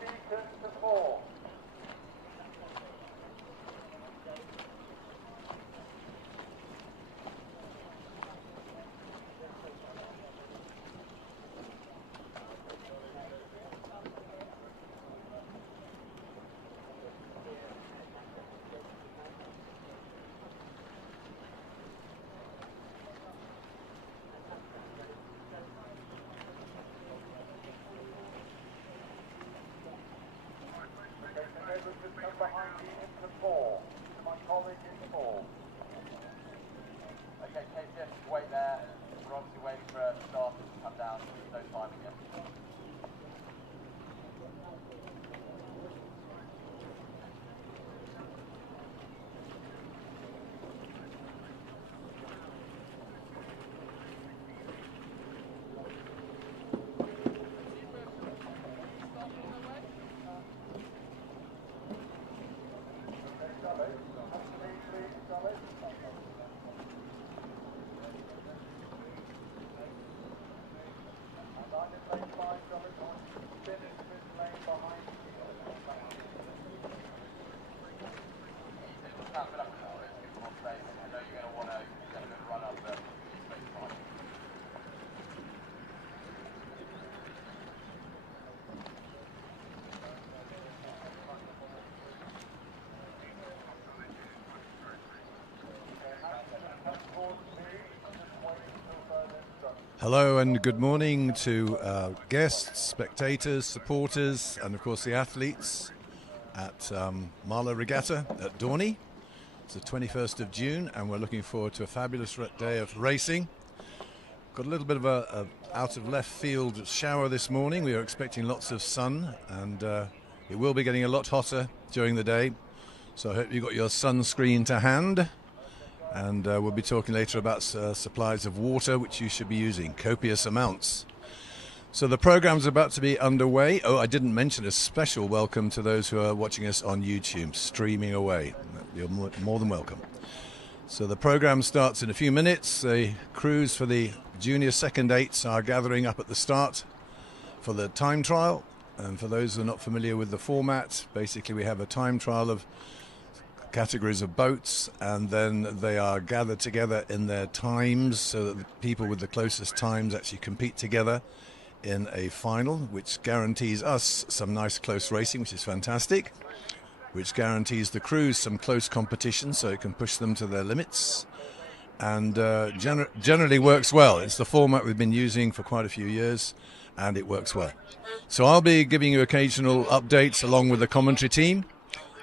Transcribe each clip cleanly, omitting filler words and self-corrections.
meters to 4. Just come behind you into 4. My colleague in 4. Okay, KCS, just wait there. We're obviously waiting for starters to come down. No time again. Hello and good morning to guests, spectators, supporters, and of course the athletes at Marlow Regatta at Dorney. It's the 21st of June and we're looking forward to a fabulous day of racing. Got a little bit of a out of left field shower this morning. We are expecting lots of sun and it will be getting a lot hotter during the day. So I hope you've got your sunscreen to hand. And we'll be talking later about supplies of water, which you should be using, copious amounts. So the program's about to be underway. Oh, I didn't mention a special welcome to those who are watching us on YouTube, streaming away. You're more than welcome. So the program starts in a few minutes. The crews for the junior second eights are gathering up at the start for the time trial. And for those who are not familiar with the format, basically we have a time trial of categories of boats, and then they are gathered together in their times so that the people with the closest times actually compete together in a final, which guarantees us some nice close racing, which is fantastic, which guarantees the crews some close competition so it can push them to their limits, and generally works well. It's the format we've been using for quite a few years and it works well. So I'll be giving you occasional updates along with the commentary team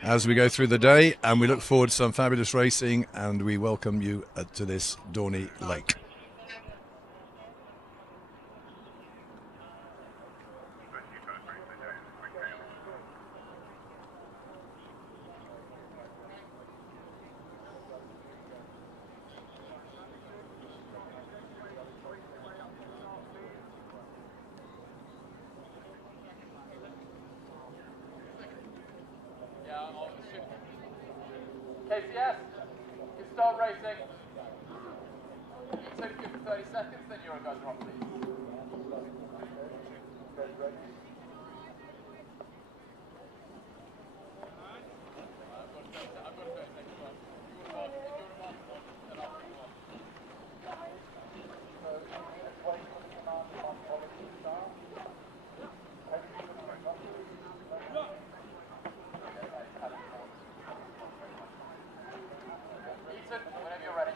as we go through the day, and we look forward to some fabulous racing, and we welcome you to this Dorney Lake. KCS, you start racing. You take you for 30 seconds, then your guys are on, please. Whenever you're ready.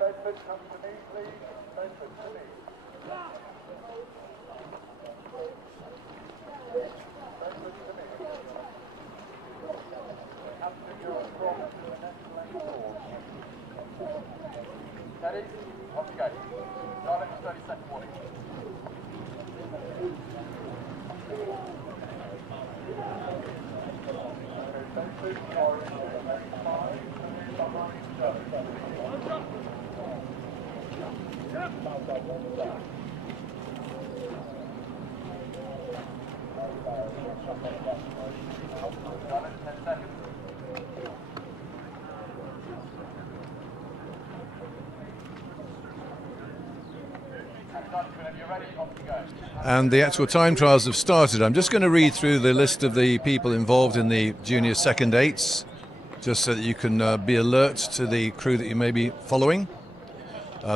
Bedford, come to me, please. Bedford, to me. Bedford, to me. Captain, you're across to the next lane forward. Steady. Off you go. Silent for 30-second warning. Bedford, orange, lane 5, behind Joe. you're ready, off you go. And the actual time trials have started. I'm just going to read through the list of the people involved in the junior second eights, just so that you can be alert to the crew that you may be following.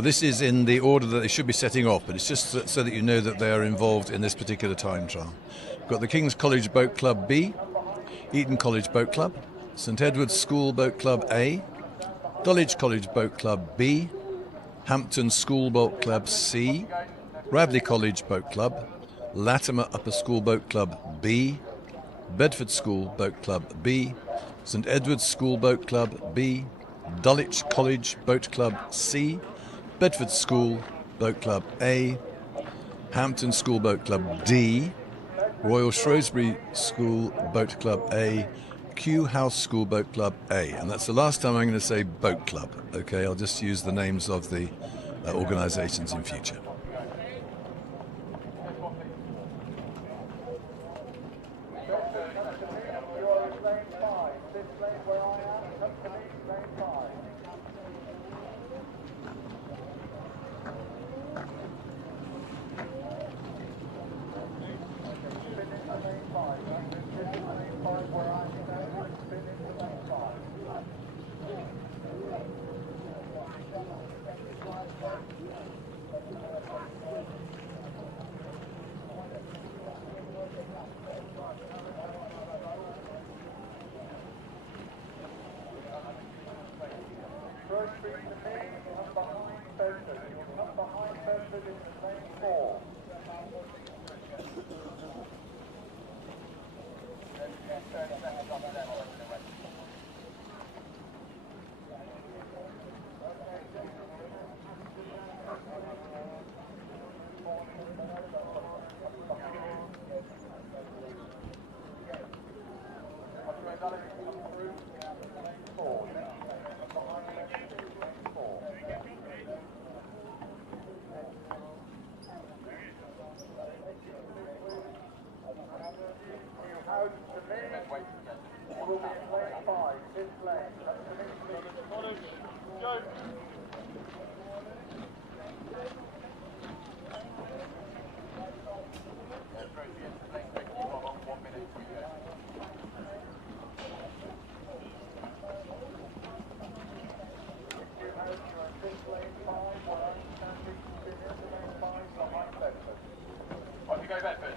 This is in the order that they should be setting off, but it's just so that you know that they are involved in this particular time trial. We've got the King's College Boat Club B, Eton College Boat Club, St Edward's School Boat Club A, Dulwich College Boat Club B, Hampton School Boat Club C, Radley College Boat Club, Latimer Upper School Boat Club B, Bedford School Boat Club B, St Edward's School Boat Club B, Dulwich College Boat Club C, Bedford School Boat Club A, Hampton School Boat Club D, Royal Shrewsbury School Boat Club A, Kew House School Boat Club A. And that's the last time I'm going to say boat club. Okay, I'll just use the names of the organisations in future. Off you go, Bedford.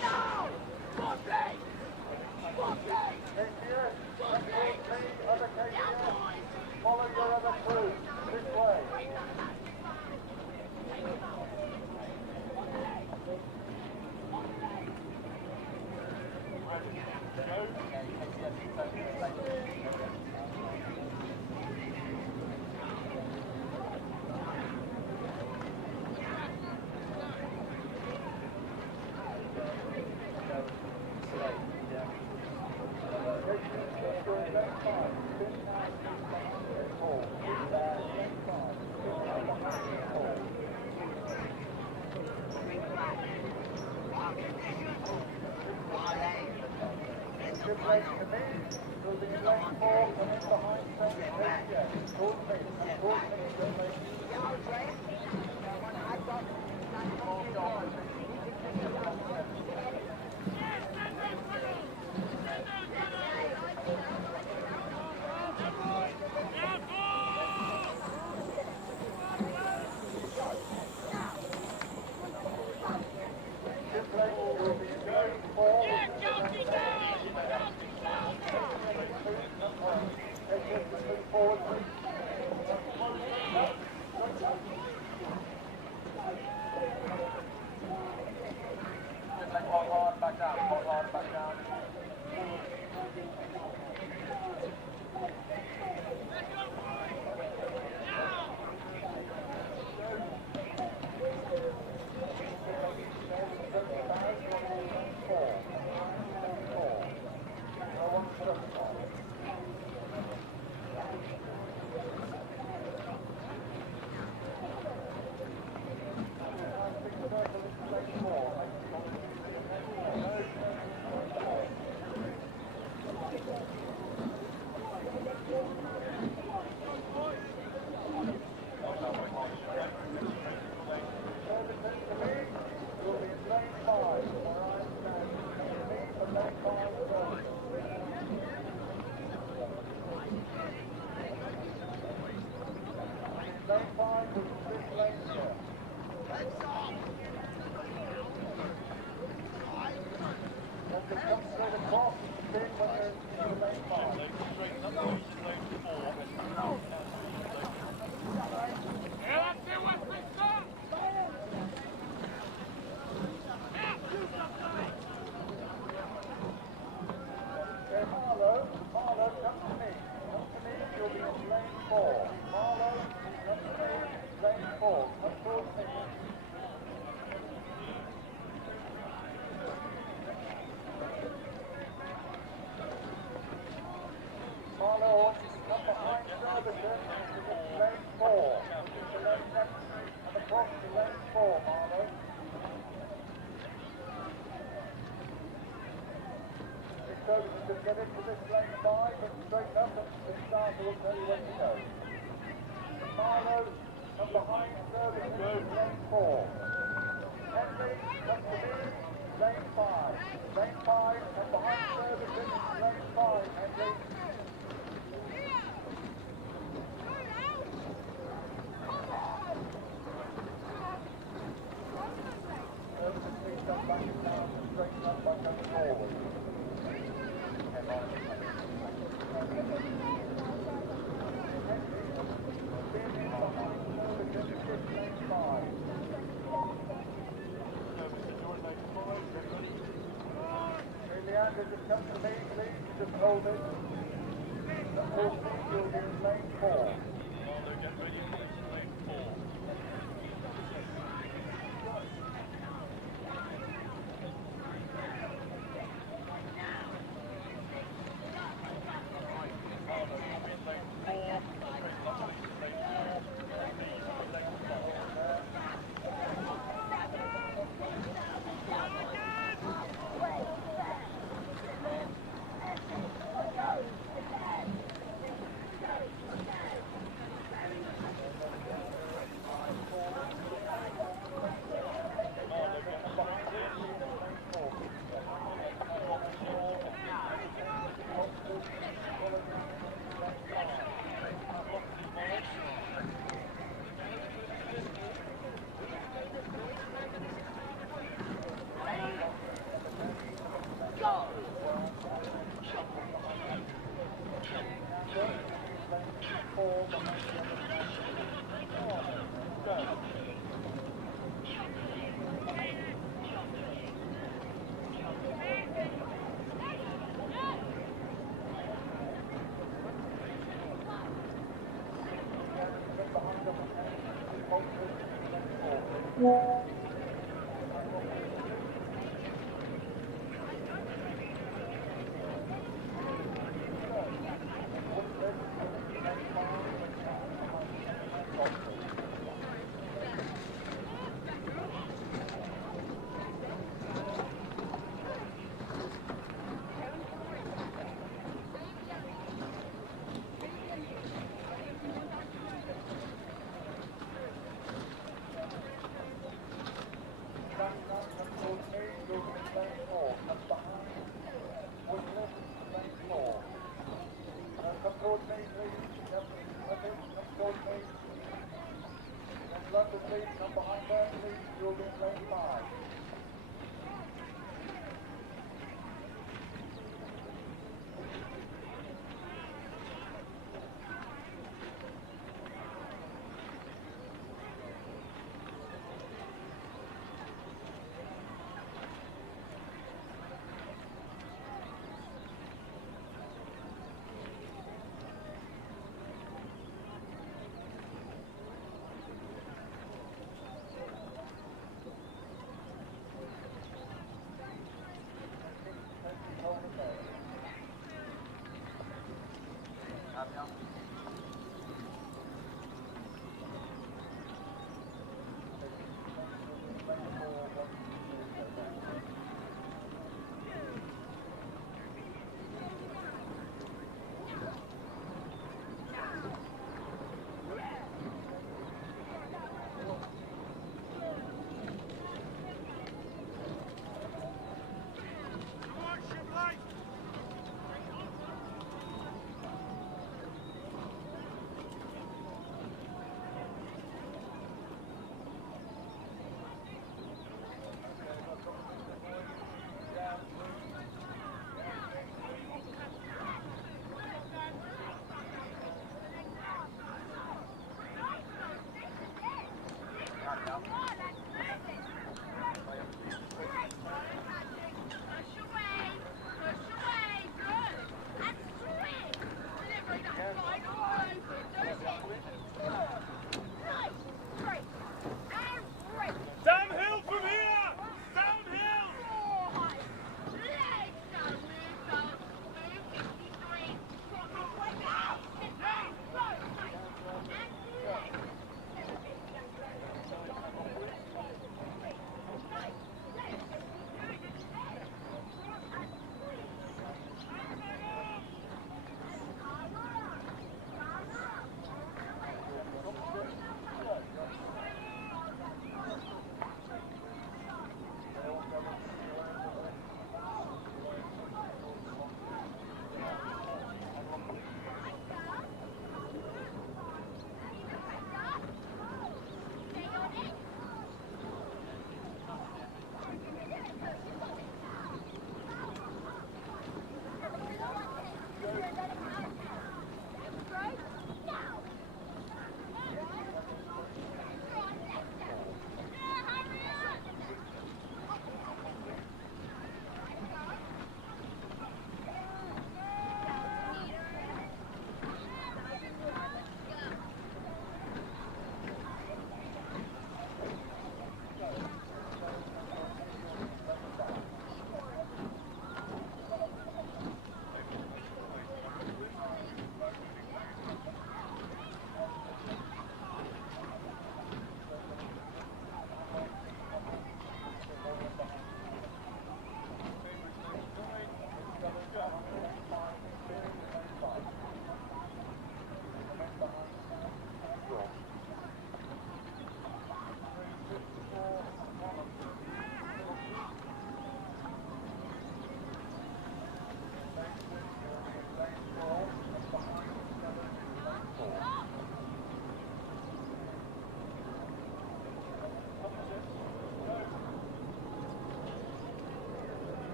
Now! One day! Get into this lane 5 and straighten up and the starter will tell you when to go. Marlow and behind service into lane 4. Henry comes to me, lane 5. Lane 5 and behind service into lane 5, Henry. Service please come back down and straighten up by coming forward. Just come to me, please. Just hold it. That will see you in lane 4. Get ready for lane 4. athletes come behind Dorney, you'll be in lane 5.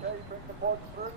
Okay, bring the pods through.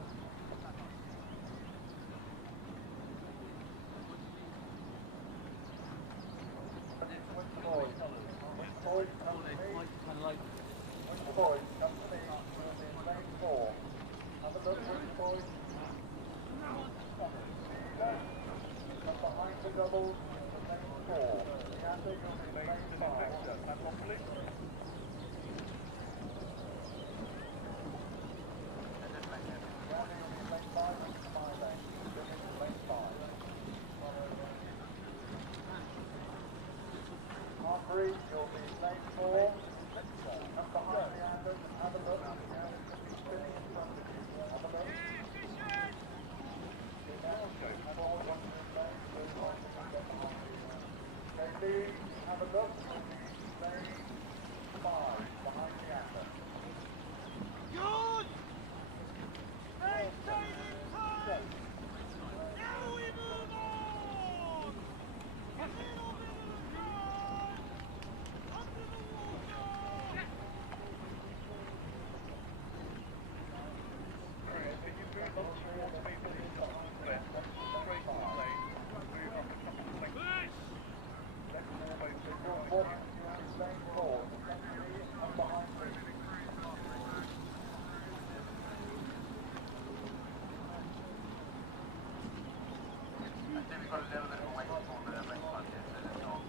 got a little bit of a wait for the race time here, so let's not.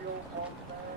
Steel on there.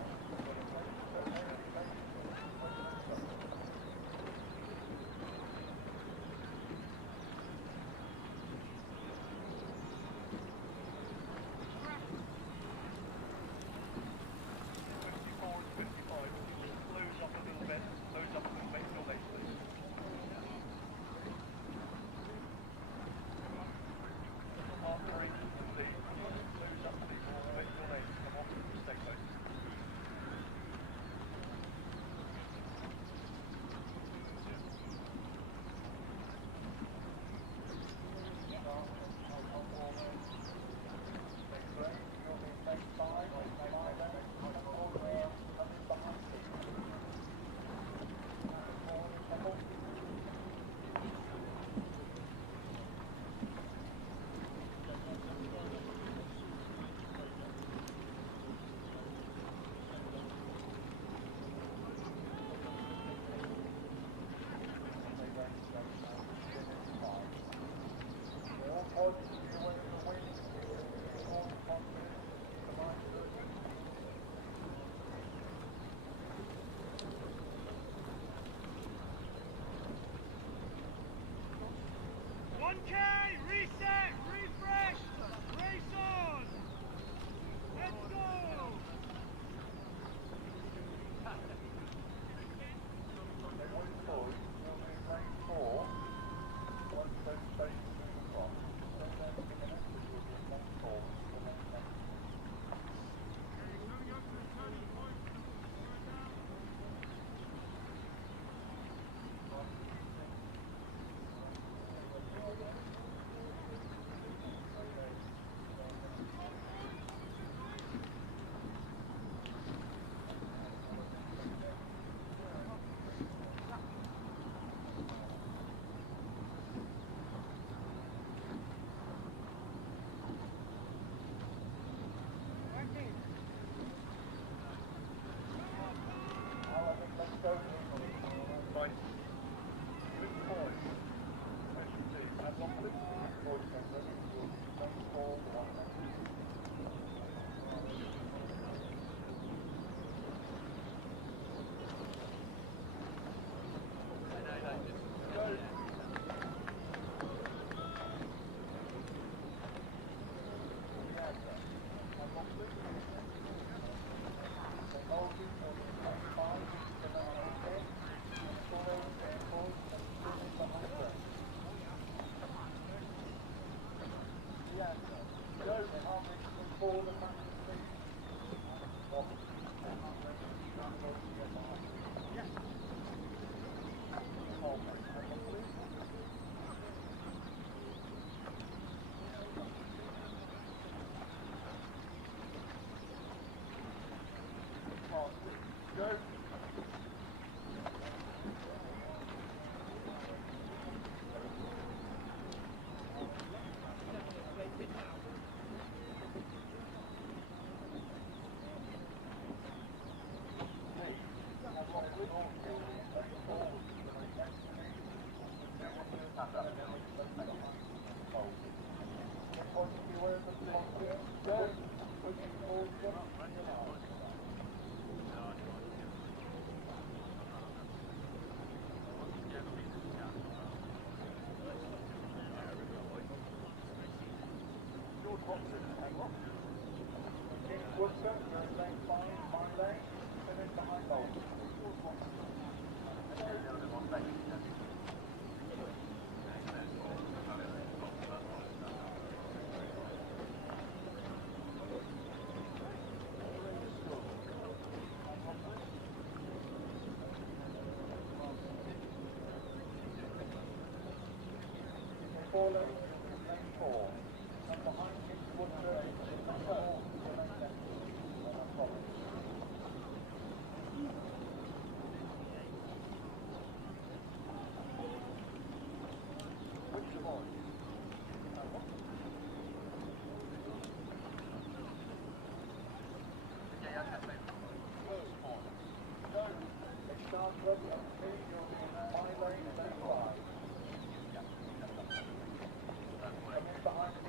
Reset! Refresh! Race on! Let's go! Behind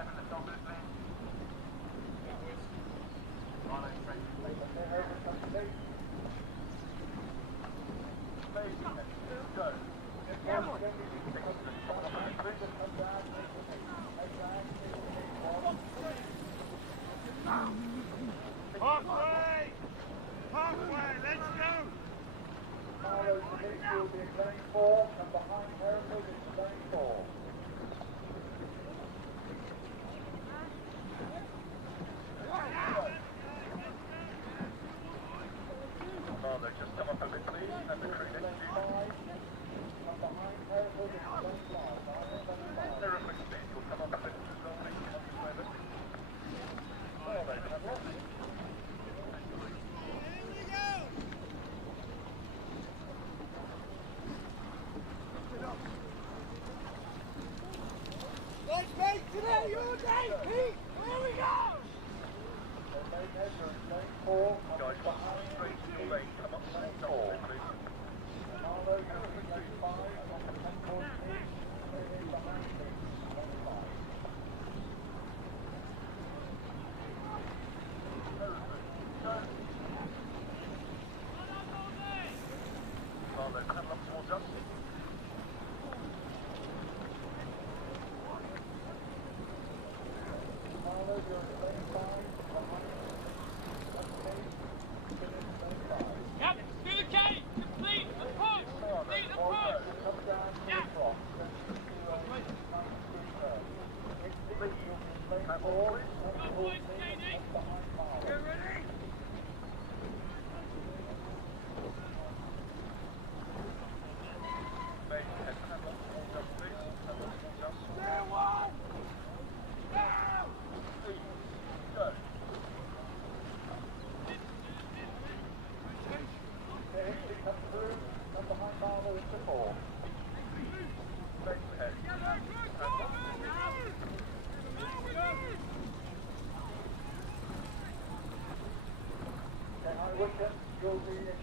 7 at top of the please. Marlow straight. Go. Halfway! Halfway, let's go! Marlow to midfield will be in lane 4, and behind Hereford is lane 4. Marlow, just come up a bit please, and the crew next to you. And behind Hereford is lane 5. Hereford speed will come up a bit to Dorney, on this way, but... Marlow, have a look. Let's make today your day, Pete! Here we go! Lane 4, Guys, straight to your lane, come up lane 4, please. Marlow is lane 5, on the 10 course speed, in behind me, lane 5. Marlow, come up towards us. Marlow, you're in lane 5, behind Yep, do the gate! Complete the push! Complete the push! come down to Yeah. the cross, then to lane 9 it's lane 4, Good boys, JD! behind Marlow. You ready? Mate, head come up towards us, please. Come up towards us. There one! Now! Go. Hinckley come through, and behind Marlow is the 4. Straight ahead. Okay, high wicket, you'll be in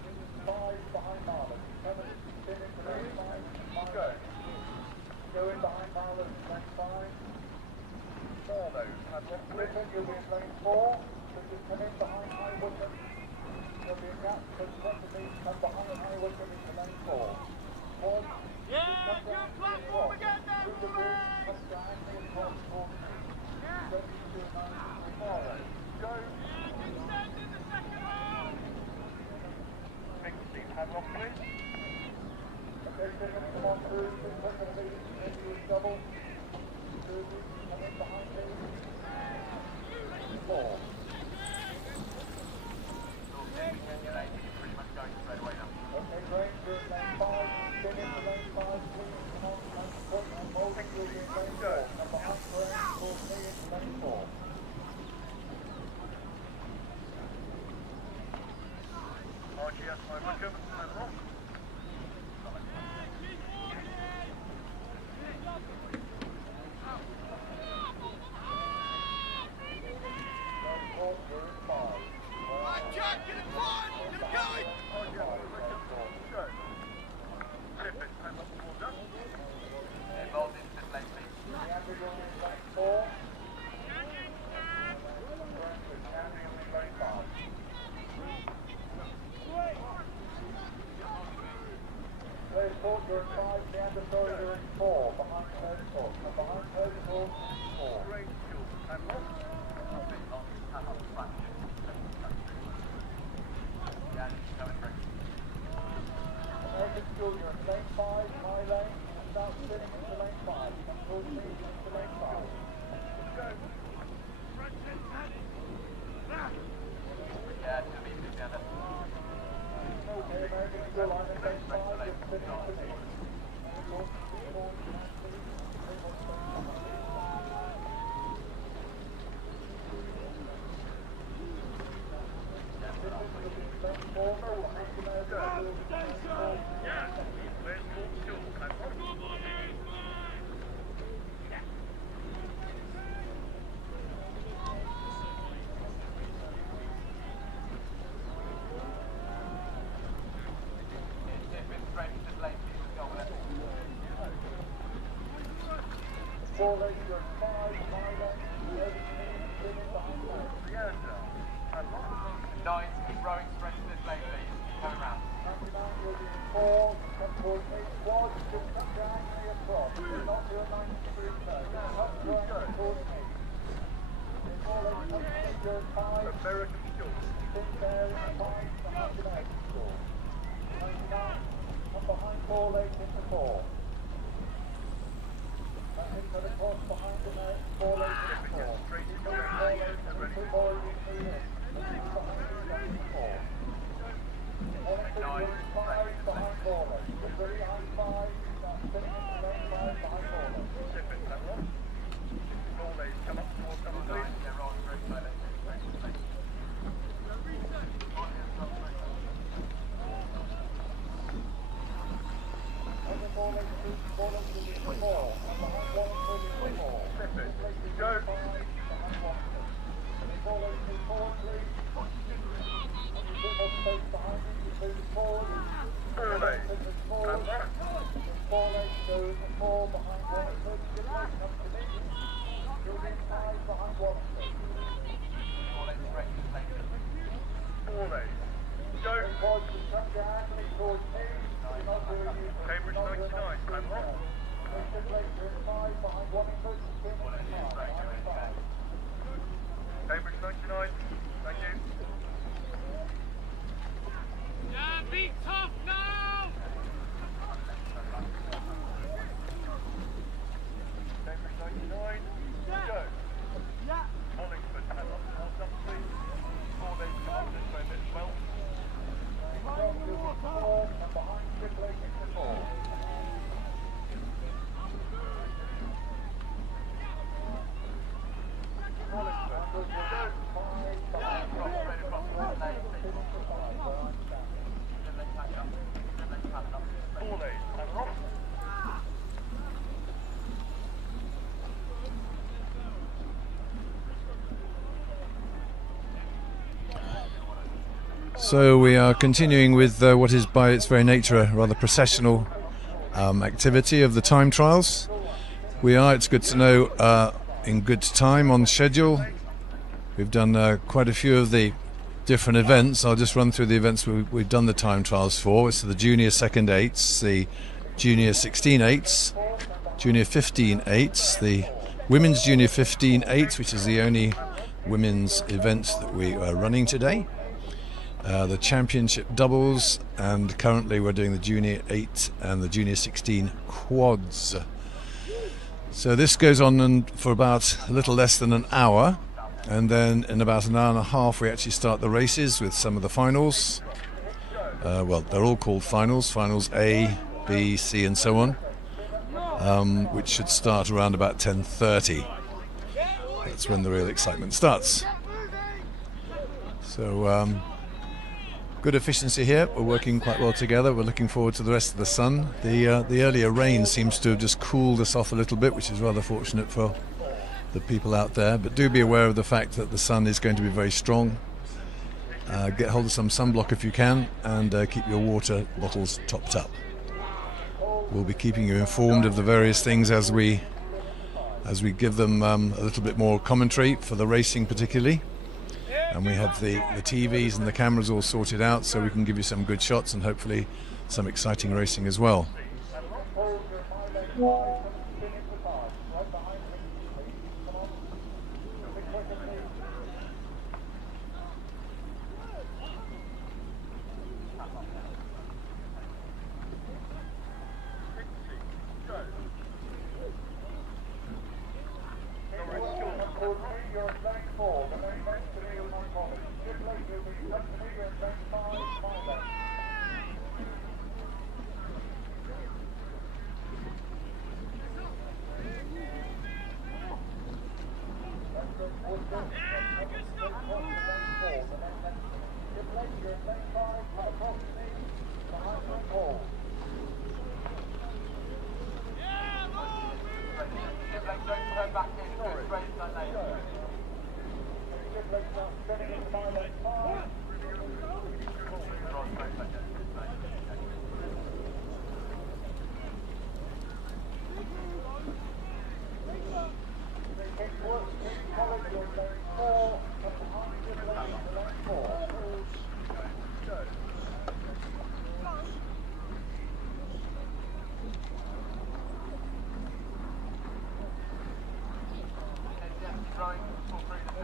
5 behind Marlow. Come and spin into lane 5, Marlow. Go in behind Marlow in lane 5. Marlow, have a look. Griffin, you'll be in lane 4. So just come in behind high wicket. There'll be a gap to the front of me, come behind high wicket into lane 4. One, Yeah, good platform again now, through the boys! bridge, come diagonally across towards me. Yeah, 72 and 93 Marlow, go. good stand in the second half! Big seat, hand off, please. Okay, Griffin, come on through, just put the lead into his double. Through, come in behind me. 4. Pretty much going straight away now. Okay, great, you're in lane 5, spin into lane 5, please, come on, and put and Bolton will be in lane 4, and behind Graham, towards me into lane 4. RGS, high Wickham, and rock. Lane 4, you're in 5. Right, Jack, get it forward! Get it going! RGS, high Wickham, go. Griffin, hand off towards us. Involved in this lane, please. Leander, you're in lane 4. Graham with Candy in lane 5. Lane 4, you're in 5, Leander, sorry, you're in 4, behind third court. And behind third court, 4. Great skill, hand off. Yeah, he's coming through. American School, you're in lane 5, my lane, start spinning into lane 5. Come towards me into lane 5. Yeah, to be together. Okay, American School, I'm in lane 5, you're spinning into me. Towards me, towards me, Yeah, where's your skill, hand off? Four lanes, you're in 5, my lane, You're 5. American School. Sit there in 5 behind American School. 99 and behind 4 late into 4. And into the cross behind American 4 late into 4. Straight to 4 late into 2 more you see in. 6 behind 2 into 4. On into you're 5 behind 4 late. You're 3 behind 5. Start spinning into lane 5 behind 4 late. Tip it, that one. All these come up towards the line. Go. Cambridge 99, and rock. Cambridge 99, thank you. Yeah, be tough now! Cambridge 99, go. Hollingford, hold up please. 4 days come up this way a bit as well. So we are continuing with what is by its very nature a rather processional activity of the time trials. We are, it's good to know, in good time on schedule. We've done quite a few of the different events. I'll just run through the events we've done the time trials for. So the junior second eights, the junior 16 eights, junior 15 eights, the women's junior 15 eights, which is the only women's event that we are running today. The championship doubles, and currently we're doing the junior 8 and the junior 16 quads. So this goes on for about a little less than an hour, and then in about an hour and a half we actually start the races with some of the finals. Well, they're all called finals A, B, C and so on, which should start around about 10:30. That's when the real excitement starts. So good efficiency here. We're working quite well together. We're looking forward to the rest of the sun. The earlier rain seems to have just cooled us off a little bit, which is rather fortunate for the people out there. But do be aware of the fact that the sun is going to be very strong. Get hold of some sunblock if you can, and keep your water bottles topped up. We'll be keeping you informed of the various things as we give them a little bit more commentary for the racing particularly. And we have the TVs and the cameras all sorted out, so we can give you some good shots and hopefully some exciting racing as well.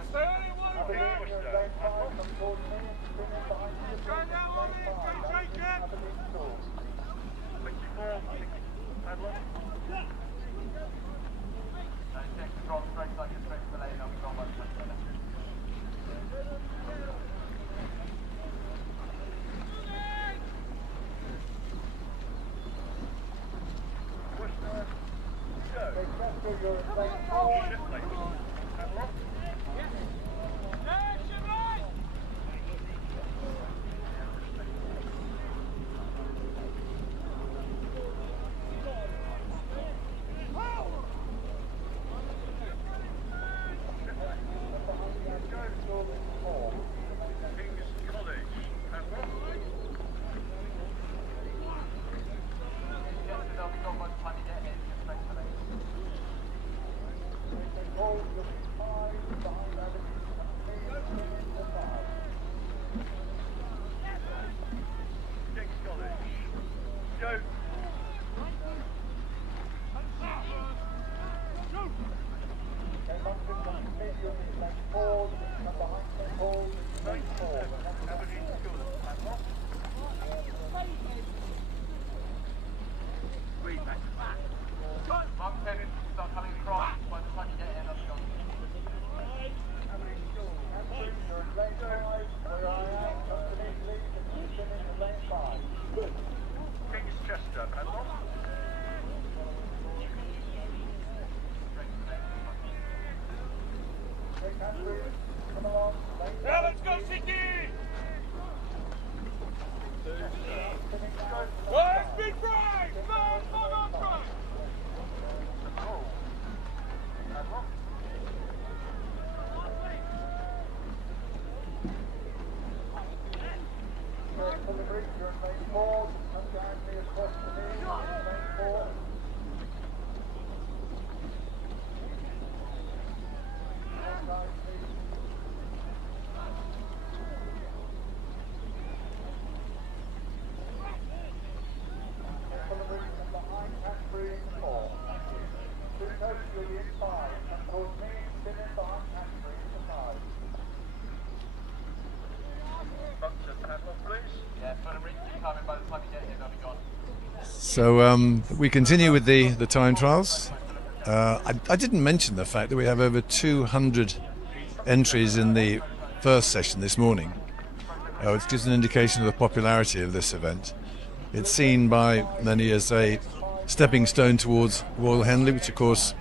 Stay Now let's go, City! Well, speed break! Come on, break! Yeah, put a ring coming by the time you get here, they'll be gone. So we continue with the time trials. I didn't mention the fact that we have over 200 entries in the first session this morning, which gives an indication of the popularity of this event. It's seen by many as a stepping stone towards Royal Henley, which of course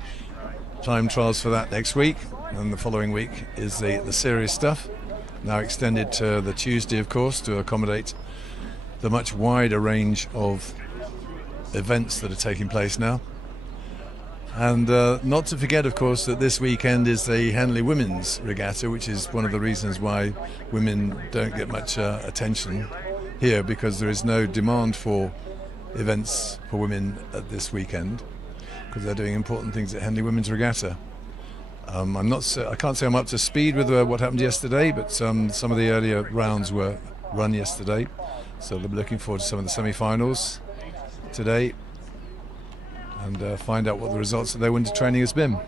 time trials for that next week, and the following week is the serious stuff, now extended to the Tuesday of course to accommodate the much wider range of events that are taking place now. And not to forget of course that this weekend is the Henley Women's Regatta, which is one of the reasons why women don't get much attention here, because there is no demand for events for women at this weekend, because they're doing important things at Henley Women's Regatta. I can't say I'm up to speed with what happened yesterday, but some of the earlier rounds were run yesterday, so they'll be looking forward to some of the semi-finals today and find out what the results of their winter training has been.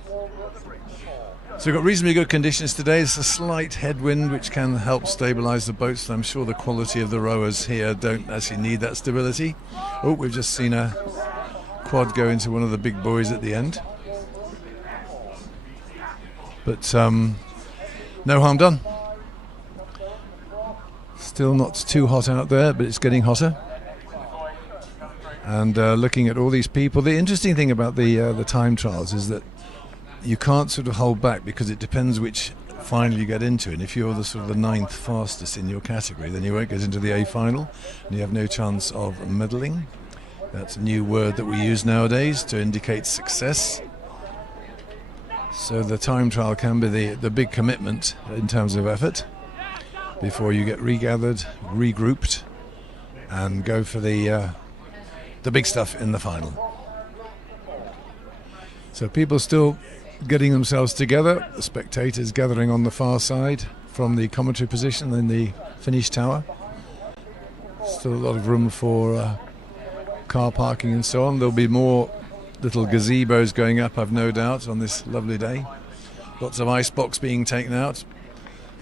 So we've got reasonably good conditions today. There's a slight headwind which can help stabilise the boats, and I'm sure the quality of the rowers here don't actually need that stability. Oh, we've just seen a quad go into one of the big buoys at the end. But no harm done. Still not too hot out there, but it's getting hotter. And looking at all these people, the interesting thing about the time trials is that you can't sort of hold back, because it depends which final you get into. And if you're the sort of the 9th fastest in your category, then you won't get into the A final, and you have no chance of medaling. That's a new word that we use nowadays to indicate success. So the time trial can be the big commitment in terms of effort before you get regathered, regrouped, and go for the big stuff in the final. So people still getting themselves together, the spectators gathering on the far side from the commentary position in the finish tower. Still a lot of room for car parking and so on. There'll be more little gazebos going up, I've no doubt, on this lovely day. Lots of ice box being taken out.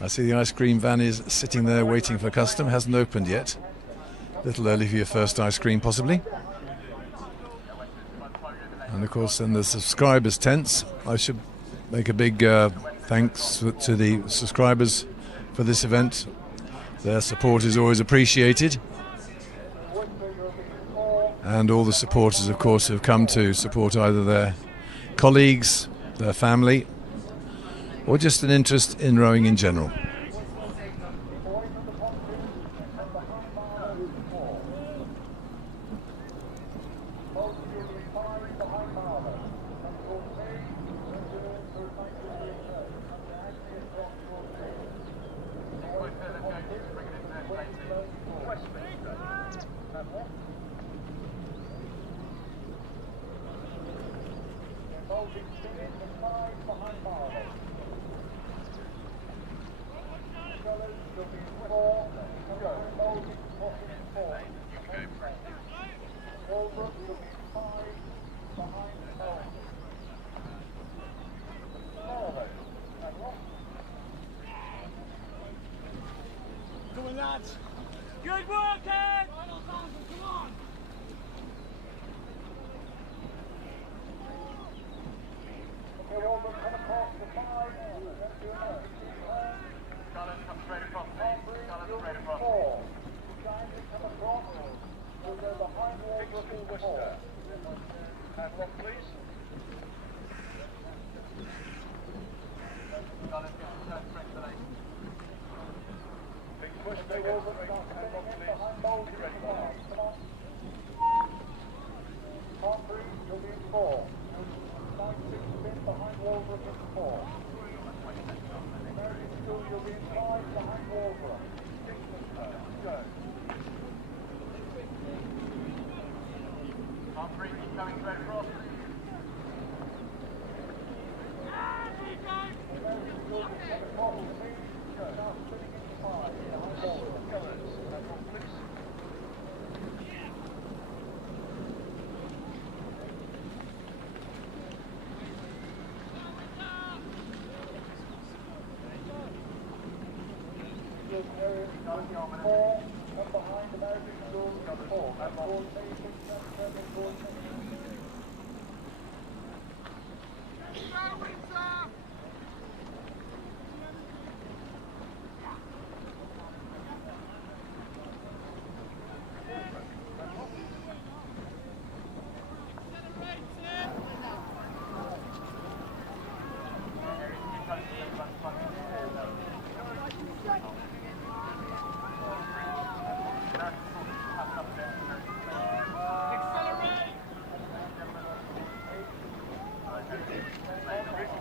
I see the ice cream van is sitting there waiting for custom, hasn't opened yet. A little early for your first ice cream possibly. And of course then the subscribers tents. I should make a big thanks to the subscribers for this event. Their support is always appreciated. And all the supporters of course have come to support either their colleagues, their family, or just an interest in rowing in general. Good work, Ed! Come on! Got it. Big push, big up, straight, hand on, please. Be ready. Come on. Humphrey, you'll be in 4. 9-6 spin behind Walbrook in 4. American School, you'll be in 5 behind Walbrook. 6 go. Humphrey, keep coming through across. American School, get a bottle, please. Go. Now spinning into 5 behind Walbrook. Hand on, please. Good area, 4. Come behind American School, 4. And 4, 4. Accelerate!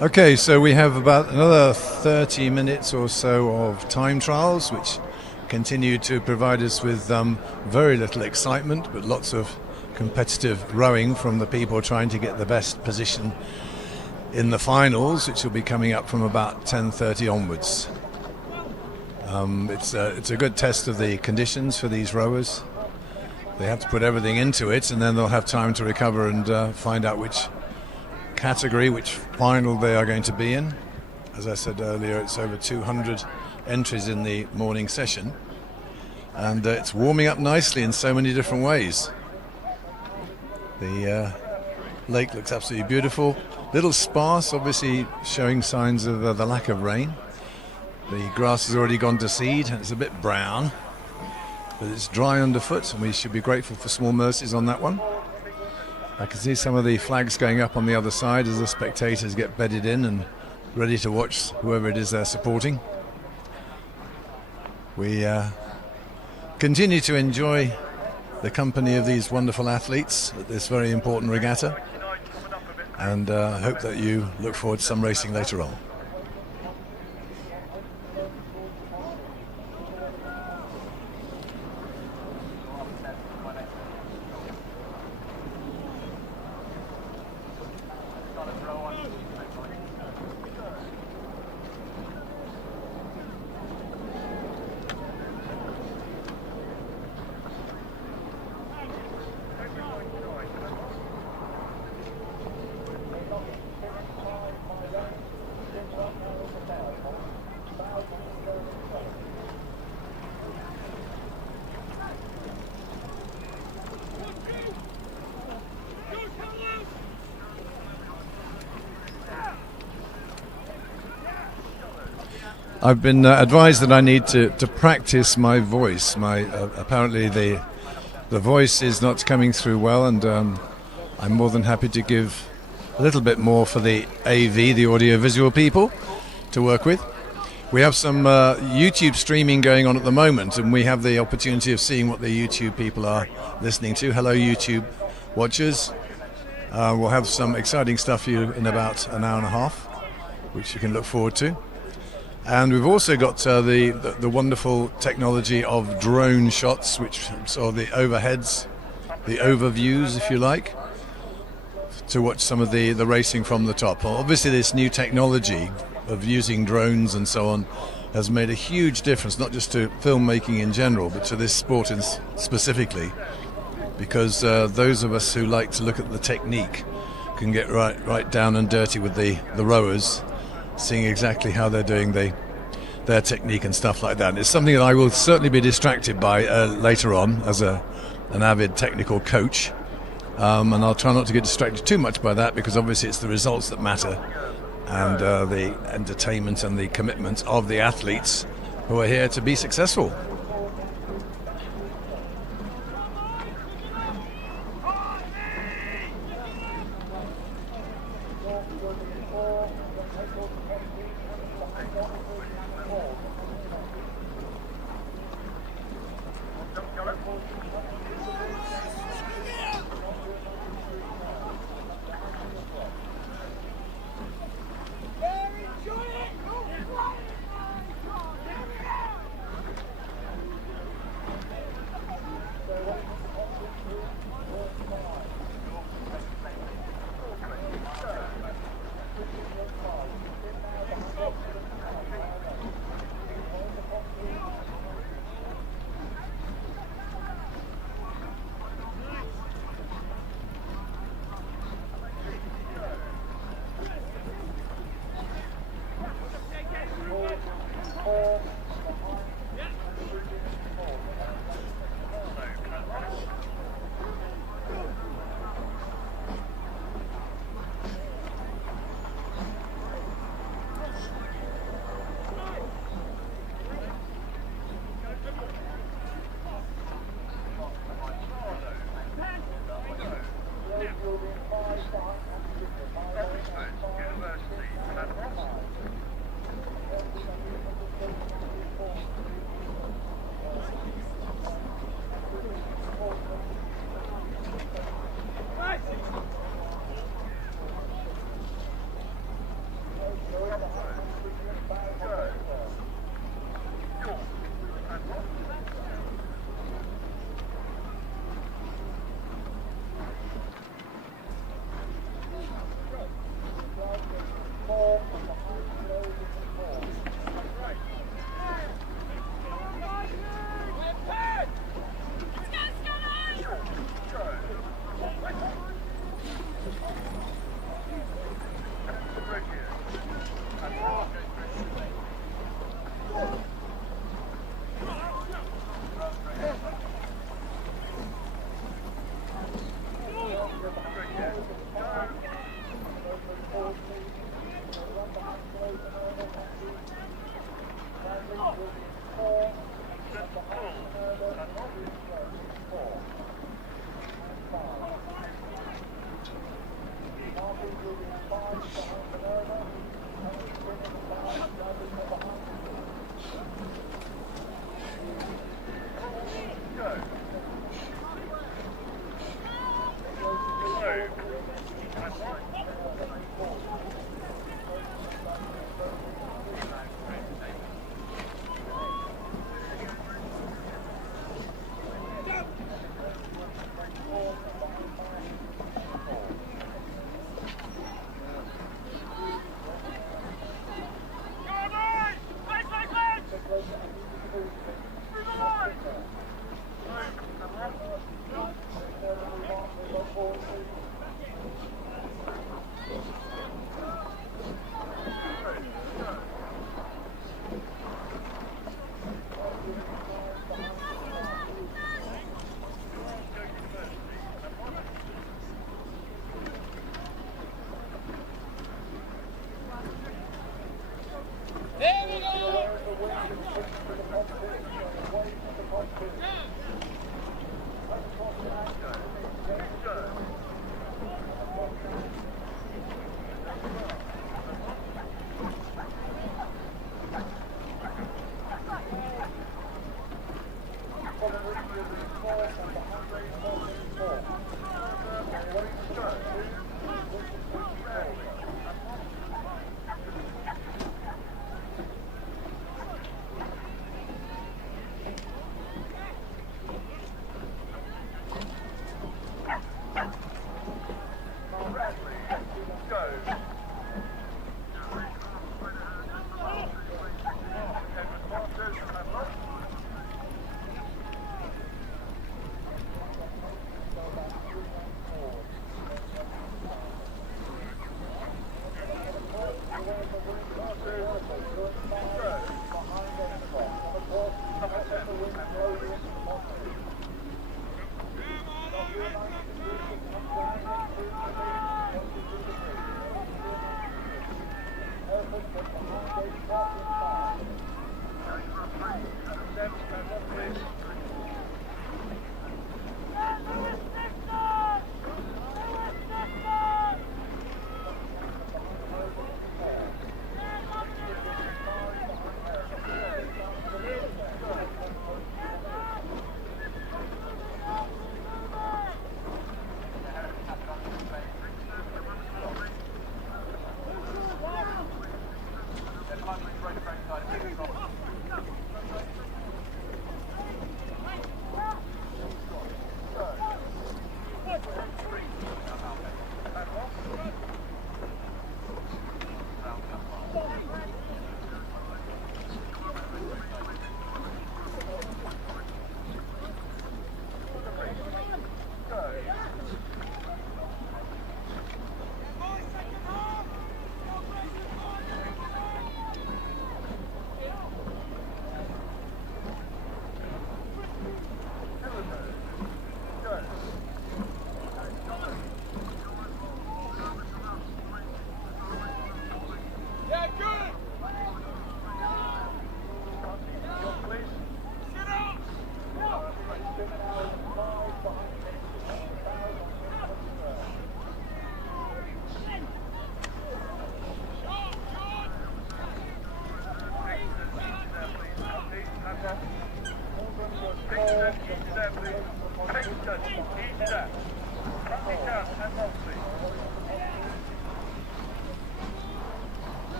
Okay, so we have about another 30 minutes or so of time trials, which continue to provide us with very little excitement, but lots of competitive rowing from the people trying to get the best position in the finals, which will be coming up from about 10:30 onwards. It's a good test of the conditions for these rowers. They have to put everything into it, and then they'll have time to recover and find out which category, which final they are going to be in. As I said earlier, it's over 200 entries in the morning session, and it's warming up nicely in so many different ways. The lake looks absolutely beautiful, little sparse, obviously showing signs of the lack of rain. The grass has already gone to seed and it's a bit brown, but it's dry underfoot, and we should be grateful for small mercies on that one. I can see some of the flags going up on the other side as the spectators get bedded in and ready to watch whoever it is they're supporting. We continue to enjoy the company of these wonderful athletes at this very important regatta, and hope that you look forward to some racing later on. I've been advised that I need to practice my voice. Apparently the voice is not coming through well, and I'm more than happy to give a little bit more for the AV, the audio-visual people, to work with. We have some YouTube streaming going on at the moment, and we have the opportunity of seeing what the YouTube people are listening to. Hello, YouTube watchers. We'll have some exciting stuff for you in about an hour and a half, which you can look forward to. And we've also got the wonderful technology of drone shots, which saw the overheads, the overviews, if you like, to watch some of the racing from the top. Well, obviously, this new technology of using drones and so on has made a huge difference, not just to filmmaking in general, but to this sport specifically, because those of us who like to look at the technique can get right down and dirty with the rowers, seeing exactly how they're doing their technique and stuff like that. And it's something that I will certainly be distracted by later on as an avid technical coach, and I'll try not to get distracted too much by that, because obviously it's the results that matter, and the entertainment and the commitment of the athletes who are here to be successful.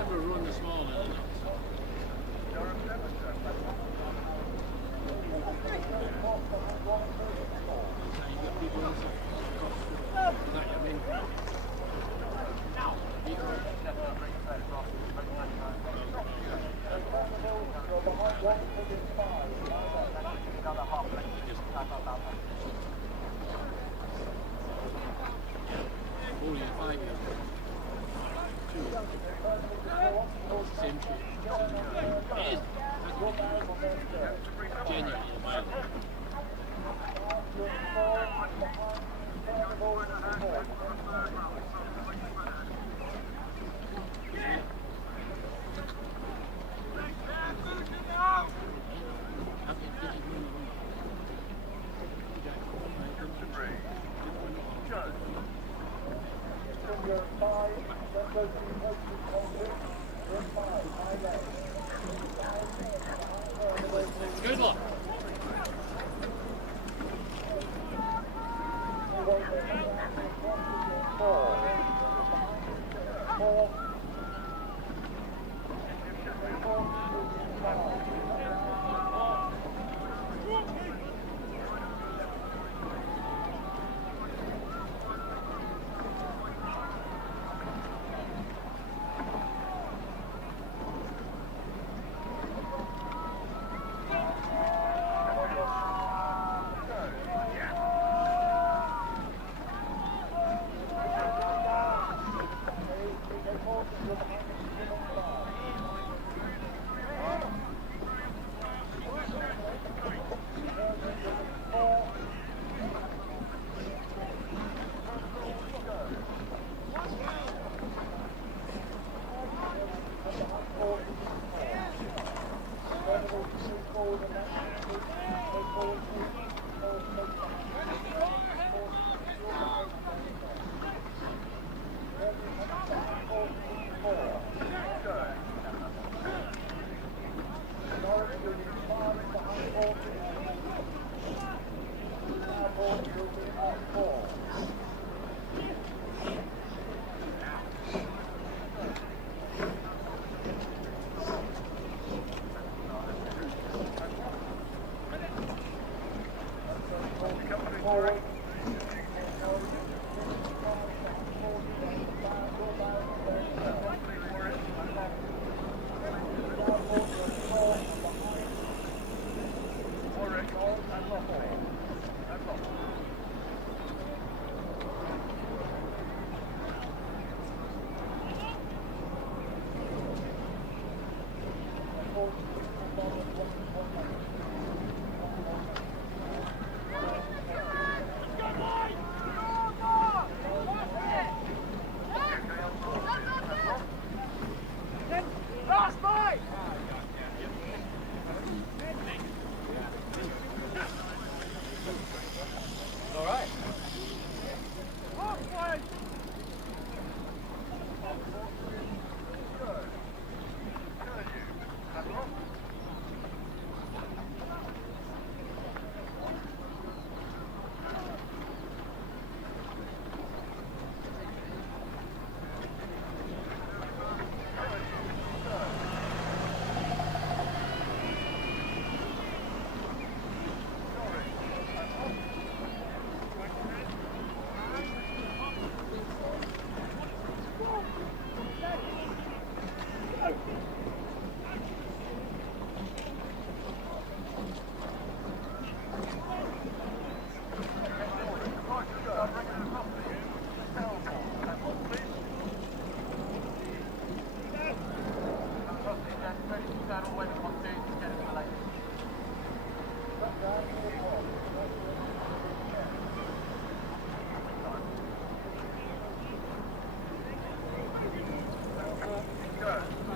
I'd run this morning. Good luck. Go.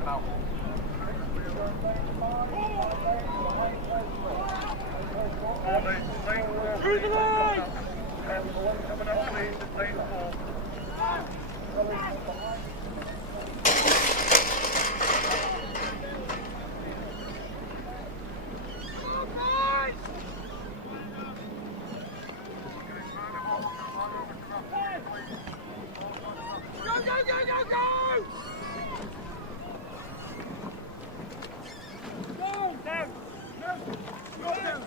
them out. Through the line! Coming up, please, to lane 4. Go, go, go, go, go! Go! Down! No! Go down!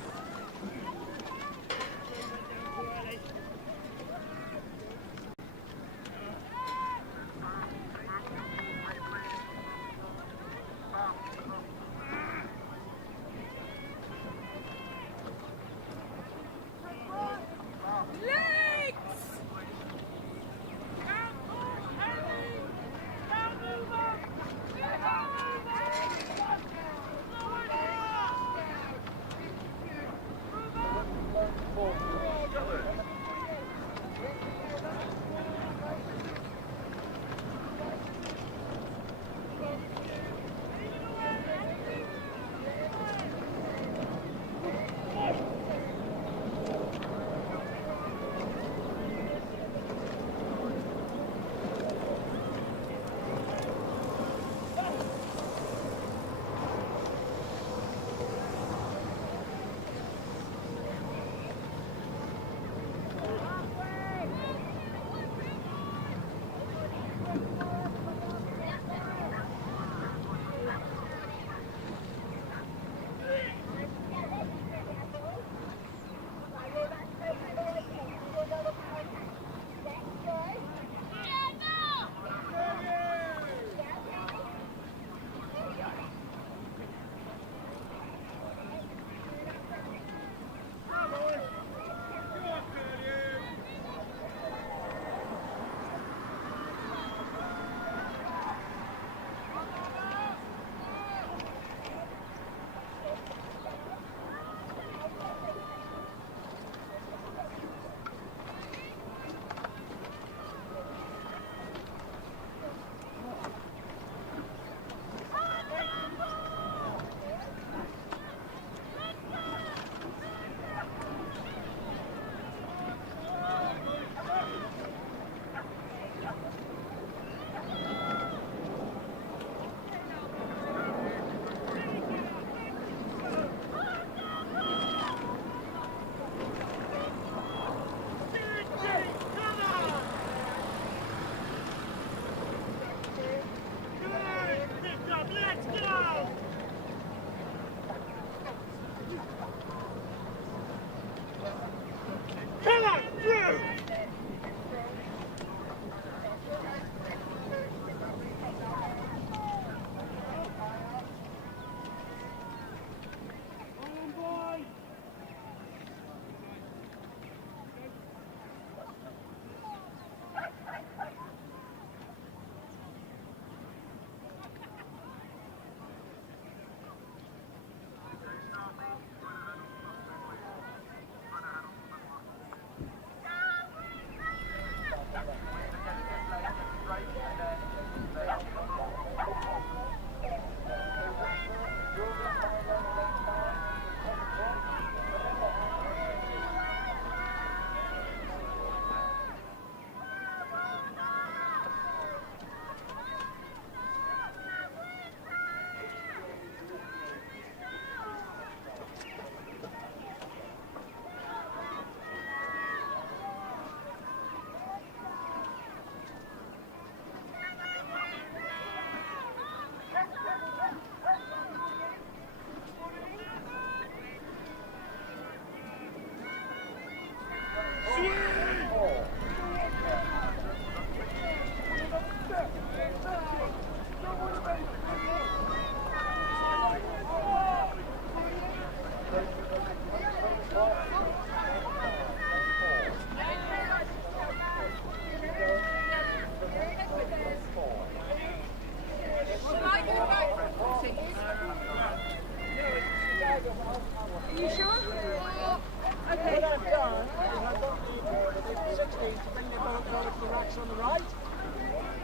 On the right.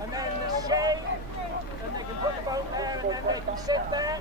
and then the shade, and they can put the boat there, and then they can sit there.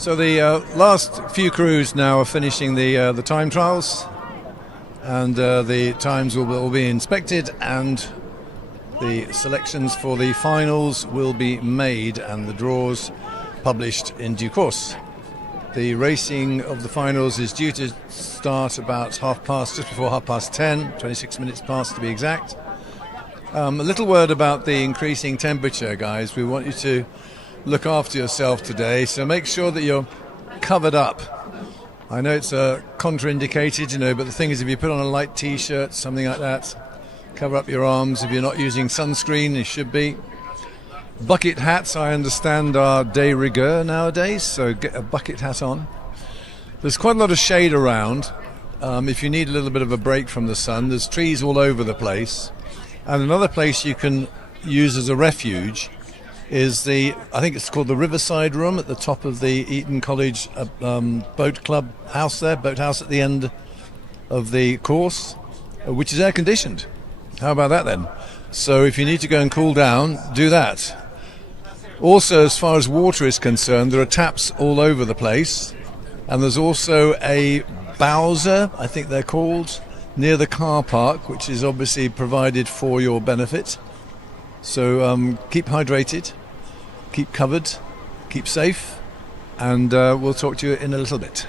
So the last few crews now are finishing the time trials, and the times will be inspected, and the selections for the finals will be made and the draws published in due course. The racing of the finals is due to start about just before 10:30, 26 minutes past to be exact. A little word about the increasing temperature, guys. We want you to look after yourself today, so make sure that you're covered up. I know it's contraindicated, but the thing is, if you put on a light t-shirt, something like that, cover up your arms. If you're not using sunscreen, you should be. Bucket hats, I understand, are de rigueur nowadays, so get a bucket hat on. There's quite a lot of shade around. If you need a little bit of a break from the sun, there's trees all over the place. And another place you can use as a refuge is I think it's called the Riverside Room at the top of the Eton College boat club house there, boathouse at the end of the course, which is air conditioned. How about that then? So if you need to go and cool down, do that. Also, as far as water is concerned, there are taps all over the place, and there's also a Bowser, I think they're called, near the car park, which is obviously provided for your benefit. So keep hydrated, keep covered, keep safe, and we'll talk to you in a little bit.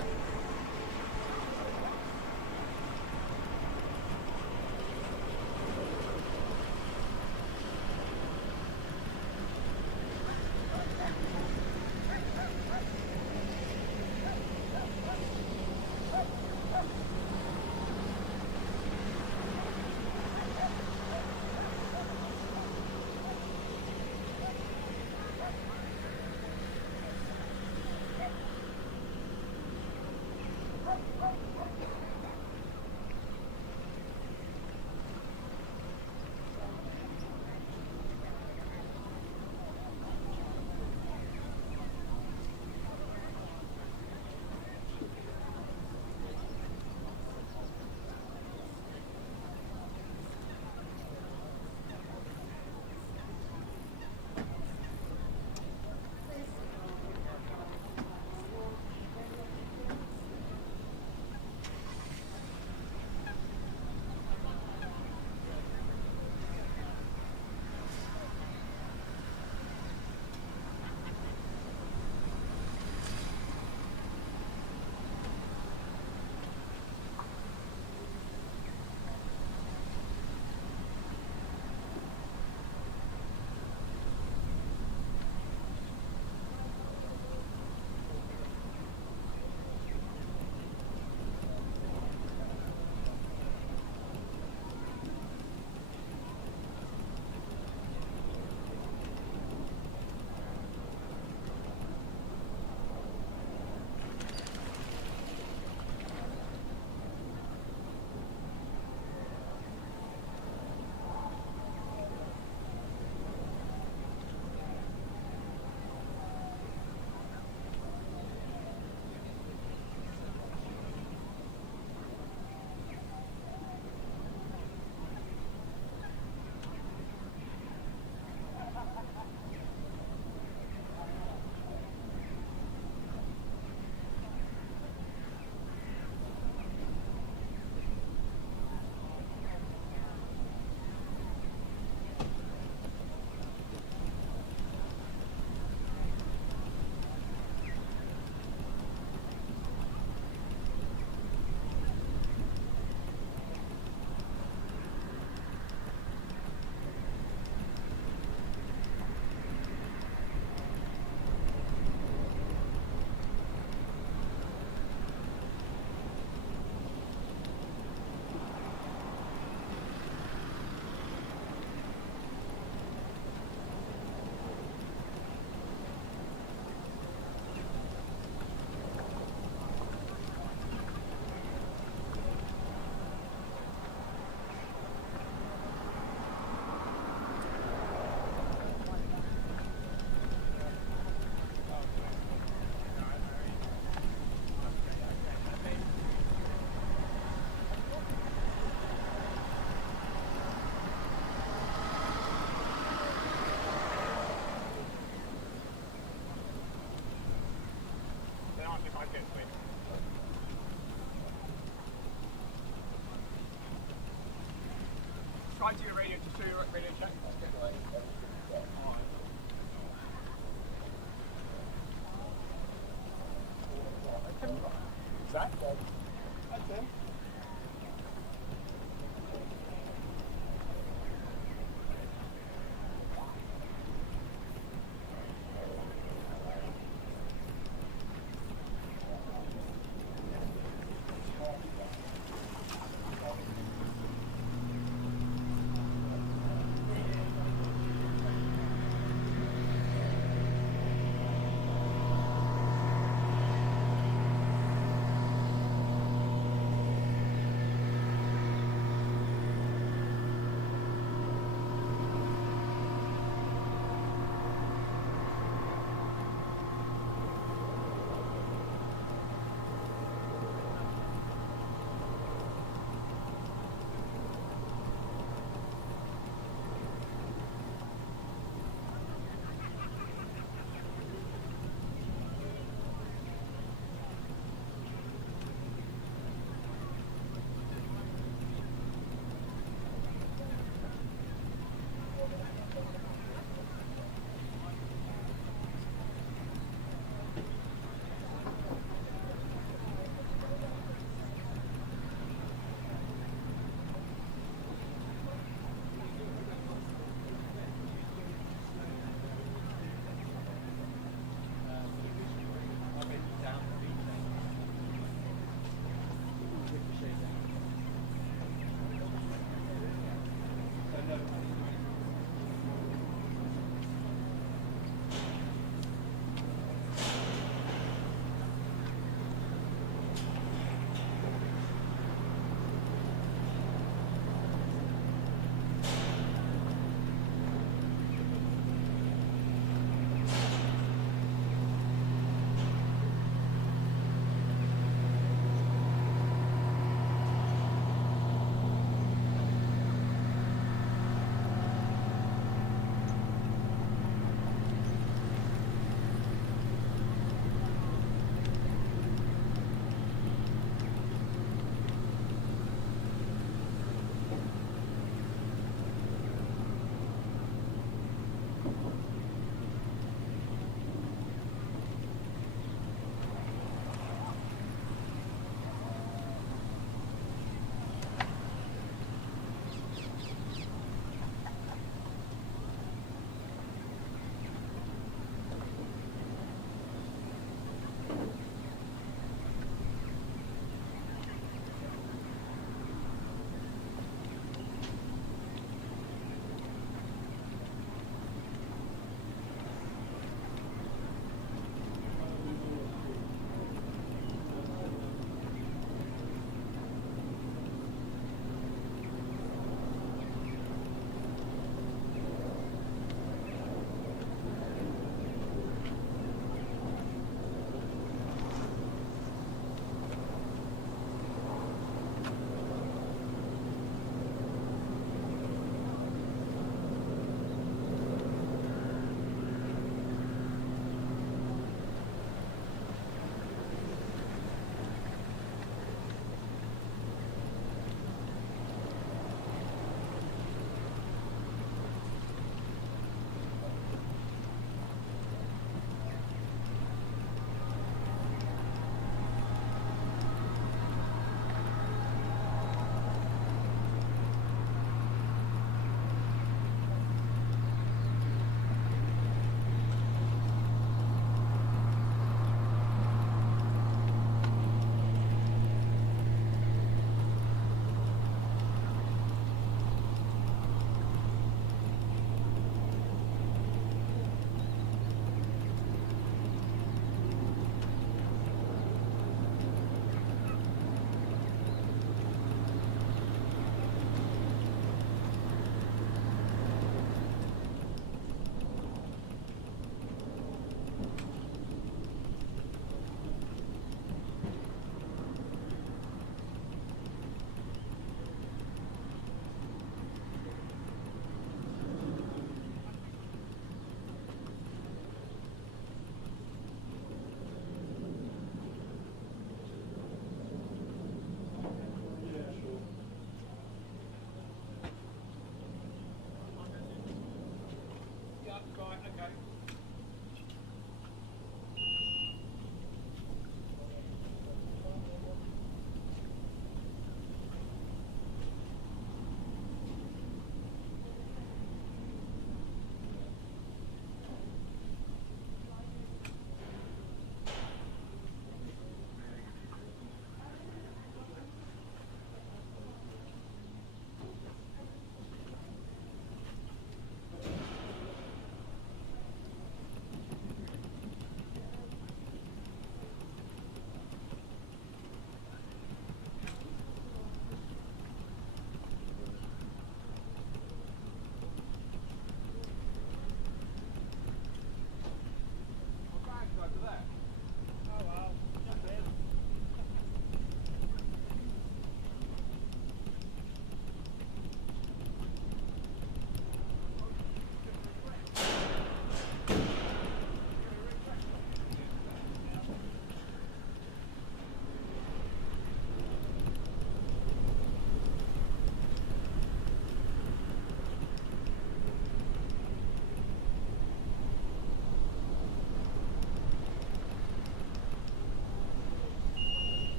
reply to your radio, just do your radio check. Zach? That's him.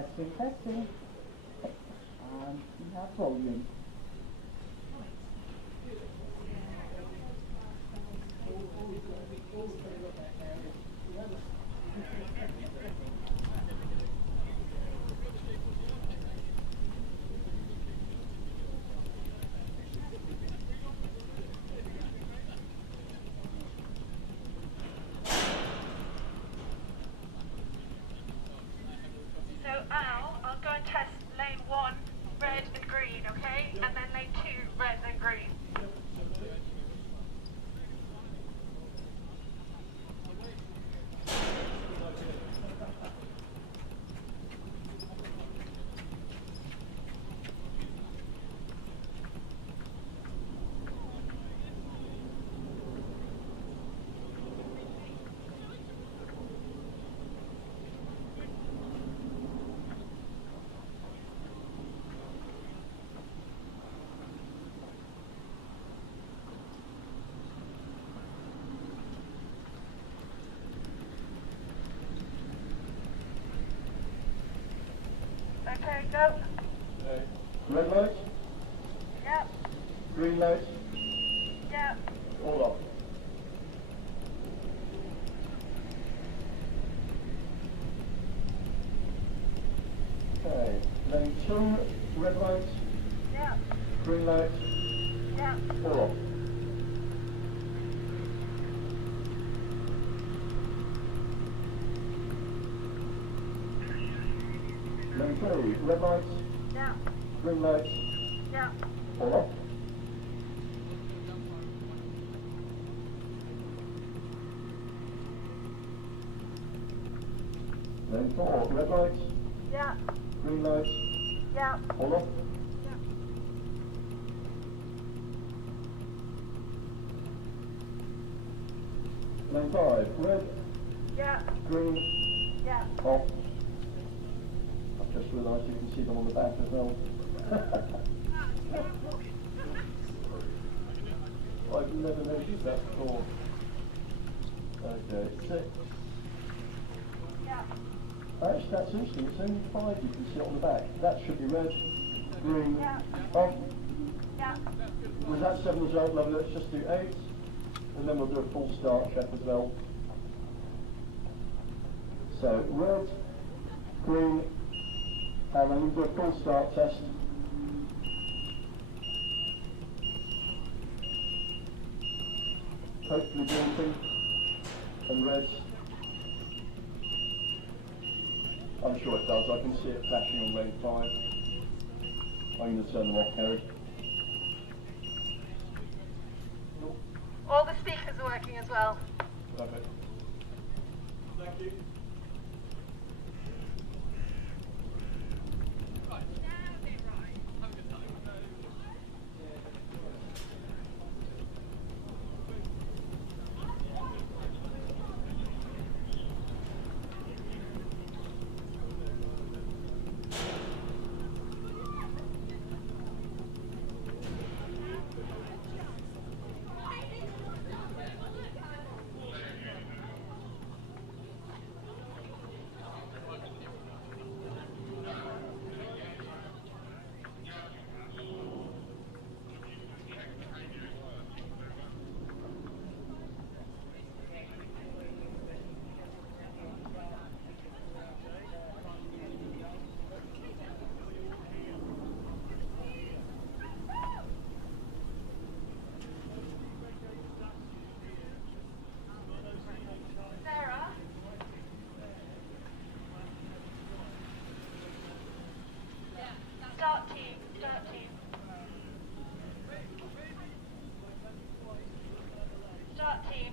Testing, testing. And we have volume. So Al, I'll go and test lane 1, red and green, okay? And then lane 2, red and green. Okay, go. Red light, Yep, green light, yep. all off. Okay, lane 2, red light, Yep, green light, yep. all off. Lane 3, red light, Yep, green light, yep. all off. Lane 4, red light, Yep, green light, yep. all off. Lane 5, red, Yep, green, yep. off. I've just realised you can see them on the back as well. I've never noticed that before. Okay, 6. Yep. Actually, that's interesting. It's only 5 you can see on the back. That should be red, green, Yeah. off. Yep. Was that 7 as well? Lovely. Let's just do 8. And then we'll do a full start check as well. So, red, green, and then we'll do a full start test. Hopefully blinking and red. I'm sure it does. I can see it flashing on lane 5. I'm going to turn them off, Kerry. All the speakers are working as well. Perfect. Thank you. Sarah? Start team, start team. Start team.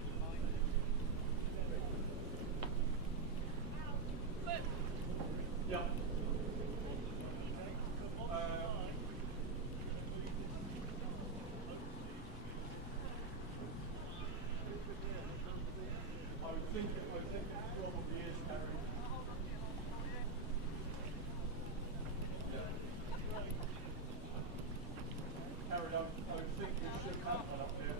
Yeah. I think it probably is, Harry. Harry, I think we should have one up here.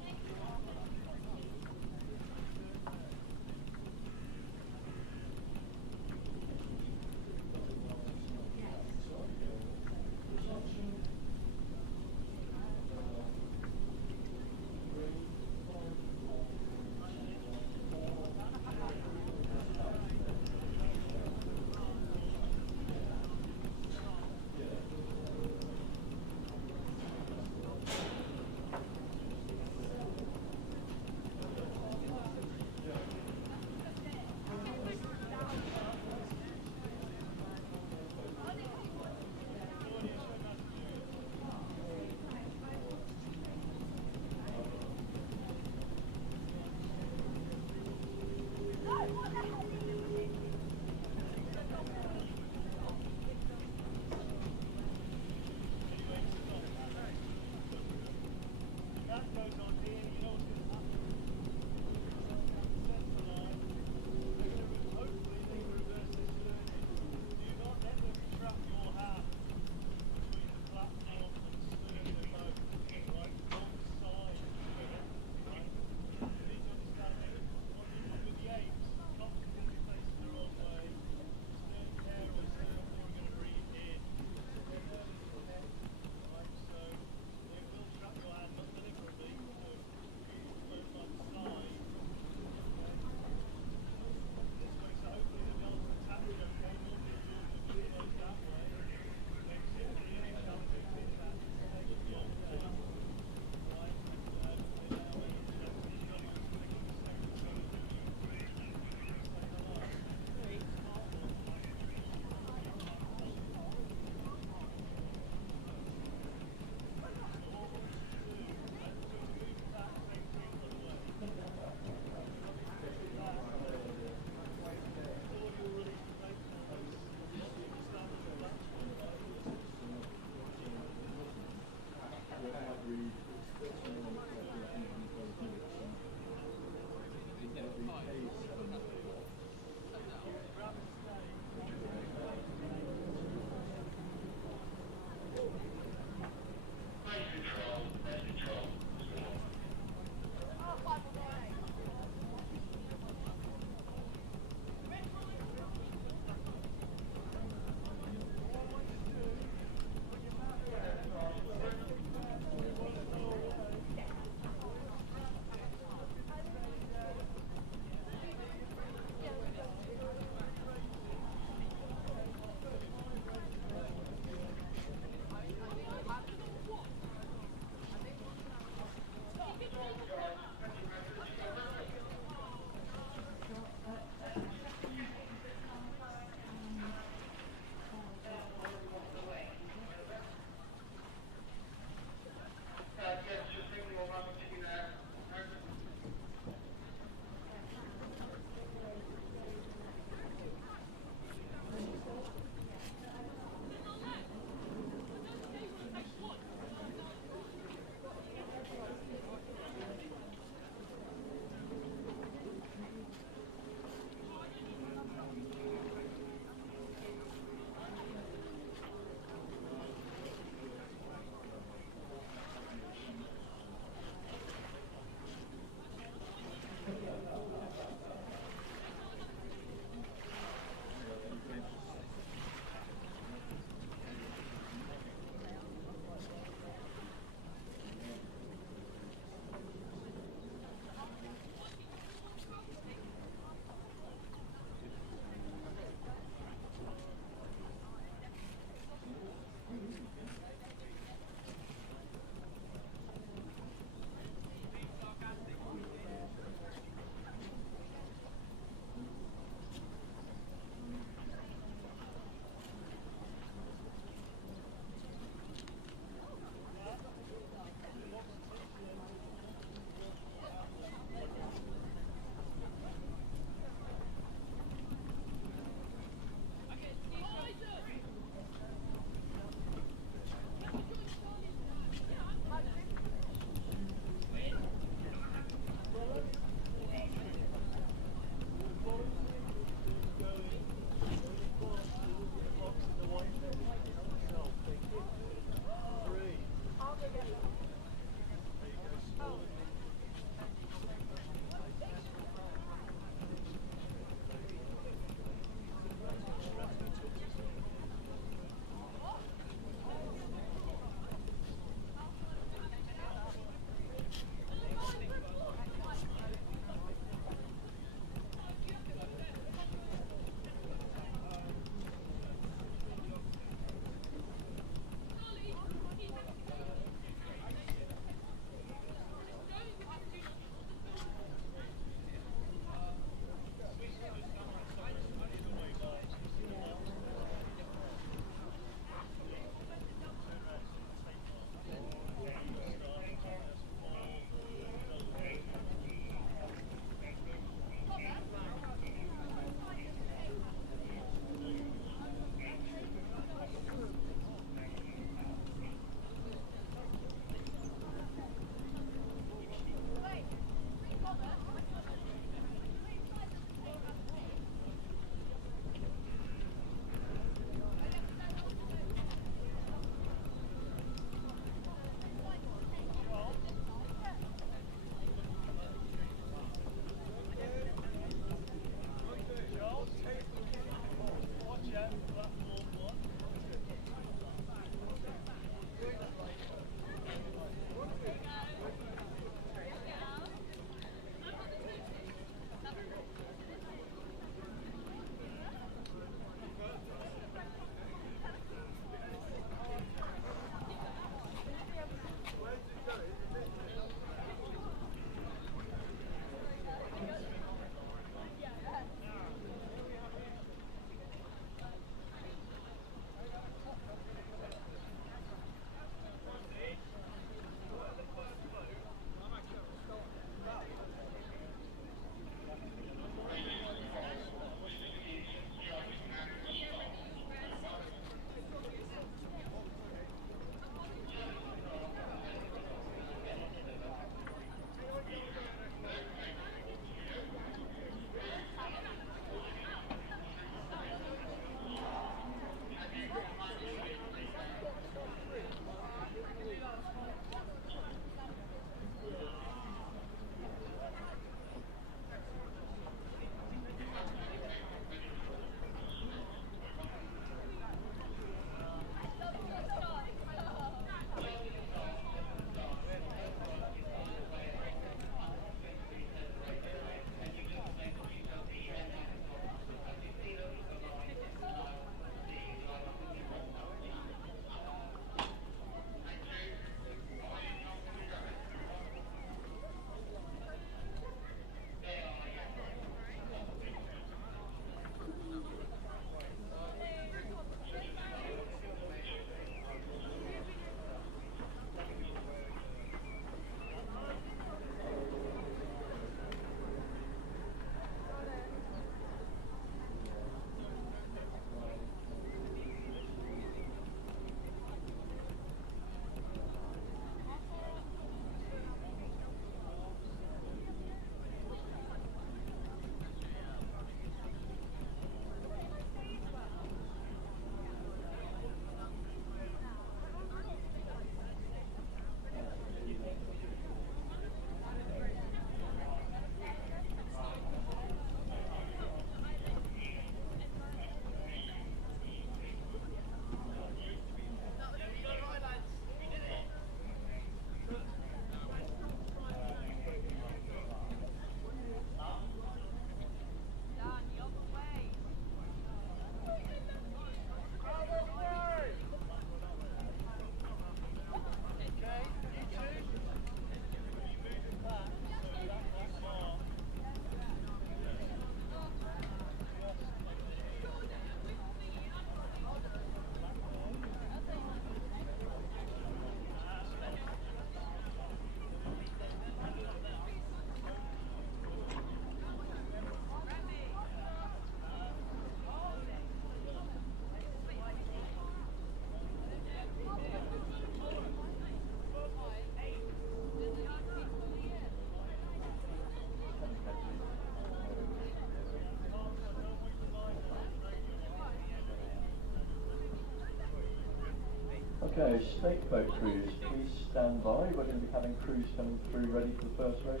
Okay, state boat crews, please stand by. We're going to be having crews coming through ready for the first race,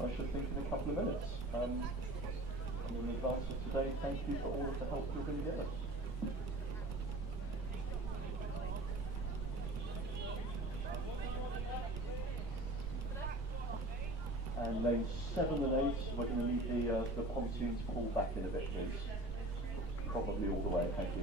I should think, in a couple of minutes. And in advance of today, thank you for all of the help you're going to give us. And lanes 7 and 8, we're going to need the pontoons pulled back in a bit, please. Probably all the way, thank you.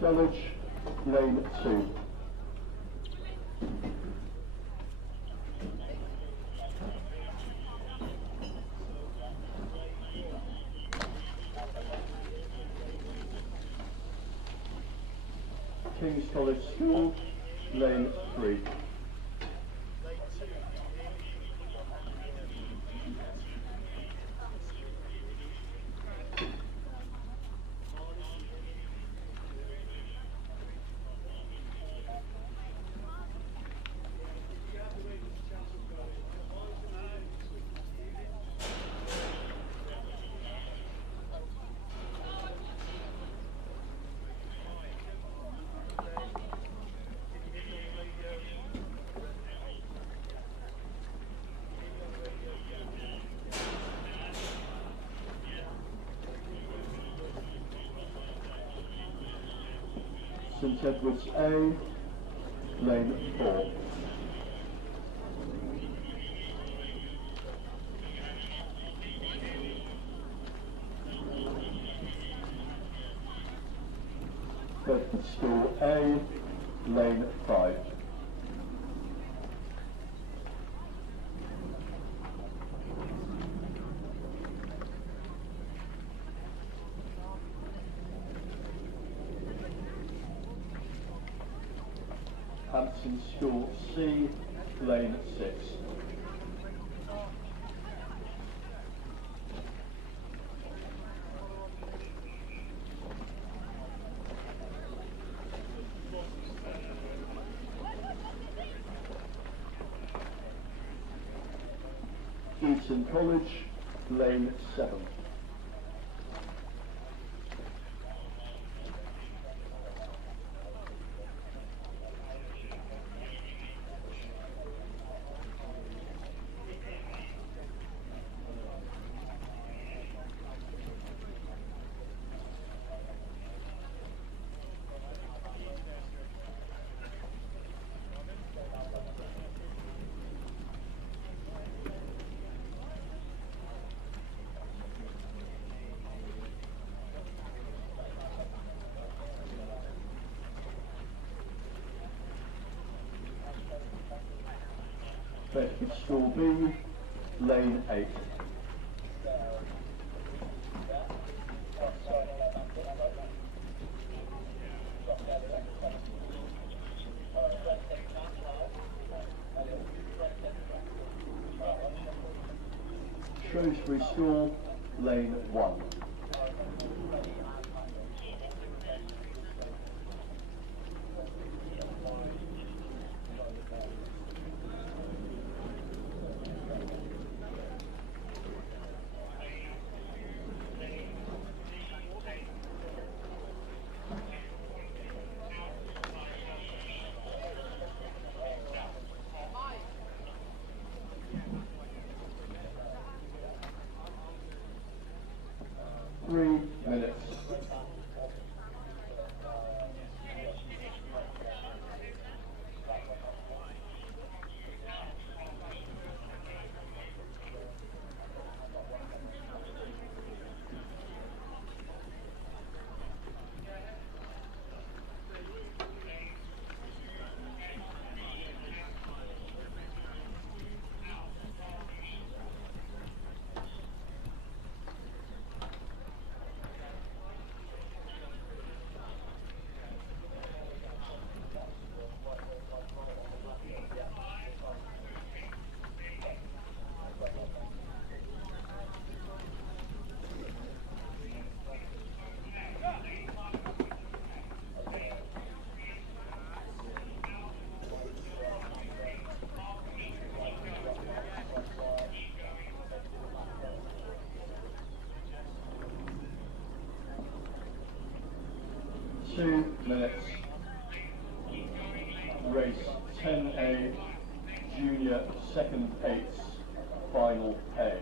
Dulwich, lane 2. King's College School, lane 3. St Edward's A, lane 4. Bedford School A, lane 5. Hampton School C, lane 6. Eton College, lane 7. Bedford School B, lane 8. Shrewsbury School, lane 1. 2 minutes. Race 10A, Junior Second Eights, Final A.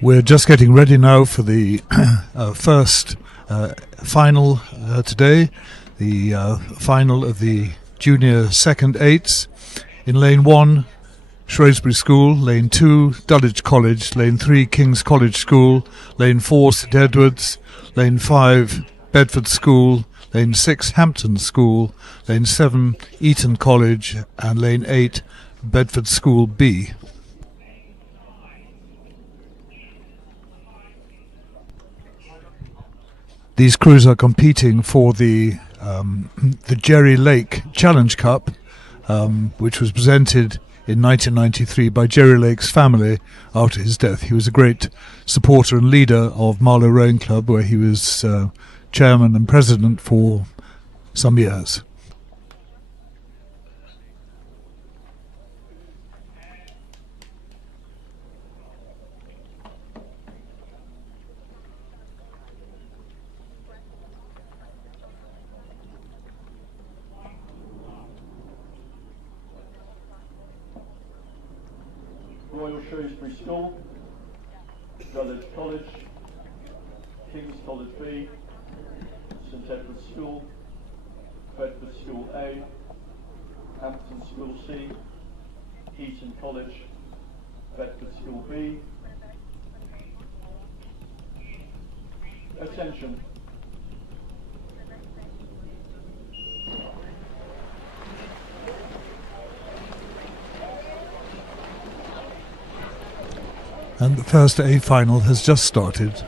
We're just getting ready now for the first final today, the final of the Junior Second Eights. In Lane 1, Shrewsbury School, Lane 2, Dulwich College, Lane 3, King's College School, Lane 4, St Edward's, Lane 5, Bedford School, Lane 6, Hampton School, Lane 7, Eton College, and Lane 8, Bedford School B. These crews are competing for the Jerry Lake Challenge Cup, which was presented in 1993 by Jerry Lake's family after his death. He was a great supporter and leader of Marlow Rowing Club, where he was chairman and president for some years. Royal Shrewsbury School, Dulwich College, King's College B, St Edward's School, Bedford School A, Hampton School C, Eton College, Bedford School B. Attention. And the first A final has just started.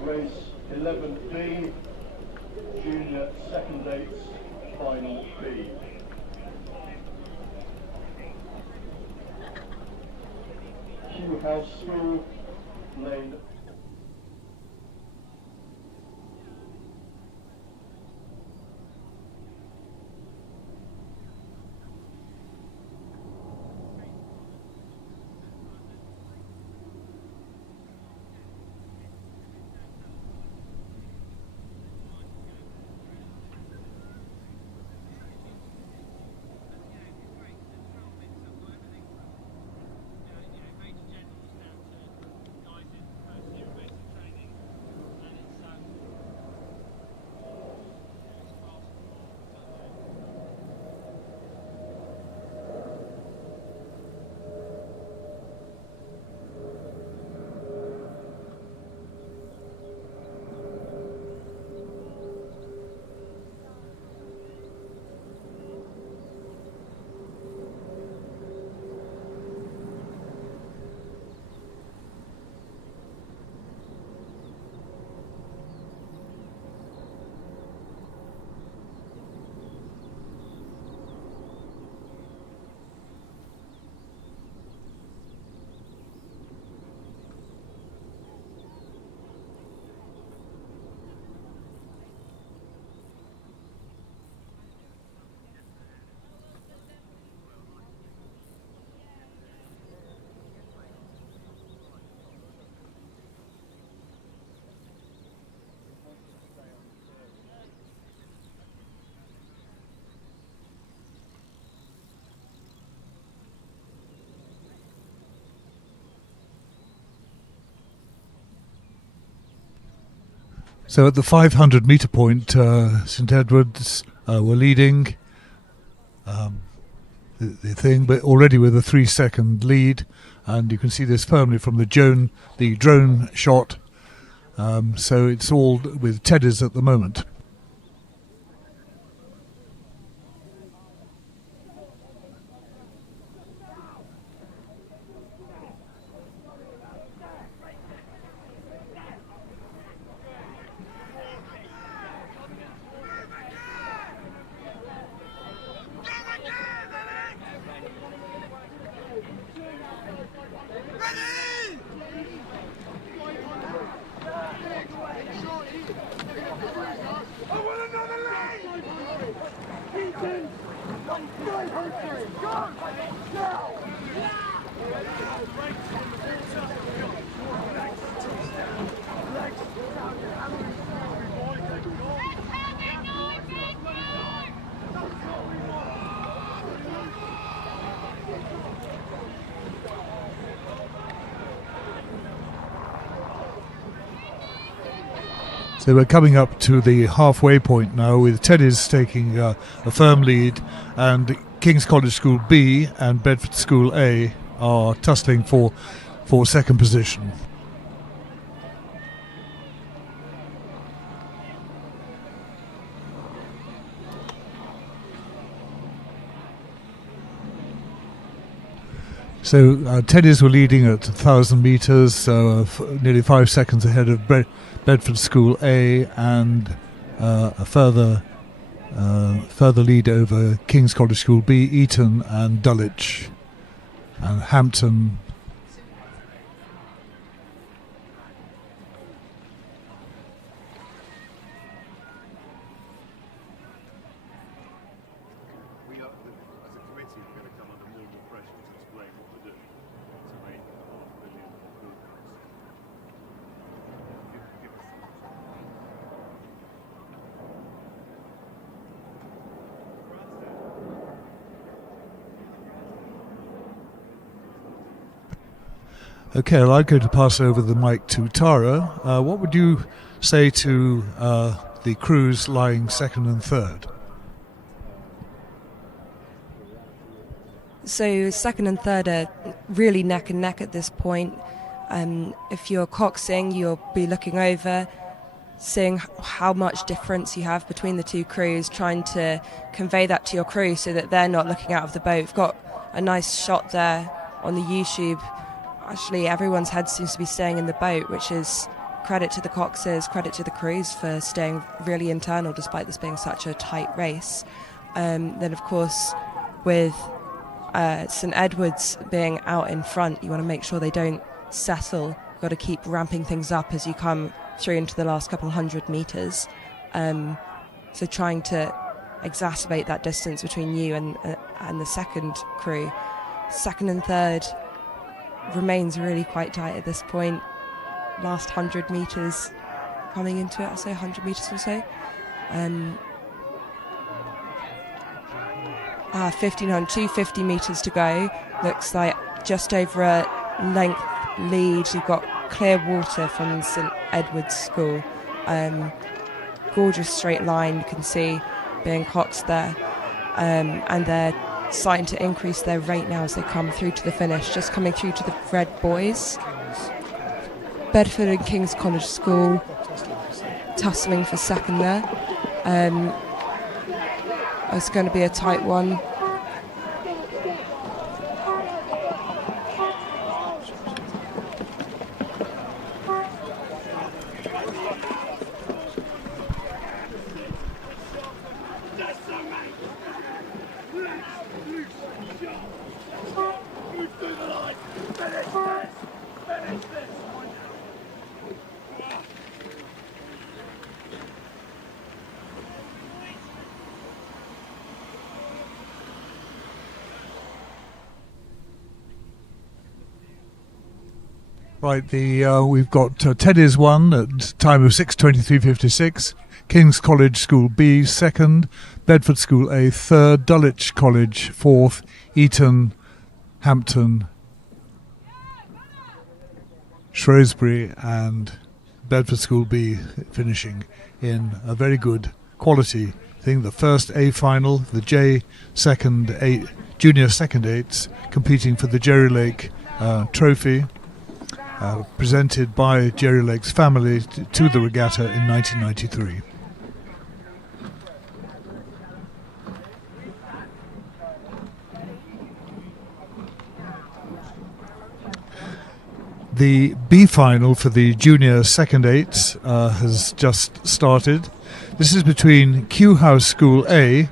Race 11B, Junior Second Eights, Final B. Kew House School, Lane So at the 500 metre point, St Edward's were leading the thing, but already with a 3-second lead, and you can see this firmly from the drone shot. So it's all with Teddies at the moment. So we're coming up to the halfway point now, with Teddy's taking a firm lead, and King's College School B and Bedford School A are tussling for second position. So Teddy's were leading at 1,000 metres, nearly 5 seconds ahead of Bedford School A, and a further lead over King's College School B, Eton and Dulwich and Hampton. We are, as a committee, we're going to come under more and more pressure to explain what we're doing to make $500 million improvements. Give us Okay, well, I'm going to pass over the mic to Tara. What would you say to the crews lying second and third? So second and third are really neck and neck at this point. If you're coxing, you'll be looking over, seeing how much difference you have between the two crews, trying to convey that to your crew so that they're not looking out of the boat. We've got a nice shot there on the YouTube. Actually, everyone's head seems to be staying in the boat, which is credit to the coxers, credit to the crews for staying really internal despite this being such a tight race. Then, of course, with St Edward's being out in front, you want to make sure they don't settle. You've got to keep ramping things up as you come through into the last couple hundred metres. So trying to exacerbate that distance between you and the second crew. Second and third remains really quite tight at this point. Last 100 metres coming into it, I'll say 100 metres or so. 250 metres to go. Looks like just over a length lead. You've got clear water from St Edward's School. Gorgeous straight line you can see being coxed there. And they're starting to increase their rate now as they come through to the finish. Just coming through to the red boys. Bedford and King's College School tussling for second there. It's going to be a tight one. Right, we've got Teddy's one at time of 6:23.56, King's College School B second, Bedford School A third, Dulwich College fourth, Eton, Hampton, Shrewsbury and Bedford School B finishing in a very good quality thing. The first A final, the J second eight, junior second eights competing for the Jerry Lake trophy. Presented by Jerry Lake's family to the regatta in 1993. The B final for the junior second eights has just started. This is between Kew House School A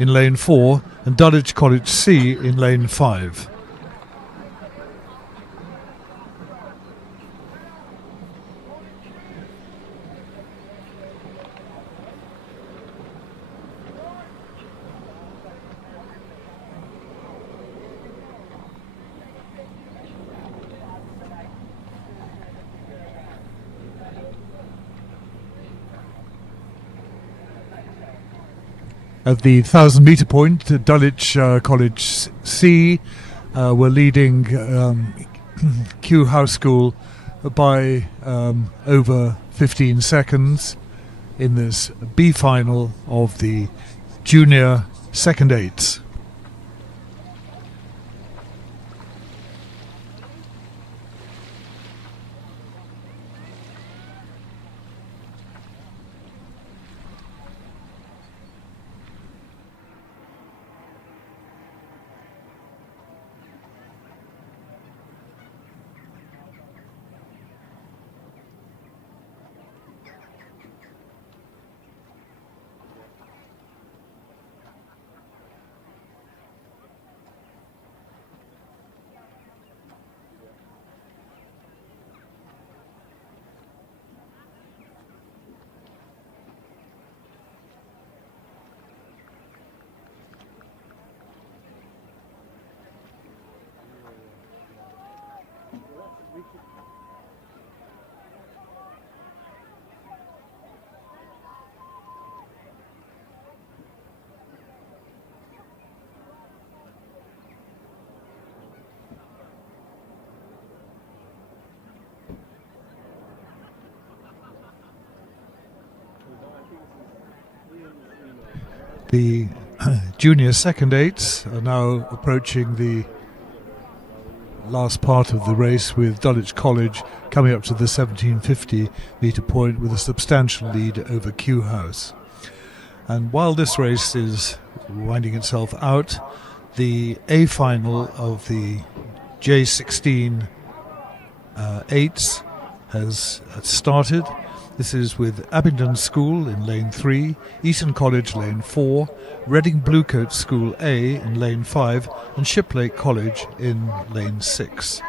in lane 4 and Dulwich College C in lane 5. At the 1,000 metre point, Dulwich College C were leading Kew House School by over 15 seconds in this B final of the junior second eights. The junior second eights are now approaching the last part of the race, with Dulwich College coming up to the 1750 metre point with a substantial lead over Kew House. And while this race is winding itself out, the A final of the J16 eights has started. This is with Abingdon School in lane 3, Eton College lane 4, Reading Bluecoat School A in lane 5, and Shiplake College in lane 6.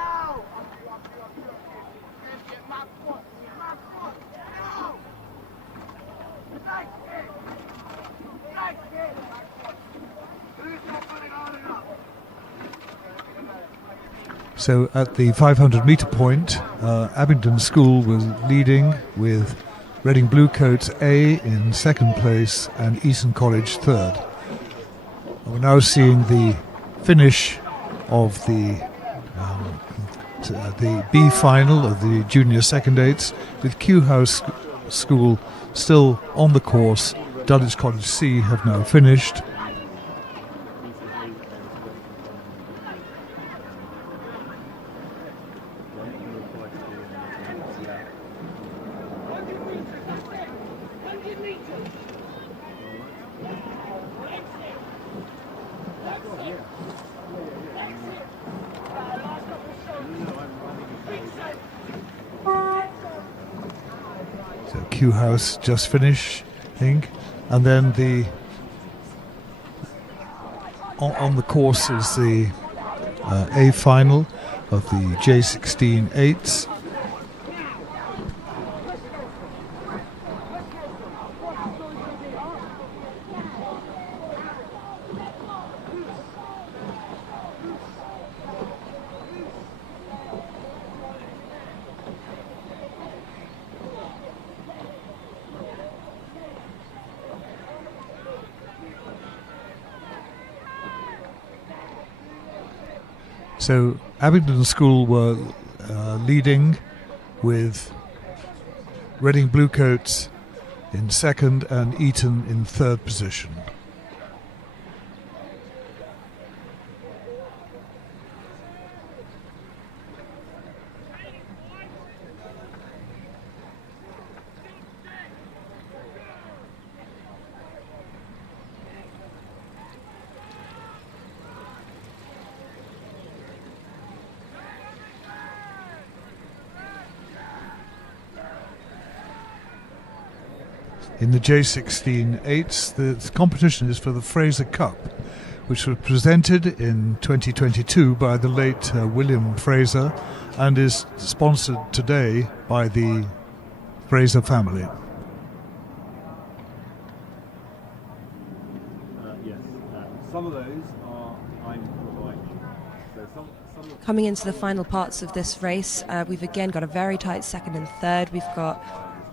So at the 500 metre point, Abingdon School was leading with Reading Bluecoats A in second place and Eton College third. We're now seeing the finish of the B final of the junior second eights, with Kew House School still on the course. Dulwich College C have now finished. Kew House just finishing, and then the on the course is the A final of the J16 eights. So Abingdon School were leading with Reading Bluecoats in second and Eton in third position. In the J16 eights, the competition is for the Fraser Cup, which was presented in 2022 by the late William Fraser and is sponsored today by the Fraser family. Yes, some of those are I'm providing. So some Coming into the final parts of this race, we've again got a very tight second and third. We've got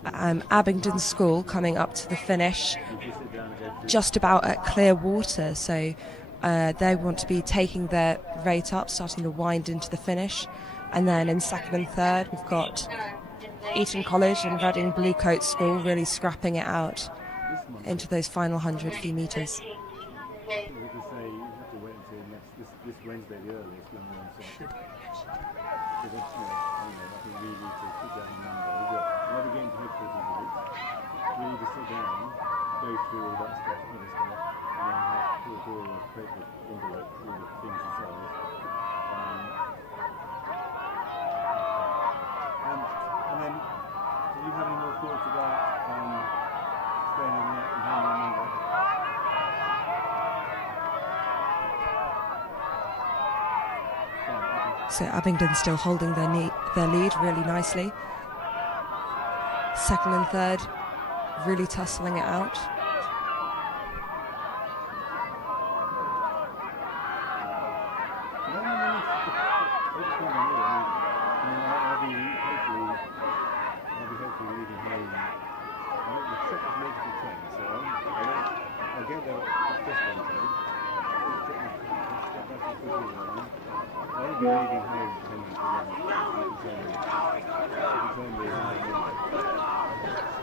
Abingdon School coming up to the finish just about at clear water, so they want to be taking their rate up, starting to wind into the finish. And then in second and third we've got Eton College and Reading Bluecoat School really scrapping it out into those final 100 few metres. We could say you have to wait until this Wednesday, the earliest, when we're on site. So that's, I think we need to sit down on Monday, but rather getting to headquarters with it, we need to sit down, go through all that stuff, other stuff, and then have to put all the paper envelope, all the things themselves. And then, do you have any more thoughts about staying overnight and handling on Monday? So Abingdon still holding their lead really nicely. Second and third really tussling it out.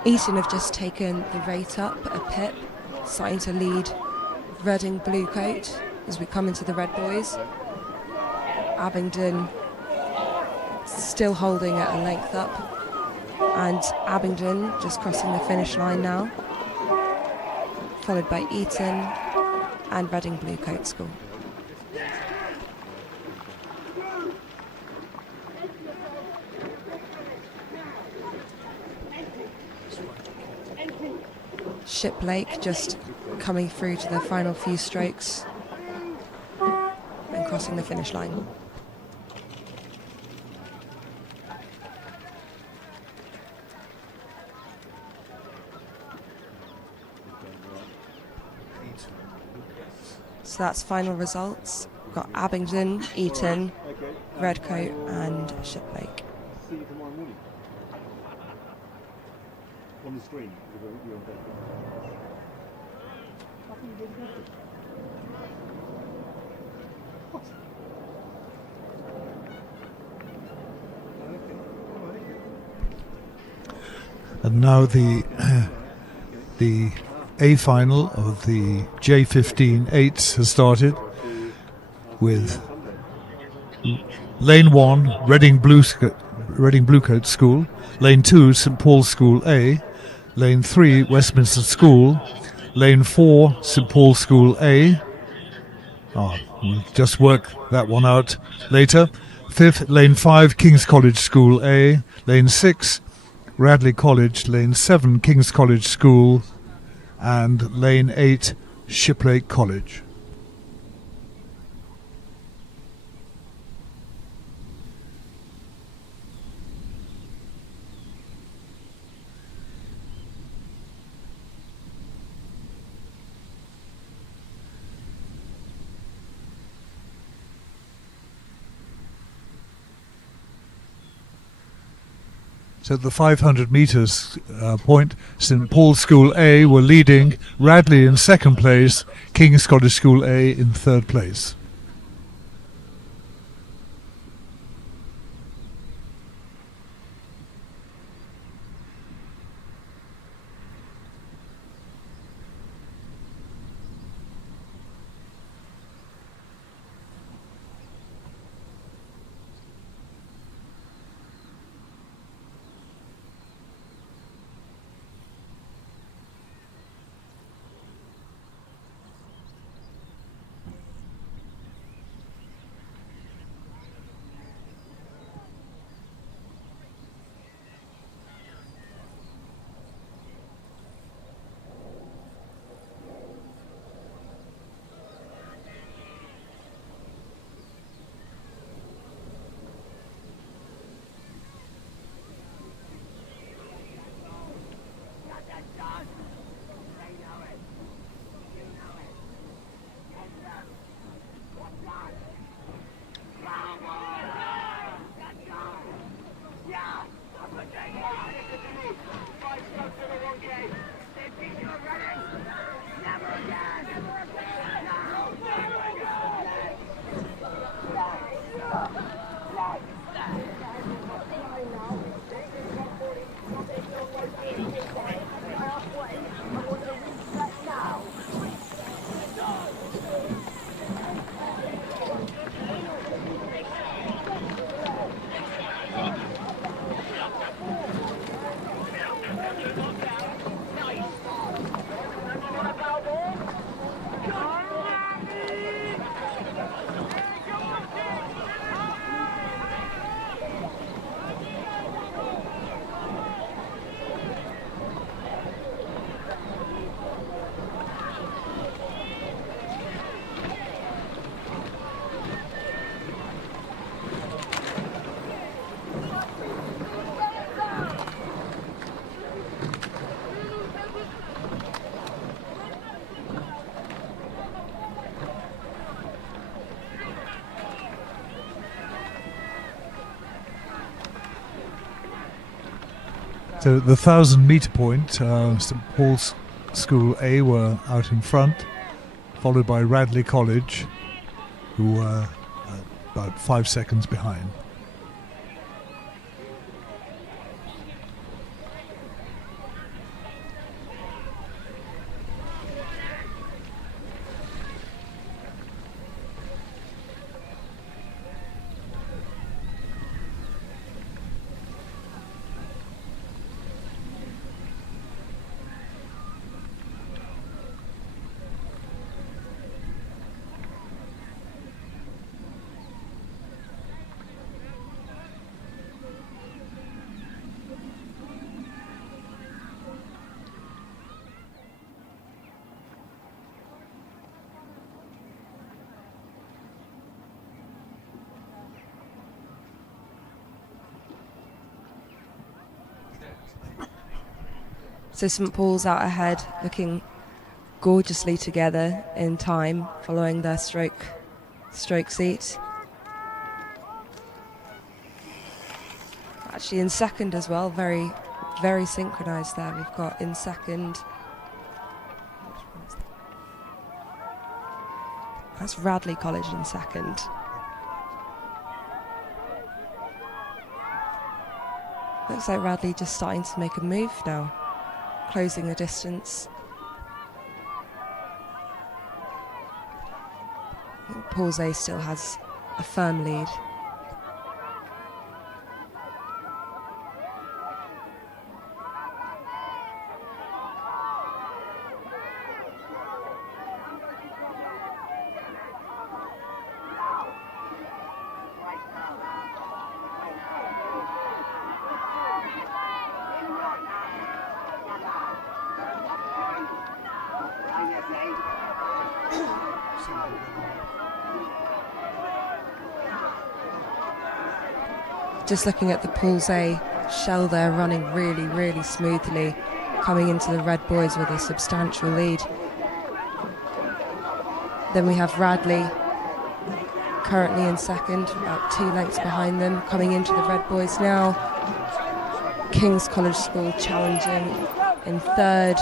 Eton have just taken the rate up a pip, starting to lead Reading Bluecoat as we come into the Red Boys. Abingdon still holding at a length up, and Abingdon just crossing the finish line now, followed by Eton and Reading Bluecoat School. Shiplake just coming through to the final few strokes and crossing the finish line. So that's final results. We've got Abingdon, Eton, Redcoat and Shiplake. See you tomorrow morning. On the screen, you're on bed. And now the A final of the J15 8s has started with Lane 1, Reading Bluecoat School, Lane 2, St Paul's School A, Lane 3, Westminster School, Lane 4, St Paul's School A. We'll just work that one out later. Fifth, Lane 5, King's College School A, Lane 6, Radley College, Lane 7, King's College School, and Lane 8, Shiplake College. So at the 500 metres point, St Paul's School A were leading, Radley in second place, King's College School A in third place. So the 1,000-meter point, St Paul's School A were out in front, followed by Radley College, who were about 5 seconds behind. So St Paul's out ahead, looking gorgeously together in time, following their stroke seat. Actually in second as well, very, very synchronised there. We've got in second. That's Radley College in second. Looks like Radley just starting to make a move now, closing the distance. Paul's A still has a firm lead. Just looking at the Paul's A shell there, running really, really smoothly, coming into the red boys with a substantial lead. Then we have Radley currently in second, about 2 lengths behind them, coming into the red boys now. King's College School challenging in third.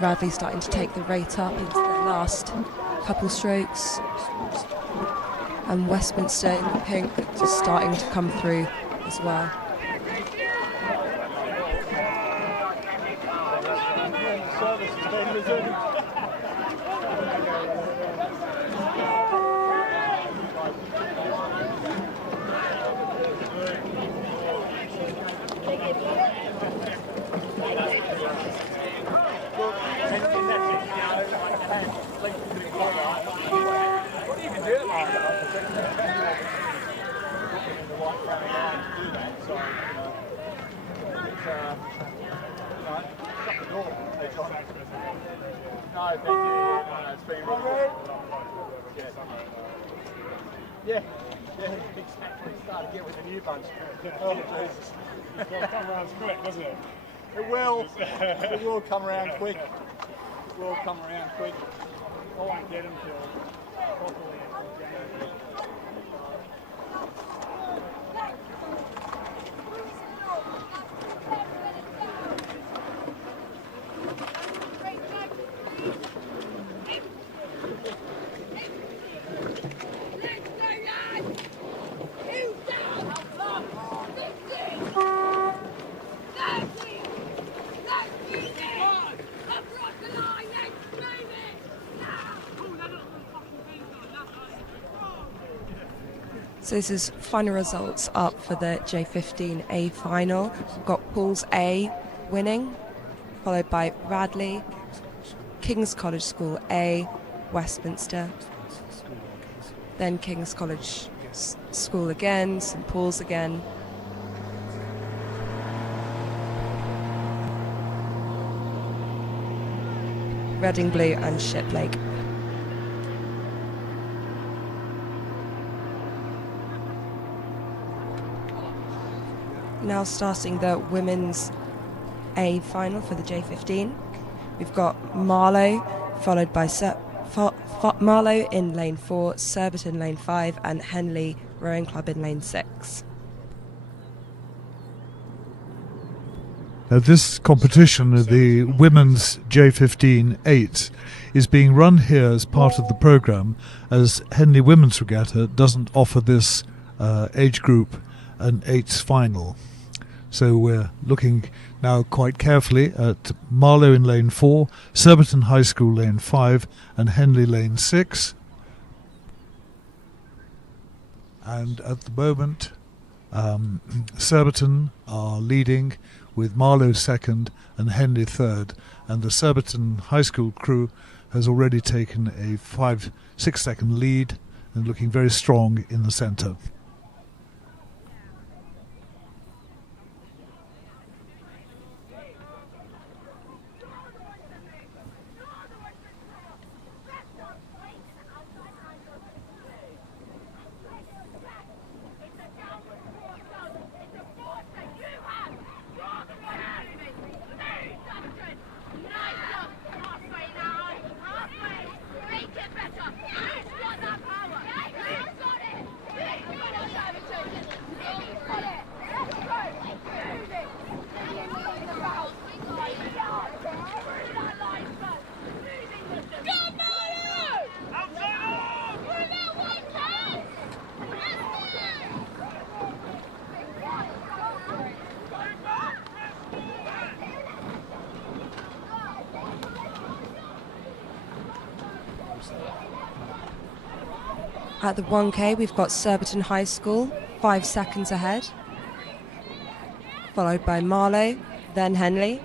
Radley starting to take the rate up into the last couple strokes. And Westminster in the pink just starting to come through as well. Yeah, exactly. Start to get with the new bunch. Oh, Jesus. It's got to come around quick, doesn't it? It will. It will come around quick. It will come around quick. I won't get him till properly until January. So this is final results up for the J15A final. We've got Paul's A winning, followed by Radley, King's College School A, Westminster, then King's College School again, St Paul's again. Reading Blue and Shiplake. Now starting the women's A final for the J15. We've got Marlow, followed by Marlow in lane 4, Surbiton lane 5, and Henley Rowing Club in lane 6. This competition, the women's J15 8s, is being run here as part of the programme, as Henley Women's Regatta doesn't offer this age group an 8s final. So we're looking now quite carefully at Marlow in lane 4, Surbiton High School lane 5 and Henley lane 6. And at the moment, Surbiton are leading with Marlow second and Henley third, and the Surbiton High School crew has already taken a 5-6 second lead and looking very strong in the centre. At the 1K, we've got Surbiton High School, 5 seconds ahead, followed by Marlow, then Henley.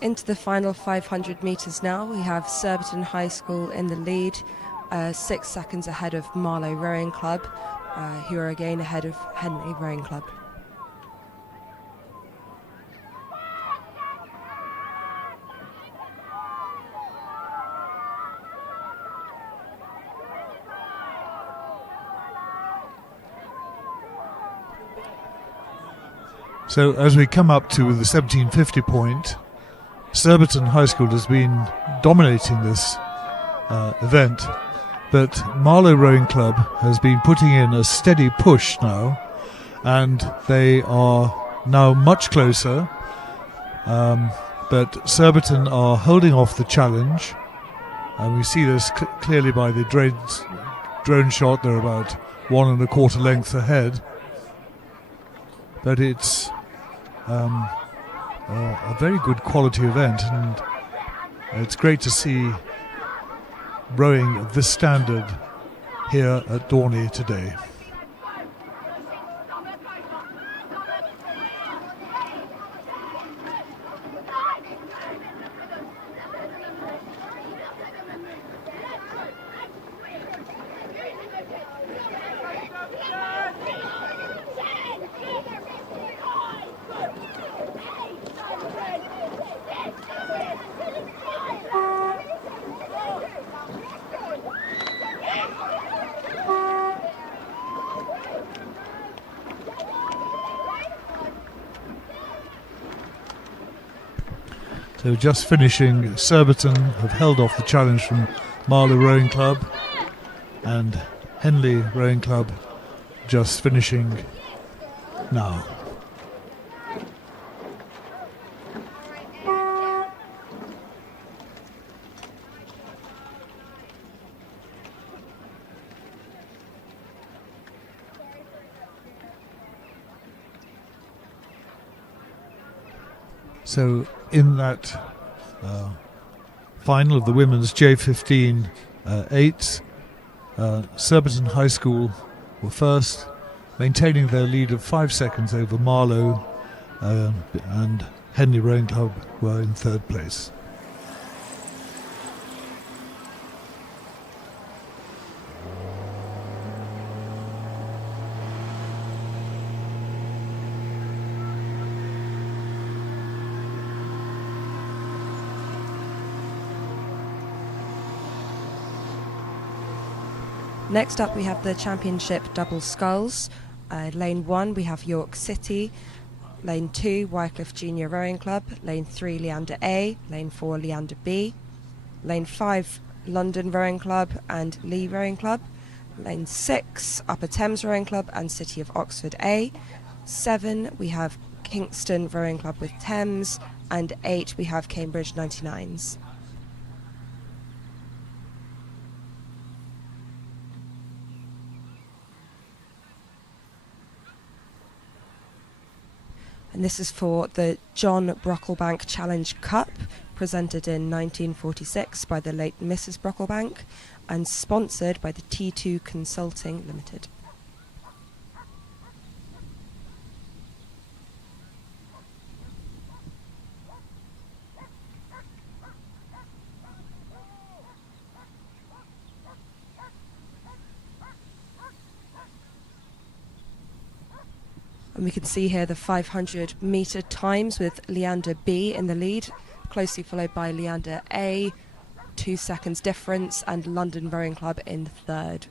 Into the final 500 metres now, we have Surbiton High School in the lead, 6 seconds ahead of Marlow Rowing Club, who are again ahead of Henley Rowing Club. So as we come up to the 1750 point, Surbiton High School has been dominating this event, but Marlow Rowing Club has been putting in a steady push now, and they are now much closer, but Surbiton are holding off the challenge, and we see this clearly by the drone shot. They're about 1 1/4 lengths ahead, but it's a very good quality event, and it's great to see rowing of this standard here at Dorney today. So just finishing, Surbiton have held off the challenge from Marlow Rowing Club, and Henley Rowing Club just finishing now. So in that final of the women's J15 8s, Surbiton High School were first, maintaining their lead of 5 seconds over Marlow, and Henley Rowing Club were in third place. Next up we have the championship double sculls. Lane 1 we have York City, Lane 2 Wycliffe Junior Rowing Club, Lane 3 Leander A, Lane 4 Leander B, Lane 5 London Rowing Club and Lee Rowing Club, Lane 6 Upper Thames Rowing Club and City of Oxford A, 7 we have Kingston Rowing Club with Thames, and 8 we have Cambridge 99s. And this is for the John Brocklebank Challenge Cup, presented in 1946 by the late Mrs. Brocklebank and sponsored by the T2 Consulting Limited. And we can see here the 500 metre times with Leander B in the lead, closely followed by Leander A, 2 seconds difference, and London Rowing Club in third.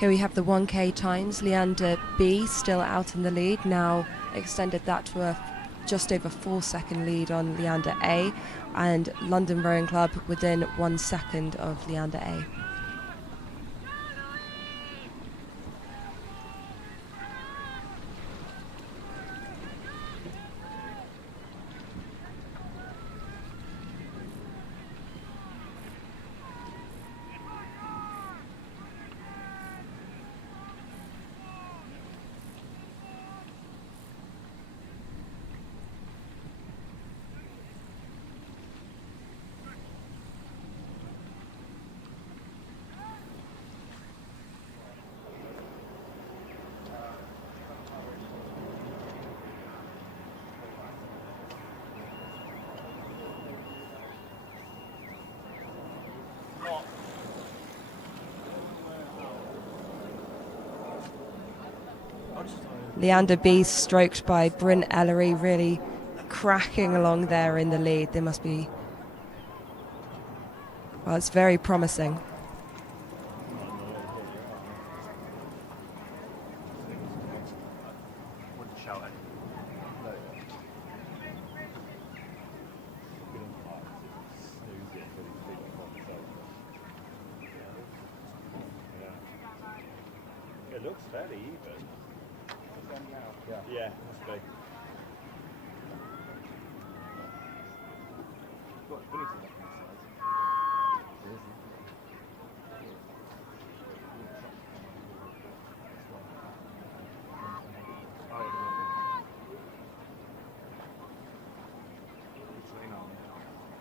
Here we have the 1K times. Leander B still out in the lead, now extended that to a just over 4 second lead on Leander A, and London Rowing Club within 1 second of Leander A. Leander B stroked by Bryn Ellery, really cracking along there in the lead. They must be, well, it's very promising. shout at you. No. Snooze it till his feet are off the sofa. Yeah. It looks fairly even. Yeah, must be. Got a bunny to look inside.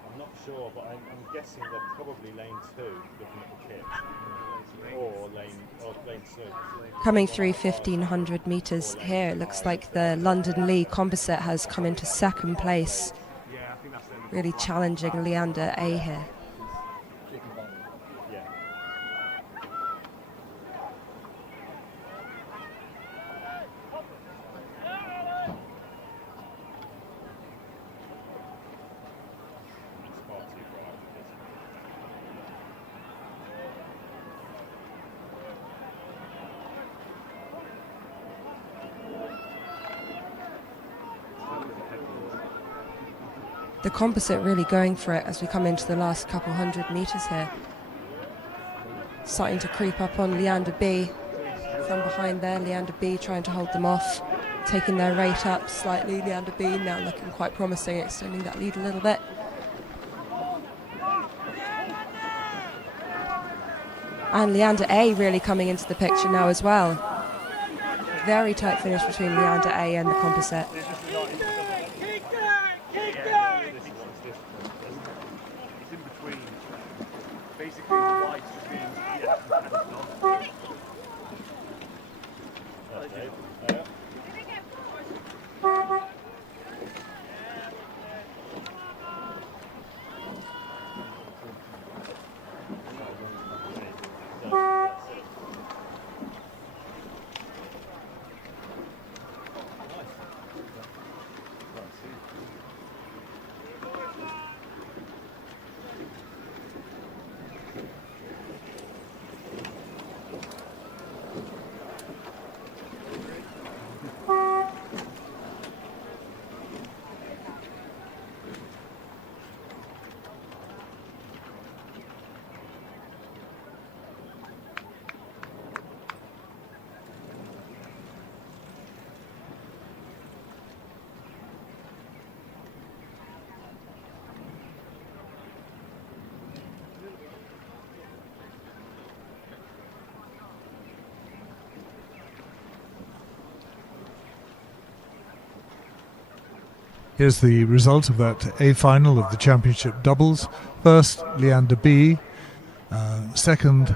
I'm not sure, but I'm guessing they're probably lane 2, looking at the kit, or lane 2. Coming through 1,500 metres here, it looks like the London Lee composite has come into second place, really challenging Leander A here. Yeah. It's far too bright. The composite really going for it as we come into the last couple hundred metres here. Starting to creep up on Leander B. From behind there, Leander B trying to hold them off, taking their rate up slightly. Leander B now looking quite promising, extending that lead a little bit. And Leander A really coming into the picture now as well. Very tight finish between Leander A and the composite. Here's the result of that A final of the championship doubles. First, Leander B. Second,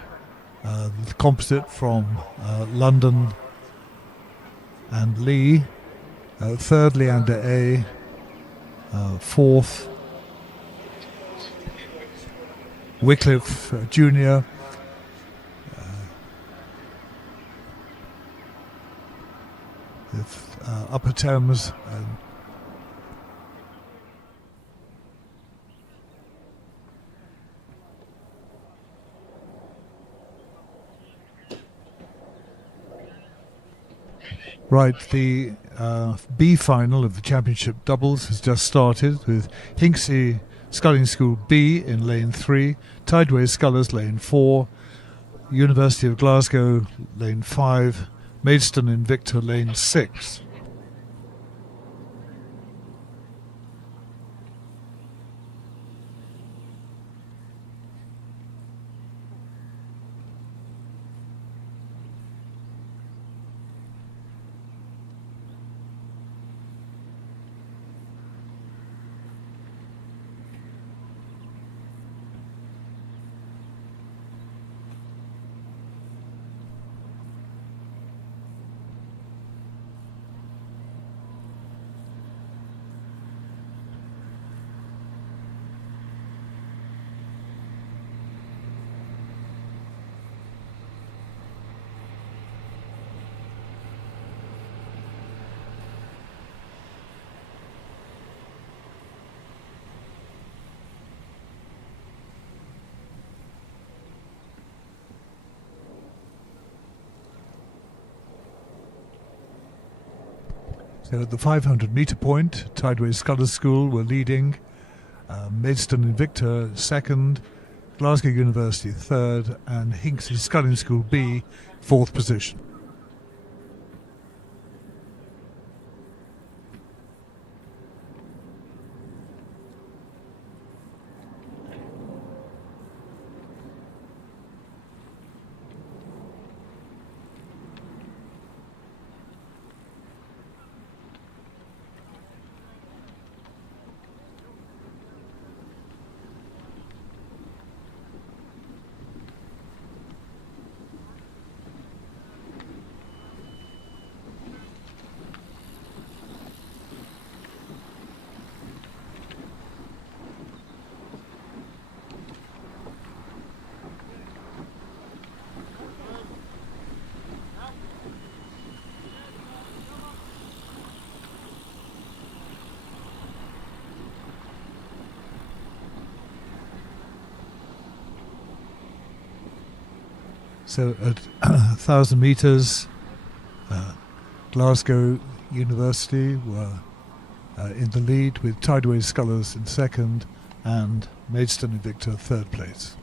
the composite from London and Lee. Third, Leander A. Fourth, Wycliffe Jr. With Upper Thames and right, the B final of the championship doubles has just started with Hinksey Sculling School B in lane 3, Tideway Scullers lane 4, University of Glasgow lane 5, Maidstone Invicta lane 6. So at the 500 metre point, Tideway Scholars School were leading, Maidstone Invicta second, Glasgow University third, and Hinksey Sculling School B fourth position. So at 1,000 metres, Glasgow University were in the lead with Tideway Scholars in second and Maidstone Invicta third place.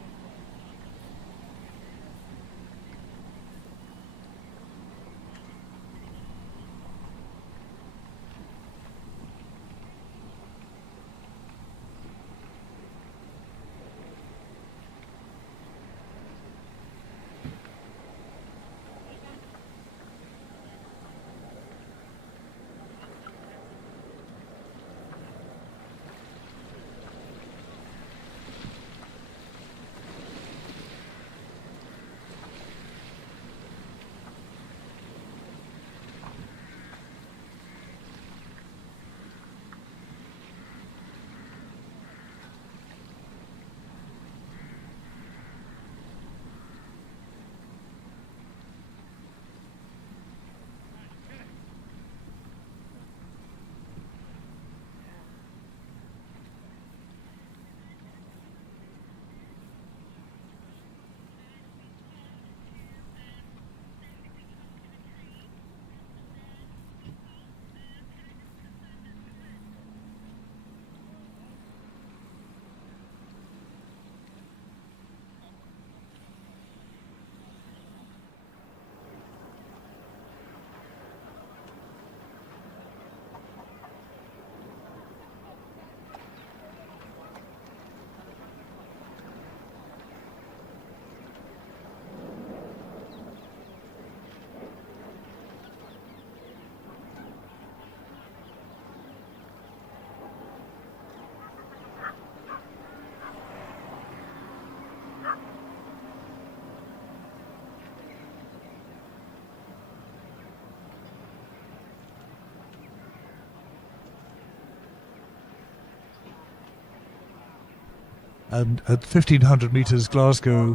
And at 1,500 metres, Glasgow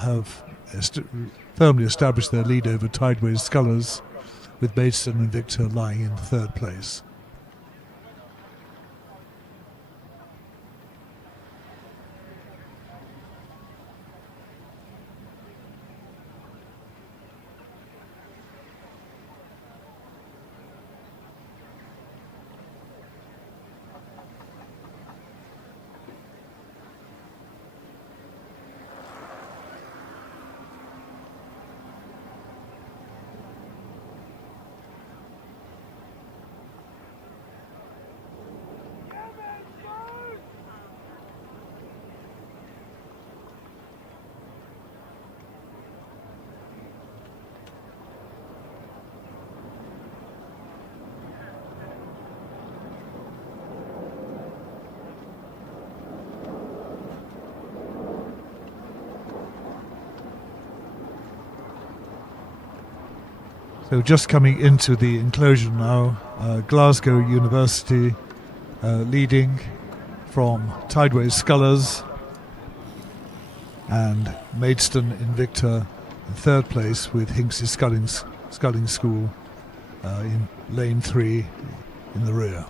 have firmly established their lead over Tideway Scholars, with Maidstone Invicta lying in third place. So just coming into the enclosure now, Glasgow University leading from Tideway Scholars, and Maidstone Invicta in third place with Hinksey Sculling School in lane 3 in the rear.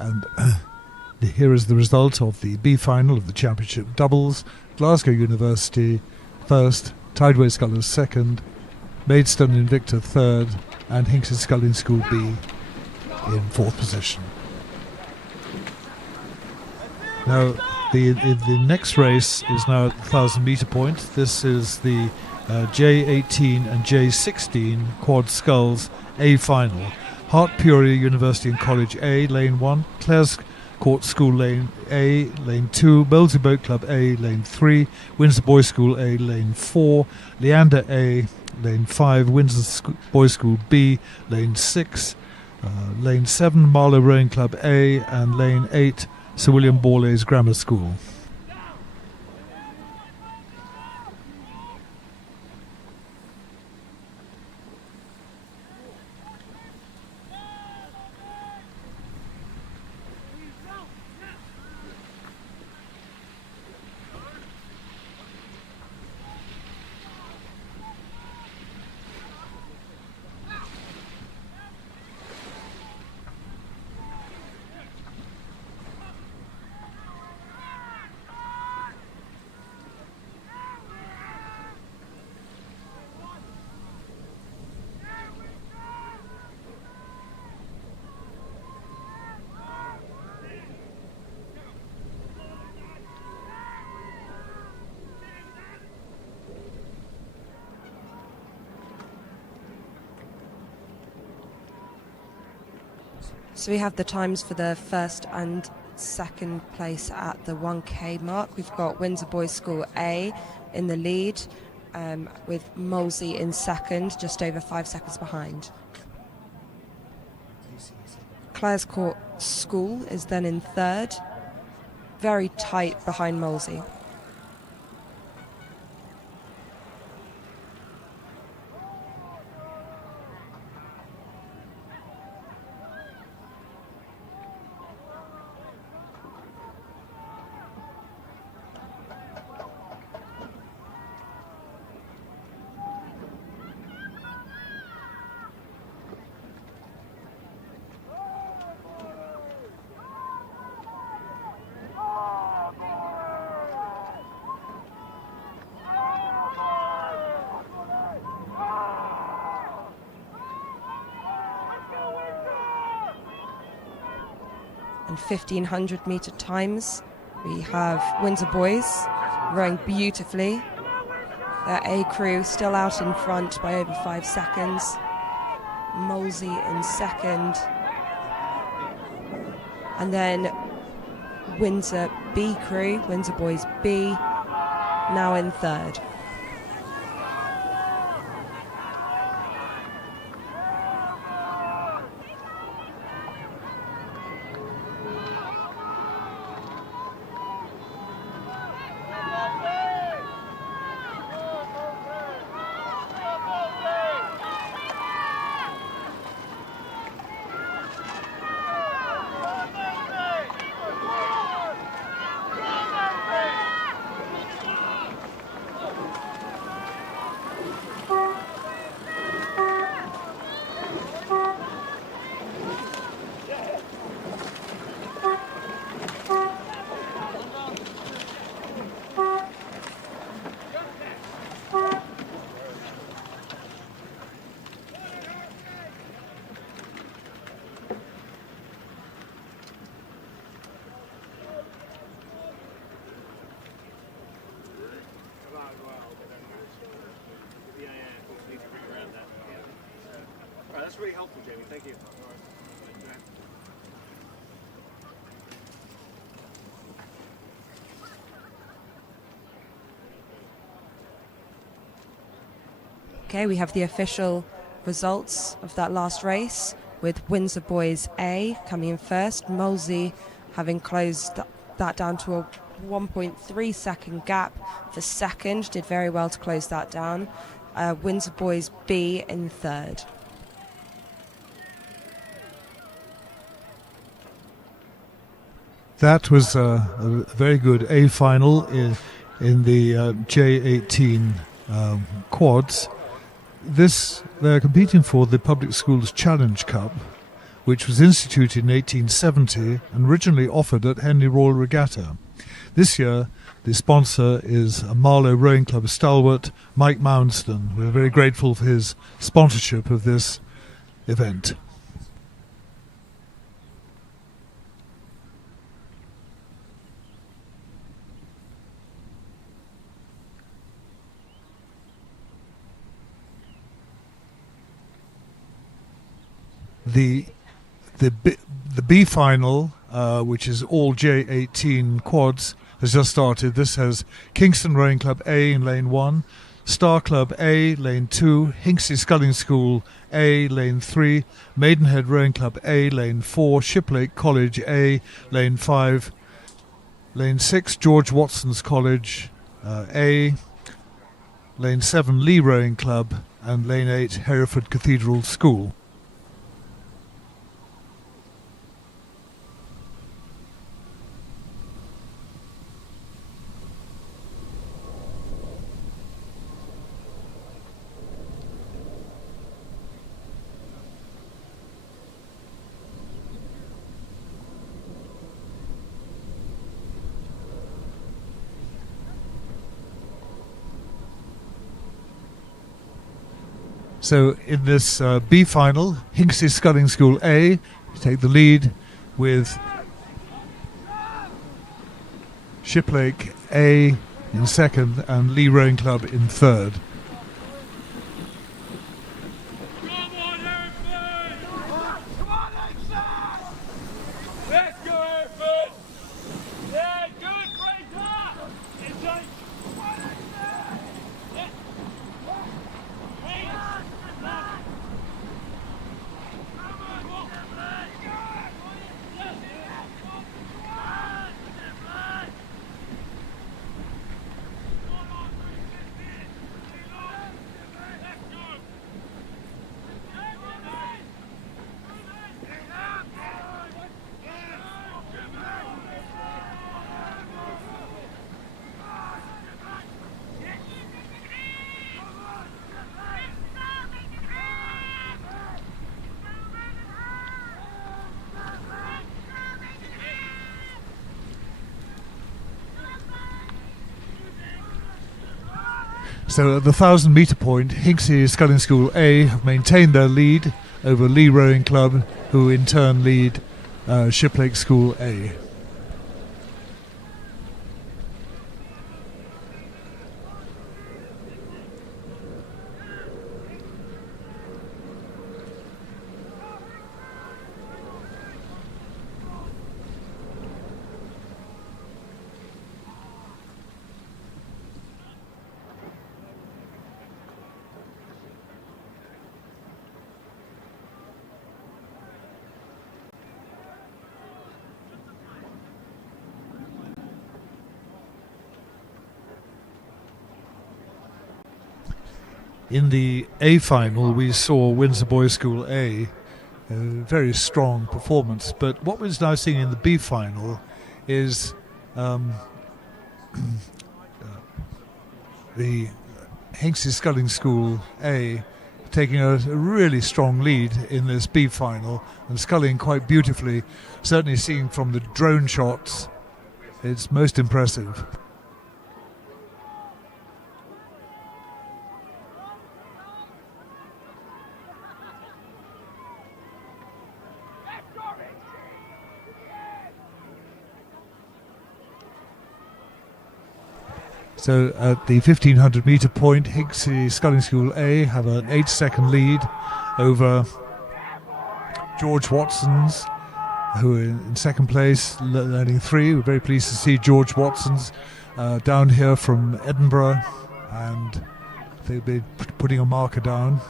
And here is the result of the B final of the championship doubles. Glasgow University first, Tideway Scullers second, Maidstone Invicta third, and Hinks's Sculling School B in fourth position. Now, the next race is now at the 1,000 metre point. This is the J18 and J16 Quad Sculls A final. Hart Peoria University and College A, lane 1, Clare's Court School lane A, lane 2, Mersey Boat Club A, lane 3, Windsor Boys School A, lane 4, Leander A, lane 5, Windsor Boys School B, lane 6, lane 7, Marlow Rowing Club A, and lane 8, Sir William Borlase Grammar School. So we have the times for the first and second place at the 1K mark. We've got Windsor Boys School A in the lead, with Molesey in second, just over 5 seconds behind. Clare's Court School is then in third, very tight behind Molesey. And 1,500 metre times. We have Windsor Boys rowing beautifully. Their A crew still out in front by over 5 seconds. Molesey in second. And then Windsor B crew, Windsor Boys B, now in third. That's really helpful, Jamie. Thank you. Okay, we have the official results of that last race, with Windsor Boys A coming in first, Molesey having closed that down to a 1.3 second gap for second, did very well to close that down. Windsor Boys B in third. That was a very good A final in the J18 quads. They're competing for the Public Schools Challenge Cup, which was instituted in 1870 and originally offered at Henley Royal Regatta. This year, the sponsor is a Marlow Rowing Club stalwart, Mike Mounston. We're very grateful for his sponsorship of this event. The B final, which is all J18 quads, has just started. This has Kingston Rowing Club A in lane 1, Star Club A, lane 2, Hinksey Sculling School A, lane 3, Maidenhead Rowing Club A, lane 4, Shiplake College A, lane 5, lane 6, George Watson's College A, lane 7, Lee Rowing Club, and lane 8, Hereford Cathedral School. So in this B final, Hinksey Sculling School A take the lead with Shiplake A in second and Lee Rowing Club in third. So at the 1,000 metre point, Hinksey Sculling School A have maintained their lead over Lee Rowing Club, who in turn lead Shiplake School A. In the A final, we saw Windsor Boys School A, a very strong performance. But what we're now seeing in the B final is the Hinksey Sculling School A taking a really strong lead in this B final and sculling quite beautifully. Certainly seeing from the drone shots, it's most impressive. So at the 1,500 metre point, Hinksey Sculling School A have an 8-second lead over George Watson's, who are in second place, learning 3. We're very pleased to see George Watson's down here from Edinburgh, and they'll be putting a marker down.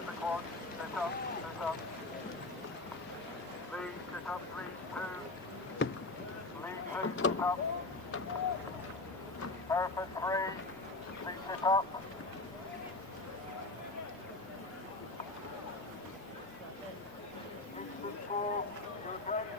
in the quad. Sit up, sit up. Lead, sit up, lead 2. Lead 2, sit up. Hereford 3, please sit up. Lead 4, you're ready.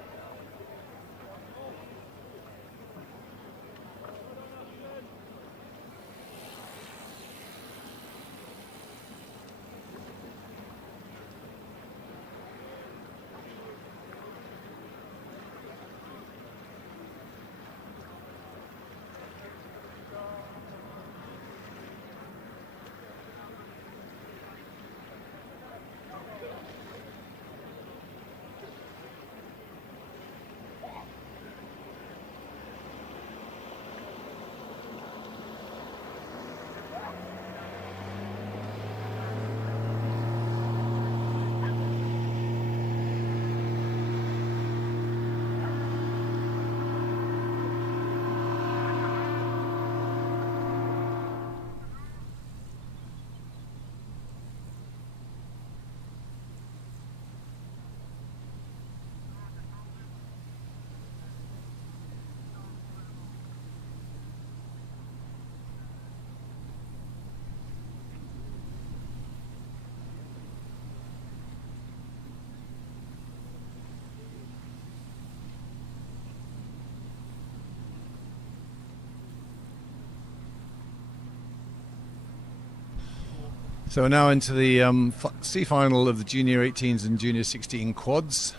So we're now into the C final of the Junior 18s and Junior 16 quads,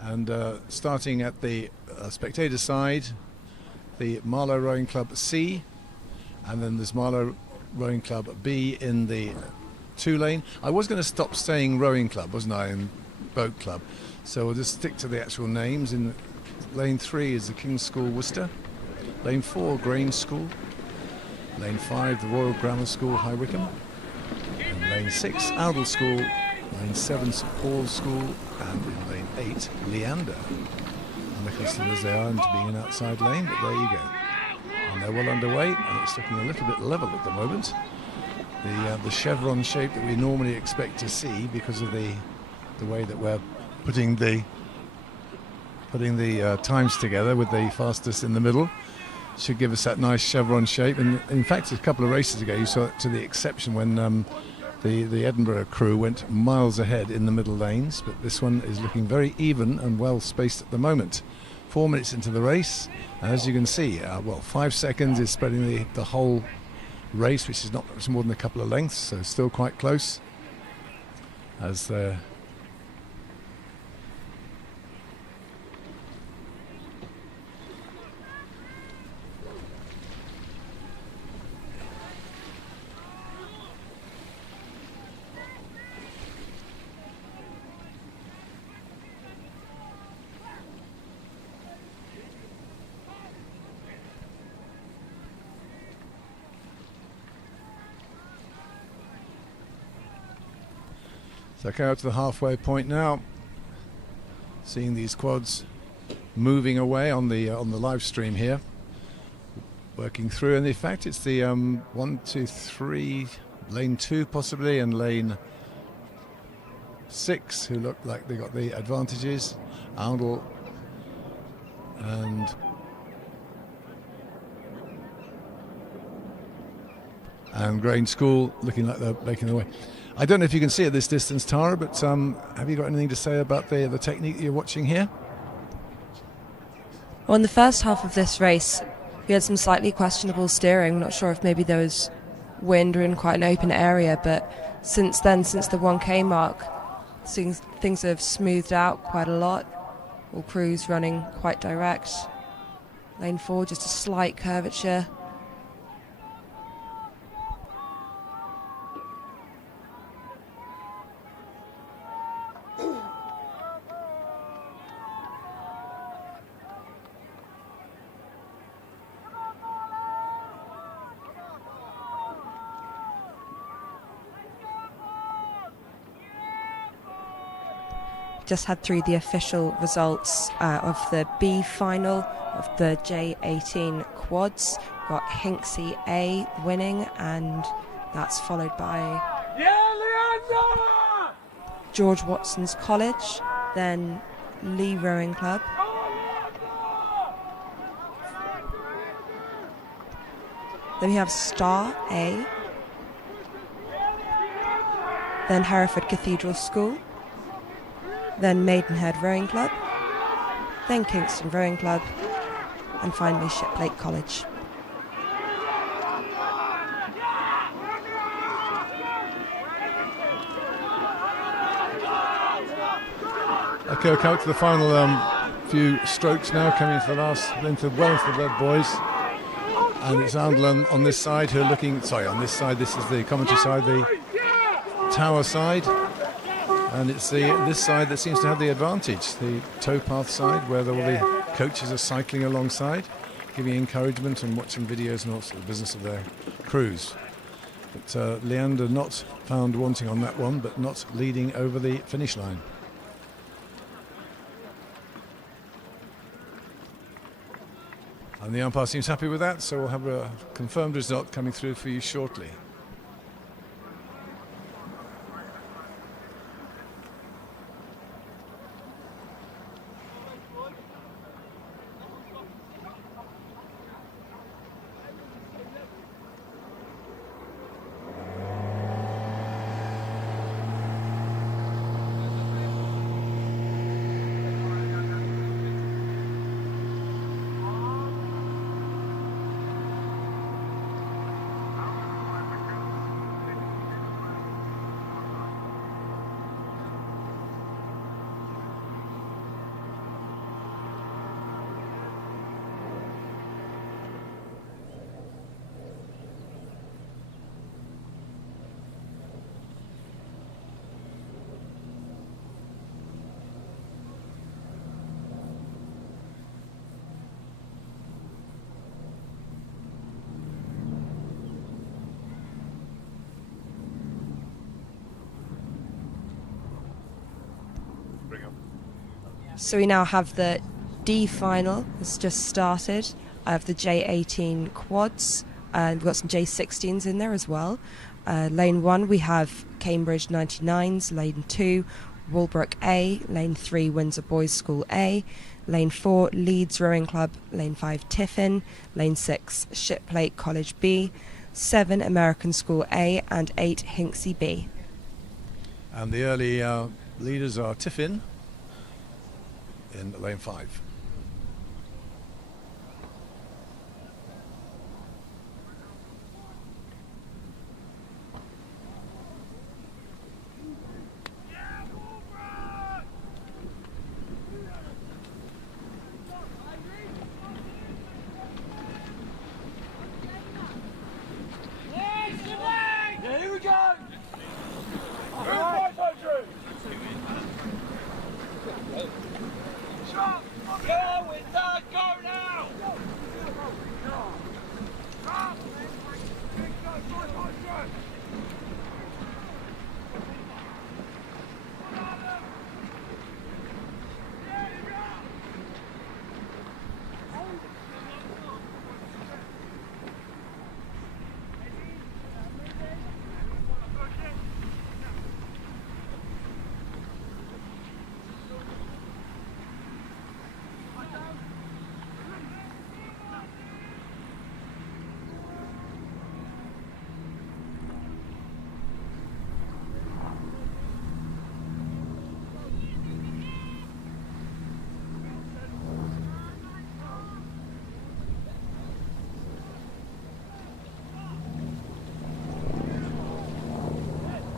and starting at the spectator side, the Marlow Rowing Club C, and then there's Marlow Rowing Club B in the 2 lane. I was going to stop saying Rowing Club, wasn't I, and Boat Club, so we'll just stick to the actual names. In lane 3 is the King's School Worcester, lane 4 Grange School, lane 5 the Royal Grammar School High Wycombe, in lane 6, Aldle School, lane 7, St Paul's School, and in lane 8, Leander. Unaccustomed as they are into being an outside lane, but there you go. And they're well underway, and it's looking a little bit level at the moment. The chevron shape that we normally expect to see because of the way that we're putting the times together with the fastest in the middle should give us that nice chevron shape. And in fact, a couple of races ago you saw it to the exception when the Edinburgh crew went miles ahead in the middle lanes, but this one is looking very even and well spaced at the moment. 4 minutes into the race, and as you can see, 5 seconds is spreading the whole race, which is not much more than a couple of lengths, so still quite close as so coming out to the halfway point now, seeing these quads moving away on the live stream here, working through, and in fact it's the 1, 2, 3, lane 2 possibly, and lane 6 who look like they got the advantages. Aldle and Grange School looking like they're making their way. I don't know if you can see at this distance, Tara, but have you got anything to say about the technique that you're watching here? Well, in the first half of this race, we had some slightly questionable steering. I'm not sure if maybe there was wind or in quite an open area, but since then, since the 1K mark, things have smoothed out quite a lot. All crews running quite direct. Lane 4, just a slight curvature. Just had through the official results of the B final of the J18 quads. Got Hinksey A winning, and that's followed by George Watson's College, then Lee Rowing Club, then we have Star A, then Hereford Cathedral School, then Maidenhead Rowing Club, then Kingston Rowing Club, and finally Shiplake College. Okay, we'll come to the final few strokes now, coming to the last length of well into the red boys. And it's Andlin on this side who are looking, sorry, on this side, this is the commentary side, the tower side. And it's this side that seems to have the advantage, the towpath side, where all the coaches are cycling alongside, giving encouragement and watching videos and also the business of their crews. But Leander not found wanting on that one, but not leading over the finish line. And the umpire seems happy with that, so we'll have a confirmed result coming through for you shortly. So we now have the D final, it's just started, of the J18 quads. We've got some J16s in there as well. Lane 1 we have Cambridge 99s, Lane 2 Walbrook A, Lane 3 Windsor Boys School A, Lane 4 Leeds Rowing Club, Lane 5 Tiffin, Lane 6 Shiplake College B, 7 American School A, and 8 Hinksey B. And the early leaders are Tiffin in lane 5.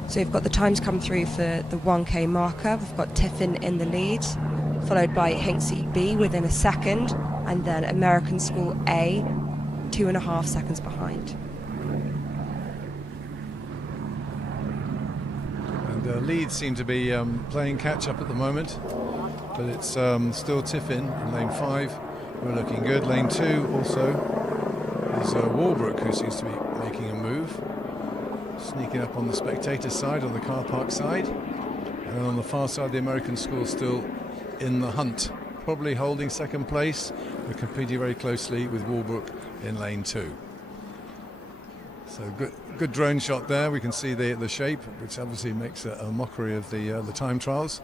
So we've got the times come through for the 1K marker. We've got Tiffin in the lead, followed by Hinksey B within a second, and then American School A 2.5 seconds behind. And Leeds seem to be playing catch up at the moment, but it's still Tiffin in lane 5. We're looking good. Lane 2 also is Walbrook, who seems to be making a move. Sneaking up on the spectator side, on the car park side, and then on the far side the American School still in the hunt, probably holding second place. We're competing very closely with Walbrook in lane 2. So good drone shot there. We can see the shape, which obviously makes a mockery of the time trials.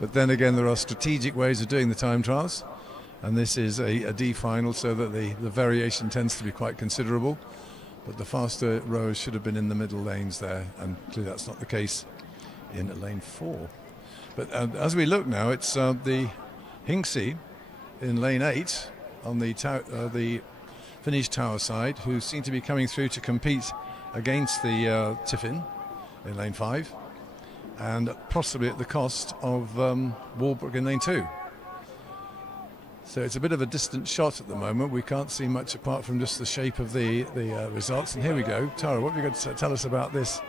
But then again, there are strategic ways of doing the time trials, and this is a D final, so that the variation tends to be quite considerable. But the faster rowers should have been in the middle lanes there, and clearly that's not the case in lane 4. But as we look now, it's the Hinksey in lane 8 on the Finnish tower side, who seem to be coming through to compete against the Tiffin in lane 5, and possibly at the cost of Walbrook in lane 2. So it's a bit of a distant shot at the moment. We can't see much apart from just the shape of the results. And here we go. Tara, what have you got to tell us about this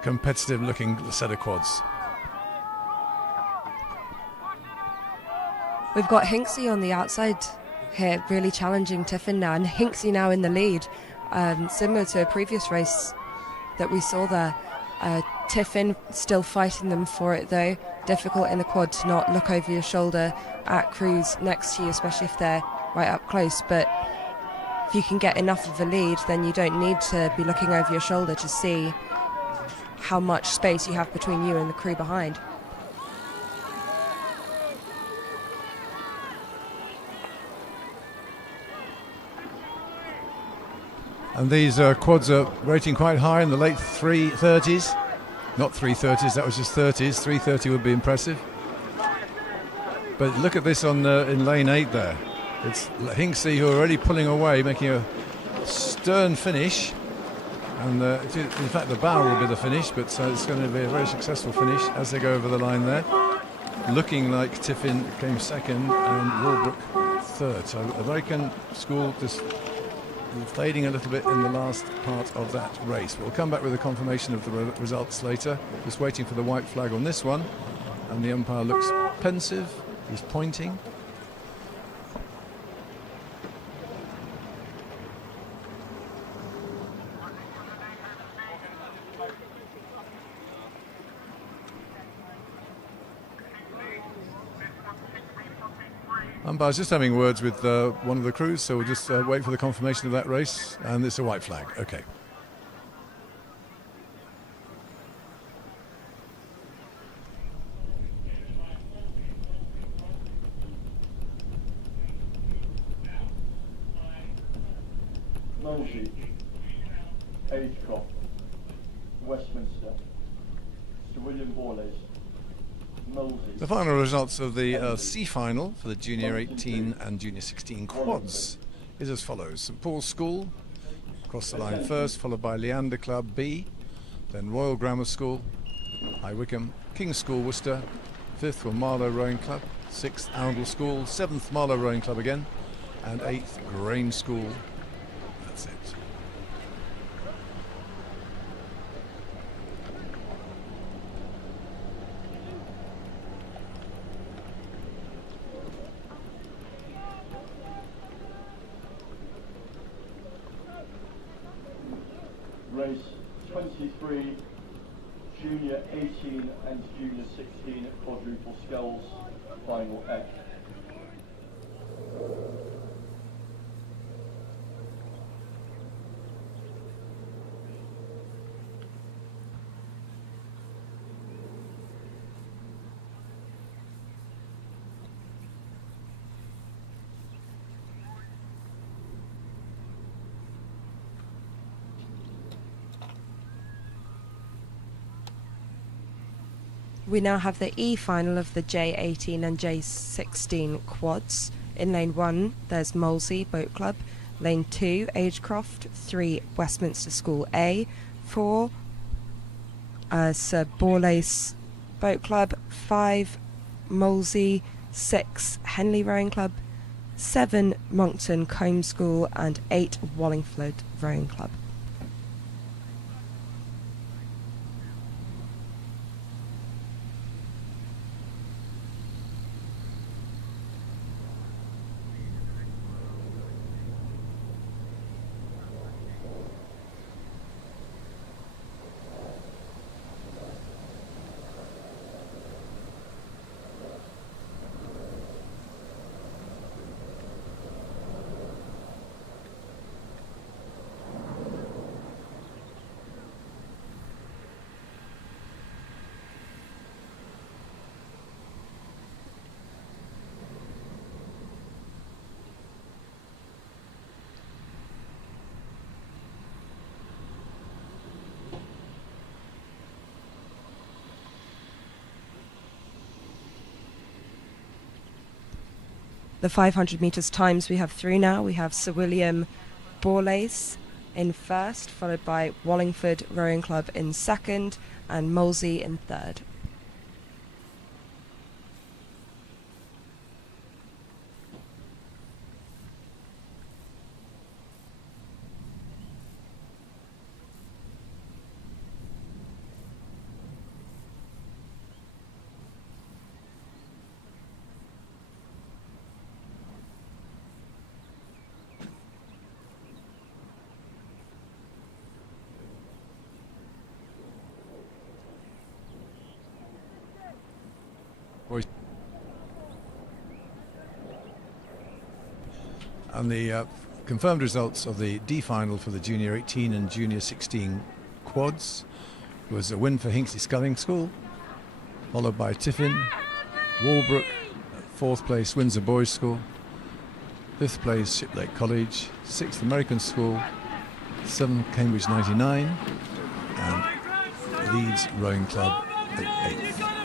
competitive looking set of quads? We've got Hinksey on the outside here, really challenging Tiffin now, and Hinksey now in the lead, similar to a previous race that we saw there. Tiffin still fighting them for it though. Difficult in the quad to not look over your shoulder at crews next to you, especially if they're right up close. But if you can get enough of a lead, then you don't need to be looking over your shoulder to see how much space you have between you and the crew behind. And these quads are rating quite high in the late 330s. Not 330s, that was just 30s. 330 would be impressive. But look at this in lane 8 there. It's Hinksey who are already pulling away, making a stern finish. And in fact, the bow will be the finish, but it's going to be a very successful finish as they go over the line there. Looking like Tiffin came second and Walbrook third. So the American school just fading a little bit in the last part of that race. We'll come back with a confirmation of the results later. Just waiting for the white flag on this one, and the umpire looks pensive. He's pointing. Umpire's just having words with one of the crews, so we'll just wait for the confirmation of that race, and it's a white flag. Okay. Moulsey, Agecroft, Westminster, Sir William Borlase. The final results of the C final for the Junior 18 and Junior 16 quads is as follows. St Paul's School across the line first, followed by Leander Club B, then Royal Grammar School, High Wycombe, King's School Worcester, 5th were Marlow Rowing Club, 6th Oundle School, 7th Marlow Rowing Club again, and 8th Grange School. That's it. Race 23, Junior 18 and Junior 16 at quadruple sculls, final F. We now have the E final of the J18 and J16 quads. In lane 1 there's Moulsey Boat Club, lane 2 Agecroft, 3 Westminster School A, 4 Sir Borlase Boat Club, 5 Moulsey, 6 Henley Rowing Club, 7 Moncton Combe School, and 8 Wallingford Rowing Club. the 500 metres times we have through now. We have Sir William Borlase in first, followed by Wallingford Rowing Club in second, and Molesey in third. And the confirmed results of the D final for the Junior 18 and Junior 16 quads was a win for Hinckley Sculling School, followed by Tiffin, Walbrook, 4th place Windsor Boys School, 5th place Shiplake College, 6th American School, 7th Cambridge 99, and Leeds Rowing Club at 8th.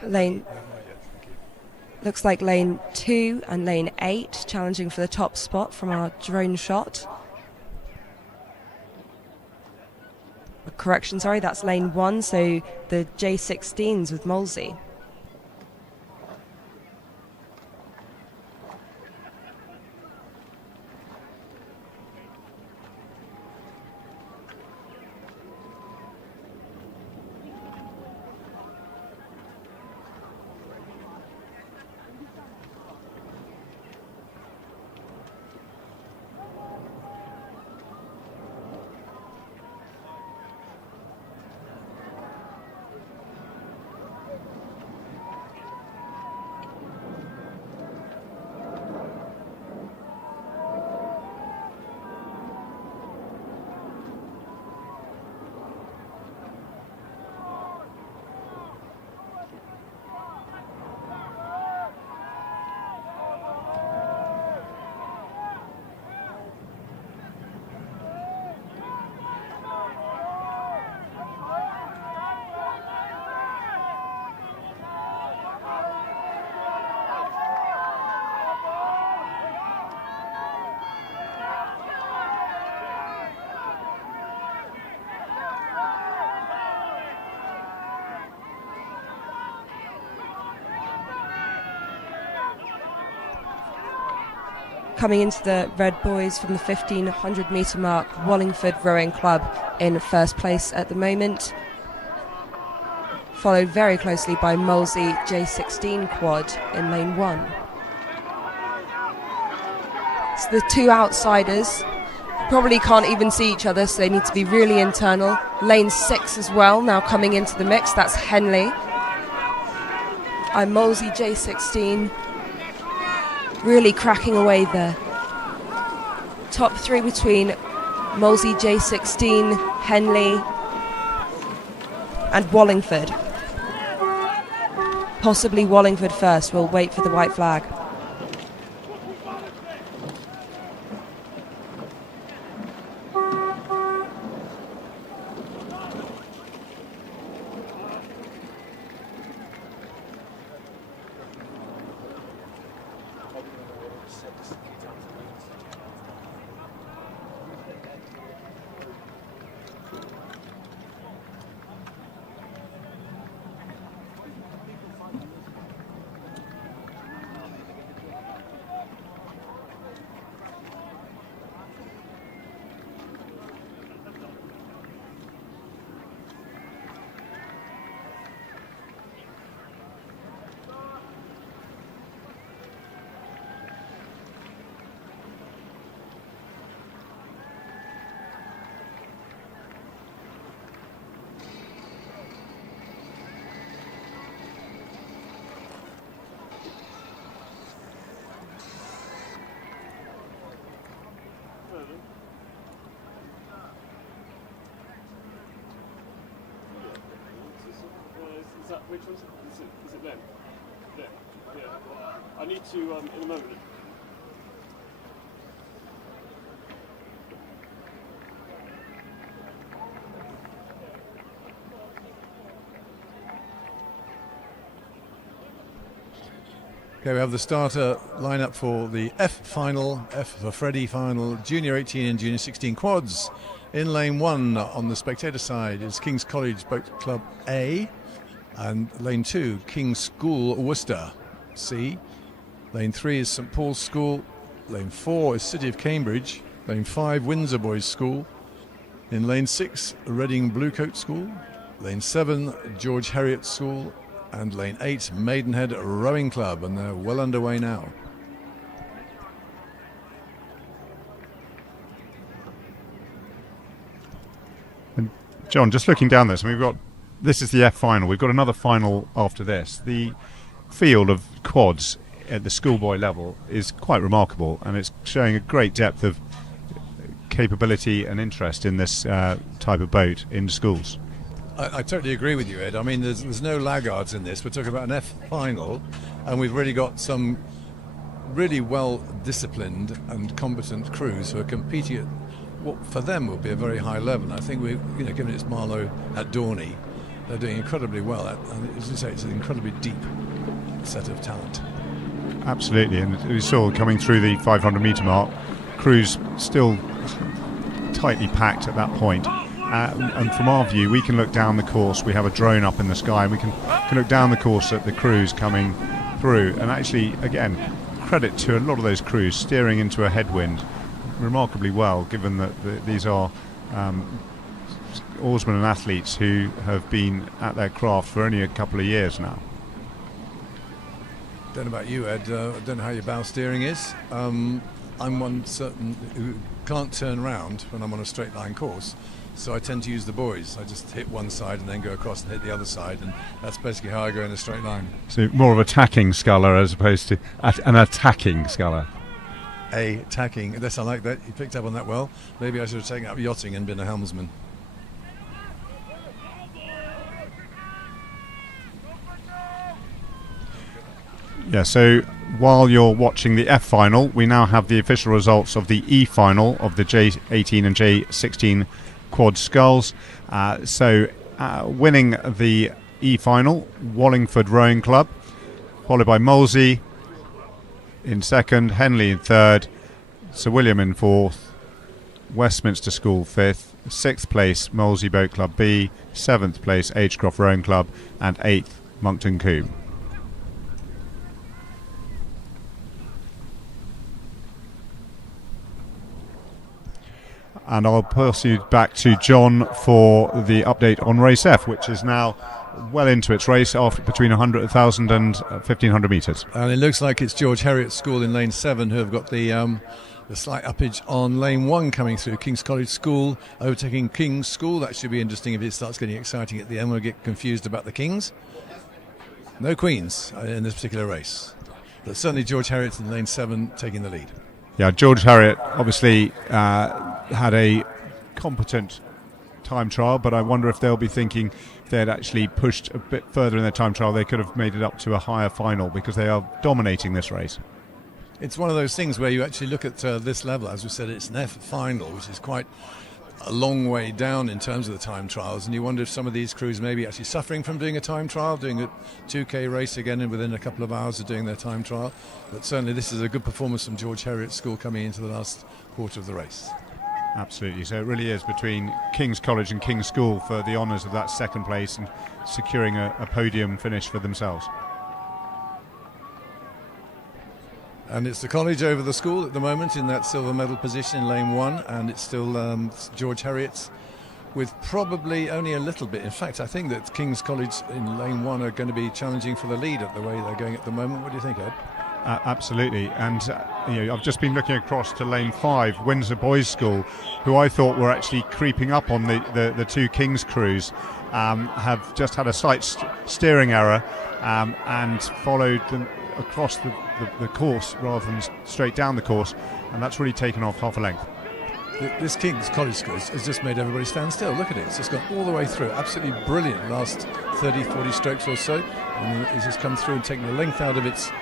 Lane looks like lane 2 and lane 8 challenging for the top spot from our drone shot. Correction, sorry, that's lane 1, so the J16s with Molesey. Coming into the red boys from the 1500 metre mark, Wallingford Rowing Club in first place at the moment, followed very closely by Molesey J16 quad in lane 1. So the two outsiders probably can't even see each other, so they need to be really internal. Lane 6 as well now coming into the mix, that's Henley. And Molesey J16 really cracking away there. Top 3 between Molesey J16, Henley and Wallingford. Possibly Wallingford first, we'll wait for the white flag. Is that which one's is it them? Them. Yeah. I need to in a moment. Okay, we have the starter lineup for the F final, F for Freddie final, Junior 18 and Junior 16 quads. In lane 1 on the spectator side is King's College Boat Club A, and lane 2 King's School Worcester C. Lane 3 is St Paul's School. Lane 4 is City of Cambridge. Lane 5 Windsor Boys School. In lane 6 Reading Bluecoat School. Lane 7 George Heriot School. And lane 8 Maidenhead Rowing Club, and they're well underway now. And John, just looking down this, this is the F final. We've got another final after this. The field of quads at the schoolboy level is quite remarkable, and it's showing a great depth of capability and interest in this type of boat in schools. I totally agree with you, Ed. I mean, there's no laggards in this. We're talking about an F final, and we've really got some really well disciplined and competent crews who are competing at what for them will be a very high level. And I think given it's Marlow at Dorney, they're doing incredibly well. And as you say, it's an incredibly deep set of talent. Absolutely, and we saw coming through the 500 metre mark, crews still tightly packed at that point. And from our view, we can look down the course. We have a drone up in the sky, and we can look down the course at the crews coming through. And actually, again, credit to a lot of those crews steering into a headwind remarkably well, given that these are oarsmen and athletes who have been at their craft for only a couple of years now. Don't know about you, Ed. I don't know how your bow steering is. I'm one certain who can't turn around when I'm on a straight line course. So I tend to use the buoys. I just hit one side and then go across and hit the other side, and that's basically how I go in a straight line. So more of a tacking sculler as opposed to an attacking sculler. A tacking. Yes, I like that. You picked up on that well. Maybe I should have taken up yachting and been a helmsman. Yeah, so while you're watching the F final, we now have the official results of the E final of the J18 and J16 quad sculls. Winning the E final, Wallingford Rowing Club, followed by Molesey in second, Henley in third, Sir William in fourth, Westminster School fifth, sixth place Molesey Boat Club B, seventh place Agecroft Rowing Club, and eighth Moncton Combe. And I'll pass you back to John for the update on Race F, which is now well into its race after between 1,000 and 1,500 metres. And it looks like it's George Heriot School in lane 7 who have got the slight uppage on lane 1 coming through. King's College School overtaking King's School. That should be interesting if it starts getting exciting at the end. We'll get confused about the Kings. No Queens in this particular race. But certainly George Heriot in lane 7 taking the lead. Yeah, George Heriot obviously had a competent time trial, but I wonder if they'll be thinking if they had actually pushed a bit further in their time trial, they could have made it up to a higher final, because they are dominating this race. It's one of those things where you actually look at this level, as we said, it's an F final, which is quite a long way down in terms of the time trials, and you wonder if some of these crews may be actually suffering from doing a time trial, doing a 2K race again and within a couple of hours of doing their time trial. But certainly this is a good performance from George Heriot's school coming into the last quarter of the race. Absolutely. So it really is between King's College and King's School for the honours of that second place and securing a podium finish for themselves. And it's the college over the school at the moment in that silver medal position in lane 1, and it's still George Heriot's with probably only a little bit. In fact, I think that King's College in lane 1 are going to be challenging for the lead at the way they're going at the moment. What do you think, Ed? Absolutely, and I've just been looking across to lane 5, Windsor Boys School, who I thought were actually creeping up on the two King's crews, have just had a slight steering error and followed them across the course rather than straight down the course, and that's really taken off half a length. This King's College school has just made everybody stand still. Look at it, it's just gone all the way through. Absolutely brilliant last 30-40 strokes or so, and it's just come through and taken the length out of its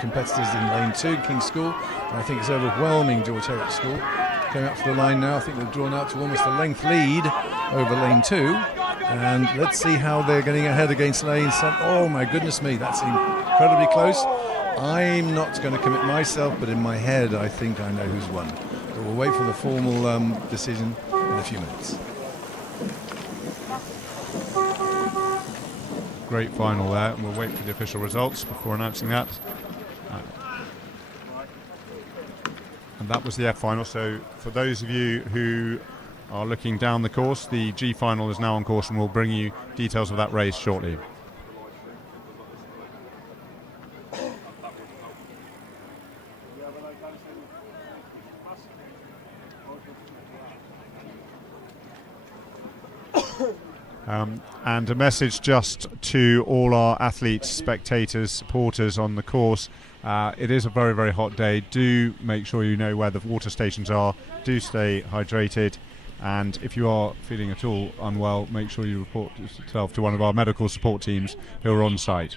competitors in lane 2, King's School, and I think it's overwhelming George Heriot School. Coming up to the line now, I think they've drawn out to almost a length lead over lane 2, and let's see how they're getting ahead against lane 7. Oh my goodness me, that's incredibly close. I'm not going to commit myself, but in my head I think I know who's won. But we'll wait for the formal decision in a few minutes. Great final there, and we'll wait for the official results before announcing that. And that was the F final. So for those of you who are looking down the course, the G final is now on course, and we'll bring you details of that race shortly. And a message just to all our athletes, spectators, supporters on the course. It is a very, very hot day. Do make sure you know where the water stations are. Do stay hydrated. And if you are feeling at all unwell, make sure you report yourself to one of our medical support teams who are on site.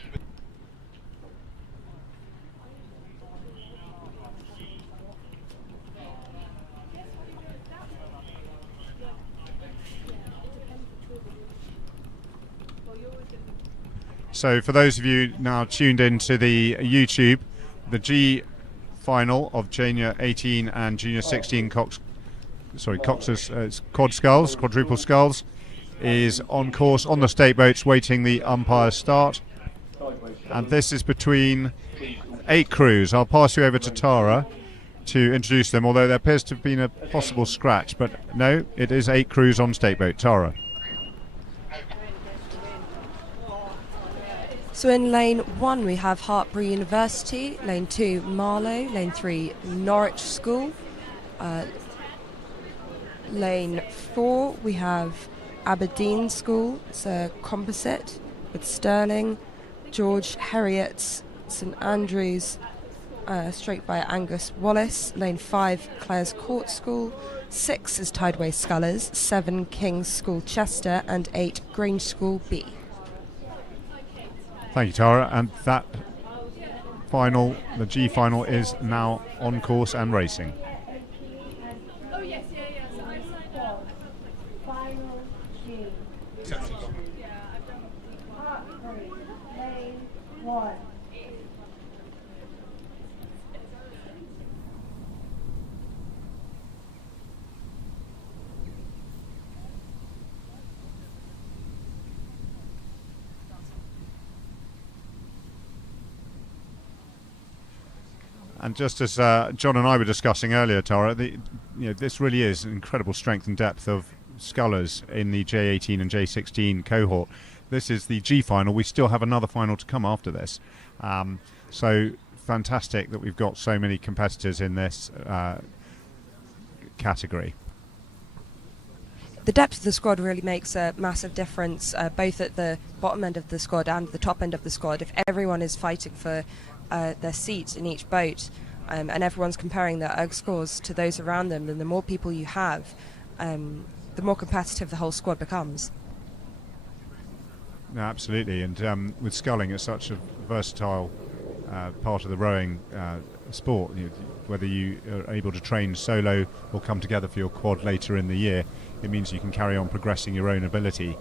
So for those of you now tuned into the YouTube, the G final of Junior 18 and Junior 16 Cox's quad sculls, quadruple sculls, is on course on the state boats waiting the umpire's start. And this is between 8 crews. I'll pass you over to Tara to introduce them, although there appears to have been a possible scratch, but no, it is 8 crews on state boat. Tara. So in lane 1 we have Hartpury University, lane 2 Marlow, lane 3 Norwich School, lane 4 we have Aberdeen School, it's a composite with Stirling, George Heriot's St Andrews, straight by Angus Wallace, lane 5 Clare's Court School, 6 is Tideway Scullers, 7 King's School Chester, and 8 Grange School B. Thank you, Tara. And that final, the G final, is now on course and racing. Oh, yes, I signed up. Final G. Hartpury, lane 1. And just as John and I were discussing earlier, Tara, this really is incredible strength and depth of scullers in the J18 and J16 cohort. This is the G final. We still have another final to come after this. So fantastic that we've got so many competitors in this category. The depth of the squad really makes a massive difference, both at the bottom end of the squad and the top end of the squad. If everyone is fighting for their seats in each boat, and everyone's comparing their UG scores to those around them, then the more people you have, the more competitive the whole squad becomes. No, absolutely, and with sculling, it's such a versatile part of the rowing sport. Whether you are able to train solo or come together for your quad later in the year, it means you can carry on progressing your own ability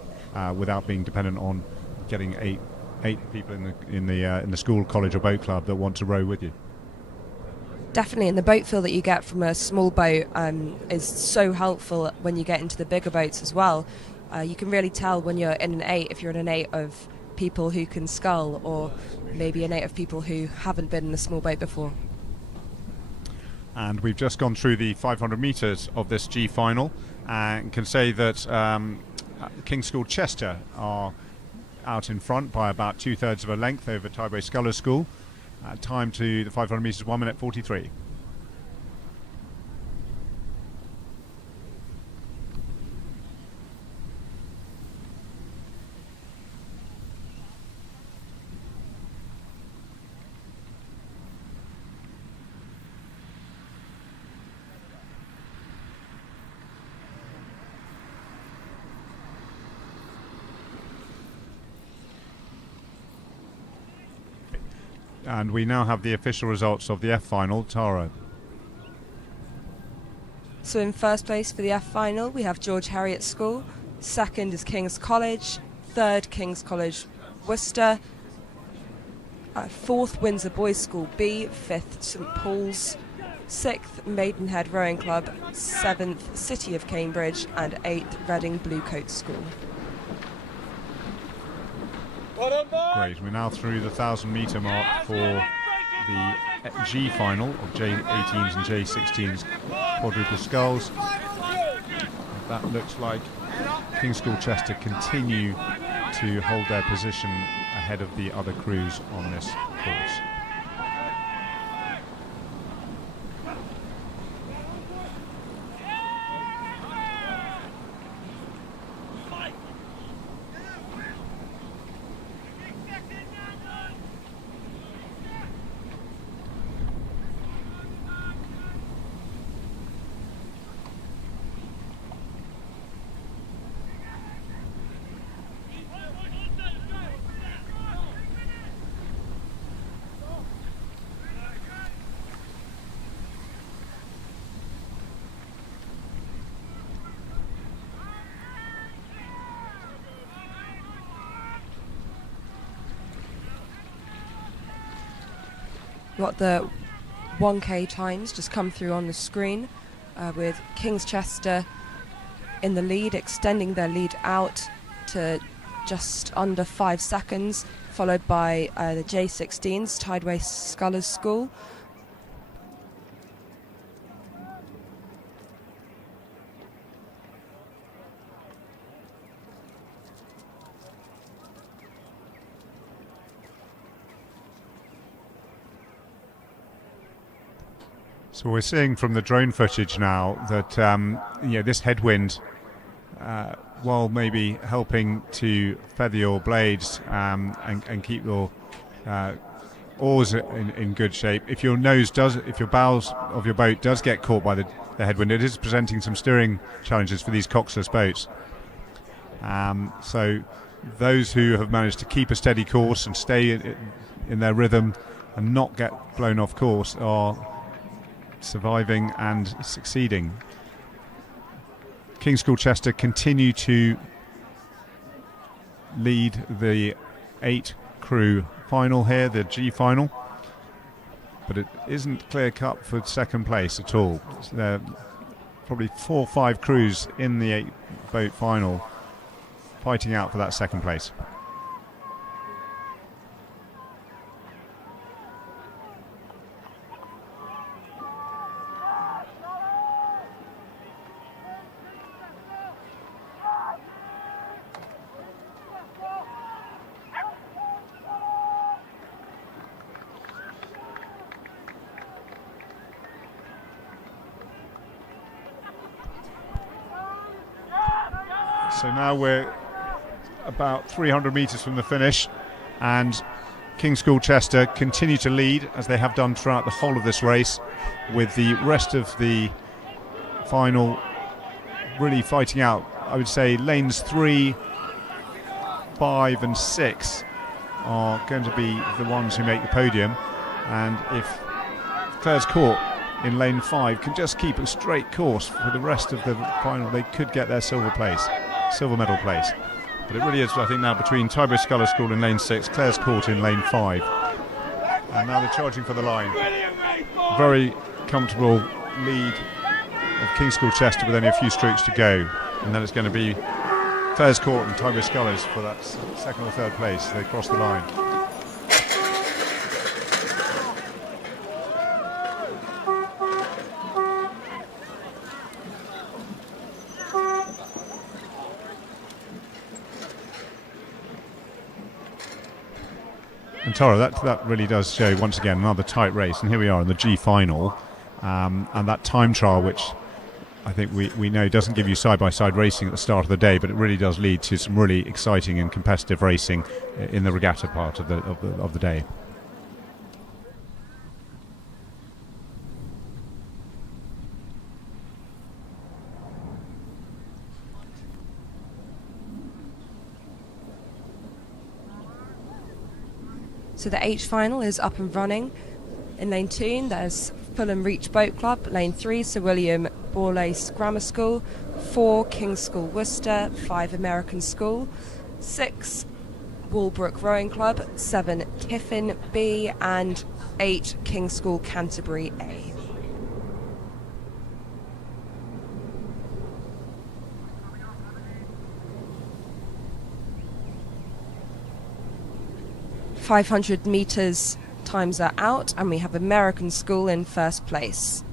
without being dependent on getting eight people in the school, college or boat club that want to row with you. Definitely, and the boat feel that you get from a small boat is so helpful when you get into the bigger boats as well. You can really tell when you're in an 8, if you're in an 8 of people who can scull, or maybe an 8 of people who haven't been in a small boat before. And we've just gone through the 500 metres of this G final and can say that King's School Chester are out in front by about 2/3 of a length over Tideway Scullers School. Time to the 500 metres 1:43. And we now have the official results of the F final. Tara. So in first place for the F final we have George Heriot School, second is King's College, third King's College Worcester, fourth Windsor Boys School B, fifth St Paul's, sixth Maidenhead Rowing Club, seventh City of Cambridge, and eighth Reading Bluecoat School. Great, we're now through the 1,000 metre mark for the G final of J18s and J16s quadruple sculls. That looks like King's School Chester continue to hold their position ahead of the other crews on this course. Got the 1K times just come through on the screen with King's Chester in the lead, extending their lead out to just under 5 seconds, followed by the J16s, Tideway Scullers School. So we're seeing from the drone footage now that this headwind, while maybe helping to feather your blades and keep your oars in good shape, if your bows of your boat does get caught by the headwind, it is presenting some steering challenges for these coxless boats. So those who have managed to keep a steady course and stay in their rhythm and not get blown off course are surviving and succeeding. King's School Chester continue to lead the 8 crew final here, the G final, but it isn't clear cut for second place at all. There are probably 4 or 5 crews in the 8 boat final fighting out for that second place. So now we're about 300 metres from the finish, and King's School Chester continue to lead as they have done throughout the whole of this race, with the rest of the final really fighting out. I would say lanes 3, 5 and 6 are going to be the ones who make the podium, and if Claire's Court in lane 5 can just keep a straight course for the rest of the final, they could get their silver medal place. But it really is, I think, now between Tybury Sculler School in lane 6, Claire's Court in lane 5. And now they're charging for the line. Very comfortable lead of King's School Chester with only a few strokes to go. And then it's going to be Claire's Court and Tybury Scullers for that second or third place. They cross the line. And Tara, that really does show once again another tight race, and here we are in the G final, and that time trial, which I think we know doesn't give you side-by-side racing at the start of the day, but it really does lead to some really exciting and competitive racing in the regatta part of the day. So the H final is up and running. In lane 2 there's Fulham Reach Boat Club, lane 3 Sir William Borlase Grammar School, 4 King's School Worcester, 5 American School, 6 Walbrook Rowing Club, 7 Tiffin B, and 8 King's School Canterbury A. .500 metres times are out, and we have American School in first place.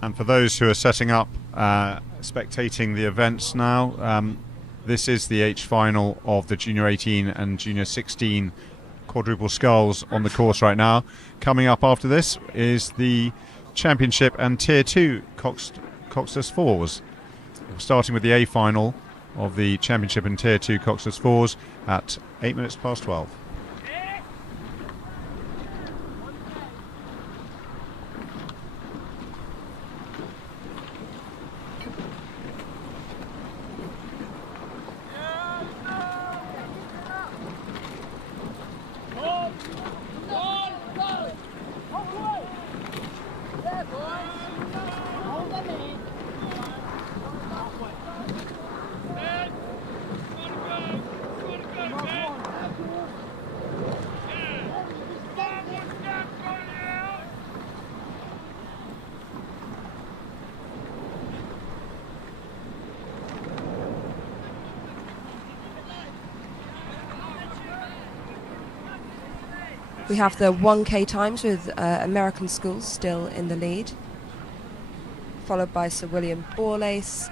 And for those who are setting up, spectating the events now, this is the H final of the Junior 18 and Junior 16 quadruple sculls on the course right now. Coming up after this is the Championship and Tier 2 Coxless Fours. Starting with the A final of the Championship and Tier 2 Coxless Fours at 8 minutes past 12. We have the 1K times with American Schools still in the lead, followed by Sir William Borlase.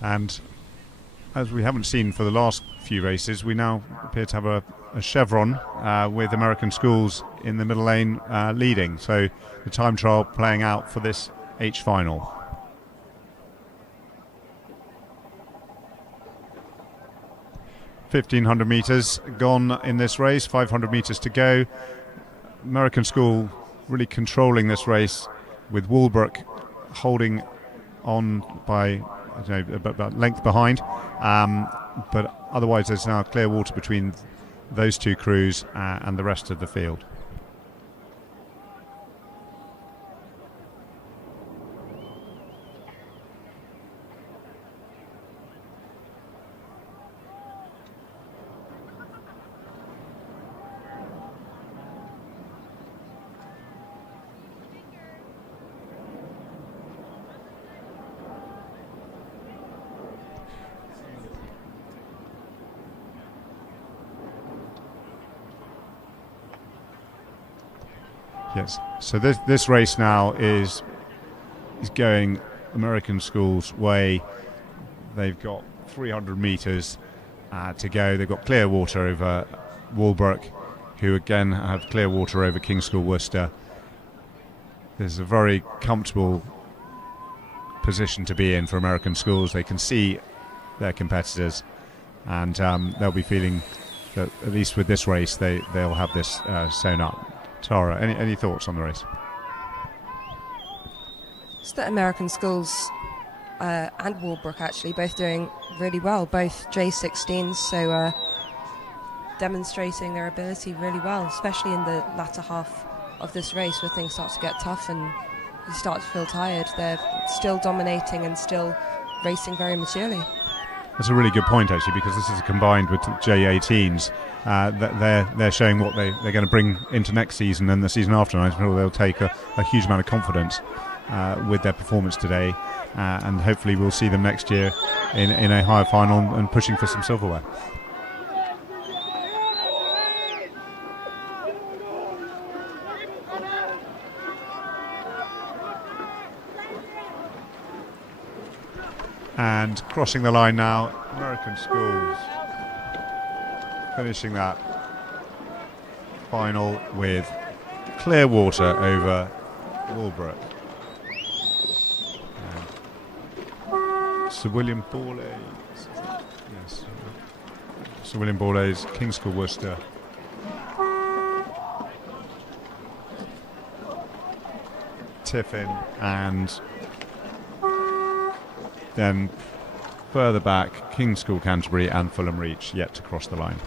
And as we haven't seen for the last few races, we now appear to have a chevron with American Schools in the middle lane leading. So the time trial playing out for this H final. .1500 metres gone in this race, 500 metres to go. American School really controlling this race, with Walbrook holding on by about length behind, but otherwise there's now clear water between those two crews and the rest of the field. Yes, so this race now is is going American School's way. They've got 300 metres to go. They've got clear water over Walbrook, who again have clear water over King's School Worcester. There's a very comfortable position to be in for American Schools. They can see their competitors, and they'll be feeling that at least with this race they'll have this sewn up. Tara, any thoughts on the race? It's that American Schools and Walbrook actually both doing really well, both J16s, so demonstrating their ability really well, especially in the latter half of this race where things start to get tough and you start to feel tired. They're still dominating and still racing very maturely. That's a really good point, actually, because this is combined with J18s. They're showing what they're going to bring into next season and the season after, and I'm sure they'll take a huge amount of confidence with their performance today, and hopefully we'll see them next year in a higher final and pushing for some silverware. And crossing the line now, American Schools finishing that final with clear water over Walbrook. Sir William Borlase, yes, Sir William Borlase, King's School Worcester. Tiffin, and then further back, King's School Canterbury and Fulham Reach yet to cross the line.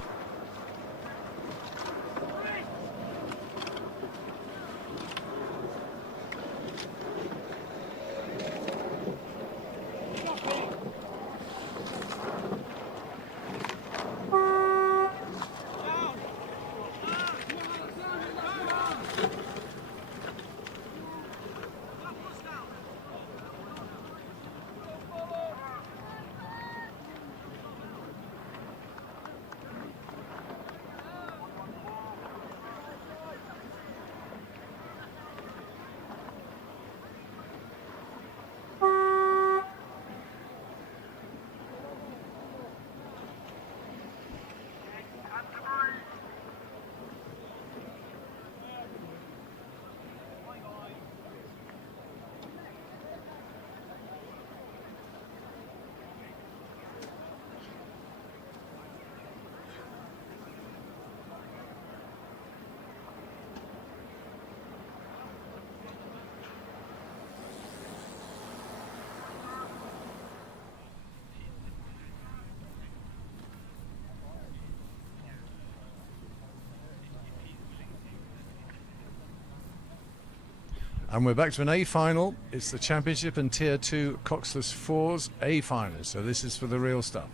And we're back to an A final. It's the Championship and Tier 2 Coxless Fours A final. So this is for the real stuff.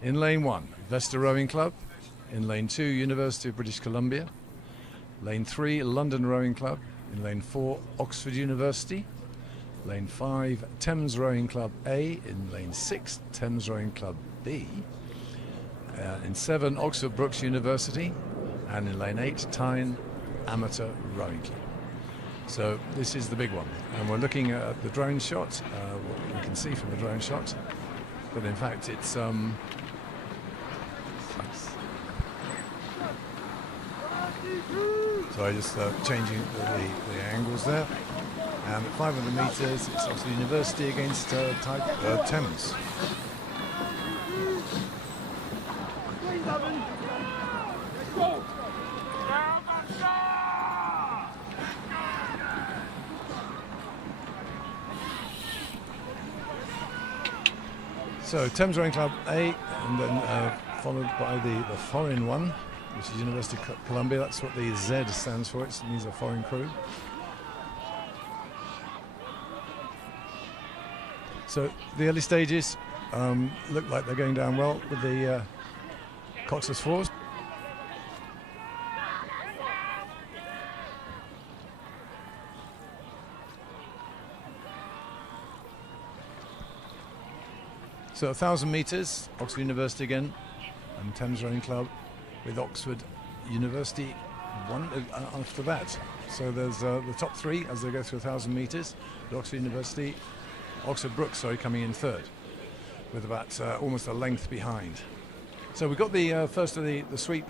In lane 1, Vesta Rowing Club. In lane 2, University of British Columbia. Lane 3, London Rowing Club. In lane 4, Oxford University. Lane 5, Thames Rowing Club A. In lane 6, Thames Rowing Club B. In 7, Oxford Brookes University. And in lane 8, Tyne Amateur Rowing Club. So this is the big one, and we're looking at the drone shot, what you can see from the drone shot, but in fact it's so I just changing the angles there, and at 500 metres it's Oxford University against Thames. So Thames Rowing Club A, and then followed by the foreign one, which is University of Columbia. That's what the Z stands for. It means a foreign crew. So the early stages look like they're going down well with the Coxless Fours. So 1,000 metres, Oxford University again, and Thames Rowing Club with Oxford University one after that. So there's the top three as they go through 1,000 metres. Oxford Brookes, coming in third, with about almost a length behind. So we've got the first of the sweep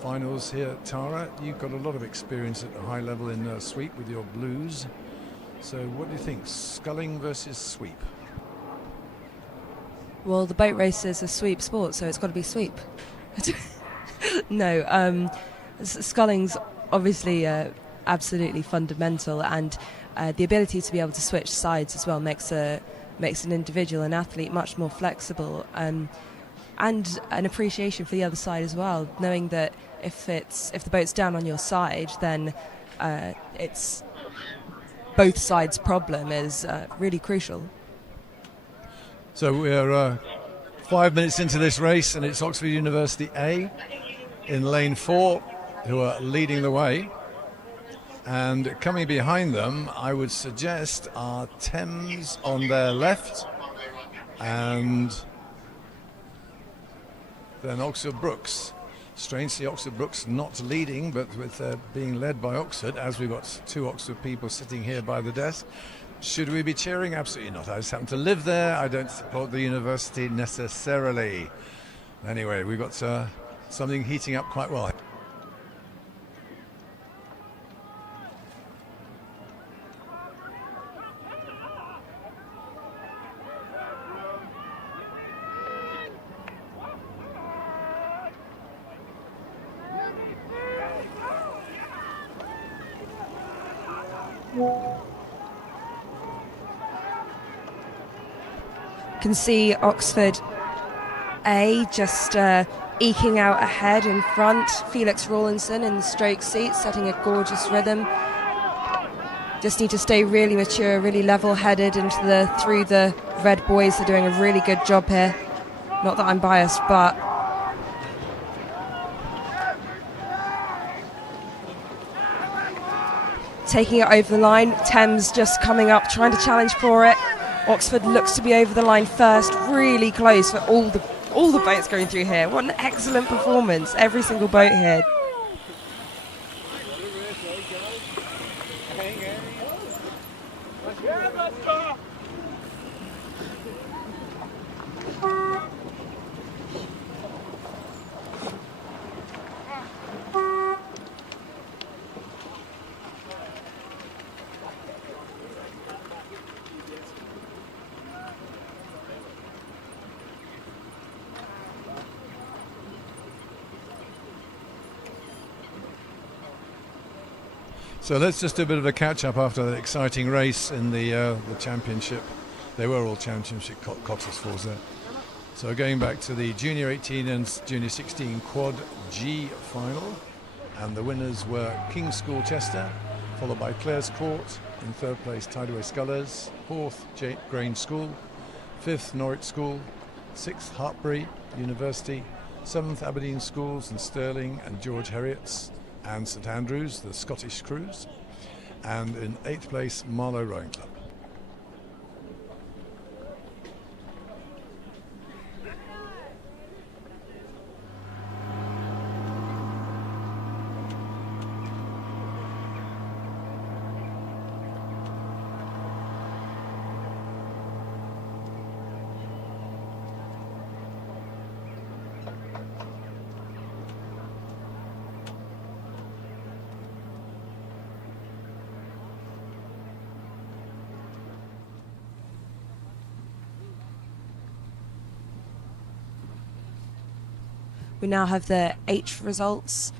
finals here. Tara, you've got a lot of experience at a high level in sweep with your blues. So what do you think, sculling versus sweep? Well, the boat race is a sweep sport, so it's got to be sweep. No, sculling's obviously absolutely fundamental, and the ability to be able to switch sides as well makes an individual, an athlete, much more flexible, and an appreciation for the other side as well, knowing that if the boat's down on your side, then it's both sides' problem is really crucial. So we're 5 minutes into this race, and it's Oxford University A in lane 4 who are leading the way. And coming behind them, I would suggest, are Thames on their left, and then Oxford Brookes. Strangely, Oxford Brookes not leading, but with being led by Oxford, as we've got two Oxford people sitting here by the desk. Should we be cheering? Absolutely not. I just happen to live there. I don't support the university necessarily. Anyway, we've got something heating up quite well. Can see Oxford A just eking out ahead in front. Felix Rawlinson in the stroke seat, setting a gorgeous rhythm. Just need to stay really mature, really level-headed through the red boys. They're doing a really good job here. Not that I'm biased, but taking it over the line. Thames just coming up, trying to challenge for it. Oxford looks to be over the line first, really close for all the boats going through here. What an excellent performance, every single boat here. So let's just do a bit of a catch-up after that exciting race in the championship. They were all championship Cotters Falls there. So going back to the Junior 18 and Junior 16 Quad G final, and the winners were King's School Chester, followed by Clare's Court, in third place Tideway Scullers, fourth Grange School, fifth Norwich School, sixth Hartbury University, seventh Aberdeen Schools and Stirling and George Heriot's, and St Andrews, the Scottish crews, and in 8th place Marlow Rowing Club. We now have the H results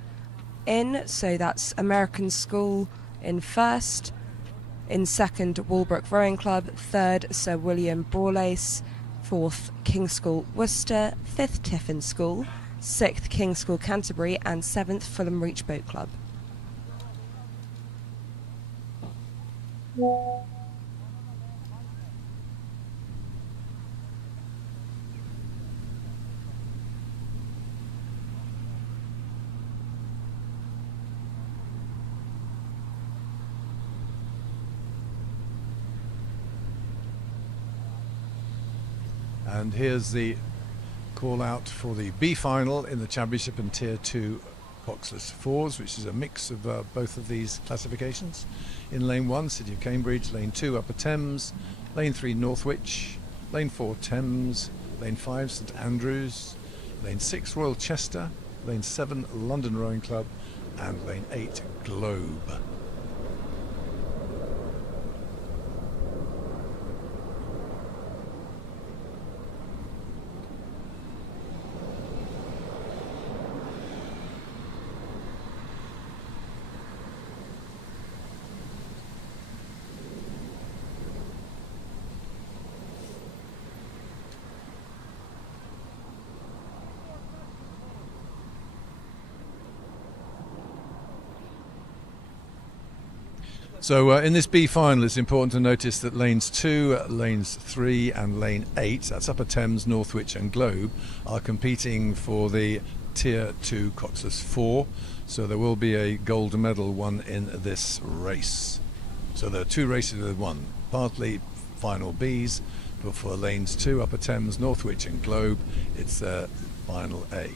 in, so that's American School in first, in second Walbrook Rowing Club, third Sir William Borlace, fourth King's School Worcester, fifth Tiffin School, sixth King's School Canterbury, and seventh Fulham Reach Boat Club. And here's the call out for the B final in the championship and Tier 2 Coxless 4s, which is a mix of both of these classifications. In lane 1, City of Cambridge, lane 2, Upper Thames, lane 3, Northwich, lane 4, Thames, lane 5, St Andrews, lane 6, Royal Chester, lane 7, London Rowing Club, and lane 8, Globe. So in this B final, it's important to notice that lanes 2, lanes 3 and lane 8, that's Upper Thames, Northwich and Globe, are competing for the Tier 2 Coxless 4. So there will be a gold medal won in this race. So there are 2 races with 1, partly final Bs, but for lanes 2, Upper Thames, Northwich and Globe, it's final A.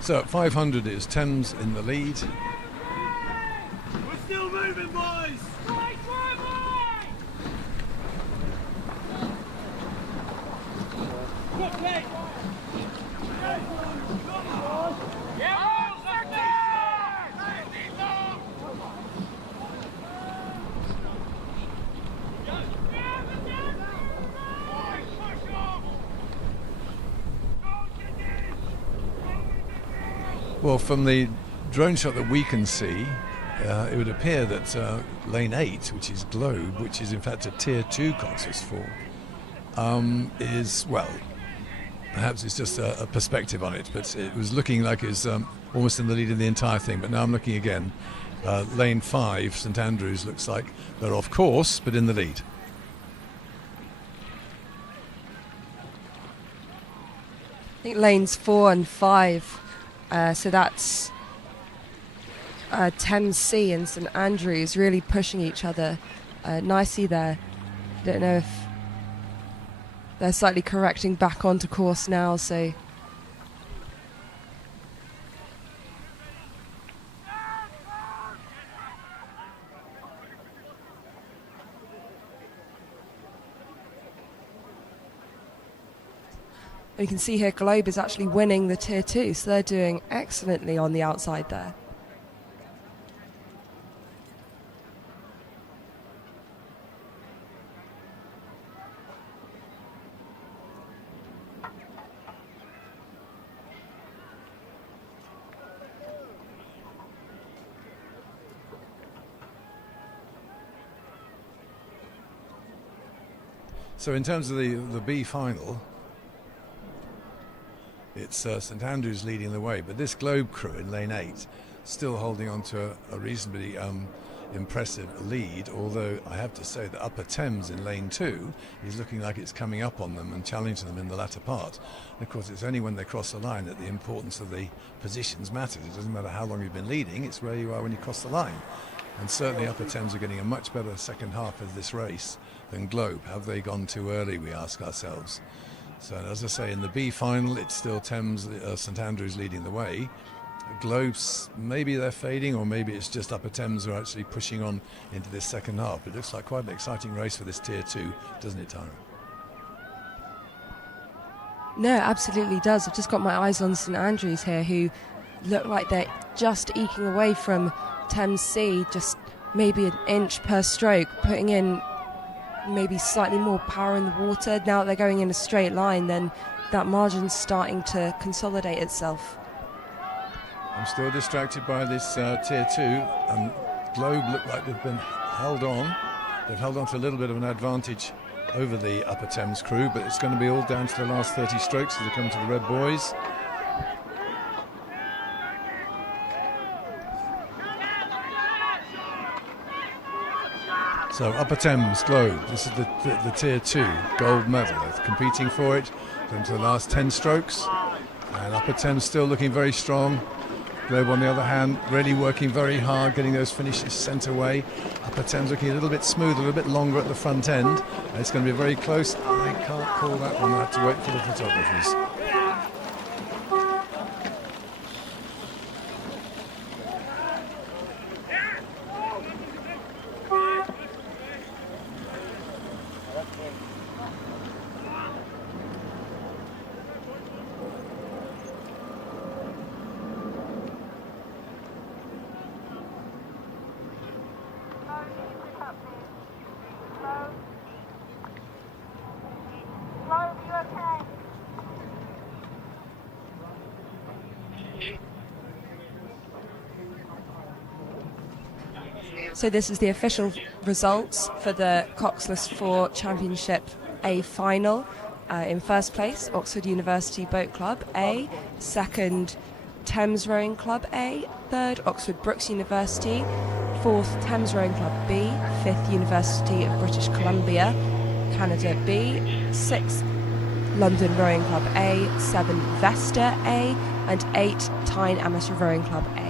So at 500 is Thames in the lead. We're still moving, boys! Well, from the drone shot that we can see, it would appear that lane 8, which is Globe, which is in fact a Tier 2 Coxless 4, is, well, perhaps it's just a perspective on it, but it was looking like it was almost in the lead of the entire thing. But now I'm looking again. Lane 5, St Andrews, looks like they're off course, but in the lead. I think lanes 4 and 5. So that's Thames Sea and St Andrews really pushing each other nicely there. Don't know if they're slightly correcting back onto course now, so you can see here Globe is actually winning the Tier 2, so they're doing excellently on the outside there. So in terms of the B final, it's St Andrews leading the way, but this Globe crew in lane 8 still holding on to a reasonably impressive lead, although I have to say that Upper Thames in lane 2 is looking like it's coming up on them and challenging them in the latter part. And of course, it's only when they cross the line that the importance of the positions matters. It doesn't matter how long you've been leading, it's where you are when you cross the line. And certainly Upper Thames are getting a much better second half of this race than Globe. Have they gone too early, we ask ourselves. So as I say, in the B final, it's still Thames, St Andrews leading the way. Globes, maybe they're fading, or maybe it's just Upper Thames who are actually pushing on into this second half. It looks like quite an exciting race for this Tier 2, doesn't it, Tara? No, it absolutely does. I've just got my eyes on St Andrews here, who look like they're just eking away from Thames Sea, just maybe an inch per stroke, putting in maybe slightly more power in the water. Now that they're going in a straight line, then that margin's starting to consolidate itself. I'm still distracted by this Tier 2, and Globe look like they've been held on. They've held on to a little bit of an advantage over the Upper Thames crew, but it's going to be all down to the last 30 strokes as they come to the Red Boys. So Upper Thames, Globe, this is the Tier 2 gold medal. They're competing for it, down to the last 10 strokes. And Upper Thames still looking very strong. Globe, on the other hand, really working very hard, getting those finishes sent away. Upper Thames looking a little bit smoother, a little bit longer at the front end. It's going to be very close. I can't call that one. I have to wait for the photographers. So this is the official results for the Coxless 4 Championship A final. In first place, Oxford University Boat Club A. Second, Thames Rowing Club A. Third, Oxford Brookes University. Fourth, Thames Rowing Club B. Fifth, University of British Columbia, Canada B. Sixth, London Rowing Club A. 7, Vesta A. And 8, Tyne Amateur Rowing Club A.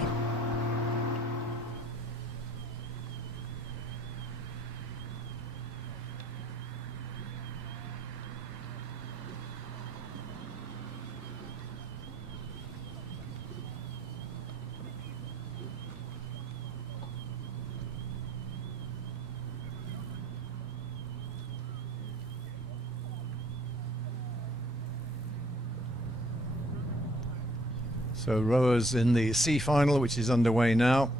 So rowers in the C final, which is underway now,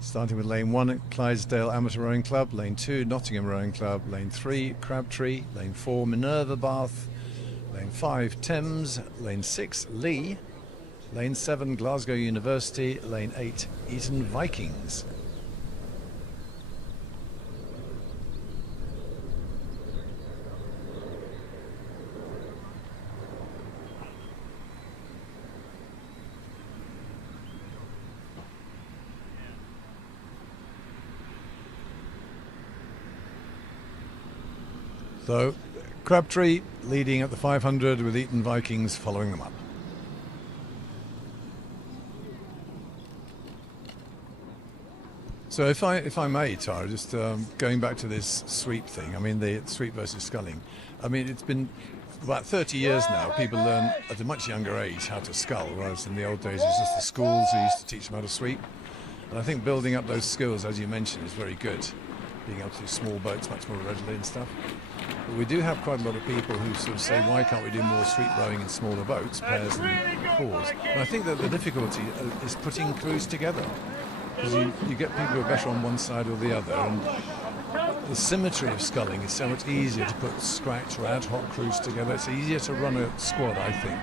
starting with lane 1 at Clydesdale Amateur Rowing Club, lane 2 Nottingham Rowing Club, lane 3 Crabtree, lane 4 Minerva Bath, lane 5 Thames, lane 6 Lee, lane 7 Glasgow University, lane 8 Eton Vikings. So Crabtree leading at the 500 with Eton Vikings following them up. So if I may, Tara, just going back to this sweep thing, I mean the sweep versus sculling, I mean it's been about 30 years now, people learn at a much younger age how to scull, whereas in the old days it was just the schools who used to teach them how to sweep. And I think building up those skills, as you mentioned, is very good. Being able to do small boats much more readily and stuff. But we do have quite a lot of people who sort of say, why can't we do more sweep rowing in smaller boats, pairs and fours? And I think that the difficulty is putting crews together. Because you get people who are better on one side or the other, and the symmetry of sculling is so much easier to put scratch or ad hoc crews together. It's easier to run a squad, I think,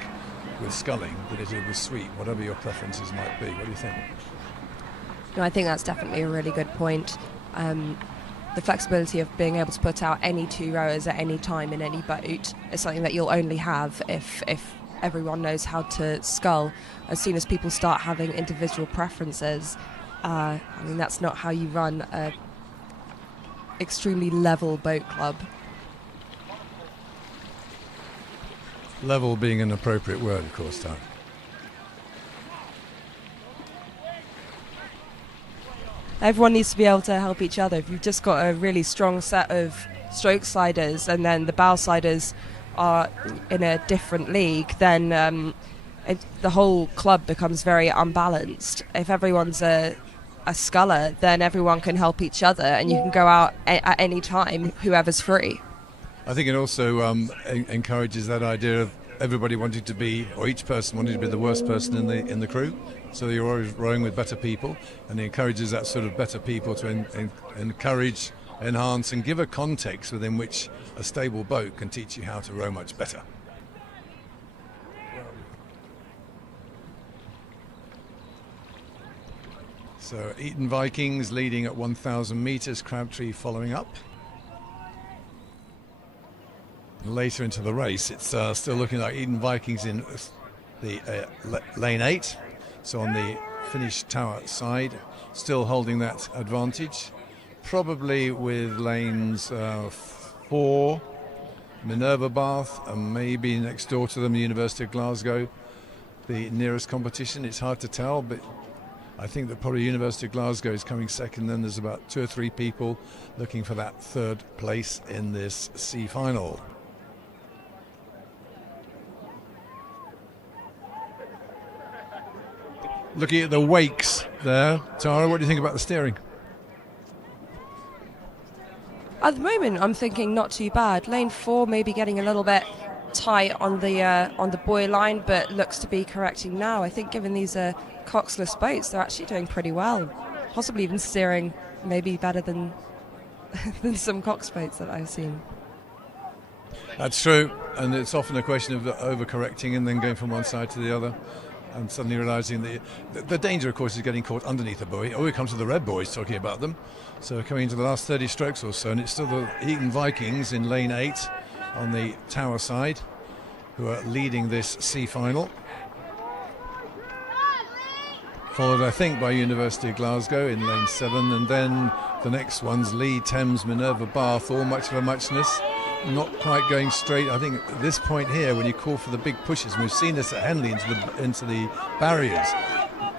with sculling than it is with sweep, whatever your preferences might be. What do you think? No, I think that's definitely a really good point. The flexibility of being able to put out any 2 rowers at any time in any boat is something that you'll only have if everyone knows how to scull. As soon as people start having individual preferences, I mean, that's not how you run a extremely level boat club. Level being an appropriate word, of course, Tara. Everyone needs to be able to help each other. If you've just got a really strong set of stroke sliders and then the bow sliders are in a different league, then the whole club becomes very unbalanced. If everyone's a sculler, then everyone can help each other and you can go out at any time, whoever's free. I think it also encourages that idea of everybody wanting to be, or each person wanting to be the worst person in the crew. So you're always rowing with better people, and it encourages that sort of better people to encourage, enhance, and give a context within which a stable boat can teach you how to row much better. So Eton Vikings leading at 1,000 metres, Crabtree following up. Later into the race, it's still looking like Eton Vikings in the lane 8. So on the Finnish tower side, still holding that advantage. Probably with lanes 4, Minerva Bath, and maybe next door to them, the University of Glasgow, the nearest competition. It's hard to tell, but I think that probably University of Glasgow is coming second. Then there's about 2 or 3 people looking for that third place in this C final. Looking at the wakes there, Tara, what do you think about the steering? At the moment, I'm thinking not too bad. Lane 4 maybe getting a little bit tight on the buoy line, but looks to be correcting now. I think given these are coxless boats, they're actually doing pretty well. Possibly even steering maybe better than than some cox boats that I've seen. That's true, and it's often a question of overcorrecting and then going from one side to the other, and suddenly realising the danger, of course, is getting caught underneath the buoy. Oh, we come to the red boys talking about them. So coming into the last 30 strokes or so, and it's still the Eton Vikings in lane 8 on the tower side who are leading this C final. Followed, I think, by University of Glasgow in lane 7, and then the next one's Lee, Thames, Minerva, Bath, all much of a muchness. Not quite going straight. I think at this point here, when you call for the big pushes, and we've seen this at Henley into the barriers,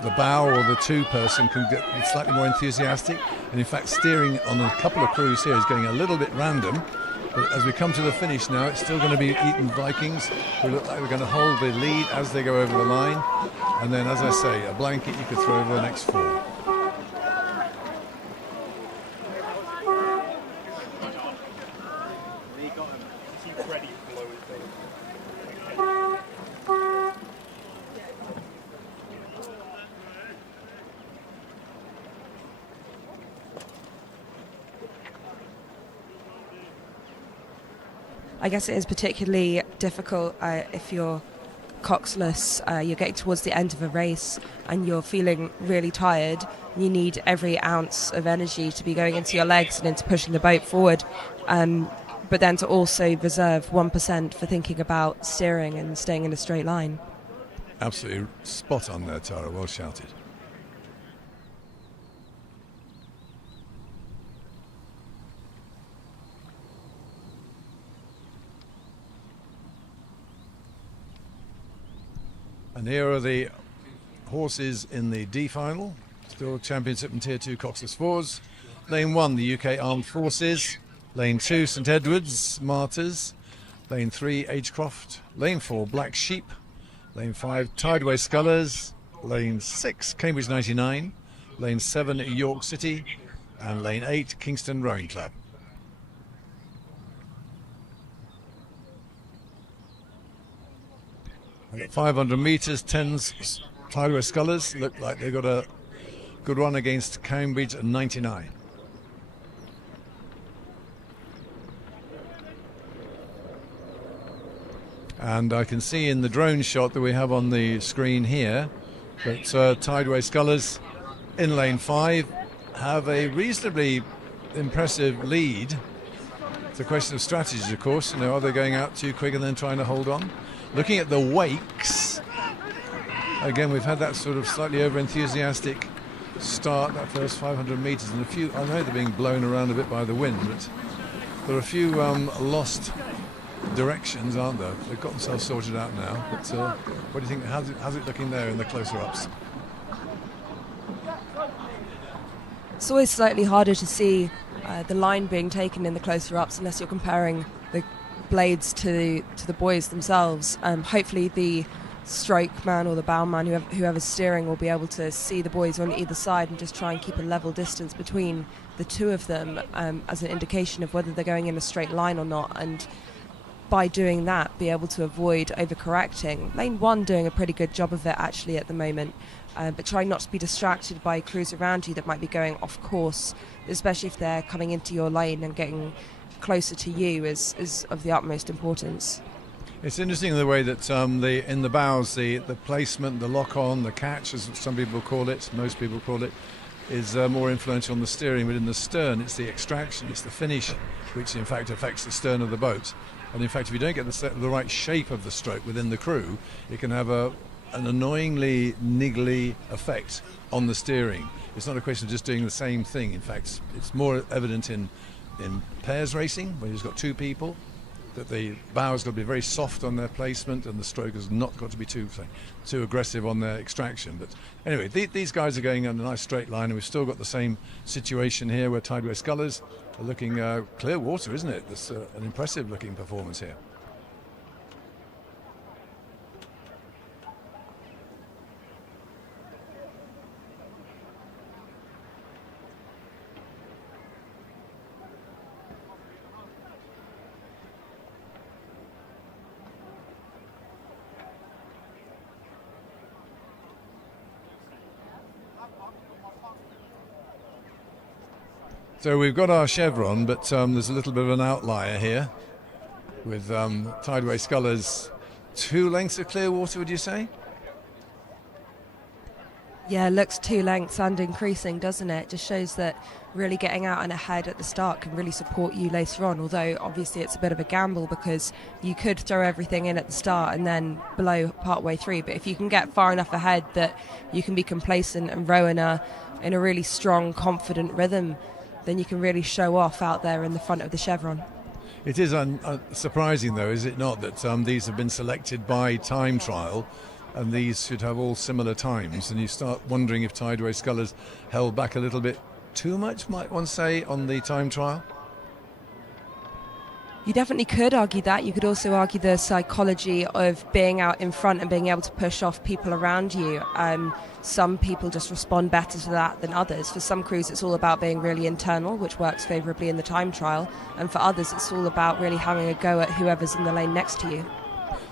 the bow or the 2-person can get slightly more enthusiastic, and in fact steering on a couple of crews here is going a little bit random. But as we come to the finish now, it's still going to be Eton Vikings who look like they're going to hold the lead as they go over the line, and then, as I say, a blanket you could throw over the next 4. I guess it is particularly difficult if you're coxless, you're getting towards the end of a race and you're feeling really tired. You need every ounce of energy to be going into your legs and into pushing the boat forward, but then to also reserve 1% for thinking about steering and staying in a straight line. Absolutely spot on there, Tara, well shouted. And here are the horses in the D final, still championship and tier 2 coxless 4s. Lane 1, the UK Armed Forces. Lane 2, St Edwards, Martyrs. Lane 3, Agecroft. Lane 4, Black Sheep. Lane 5, Tideway Scullers. Lane 6, Cambridge 99. Lane 7, York City. And Lane 8, Kingston Rowing Club. At 500 metres, 10's Tideway Scullers look like they've got a good run against Cambridge at 99. And I can see in the drone shot that we have on the screen here that Tideway Scullers in lane 5 have a reasonably impressive lead. It's a question of strategies, of course. You know, are they going out too quick and then trying to hold on? Looking at the wakes, again, we've had that sort of slightly over-enthusiastic start, that first 500 metres, and a few, I know they're being blown around a bit by the wind, but there are a few lost directions, aren't there? They've got themselves sorted out now, but what do you think, how's it looking there in the closer-ups? It's always slightly harder to see the line being taken in the closer-ups unless you're comparing the blades to the buoys themselves. Hopefully the stroke man or the bow man, whoever's steering, will be able to see the buoys on either side and just try and keep a level distance between the two of them as an indication of whether they're going in a straight line or not, and by doing that be able to avoid overcorrecting. Lane 1 doing a pretty good job of it actually at the moment, but trying not to be distracted by crews around you that might be going off course, especially if they're coming into your lane and getting closer to you is of the utmost importance. It's interesting the way that in the bows, the placement, the lock-on, the catch, as some people call it, most people call it, is more influential on the steering, but in the stern it's the extraction, it's the finish, which in fact affects the stern of the boat. And in fact, if you don't get the right shape of the stroke within the crew, it can have an annoyingly niggly effect on the steering. It's not a question of just doing the same thing. In fact, it's more evident in pairs racing, where you've got 2 people, that the bow's got to be very soft on their placement, and the stroke has not got to be too aggressive on their extraction. But anyway, these guys are going on a nice straight line, and we've still got the same situation here where Tideway Scullers are looking clear water, isn't it? That's an impressive looking performance here. So we've got our chevron, but there's a little bit of an outlier here with Tideway Scullers 2 lengths of clear water, would you say? Yeah, looks 2 lengths and increasing, doesn't it? Just shows that really getting out and ahead at the start can really support you later on, although obviously it's a bit of a gamble because you could throw everything in at the start and then blow partway through. But if you can get far enough ahead that you can be complacent and row in a really strong, confident rhythm, then you can really show off out there in the front of the chevron. It is surprising, though, is it not, that these have been selected by time trial, and these should have all similar times, and you start wondering if Tideway Scullers held back a little bit too much, might one say, on the time trial? You definitely could argue that. You could also argue the psychology of being out in front and being able to push off people around you. Some people just respond better to that than others. For some crews it's all about being really internal, which works favourably in the time trial, and for others it's all about really having a go at whoever's in the lane next to you.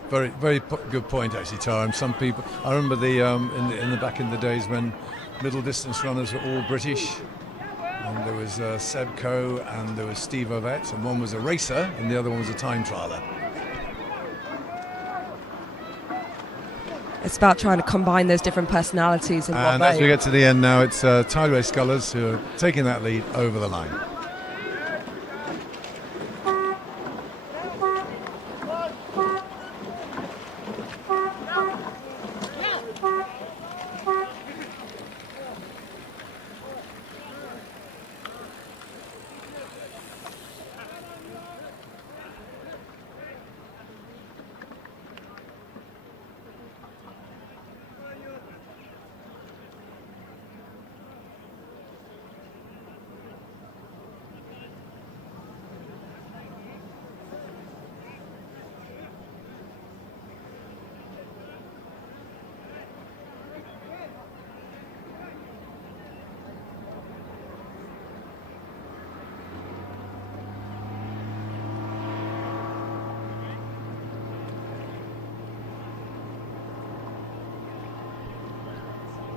Very, very good point, actually, Tara. And some people, I remember in the back in the days when middle distance runners were all British, and there was Seb Coe and there was Steve Ovett, and one was a racer and the other one was a time trialer. It's about trying to combine those different personalities. And as we get to the end now, it's Tideway Scullers who are taking that lead over the line.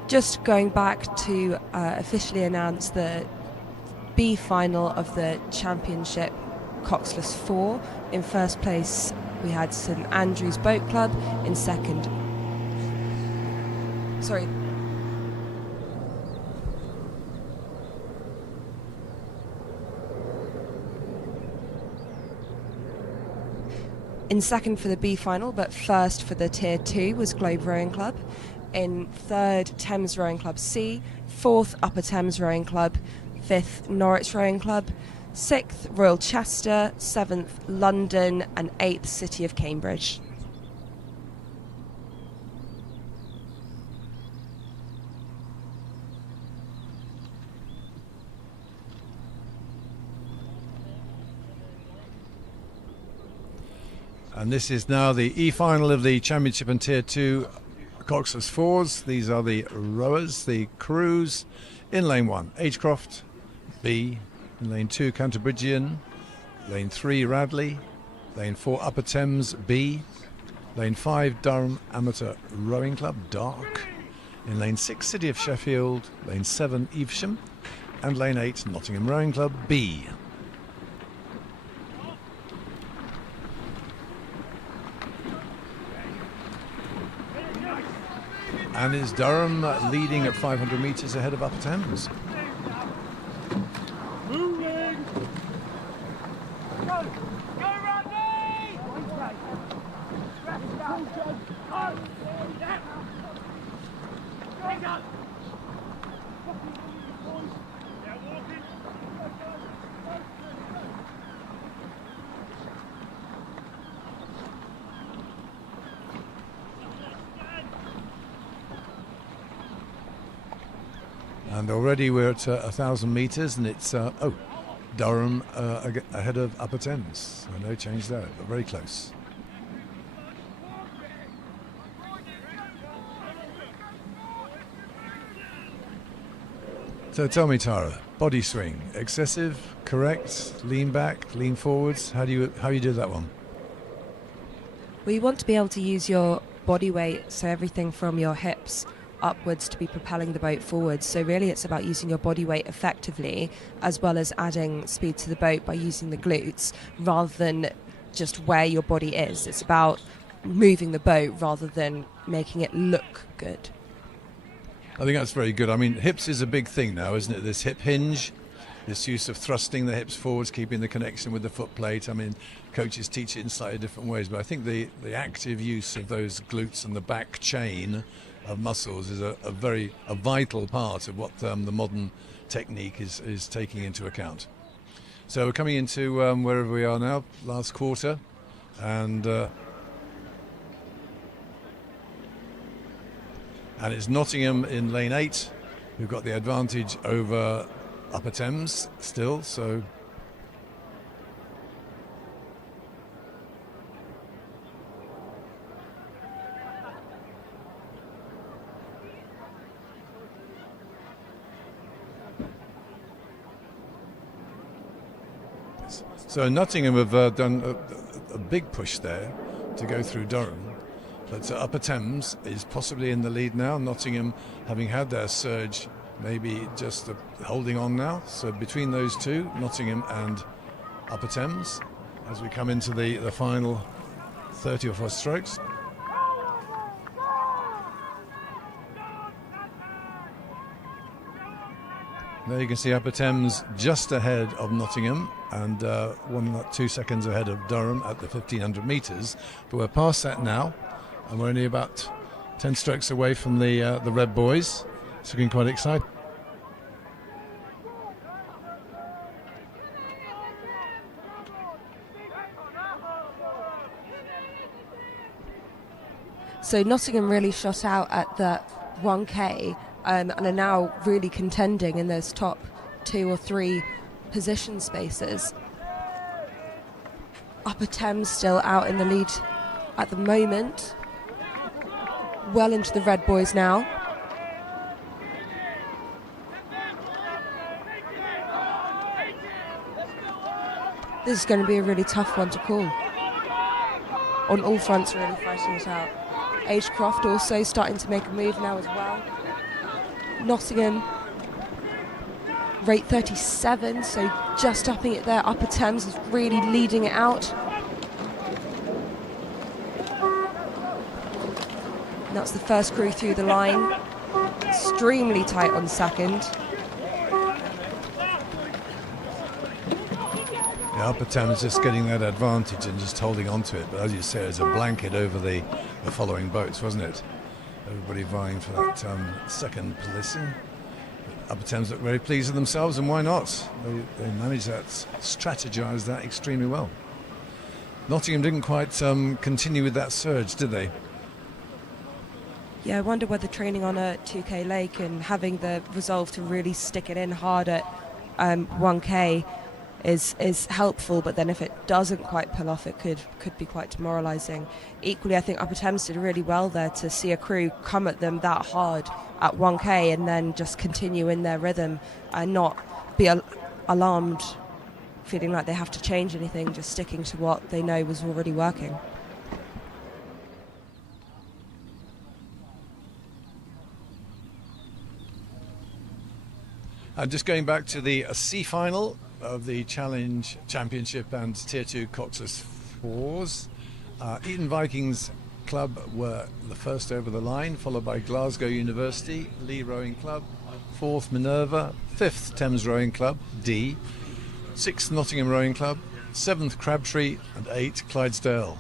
Just going back to officially announce the B final of the championship, Coxless 4. In first place we had St Andrews Boat Club. In second, in second for the B final, but first for the Tier 2 was Globe Rowing Club. In third, Thames Rowing Club C. Fourth, Upper Thames Rowing Club. Fifth, Norwich Rowing Club. Sixth, Royal Chester. Seventh, London. And eighth, City of Cambridge. And this is now the E-final of the Championship and Tier 2 Coxless 4s. These are the rowers, the crews. In lane 1, Agecroft, B. In lane 2, Canterbridgian. Lane 3, Radley. Lane 4, Upper Thames, B. Lane 5, Durham Amateur Rowing Club, Dark. In lane 6, City of Sheffield. Lane 7, Evesham. And lane 8, Nottingham Rowing Club, B. And is Durham leading at 500 metres ahead of Upper Thames? Moving! Go! Go, Rodney! And already we're at 1,000 metres, and it's Durham ahead of Upper Thames. So no change there, but very close. So tell me, Tara, body swing, excessive, correct, lean back, lean forwards. How you do that one? Well, you want to be able to use your body weight, so everything from your hips upwards to be propelling the boat forwards. So really it's about using your body weight effectively, as well as adding speed to the boat by using the glutes, rather than just where your body is. It's about moving the boat rather than making it look good. I think that's very good. I mean, hips is a big thing now, isn't it? This hip hinge, this use of thrusting the hips forwards, keeping the connection with the foot plate. I mean, coaches teach it in slightly different ways, but I think the active use of those glutes and the back chain of muscles is a vital part of what the modern technique is taking into account. So we're coming into wherever we are now, last quarter, and it's Nottingham in lane 8 who've got the advantage over Upper Thames still, so Nottingham have done a big push there to go through Durham. But Upper Thames is possibly in the lead now. Nottingham, having had their surge, maybe just holding on now. So between those two, Nottingham and Upper Thames, as we come into the final 30 or 4 strokes. There you can see Upper Thames just ahead of Nottingham and 2 seconds ahead of Durham at the 1,500 metres. But we're past that now, and we're only about 10 strokes away from the Red Boys. It's looking quite exciting. So Nottingham really shot out at the 1K and are now really contending in those top 2 or 3 position spaces. Upper Thames still out in the lead at the moment. Well into the Red Boys now. This is going to be a really tough one to call. On all fronts, really fighting it out. Agecroft also starting to make a move now as well. Nottingham, rate 37, so just upping it there. Upper Thames is really leading it out. And that's the first crew through the line. Extremely tight on second. Yeah, Upper Thames just getting that advantage and just holding on to it. But as you say, it's a blanket over the following boats, wasn't it? Everybody vying for that second position. Upper Thames look very pleased with themselves, and why not? They managed that, strategized that extremely well. Nottingham didn't quite continue with that surge, did they? Yeah, I wonder whether training on a 2K lake and having the resolve to really stick it in hard at 1K is helpful, but then if it doesn't quite pull off, it could be quite demoralising. Equally, I think Upper Thames did really well there to see a crew come at them that hard at 1K and then just continue in their rhythm and not be alarmed, feeling like they have to change anything, just sticking to what they know was already working. Just going back to the C final of the Challenge Championship and Tier 2 Coxless 4s. Eton Vikings Club were the first over the line, followed by Glasgow University, Lee Rowing Club, 4th Minerva, 5th Thames Rowing Club, D, 6th Nottingham Rowing Club, 7th Crabtree, and 8th Clydesdale.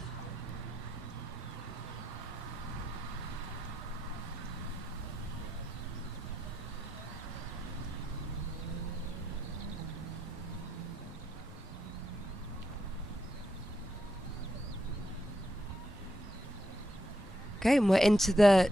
Okay, and we're into the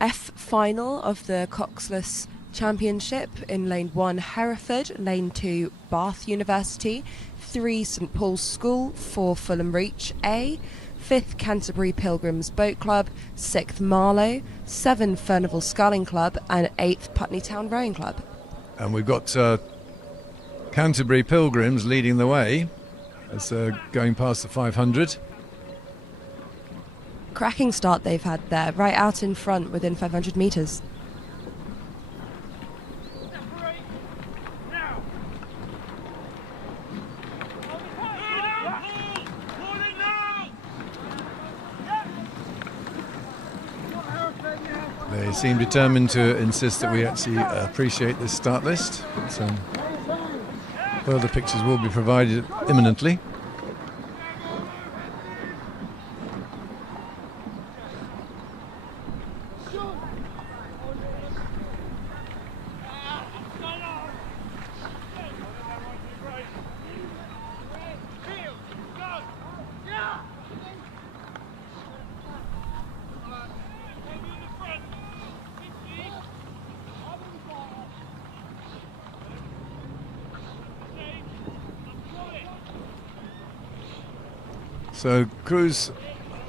F final of the Coxless Championship. In lane 1, Hereford. Lane 2, Bath University. 3, St Paul's School. 4, Fulham Reach A. 5th, Canterbury Pilgrims Boat Club. 6th, Marlow. 7, Furnival Sculling Club. And 8th, Putney Town Rowing Club. And we've got Canterbury Pilgrims leading the way as they're going past the 500. Cracking start they've had there, right out in front within 500 metres. They seem determined to insist that we actually appreciate this start list. So further pictures will be provided imminently. So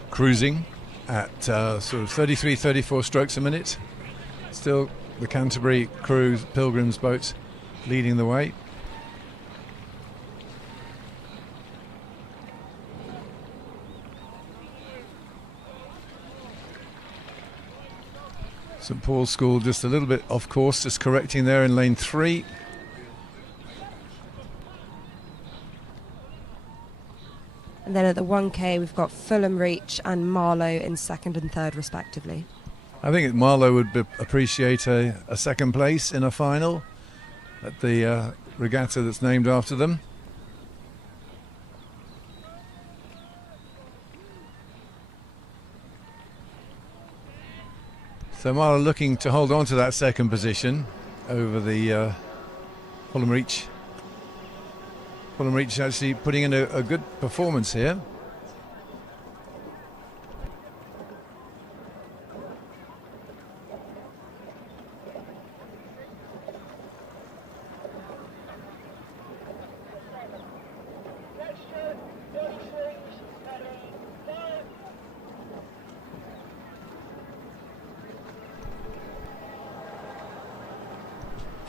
cruising at sort of 33, 34 strokes a minute. Still the Canterbury Pilgrims boat leading the way. St Paul's School just a little bit off course, just correcting there in lane 3. And then at the 1K, we've got Fulham Reach and Marlow in 2nd and 3rd, respectively. I think Marlow would appreciate a second place in a final at the regatta that's named after them. So Marlow looking to hold on to that second position over the Fulham Reach. Fulham Reach actually putting in a good performance here.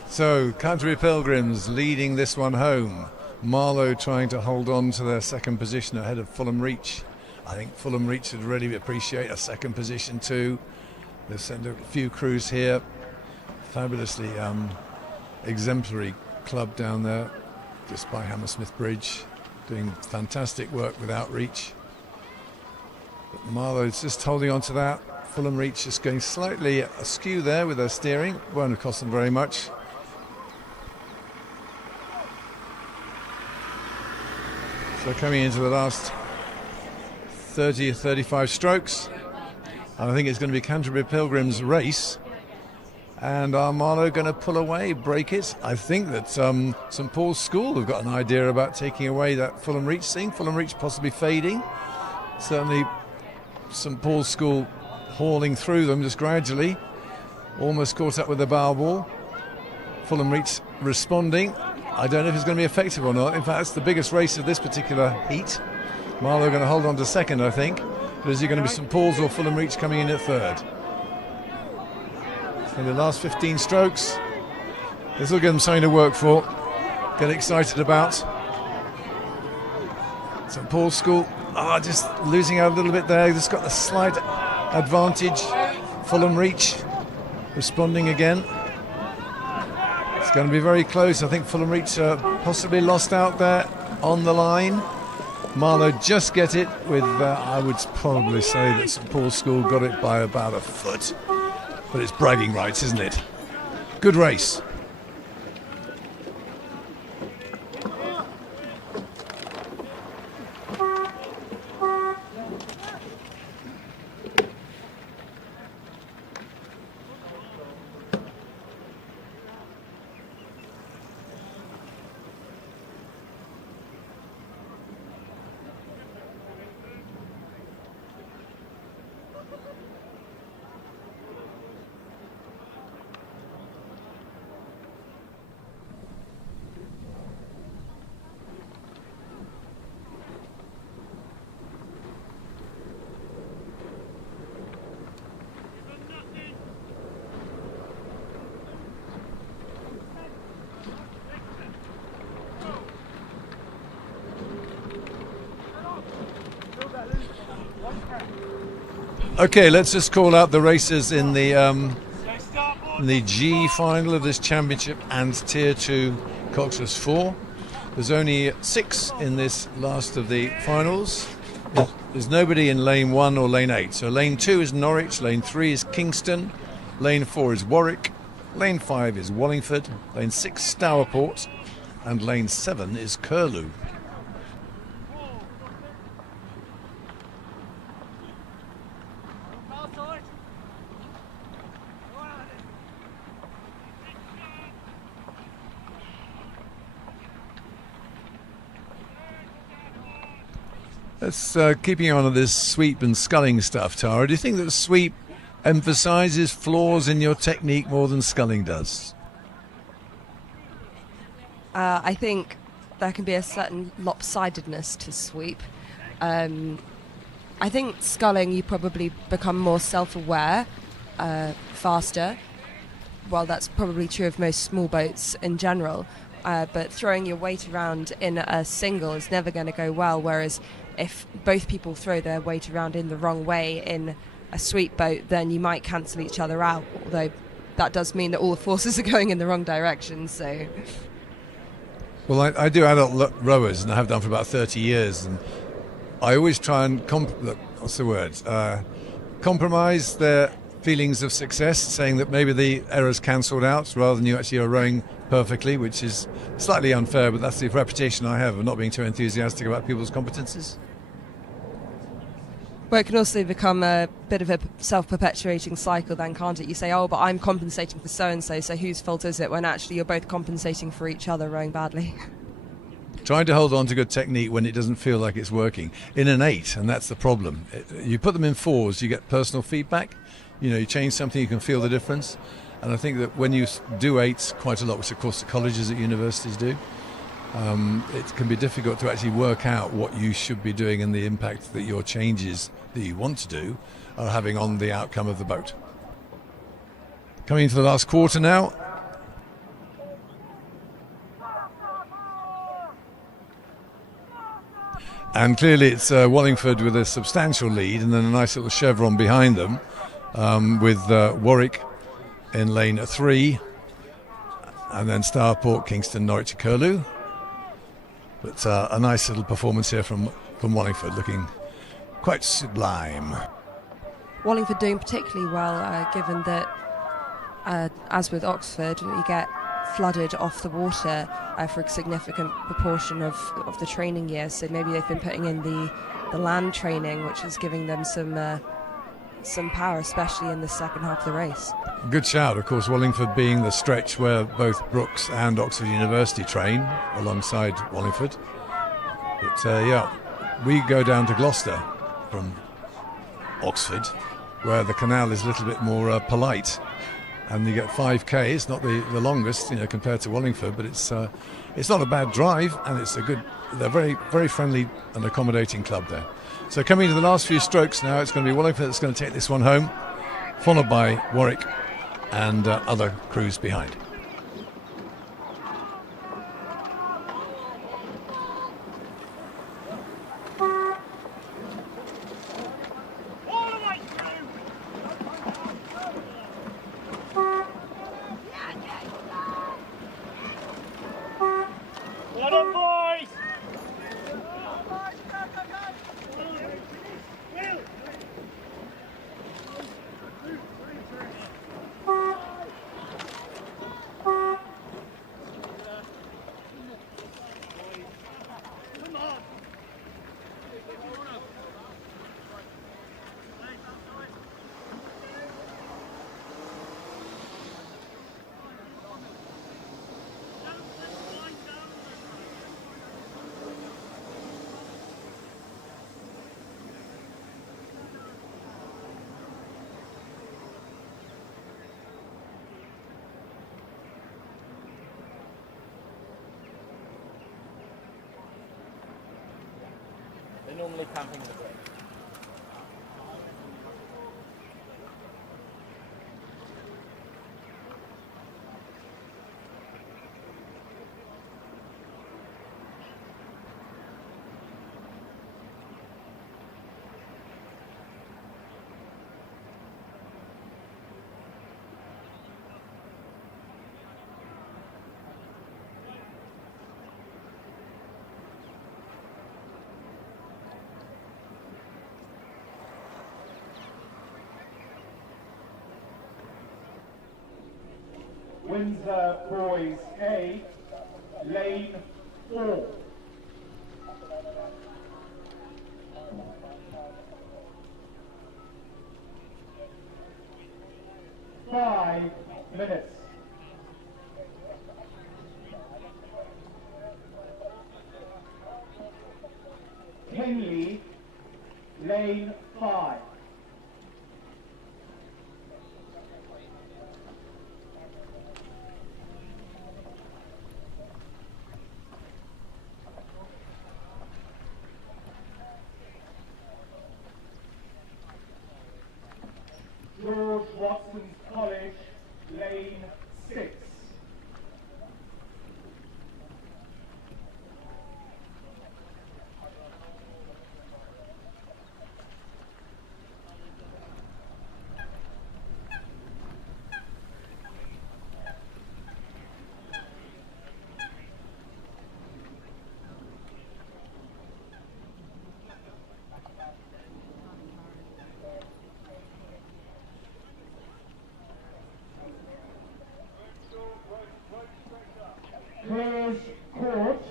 So Canterbury Pilgrims leading this one home. Marlow trying to hold on to their second position ahead of Fulham Reach. I think Fulham Reach would really appreciate a second position too. They've sent a few crews here. Fabulously exemplary club down there just by Hammersmith Bridge, doing fantastic work with outreach. But Marlow's just holding on to that. Fulham Reach just going slightly askew there with their steering. Won't have cost them very much. So coming into the last 30 or 35 strokes, and I think it's going to be Canterbury Pilgrims' race. And are Marlow going to pull away, break it? I think that St Paul's School have got an idea about taking away that Fulham Reach thing. Fulham Reach possibly fading. Certainly St Paul's School hauling through them just gradually. Almost caught up with the bow ball. Fulham Reach responding. I don't know if it's going to be effective or not. In fact, it's the biggest race of this particular heat. Marlow are going to hold on to second, I think. But is it going to be St Paul's or Fulham Reach coming in at third? So the last 15 strokes. This will give them something to work for. Get excited about. St Paul's School just losing out a little bit there. Just got the slight advantage. Fulham Reach responding again. It's going to be very close. I think Fulham Reach possibly lost out there on the line. Marlow just get it with, I would probably say that St Paul's School got it by about a foot. But it's bragging rights, isn't it? Good race. Okay, let's just call out the racers in the G final of this championship and Tier 2 Coxless 4. There's only 6 in this last of the finals. There's nobody in lane 1 or lane 8. So lane 2 is Norwich, lane 3 is Kingston, lane 4 is Warwick, lane 5 is Wallingford, lane 6 Stourport, and lane 7 is Curlew. Let's keeping on this sweep and sculling stuff, Tara. Do you think that the sweep emphasises flaws in your technique more than sculling does? I think there can be a certain lopsidedness to sweep. I think sculling, you probably become more self-aware, faster. Well, that's probably true of most small boats in general. But throwing your weight around in a single is never going to go well, whereas if both people throw their weight around in the wrong way in a sweep boat, then you might cancel each other out, although that does mean that all the forces are going in the wrong direction. So, well, I do adult rowers, and I have done for about 30 years, and I always try and compromise their feelings of success, saying that maybe the error's cancelled out rather than you actually are rowing perfectly, which is slightly unfair, but that's the reputation I have of not being too enthusiastic about people's competences. Well, it can also become a bit of a self-perpetuating cycle then, can't it? You say, oh, but I'm compensating for so-and-so, so whose fault is it? When actually you're both compensating for each other rowing badly. Trying to hold on to good technique when it doesn't feel like it's working. In an 8, and that's the problem. You put them in 4s, you get personal feedback. You know, you change something, you can feel the difference. And I think that when you do 8s quite a lot, which of course the colleges at universities do, it can be difficult to actually work out what you should be doing and the impact that your changes that you want to do are having on the outcome of the boat. Coming into the last quarter now. And clearly it's Wallingford with a substantial lead, and then a nice little chevron behind them with Warwick in lane 3, and then Stourport, Kingston, Norwich, Curlew. But a nice little performance here from Wallingford, looking quite sublime. Wallingford doing particularly well, given that, as with Oxford, you get flooded off the water for a significant proportion of the training year. So maybe they've been putting in the land training, which is giving them some power, especially in the second half of the race. Good shout. Of course, Wallingford being the stretch where both Brookes and Oxford University train alongside Wallingford. But we go down to Gloucester from Oxford, where the canal is a little bit more polite, and you get 5k. It's not the longest, compared to Wallingford, but it's not a bad drive, and they're very, very friendly and accommodating club there. So coming to the last few strokes now, it's going to be Wallingford that's going to take this one home, followed by Warwick and other crews behind. Well done, boys! They're normally camping in the break. Windsor Boys A, lane 4. Five minutes. Henley, lane 5. George Watson's College, lane 6. Close Court,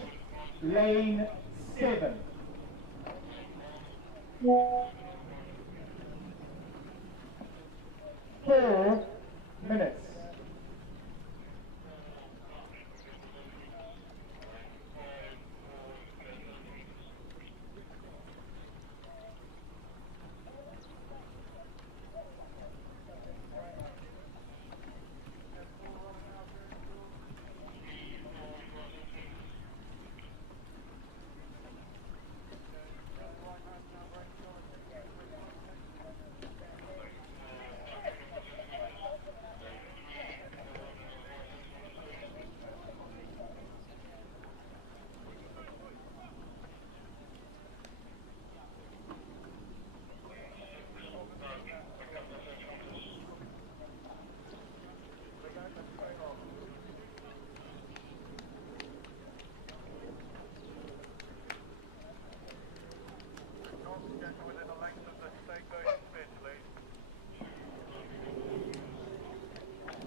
lane 7. Four minutes.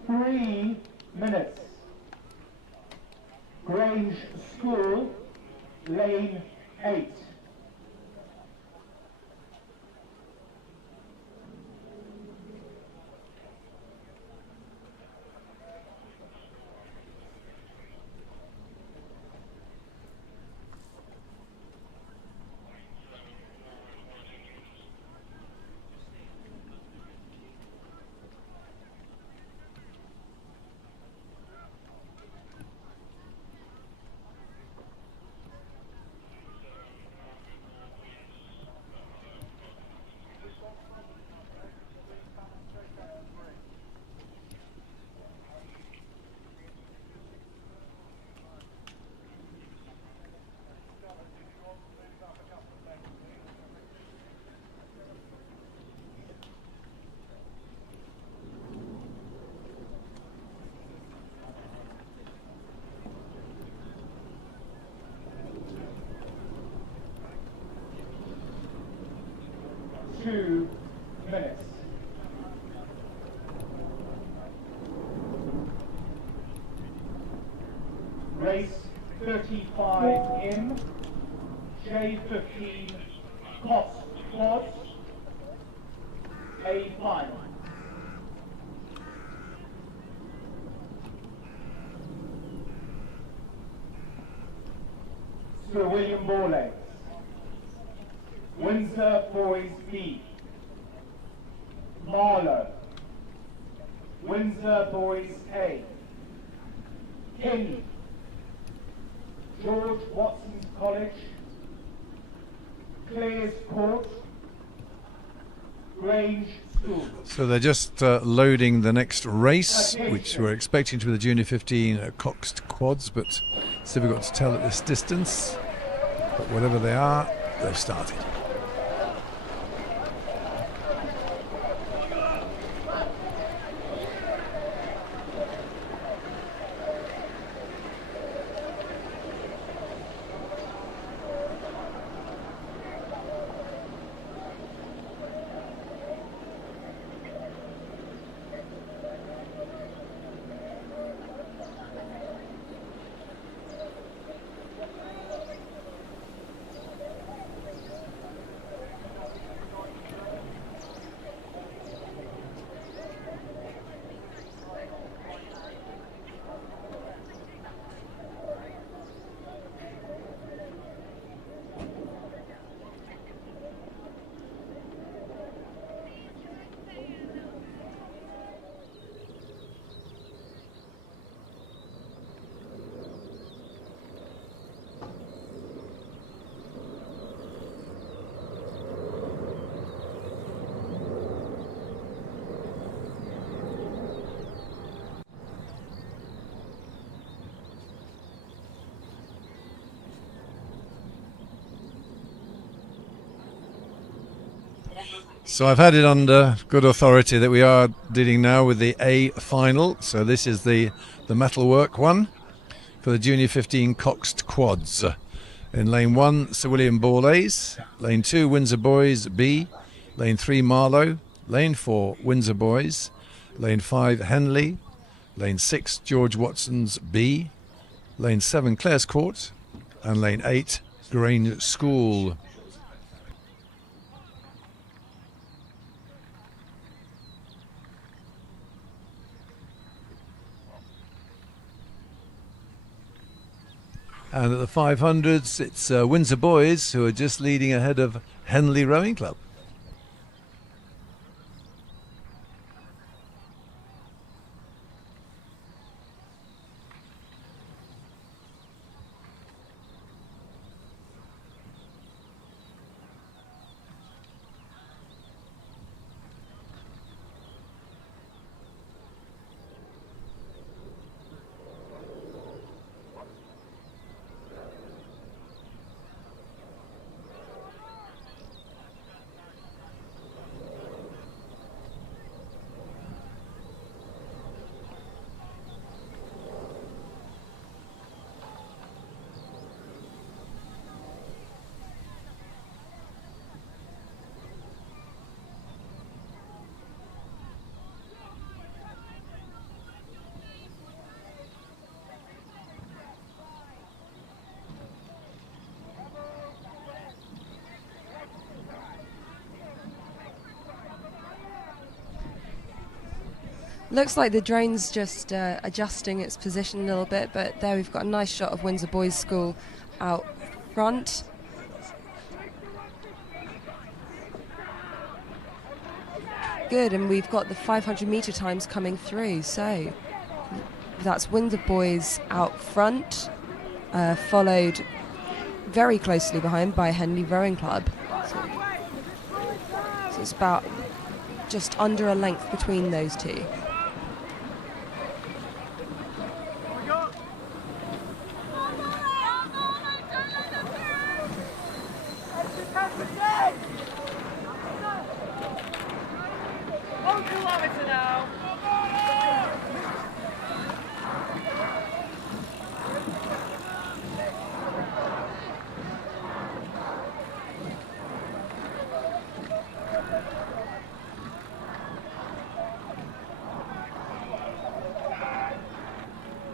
Three minutes. Grange School, lane 8. Two minutes. Race 35 in, J15 Cost Quads, A final. Sir William Borlase. Windsor Boys B. Marlow. Windsor Boys A. Kenny. George Watson's College. Clare's Court. Grange School. So they're just loading the next race, which we're expecting to be the Junior 15 Coxed Quads, but it's difficult to tell at this distance. But whatever they are, they've started. So I've had it under good authority that we are dealing now with the A final. So this is the metalwork one for the Junior 15 Coxed Quads. In lane 1, Sir William Borlase. Lane 2, Windsor Boys B. Lane 3, Marlow. Lane 4, Windsor Boys. Lane 5, Henley. Lane 6, George Watson's B. Lane 7, Clare's Court. And lane 8, Grange School. And at the 500s, it's Windsor Boys who are just leading ahead of Henley Rowing Club. Looks like the drone's just adjusting its position a little bit, but there we've got a nice shot of Windsor Boys School out front. Good, and we've got the 500 metre times coming through, so that's Windsor Boys out front, followed very closely behind by Henley Rowing Club. So it's about just under a length between those two.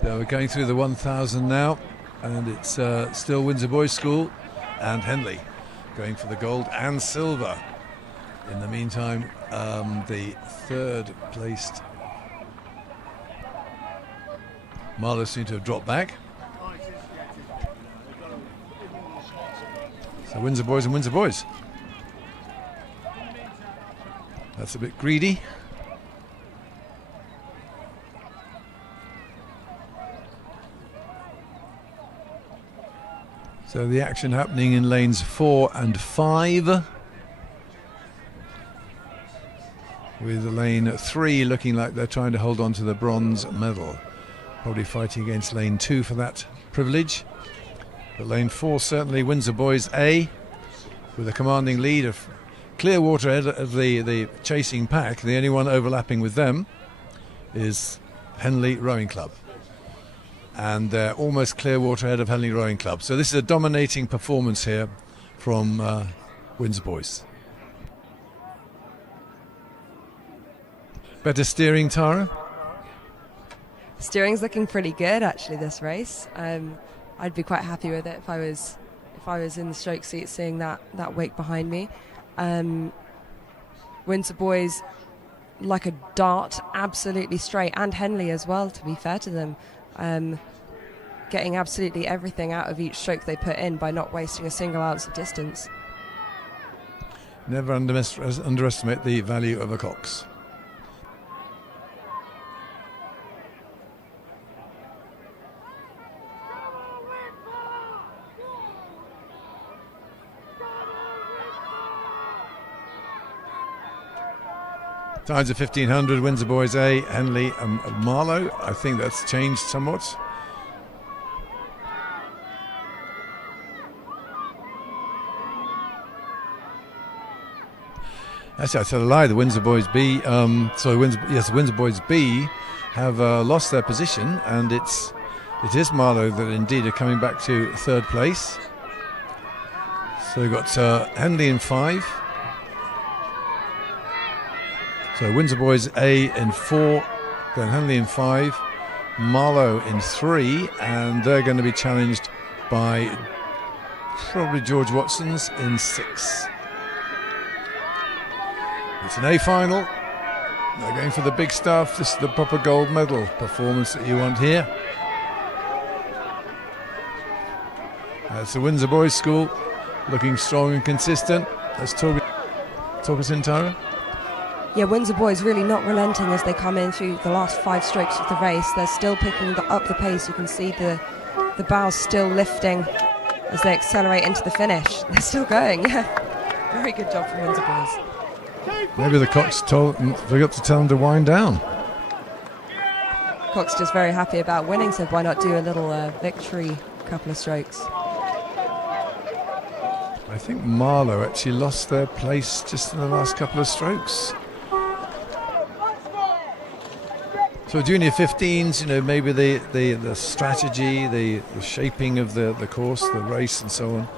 We're going through the 1,000 now, and it's still Windsor Boys School and Henley going for the gold and silver. In the meantime, the third placed Marlow seemed to have dropped back. So Windsor Boys and Windsor Boys. That's a bit greedy. So the action happening in lanes 4 and 5. With lane 3 looking like they're trying to hold on to the bronze medal. Probably fighting against lane 2 for that privilege. But lane 4 certainly Windsor Boys A, with a commanding lead of Clearwater ahead of the chasing pack. The only one overlapping with them is Henley Rowing Club. And they're almost Clearwater ahead of Henley Rowing Club. So this is a dominating performance here from Windsor Boys. Better steering, Tara? Steering's looking pretty good actually this race. I'd be quite happy with it if I was in the stroke seat seeing that wake behind me. Windsor Boys like a dart, absolutely straight, and Henley as well, to be fair to them. Getting absolutely everything out of each stroke they put in by not wasting a single ounce of distance. Never underestimate the value of a Cox. Times of 1500, Windsor Boys A, Henley and Marlow. I think that's changed somewhat. Actually, I tell a lie. The Windsor Boys B. The Windsor Boys B have lost their position, and it is Marlow that indeed are coming back to third place. So we've got Henley in 5. So Windsor Boys A in 4, then Henley in 5, Marlow in 3, and they're going to be challenged by probably George Watson's in 6. It's an A final. They're going for the big stuff. This is the proper gold medal performance that you want here. That's the Windsor Boys School, looking strong and consistent. Let's talk us in, Tara. Yeah, Windsor Boys really not relenting as they come in through the last 5 strokes of the race. They're still picking up the pace. You can see the bows still lifting as they accelerate into the finish. They're still going, yeah. Very good job from Windsor Boys. Maybe the Cox forgot to tell them to wind down. Cox just very happy about winning, so why not do a little victory couple of strokes. I think Marlow actually lost their place just in the last couple of strokes. So junior 15s, maybe the strategy, the shaping of the course, the race and so on.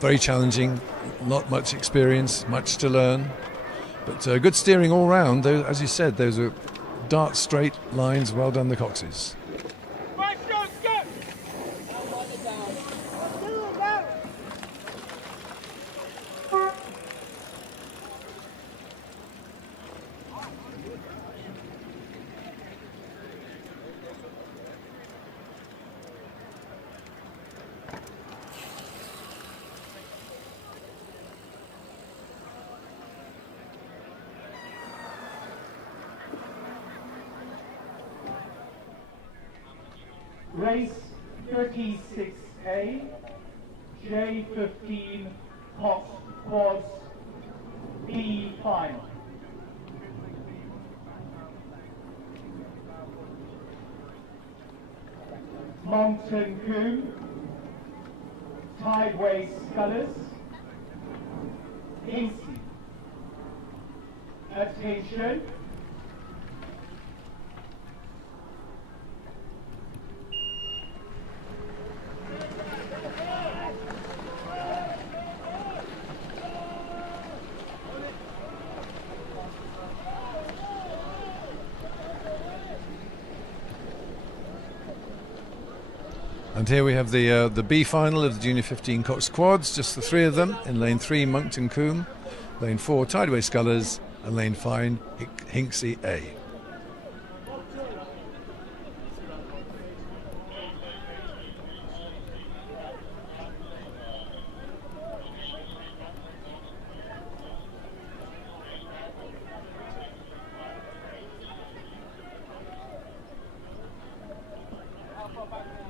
Very challenging, not much experience, much to learn. But good steering all round. As you said, those are dart straight lines. Well done, the Coxes. Race 36A, J15 Cox Quads, B final. Mountain Coombe, Tideway Scullers, Hinksey. Attention. And here we have the B final of the Junior 15 Cox Quads, just the 3 of them. In lane 3, Monkton Coombe, lane 4, Tideway Scullers, and lane 5, Hinksey A.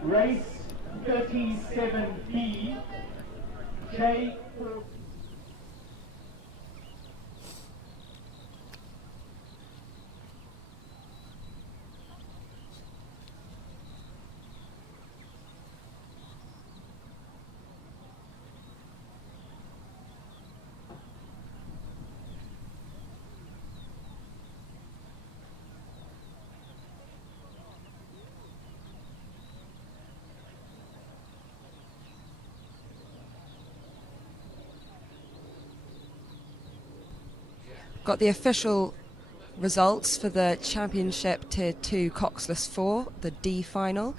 Race 37B, J. Got the official results for the Championship Tier 2 Coxless 4, the D final.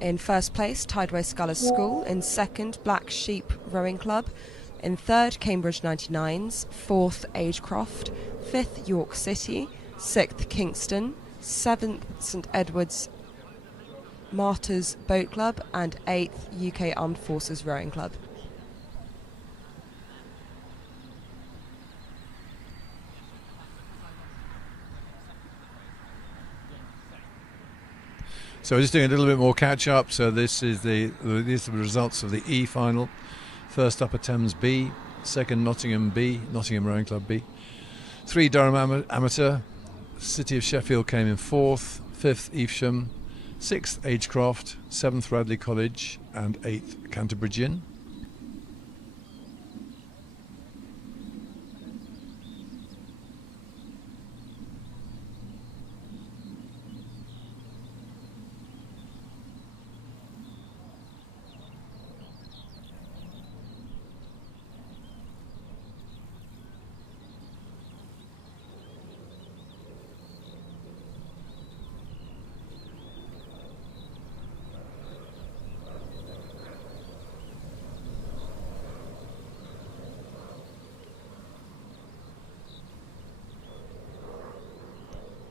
In first place, Tideway Scullers School. In second, Black Sheep Rowing Club. In third, Cambridge 99s. Fourth, Agecroft. Fifth, York City. Sixth, Kingston. Seventh, St Edward's Martyrs Boat Club. And eighth, UK Armed Forces Rowing Club. So just doing a little bit more catch up. So these are the results of the E final. First, Upper Thames B. Second, Nottingham B. Nottingham Rowing Club B. 3, Durham Amateur. City of Sheffield came in 4th. 5th, Evesham. 6th, Agecroft. 7th, Radley College. And 8th, Canterbury Gin.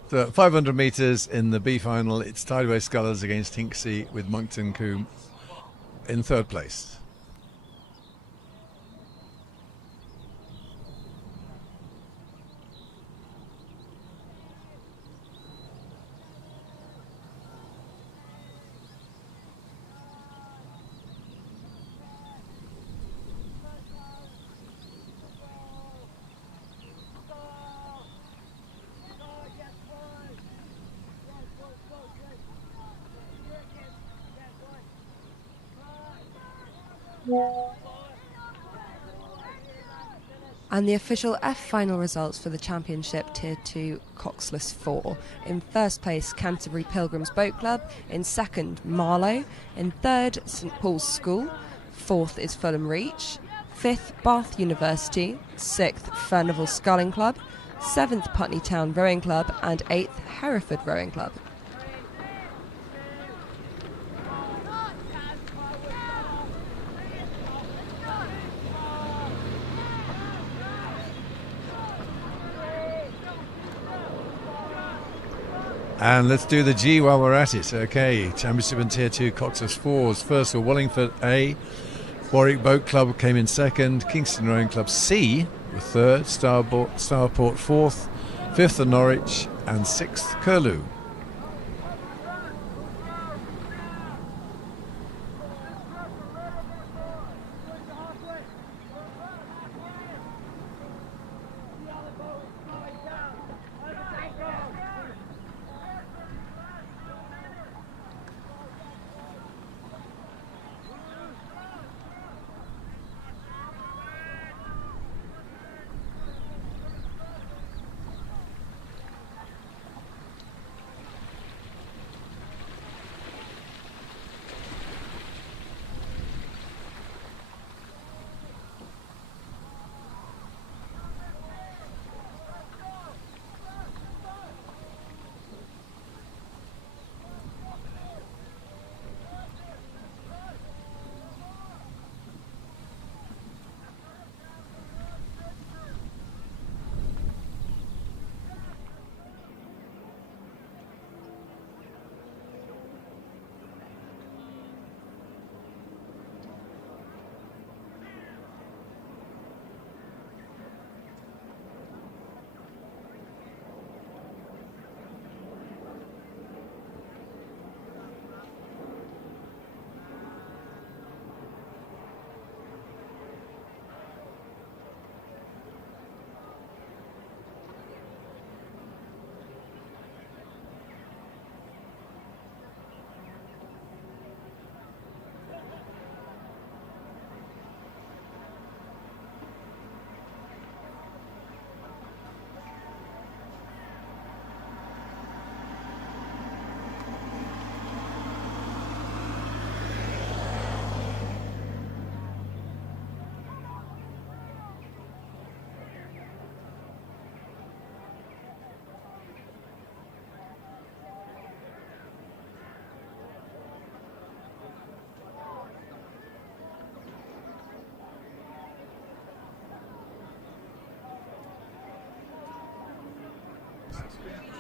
So 500 metres in the B final, it's Tideway Scullers against Hinksey with Moncton Combe in third place. And the official F final results for the Championship Tier 2 Coxless 4. In first place, Canterbury Pilgrims Boat Club. In second, Marlow. In third, St Paul's School. Fourth is Fulham Reach. Fifth, Bath University. Sixth, Furnival Sculling Club. Seventh, Putney Town Rowing Club. And eighth, Hereford Rowing Club. And let's do the G while we're at it. Okay, Championship and Tier 2 Coxless 4s. First for Wallingford A. Warwick Boat Club came in second. Kingston Rowing Club C were third. Starport fourth. Fifth the Norwich. And sixth Curlew.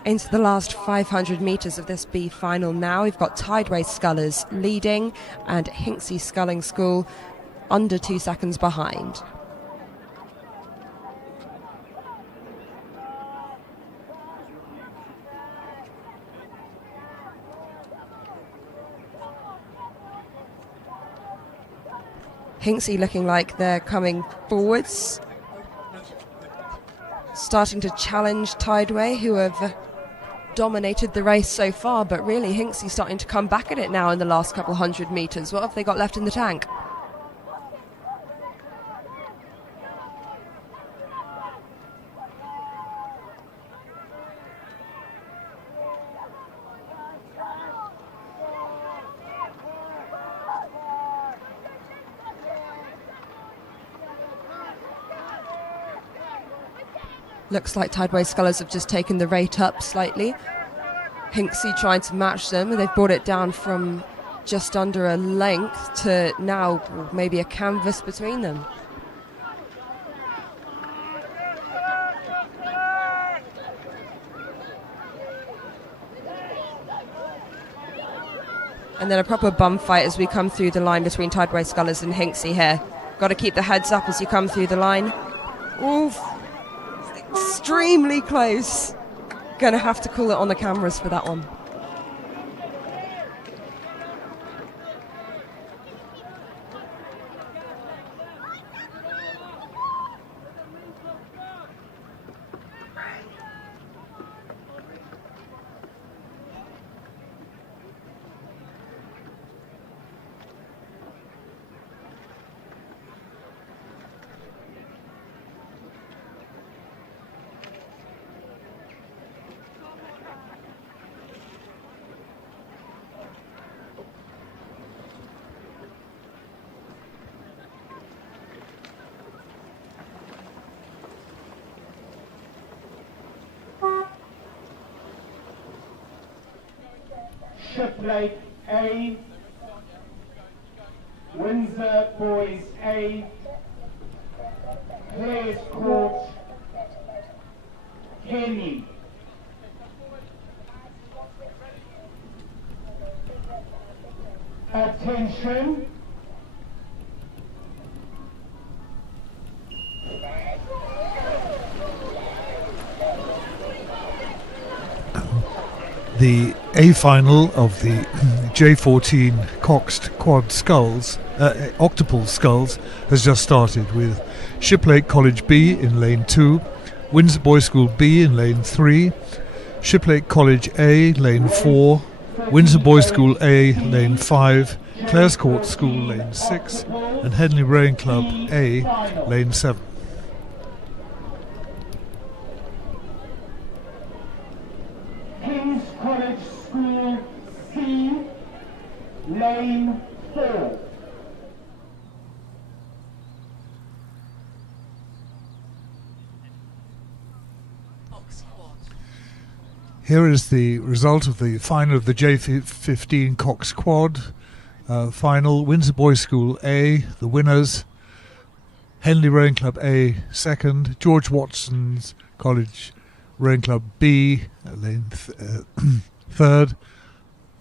Into the last 500 metres of this B final now. We've got Tideway Scullers leading and Hinksey Sculling School under 2 seconds behind. Hinksey looking like they're coming forwards, starting to challenge Tideway, who have dominated the race so far, but really Hinksey starting to come back at it now in the last couple 100 metres. What have they got left in the tank? Looks like Tideway Scullers have just taken the rate up slightly. Hinksey trying to match them, and they've brought it down from just under a length to now maybe a canvas between them. And then a proper bum fight as we come through the line between Tideway Scullers and Hinksey here. Got to keep the heads up as you come through the line. Oof, extremely close. Gonna have to call it on the cameras for that one. Shiplake A, Windsor Boys A, Players Court, Kenny. Attention. The A final of the J14 Coxed Quad Sculls, Octuple Sculls, has just started with Shiplake College B in lane 2, Windsor Boys School B in lane 3, Shiplake College A lane 4, Windsor Boys School A lane 5, Clares Court School lane 6, and Henley Rowing Club A lane 7. King's College School C, lane 4. Here is the result of the final of the J15 Cox Quad final. Windsor Boys School A, the winners. Henley Rowing Club A, second. George Watson's College Rowing Club B, lane third.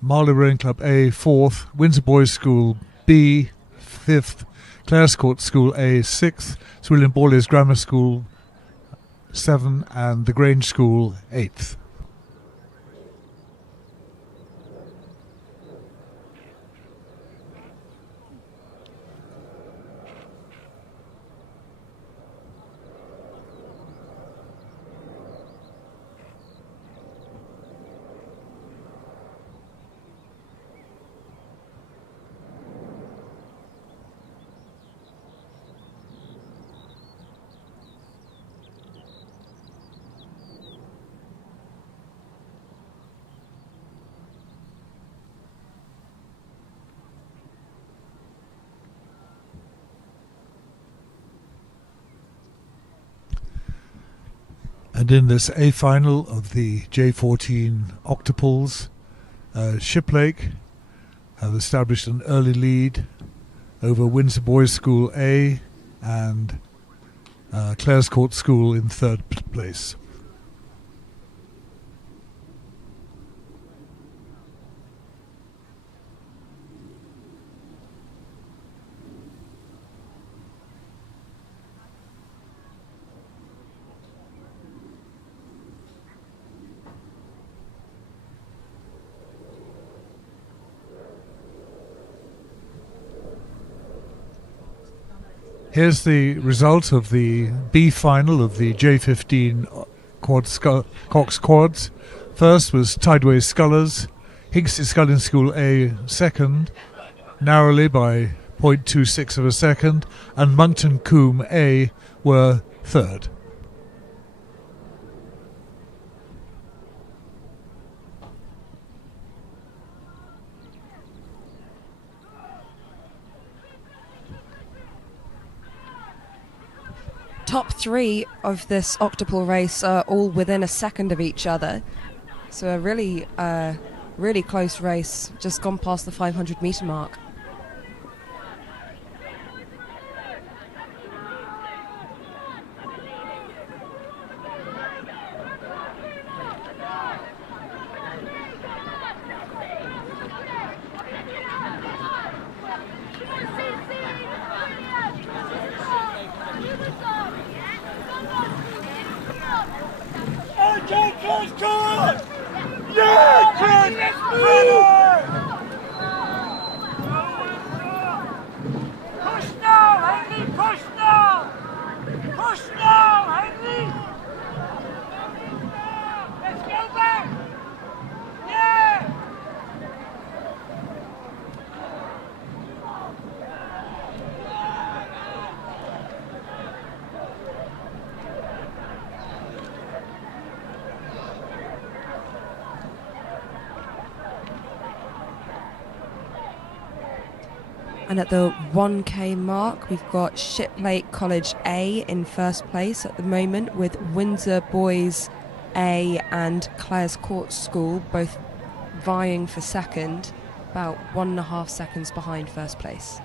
Marlow Rowing Club A, fourth. Windsor Boys School B, fifth. Clares Court School A, sixth. Sir William Borley's Grammar School, 7, and the Grange School, 8th. And in this A final of the J14 Octuples, Shiplake have established an early lead over Windsor Boys School A and Clares Court School in third place. Here's the result of the B final of the J15 Cox Quads. First was Tideway Scullers, Hinksey Sculling School A second, narrowly by 0.26 of a second, and Monkton Combe A were third. Top 3 of this octuple race are all within a second of each other. So a really close race, just gone past the 500 metre mark. And at the 1K mark, we've got Shiplake College A in first place at the moment, with Windsor Boys A and Clares Court School both vying for second, about 1.5 seconds behind first place.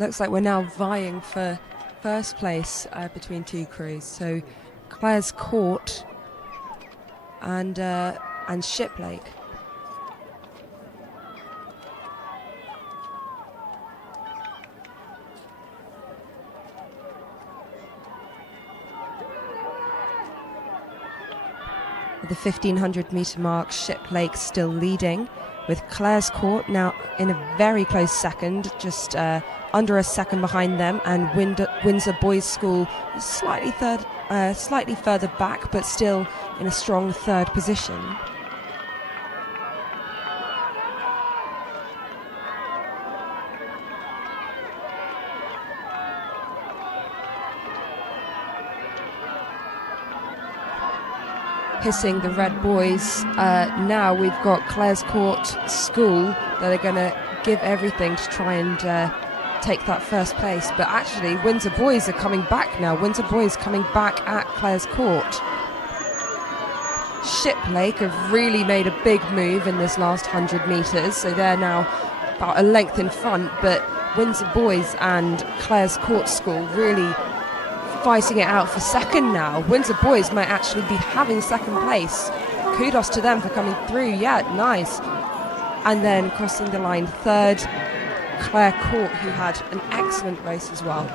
Looks like we're now vying for first place between two crews. So Clares Court and Shiplake. At the 1500 metre mark, Shiplake still leading, with Clares Court now in a very close second, just under a second behind them, and Windsor Boys School slightly further back, but still in a strong third position. Hissing the red boys. Now we've got Clares Court School that are going to give everything to try and take that first place. But actually, Windsor Boys are coming back now. Windsor Boys coming back at Clares Court. Shiplake have really made a big move in this last 100 metres, so they're now about a length in front. But Windsor Boys and Clares Court School really fighting it out for second now. Windsor Boys might actually be having second place. Kudos to them for coming through. Yeah, nice. And then crossing the line third, Clare Court, who had an excellent race as well.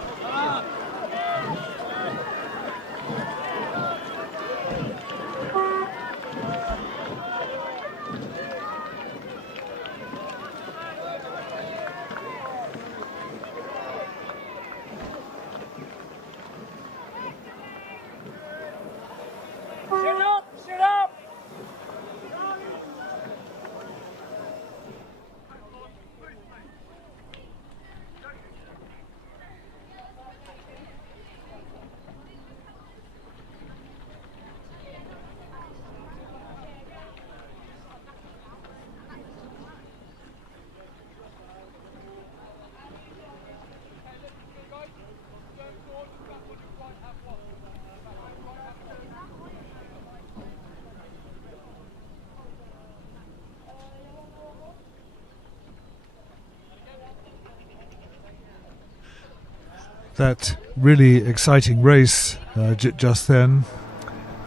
That really exciting race just then.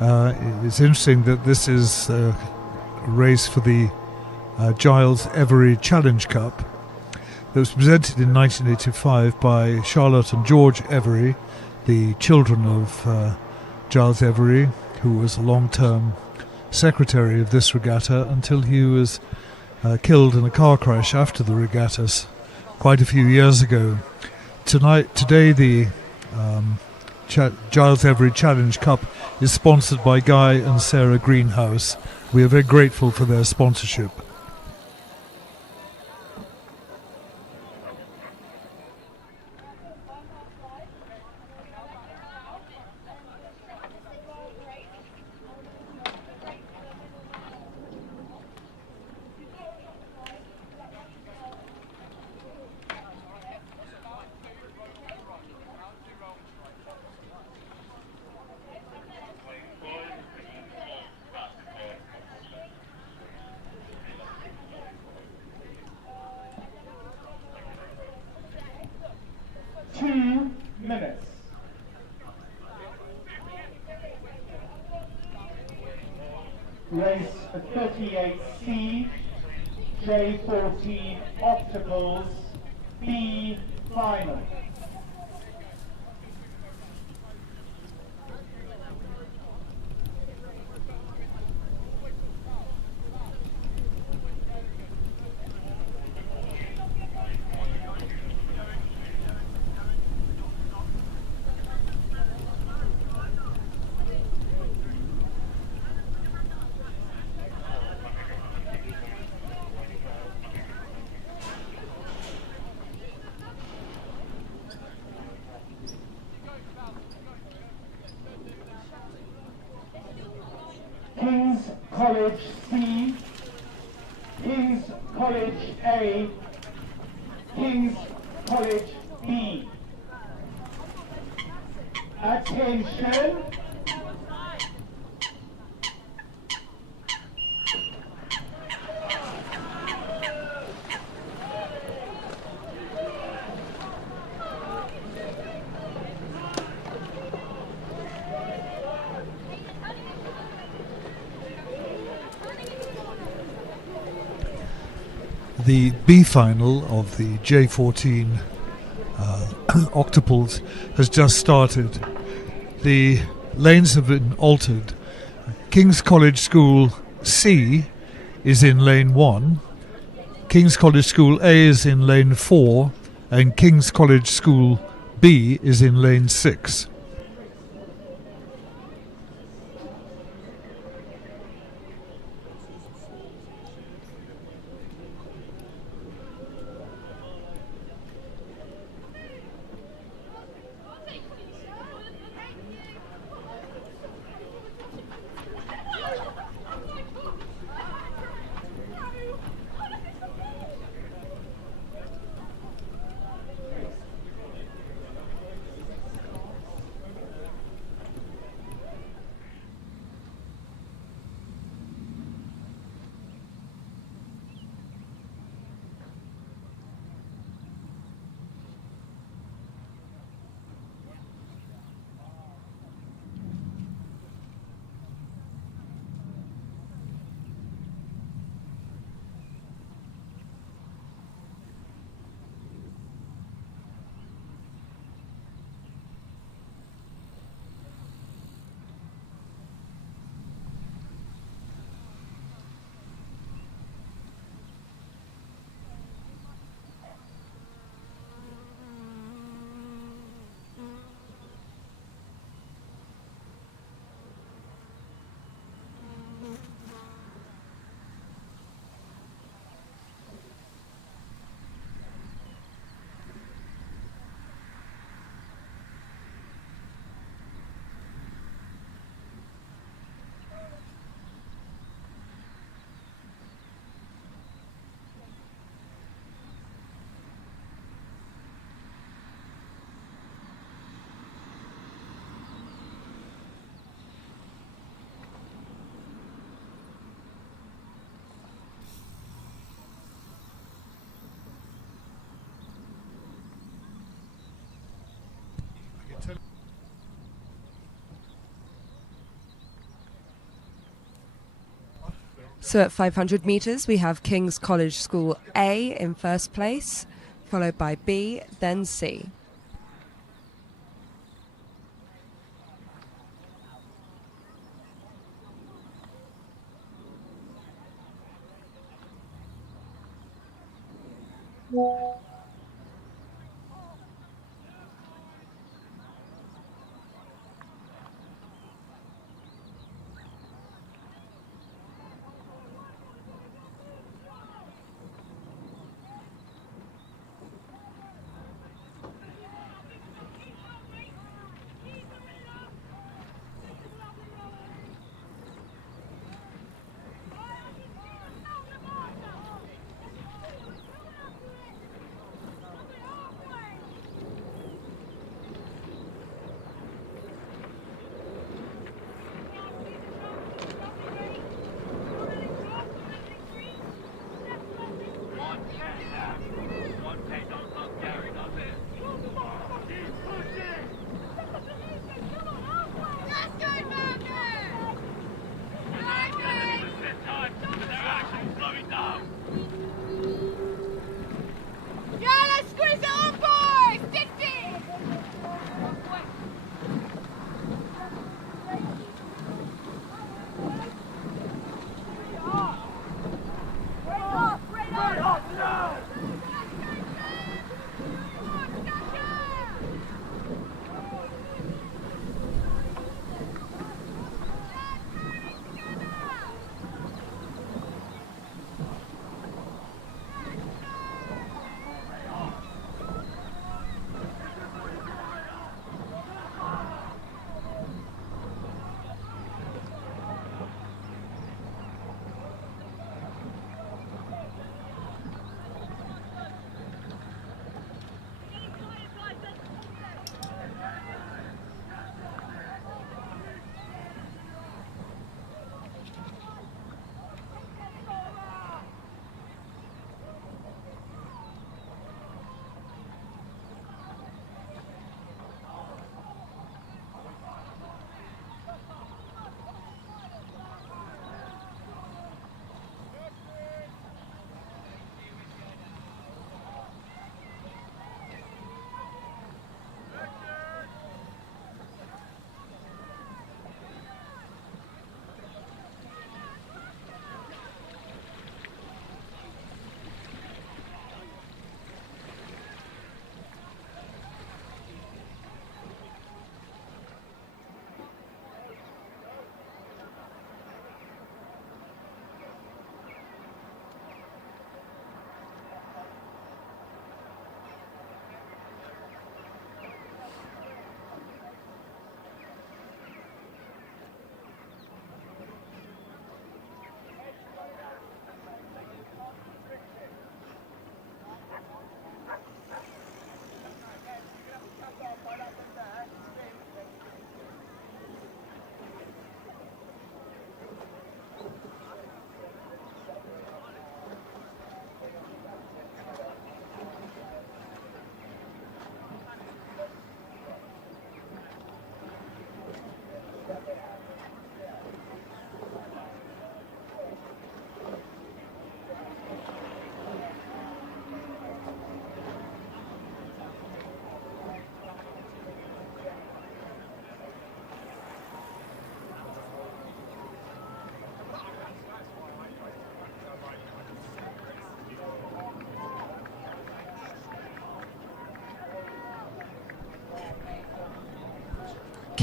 It's interesting that this is a race for the Giles Every Challenge Cup that was presented in 1985 by Charlotte and George Every, the children of Giles Every, who was a long-term secretary of this regatta until he was killed in a car crash after the regattas quite a few years ago. Today the Giles Every Challenge Cup is sponsored by Guy and Sarah Greenhouse. We are very grateful for their sponsorship. J14 Octopals B final. King's College C, King's College A, King's College B. Attention. The B final of the J14 Octopals has just started. The lanes have been altered. King's College School C is in lane 1, King's College School A is in lane 4, and King's College School B is in lane 6. So at 500 metres we have King's College School A in first place, followed by B, then C.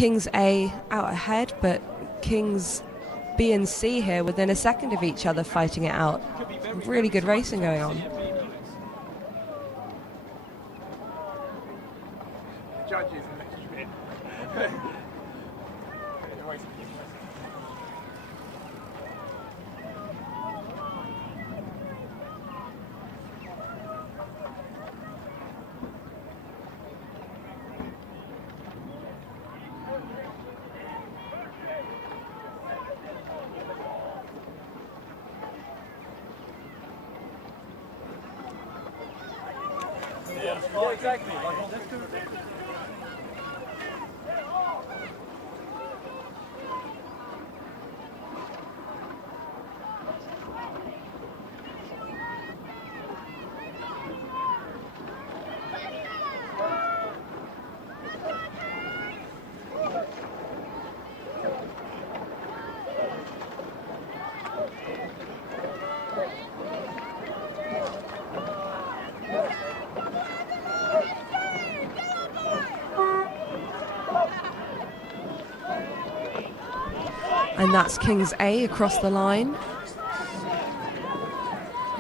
Kings A out ahead, but Kings B and C here within a second of each other fighting it out. Really good racing going on. Judges. Yeah, exactly. Let's do it. And that's Kings A across the line.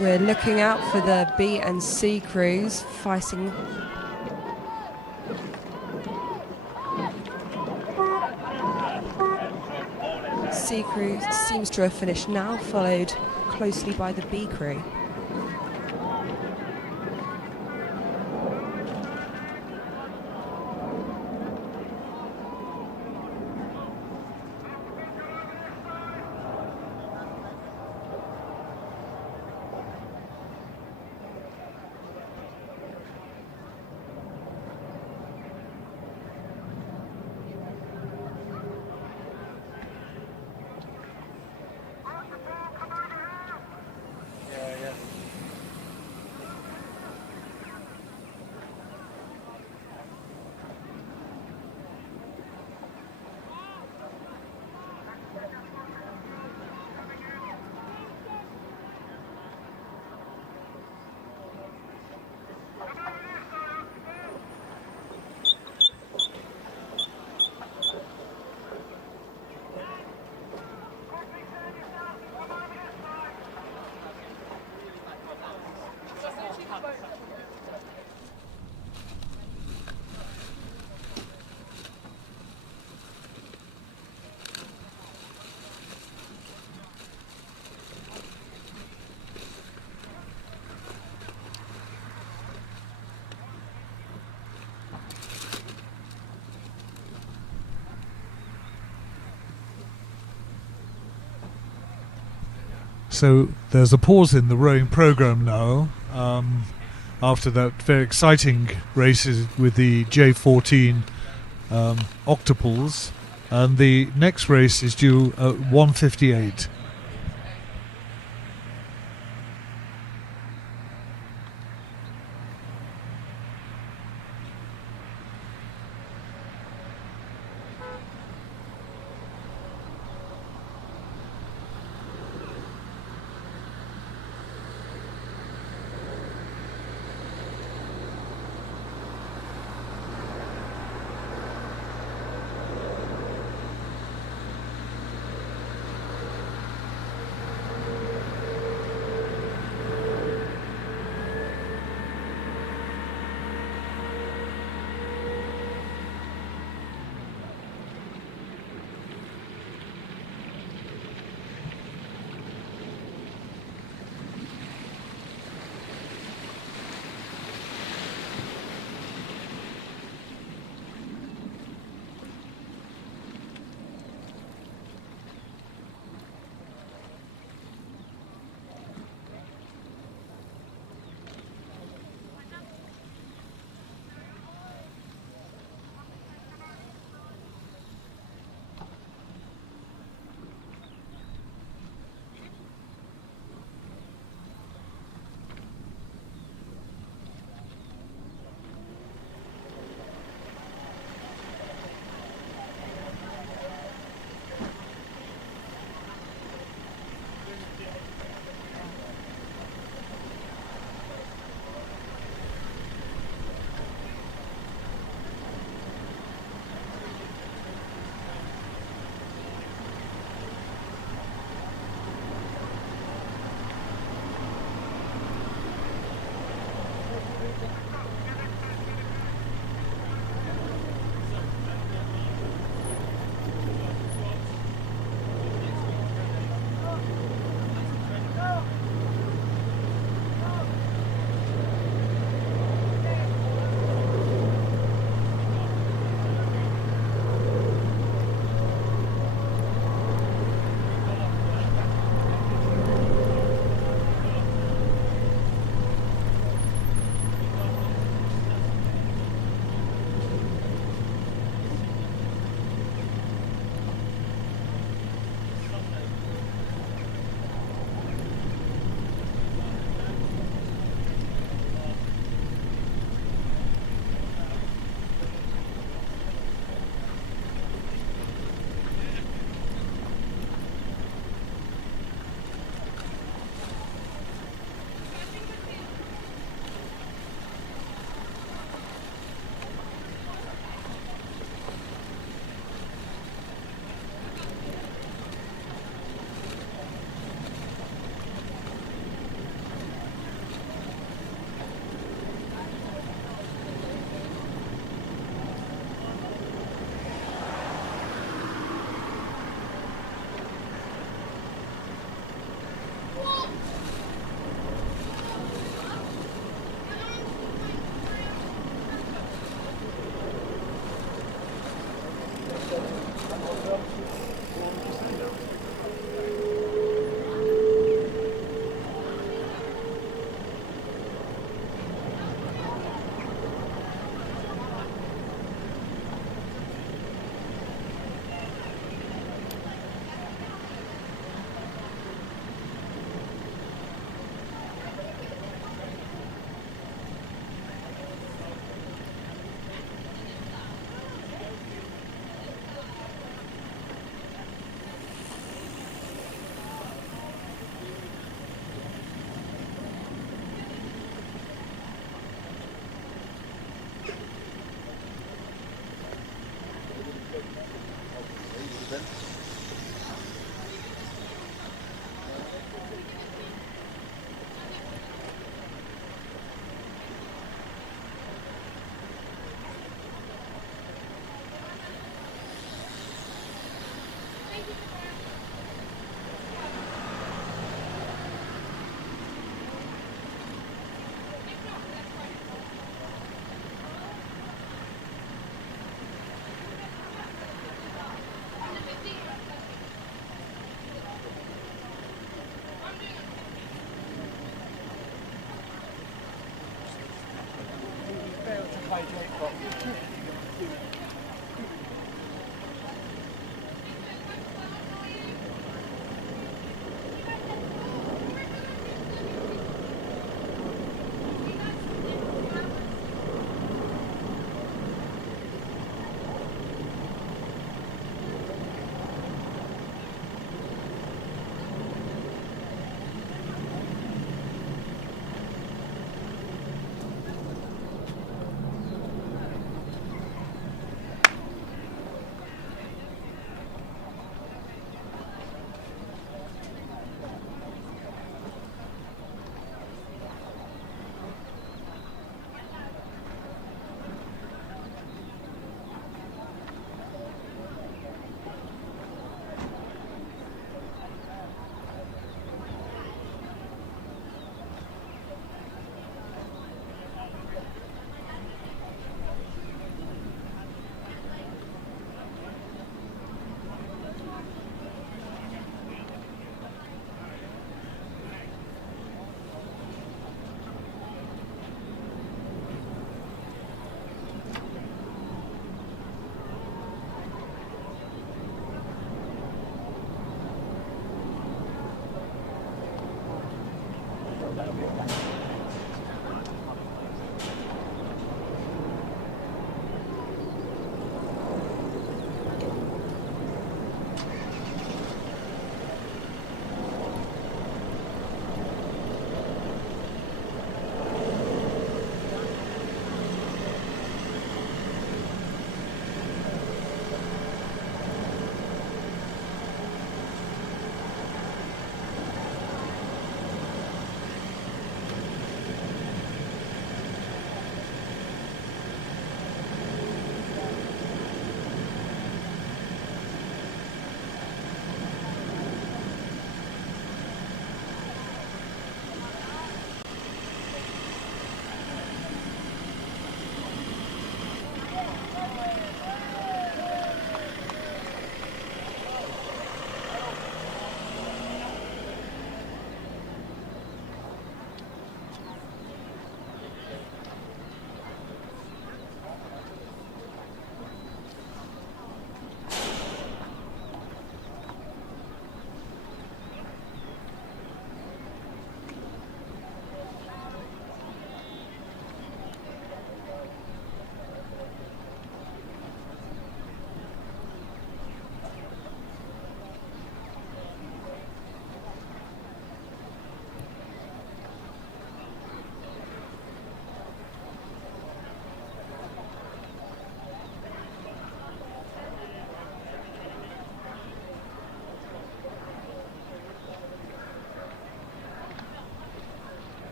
We're looking out for the B and C crews fighting. C crew seems to have finished now, followed closely by the B crew. So there's a pause in the rowing program now after that very exciting races with the J14 octuples, and the next race is due at 1:58.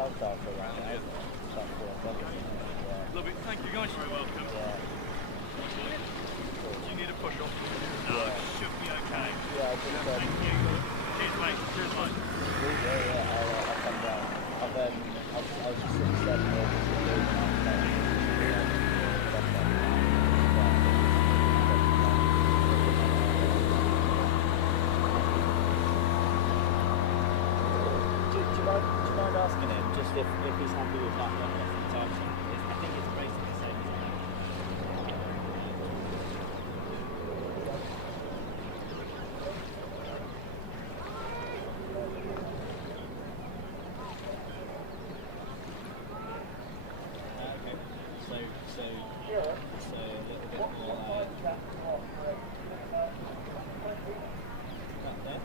Love it. Thank you guys. You're very welcome. Do you need a push off? No, it should be okay. Thank you. Cheers, mate. Cheers, mate. I'll come down. I'll just sit 7 Do you mind asking him just if he's happy with that one off the time zone? I think it's basically the same, isn't it? Okay. So a little bit more that there.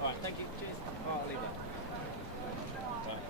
Alright, thank you. Cheers. I'll leave that. Right.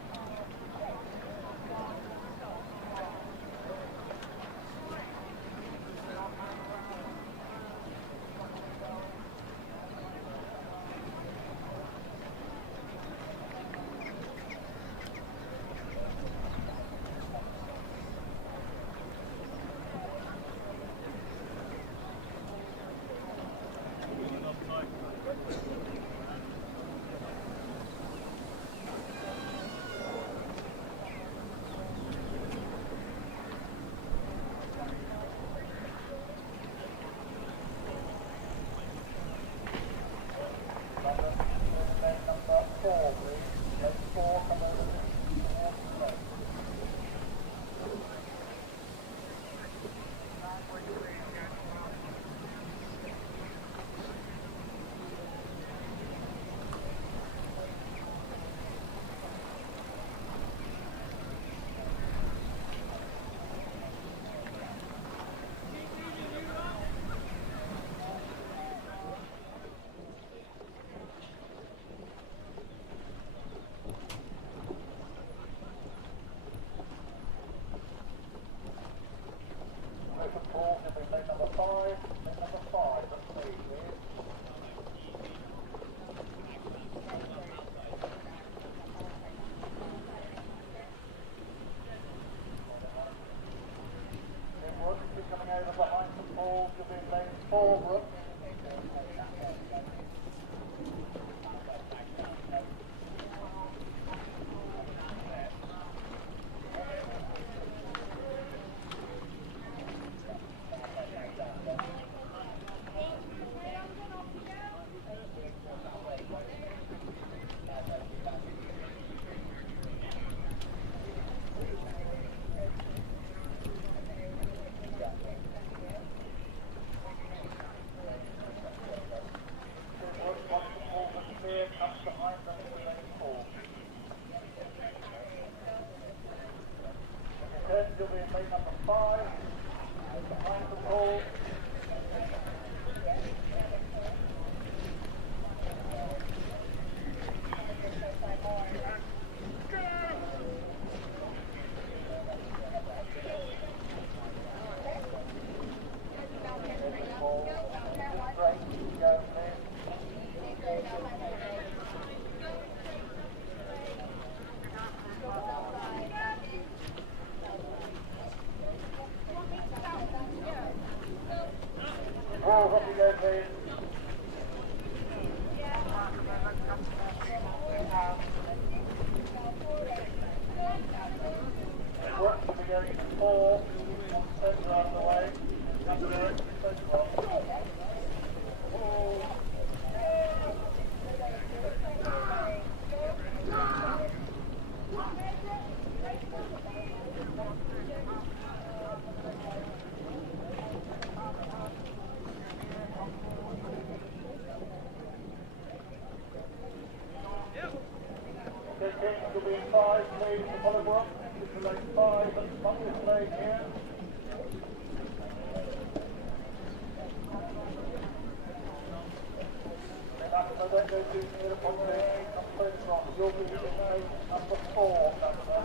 go to near upon the number from you'll be in race number 4, number 5.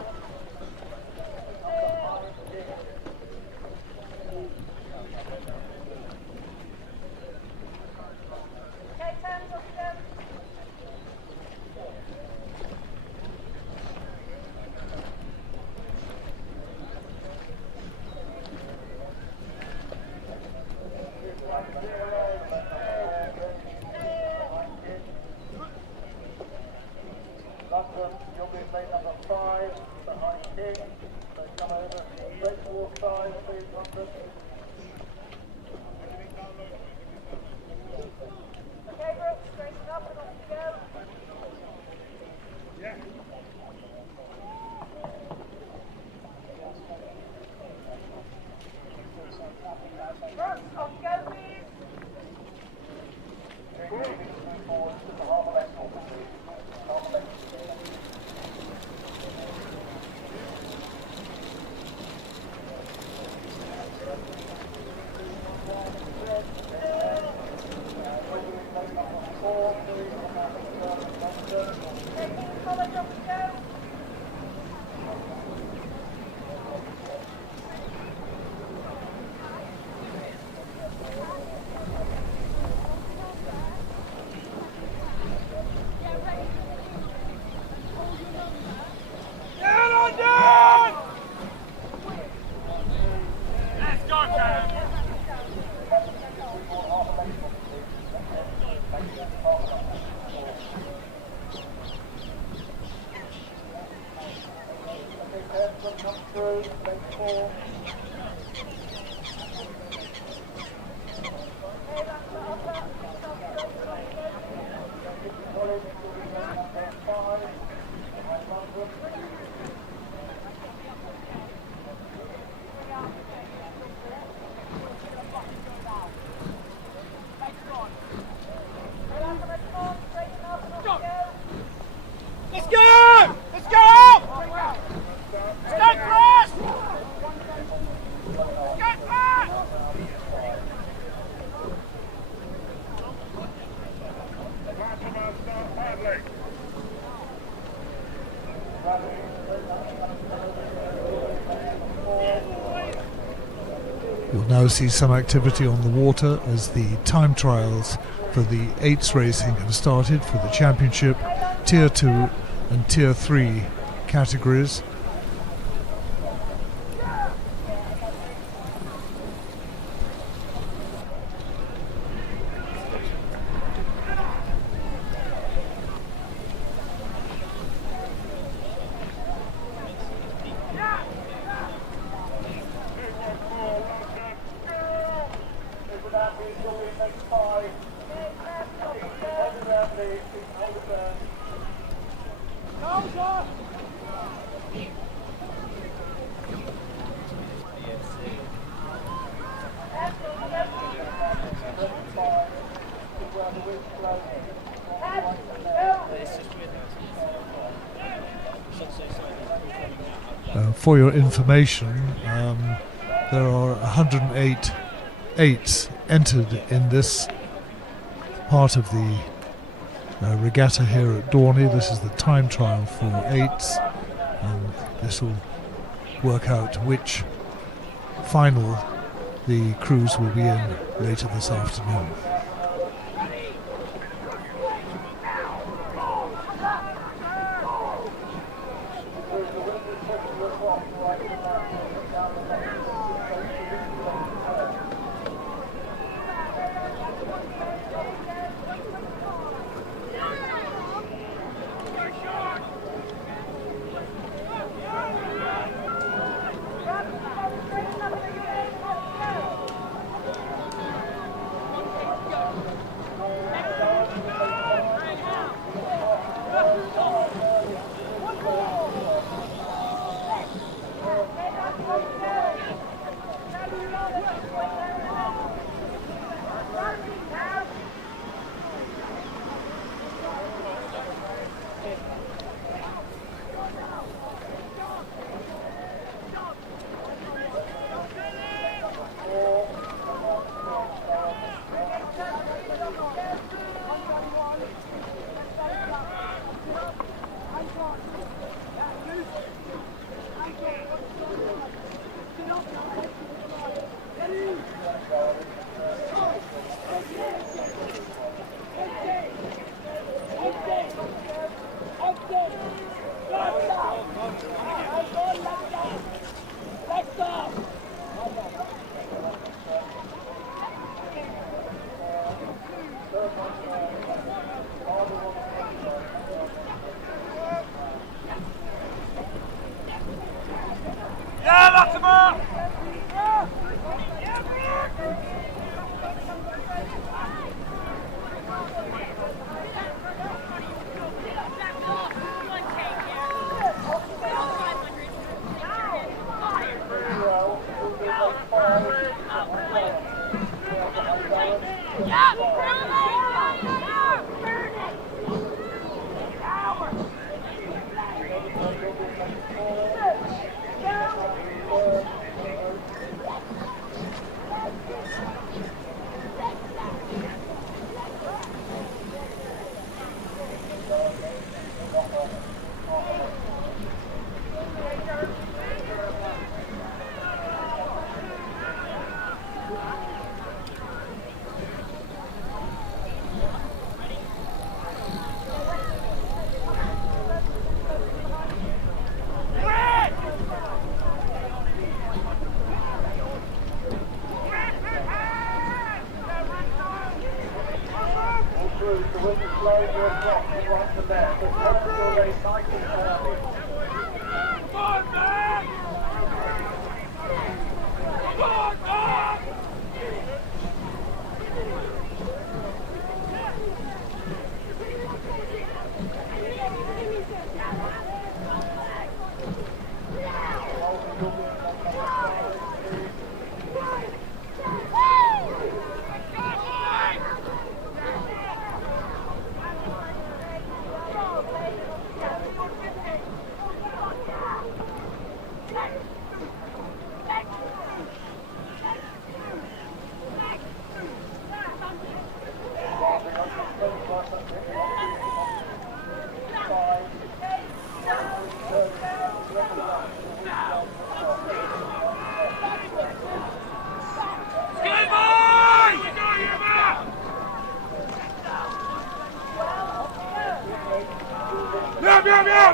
Okay, turns off them. London, you'll be in lane number 5, behind King. So come over, straight towards side, please, London. Okay, Brooke, straighten up and off you go. Brooke, off you go, please. Let's go! Let's go! Stay press! Get back! You'll now see some activity on the water as the time trials for the 8s racing have started for the championship, Tier 2 and Tier 3 categories. For your information, there are 108 8s entered in this part of the regatta here at Dorney. This is the time trial for 8s, and this will work out which final the crews will be in later this afternoon. slowly across from right to left, but not until they cycle turning. Come on, man! Come on, man!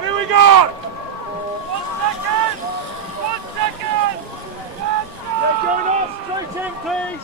Here we go! 1 second! 1 second! They're going off, straight in, please!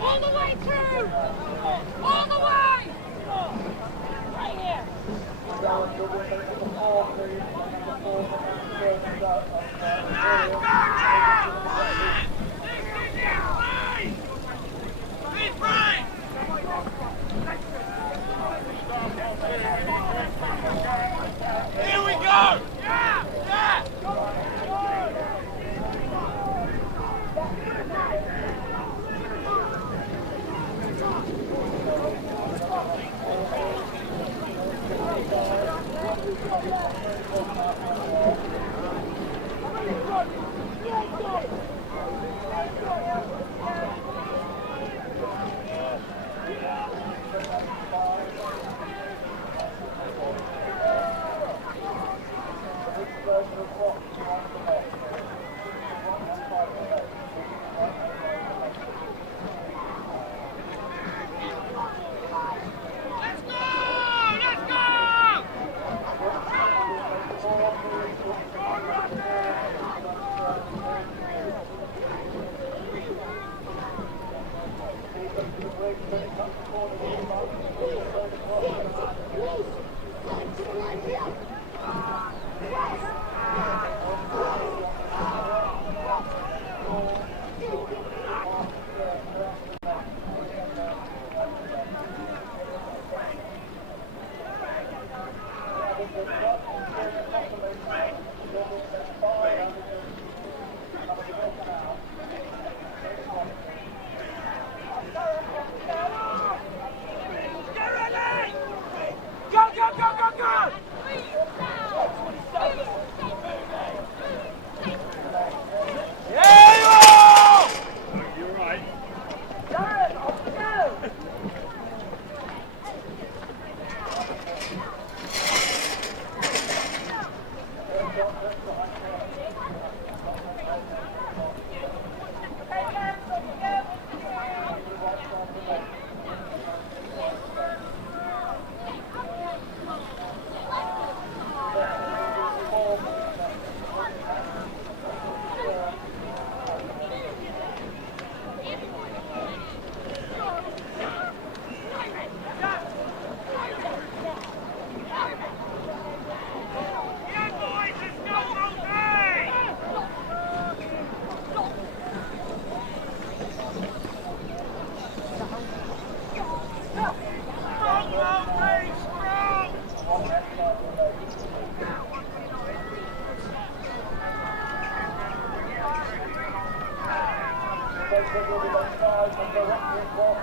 All the way through! All the way! Right here! Here we go! Yeah! Yeah! Go, go! Well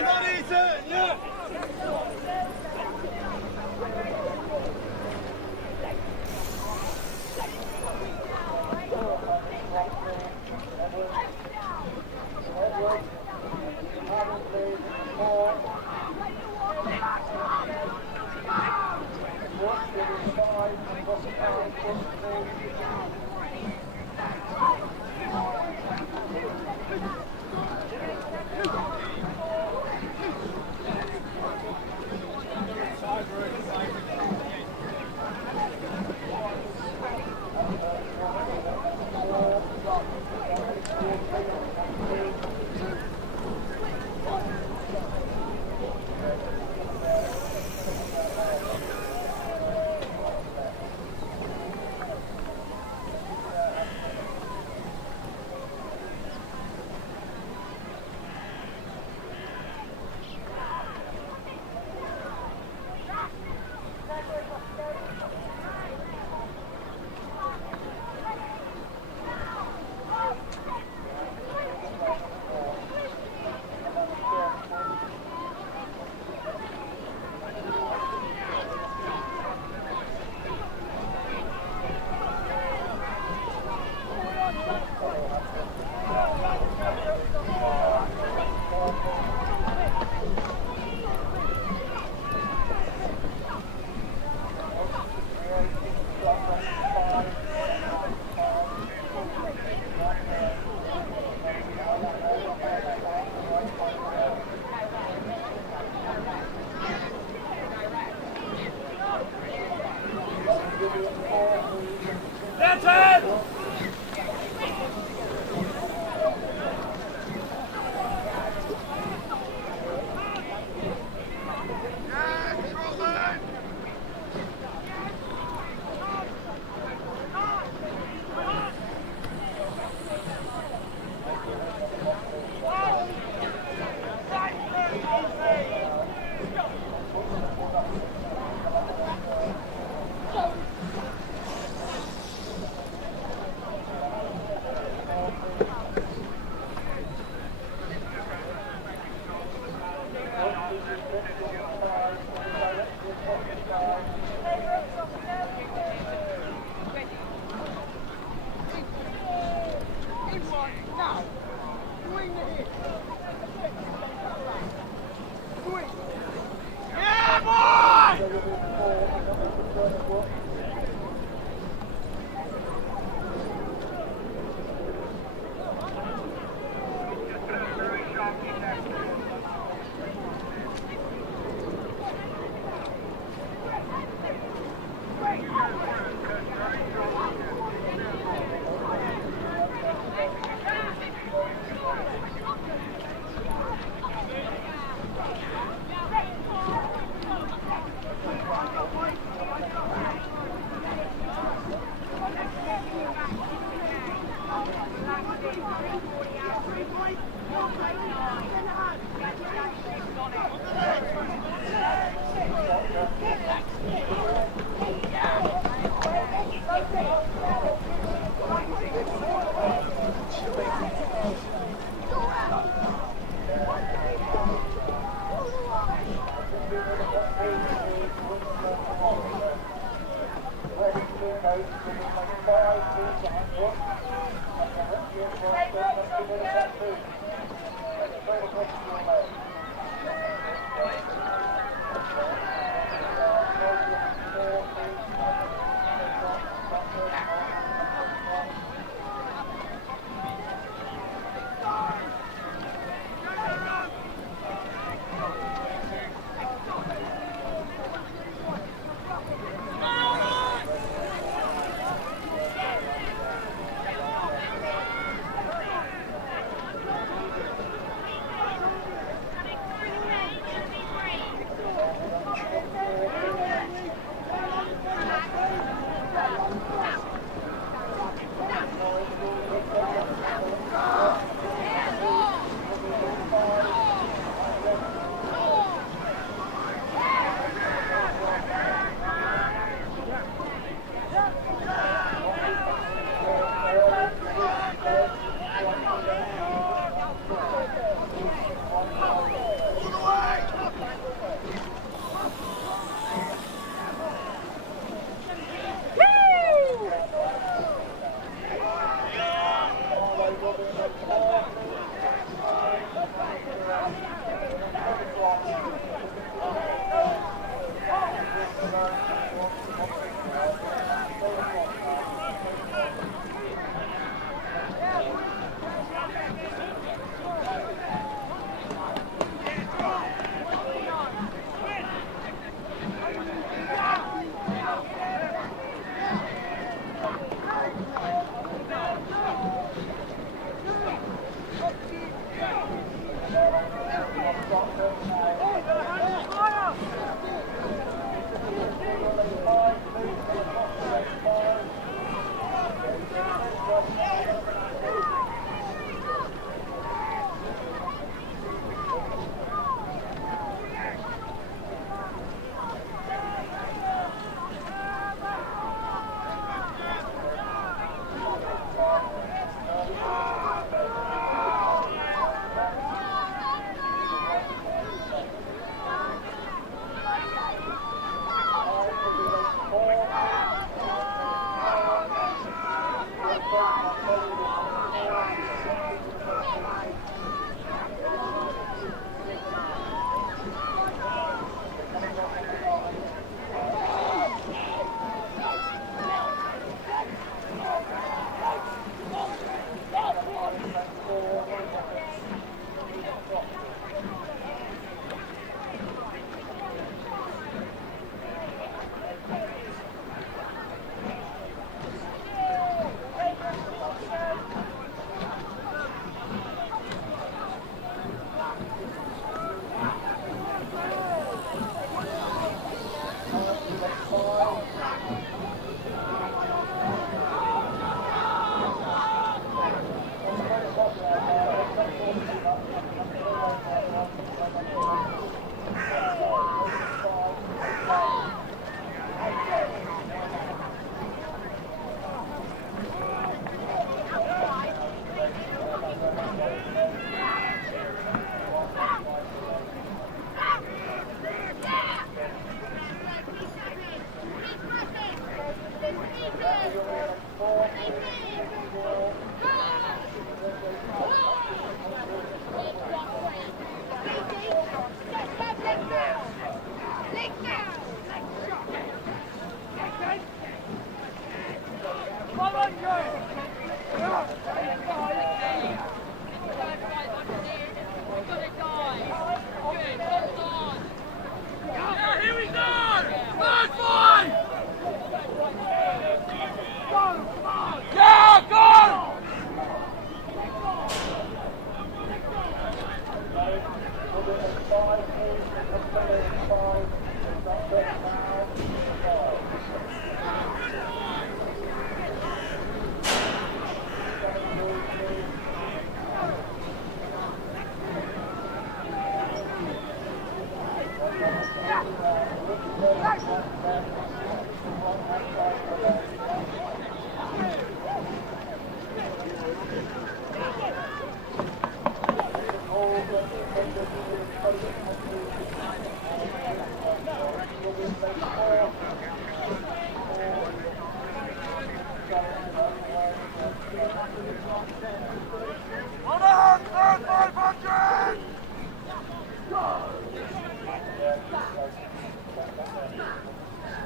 done, Ethan! Yeah!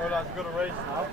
Well, lads, we've got a race now.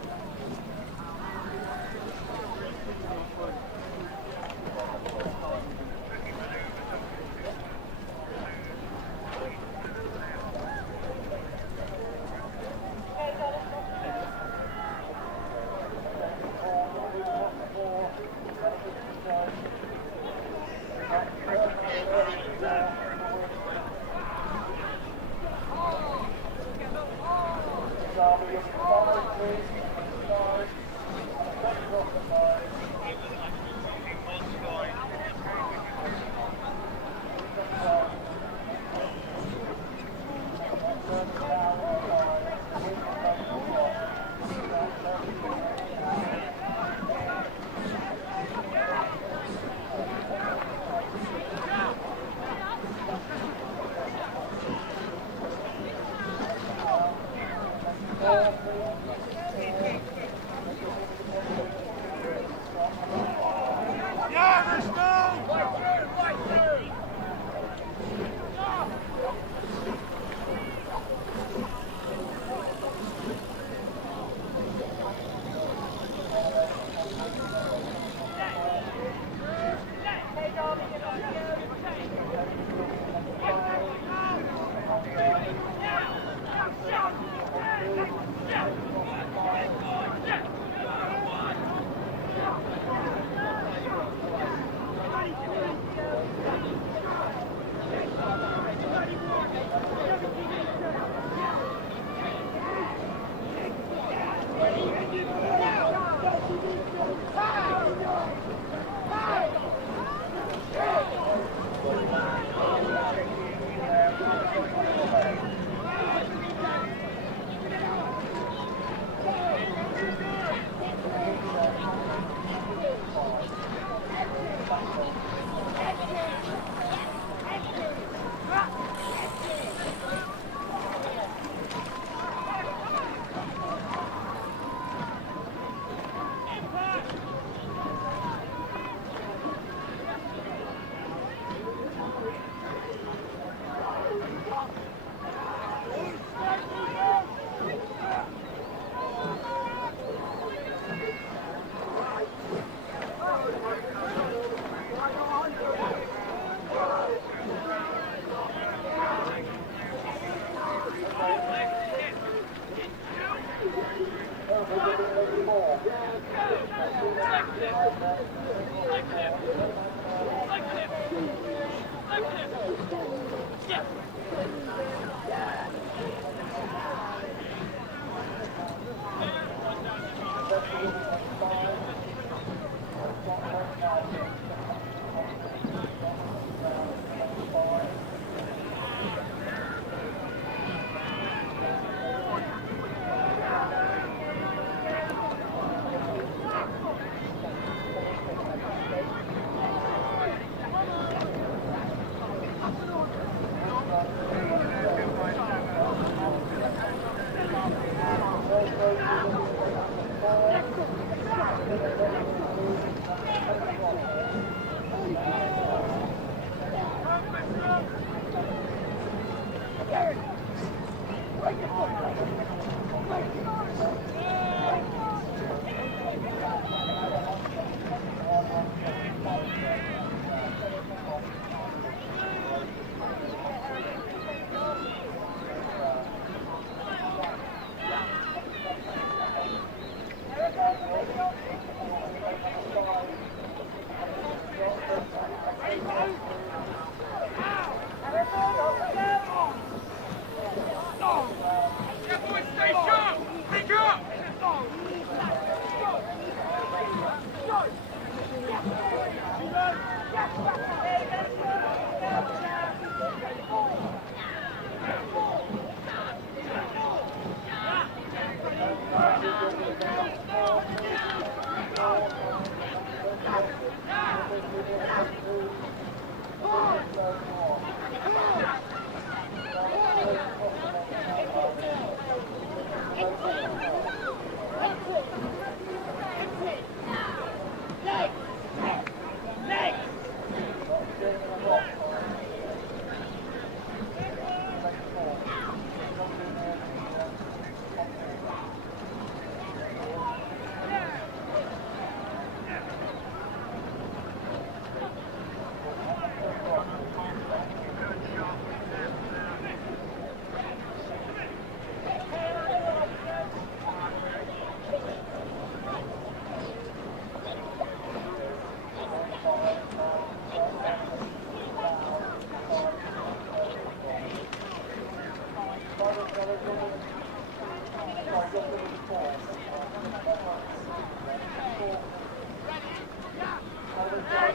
Yeah, boys, stay sharp!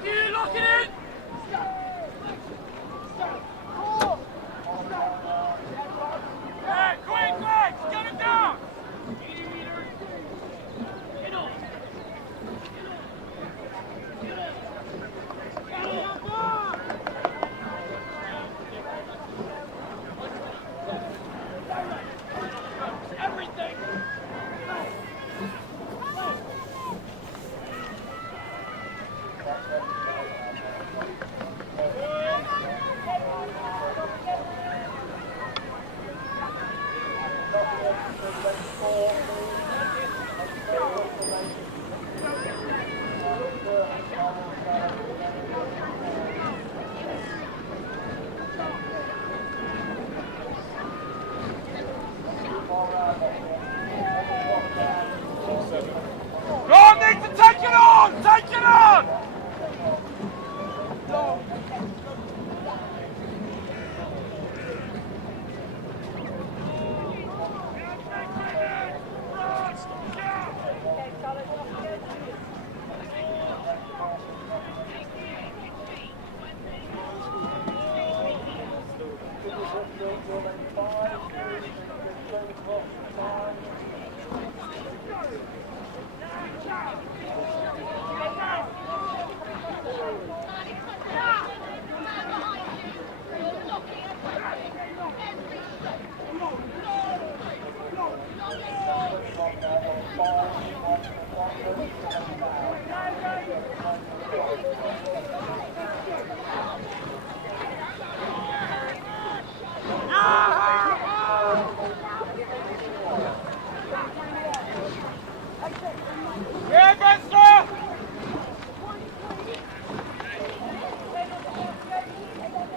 You lock it in! Yeah, quick, get it down! Get on! Everything! Go, need to take it on! Take it on! Yeah, Benster!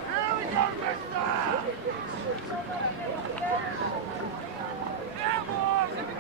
Here we go, Benster! Yeah, boys, here we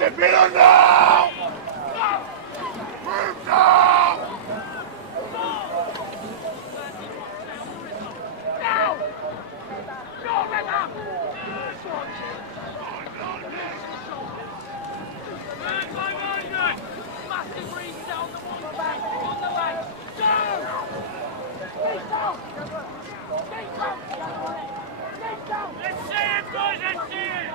Step in on now! Move now! Now! Go, Rebecca! Massive reset on the one back, on the way. Go! Keep down! Keep down! Keep down! Let's see it, boys, let's see it!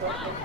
Thank you.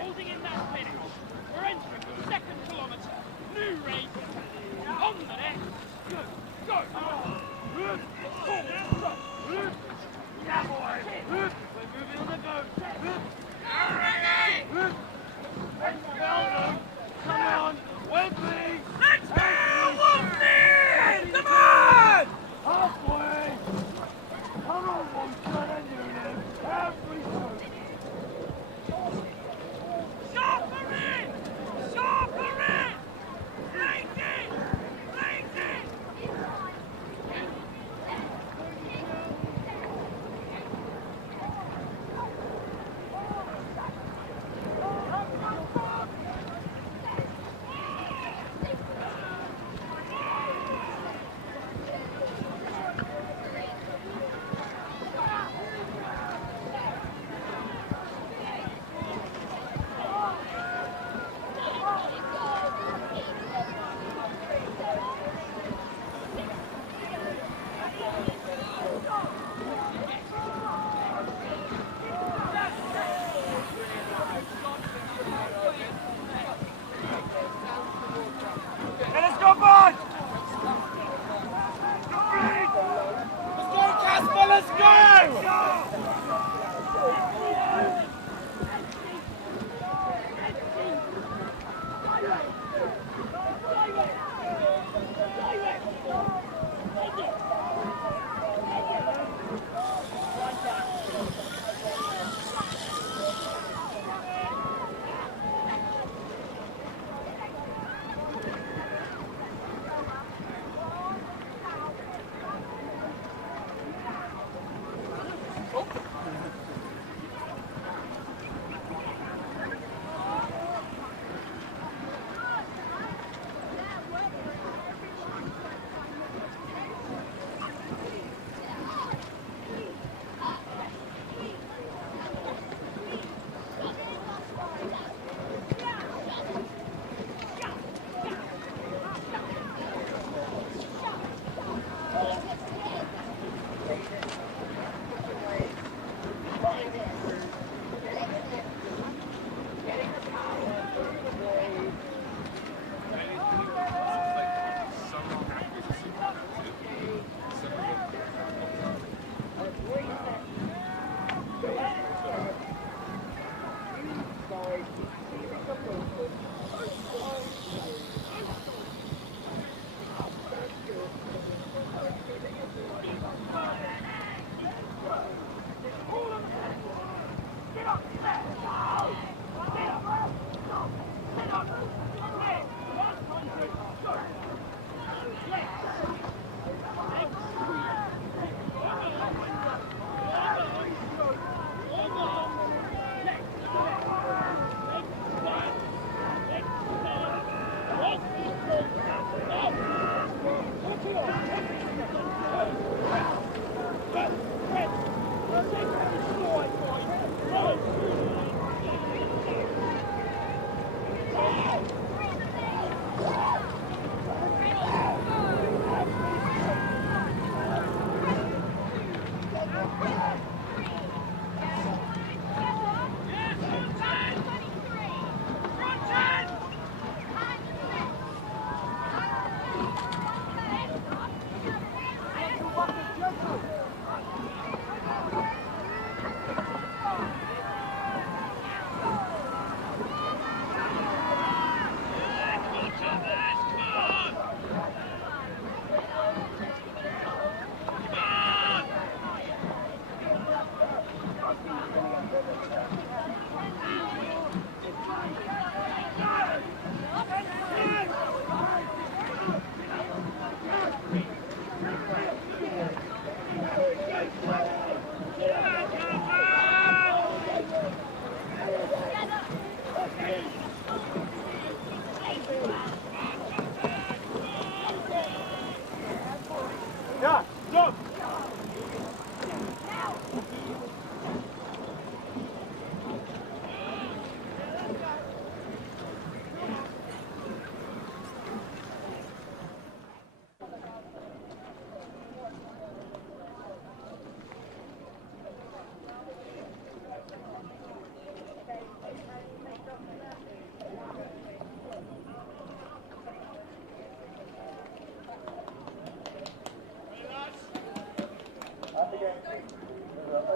Holding in that pinnacle. We're entering the second kilometre. New race. On the next. Good. Go. Yeah, boy. We're moving on the boat. You're ready. Well done. Come on. Wedley. Let's go. Wolfie. Come on. Halfway. Come on, Wolfie. Every time. Sharper in! Sharper in! Lazy! Lazy! Let's go, bud! Let's go, Casper, let's go!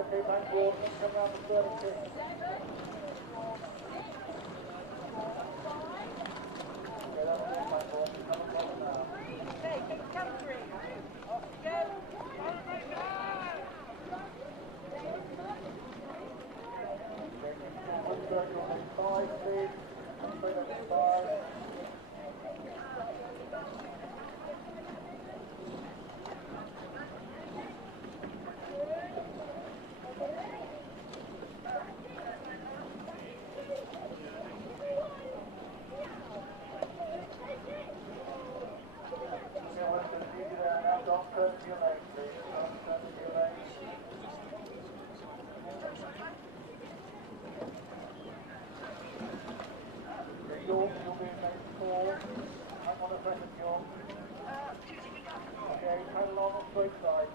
Okay, back forward, come round to 36. Okay, keep countering. Off you go. Okay, come along on straight side.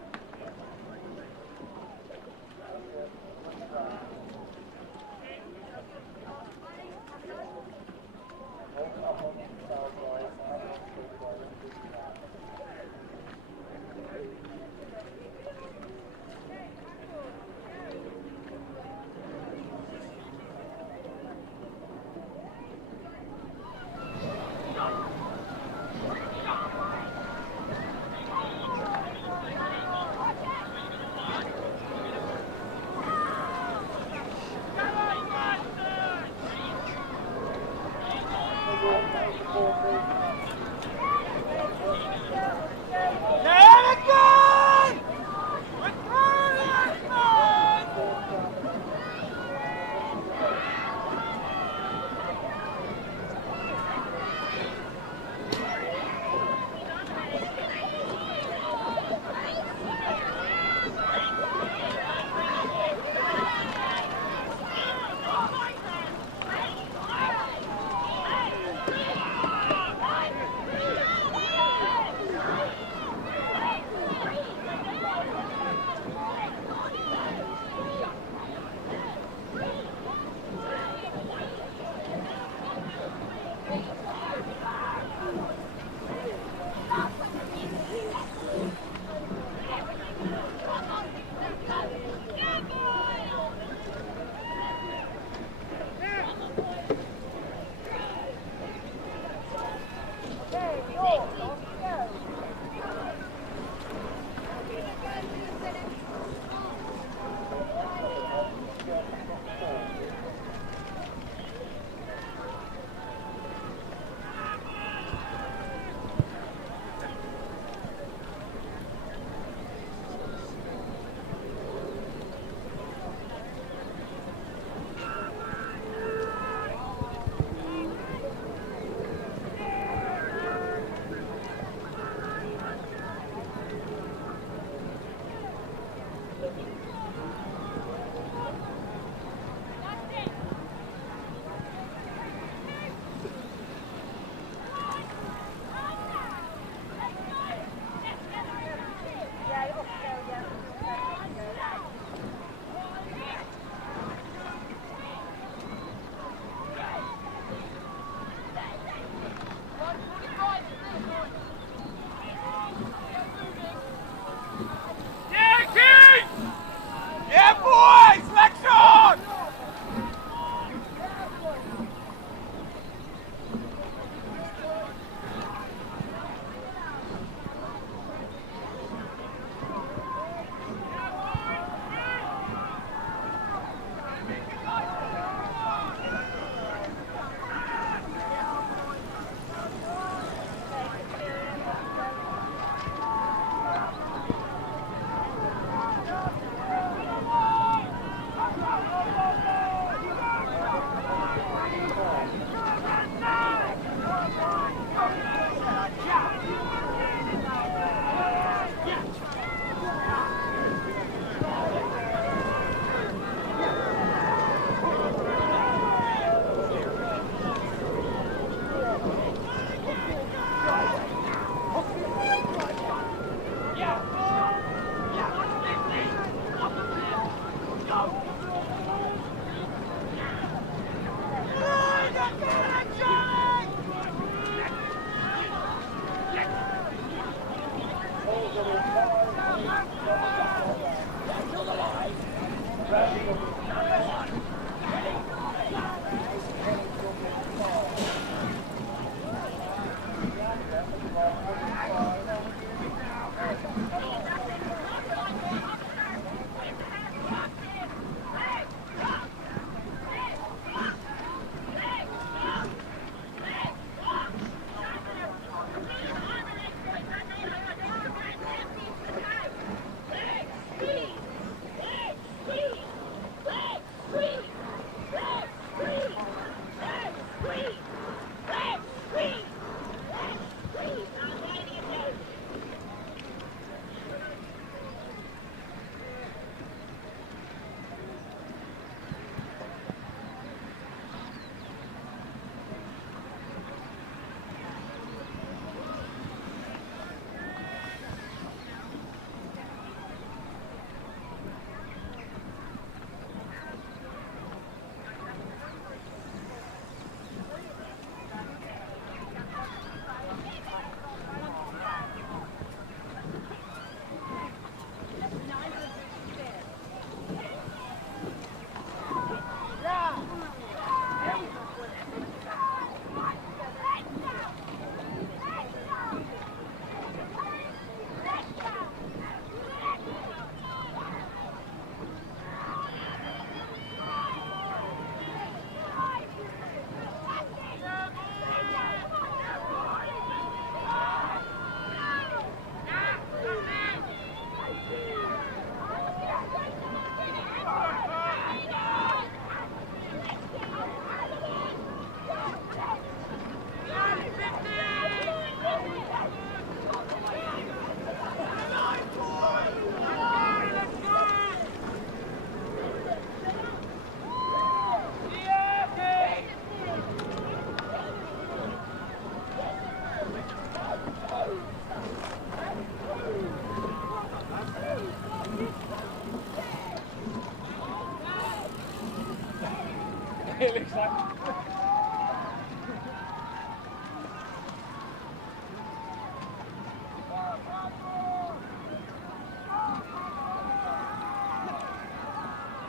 It looks like.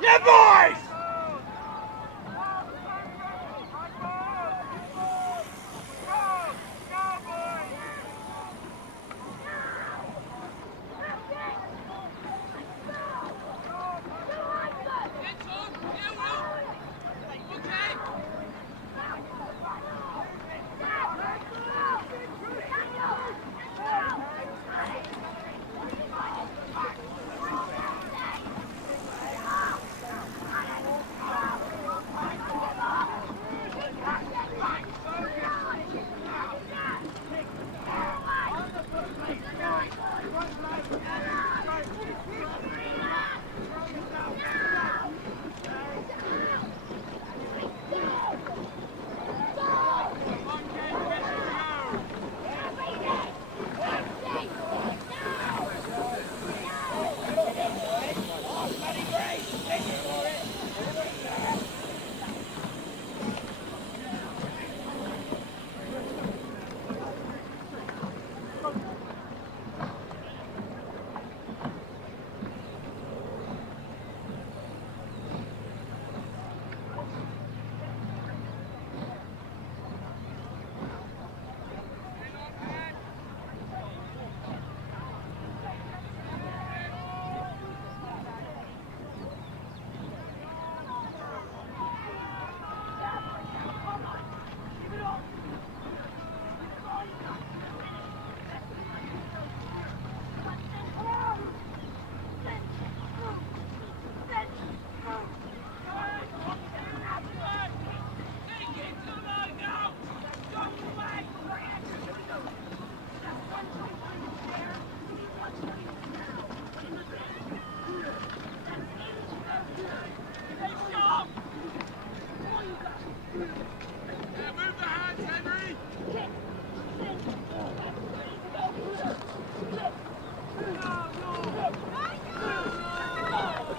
Yeah, boys!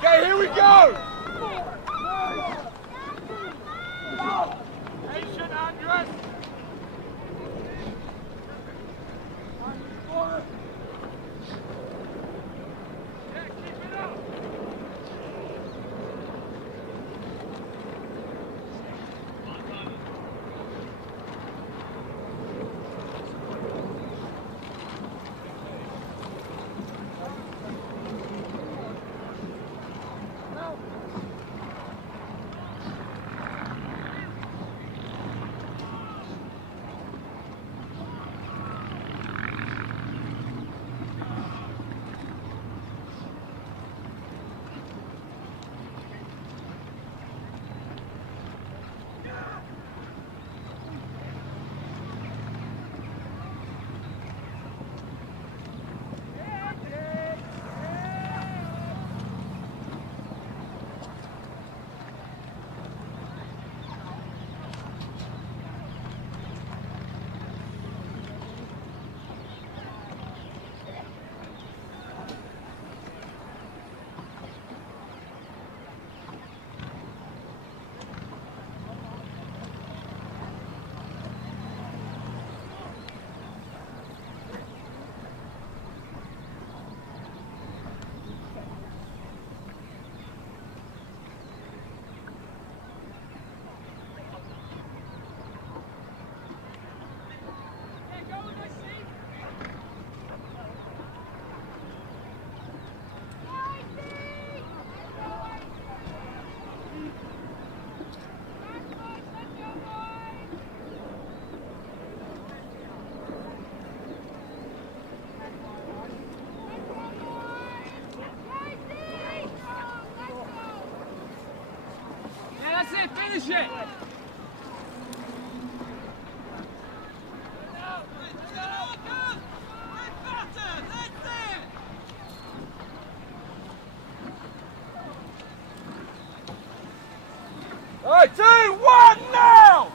Okay, here we go! Patient, Andres! That's it, finish it! Alright, 2, 1, now!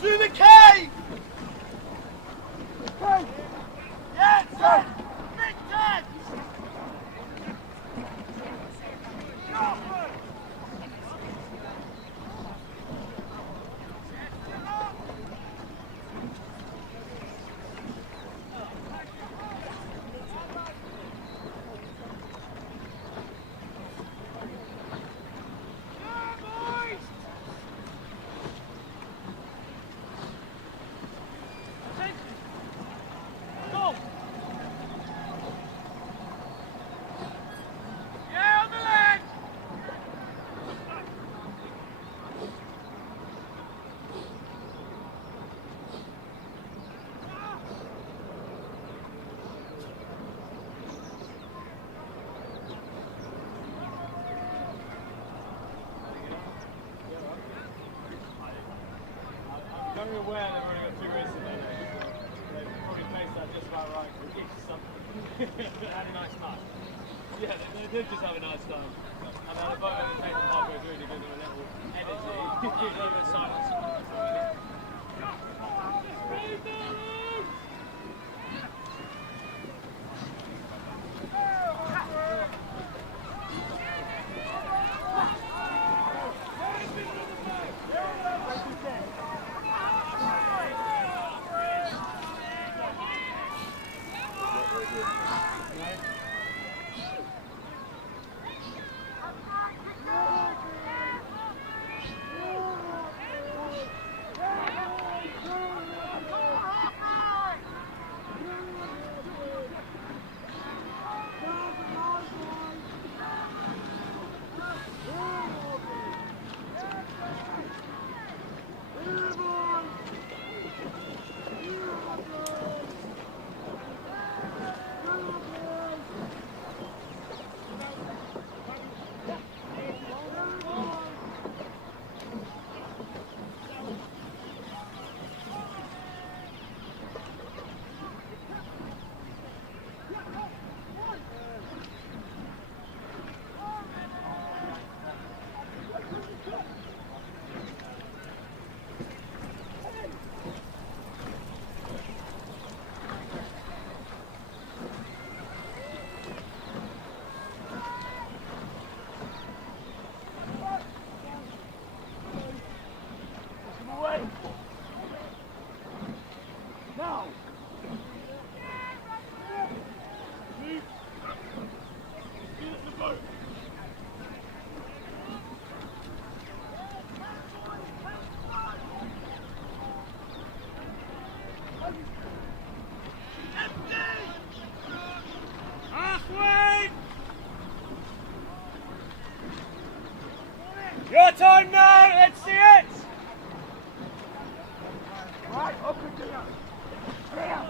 through the cave! Yes! Big Ted! Very aware they've only got 2 races today. They've probably placed that just about right. They had a nice night. Yeah, they did just have a nice time. And then the boat only takes them halfway through to give them a little energy. Give them a bit of silence. Your time now, let's see it! Right, up and down. Clear.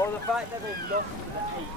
Or the fact that they lost the heat.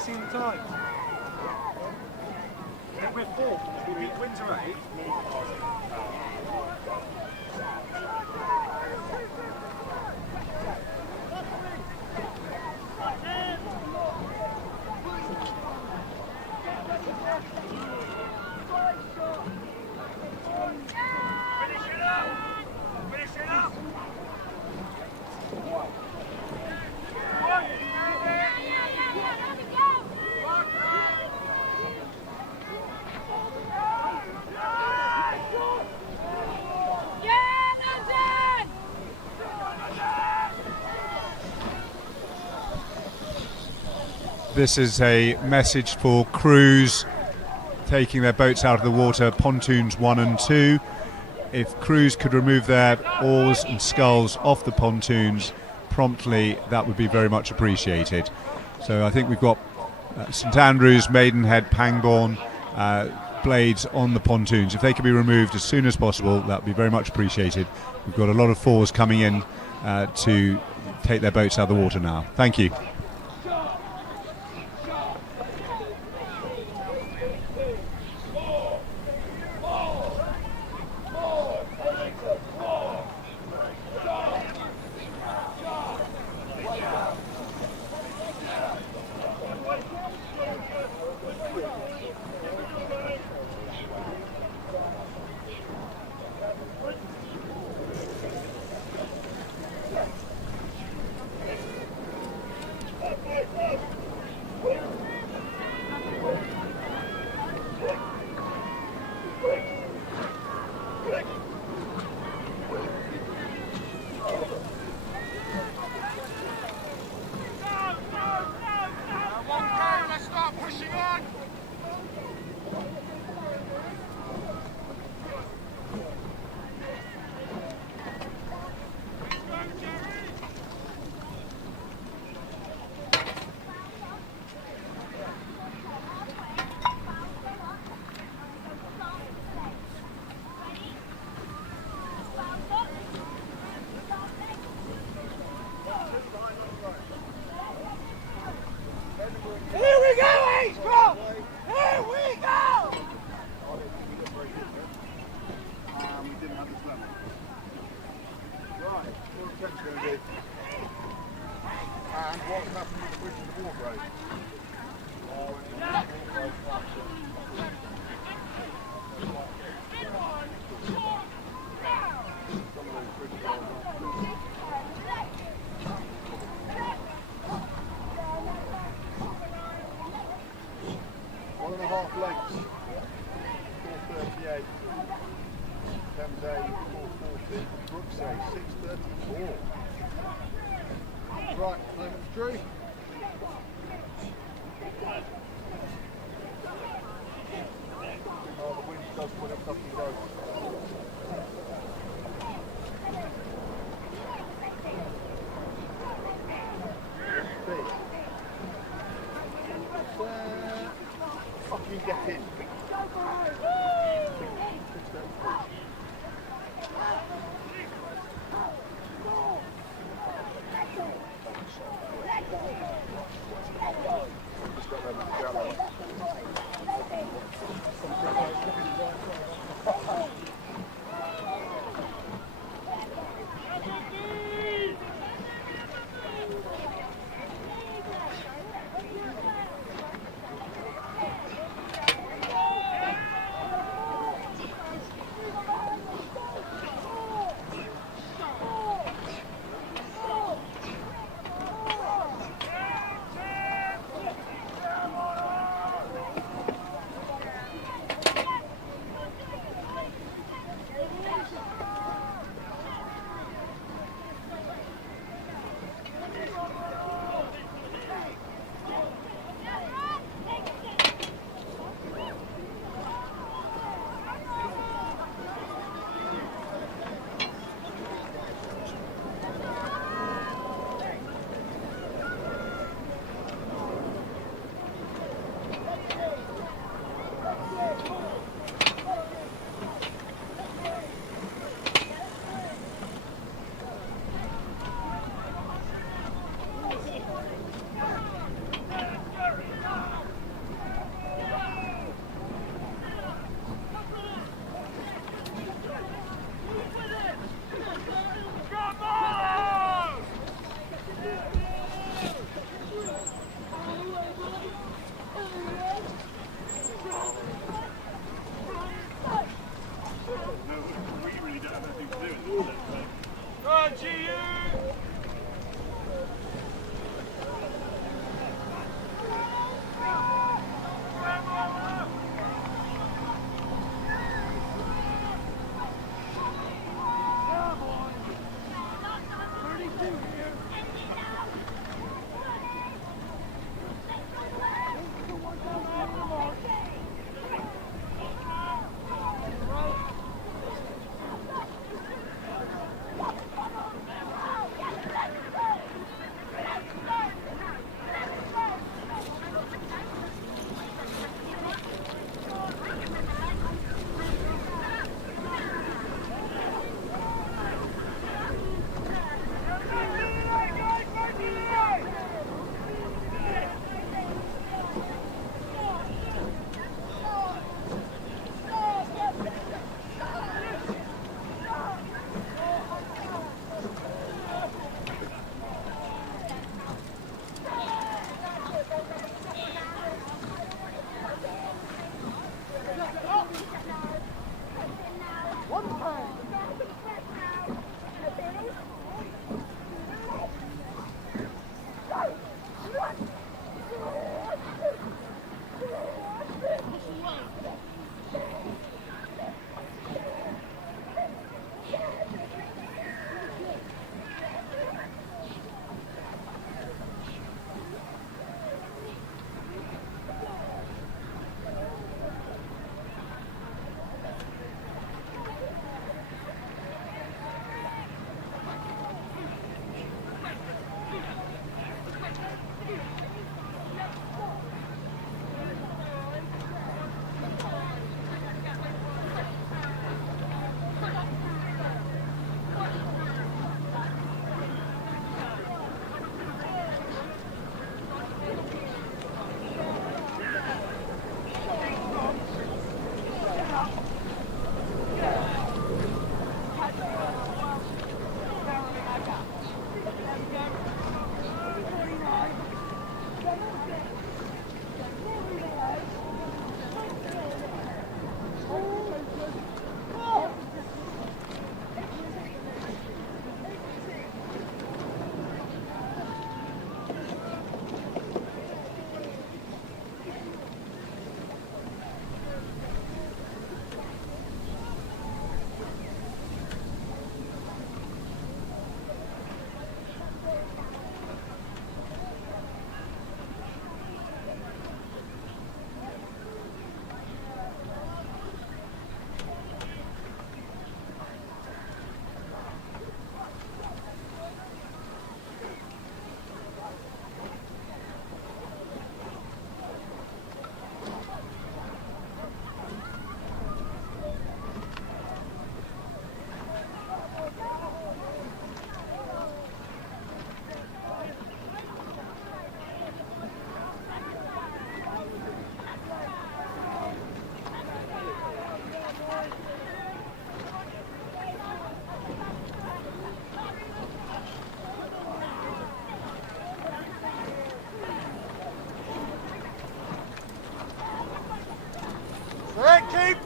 Seen the time? We're 4. Wins are 8. This is a message for crews taking their boats out of the water, pontoons 1 and 2. If crews could remove their oars and sculls off the pontoons promptly, that would be very much appreciated. So I think we've got St Andrews, Maidenhead, Pangbourne blades on the pontoons. If they could be removed as soon as possible, that would be very much appreciated. We've got a lot of fours coming in to take their boats out of the water now. Thank you. 6:38. Thames A 4:40. Brooks A 6:34. Right, moment Drew. Oh, the wind does when it's up and go. Fucking get in.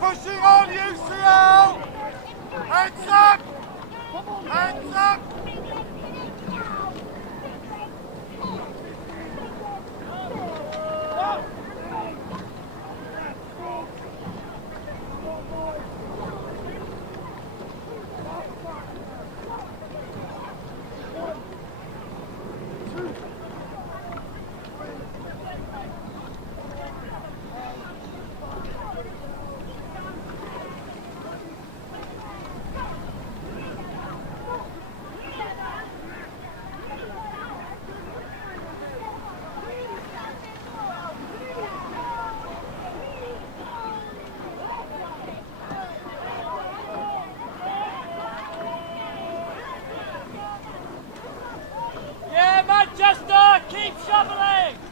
pushing on, UCL! Hands up! Hands up! Yeah, Manchester, keep shoveling!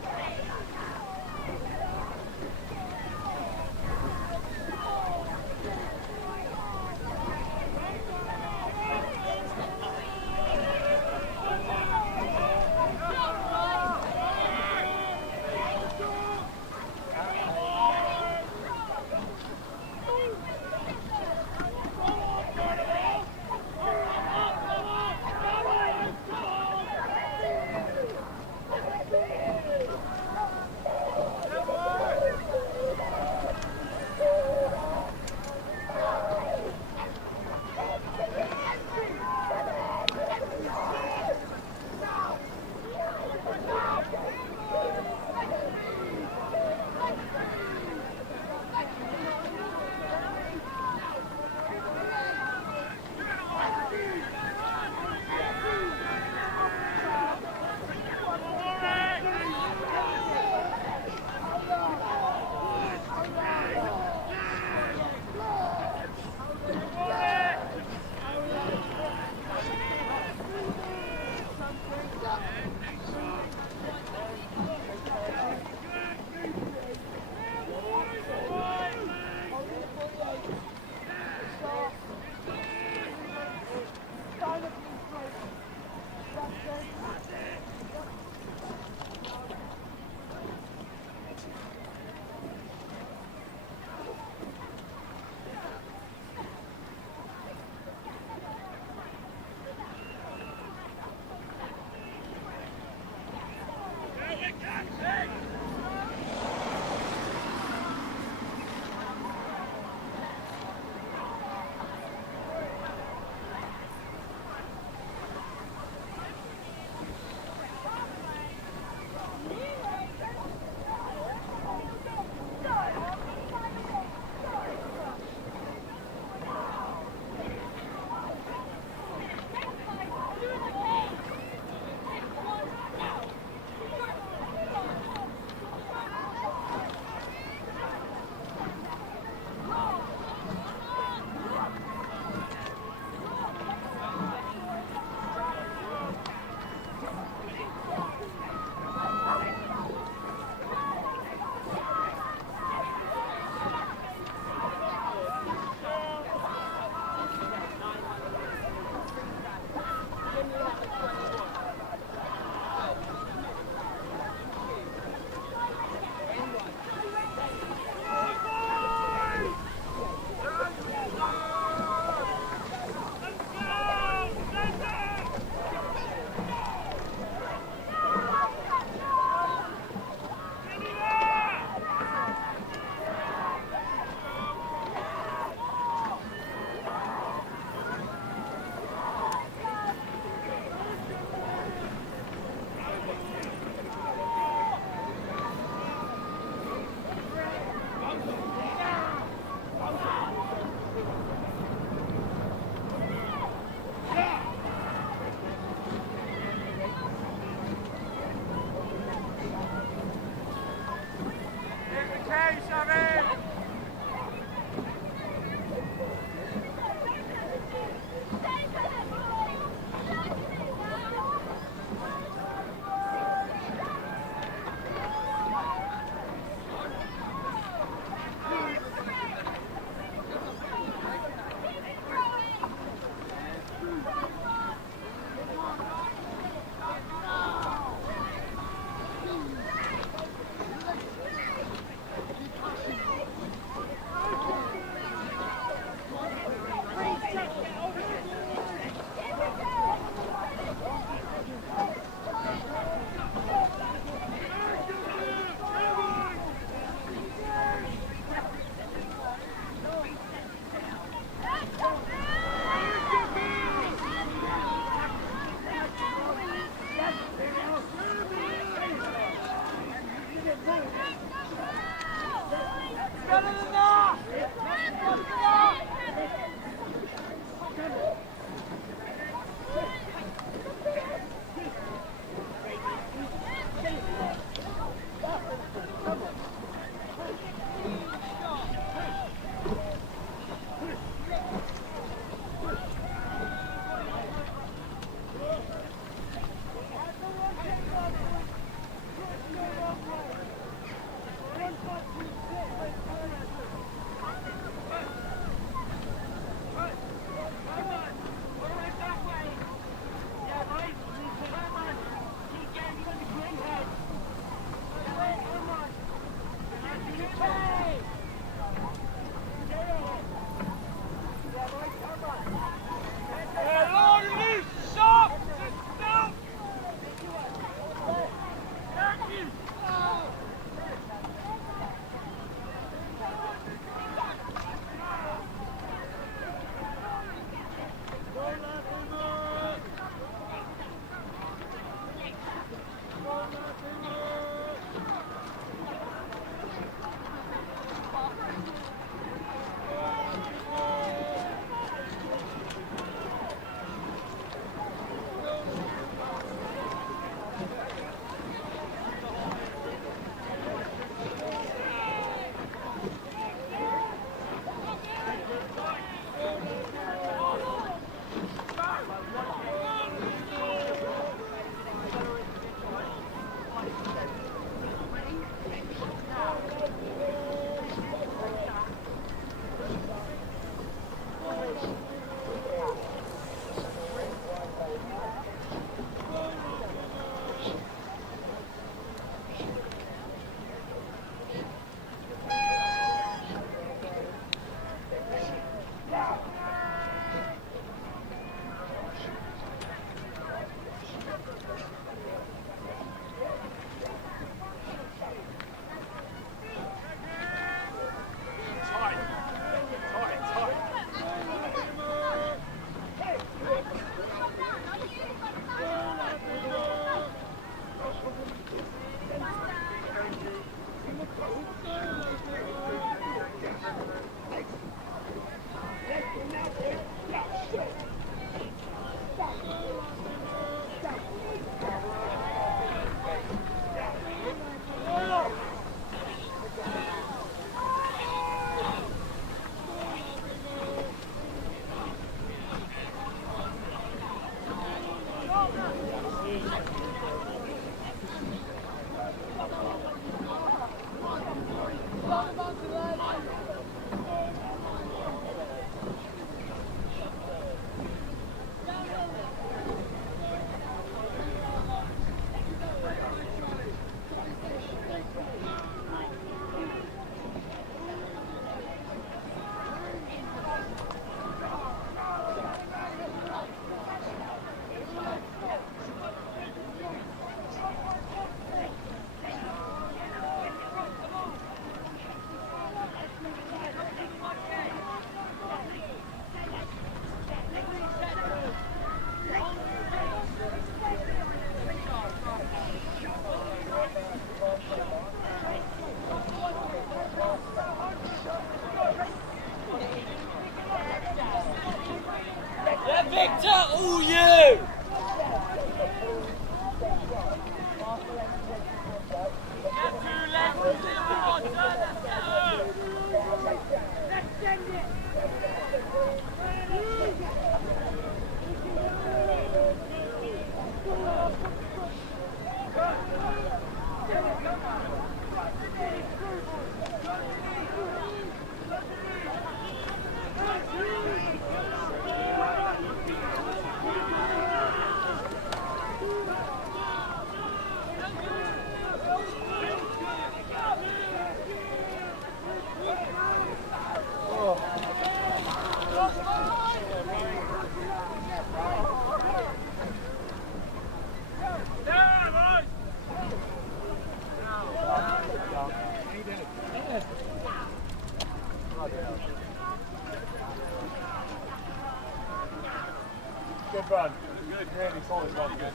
Good run. Good, really solid run. Good.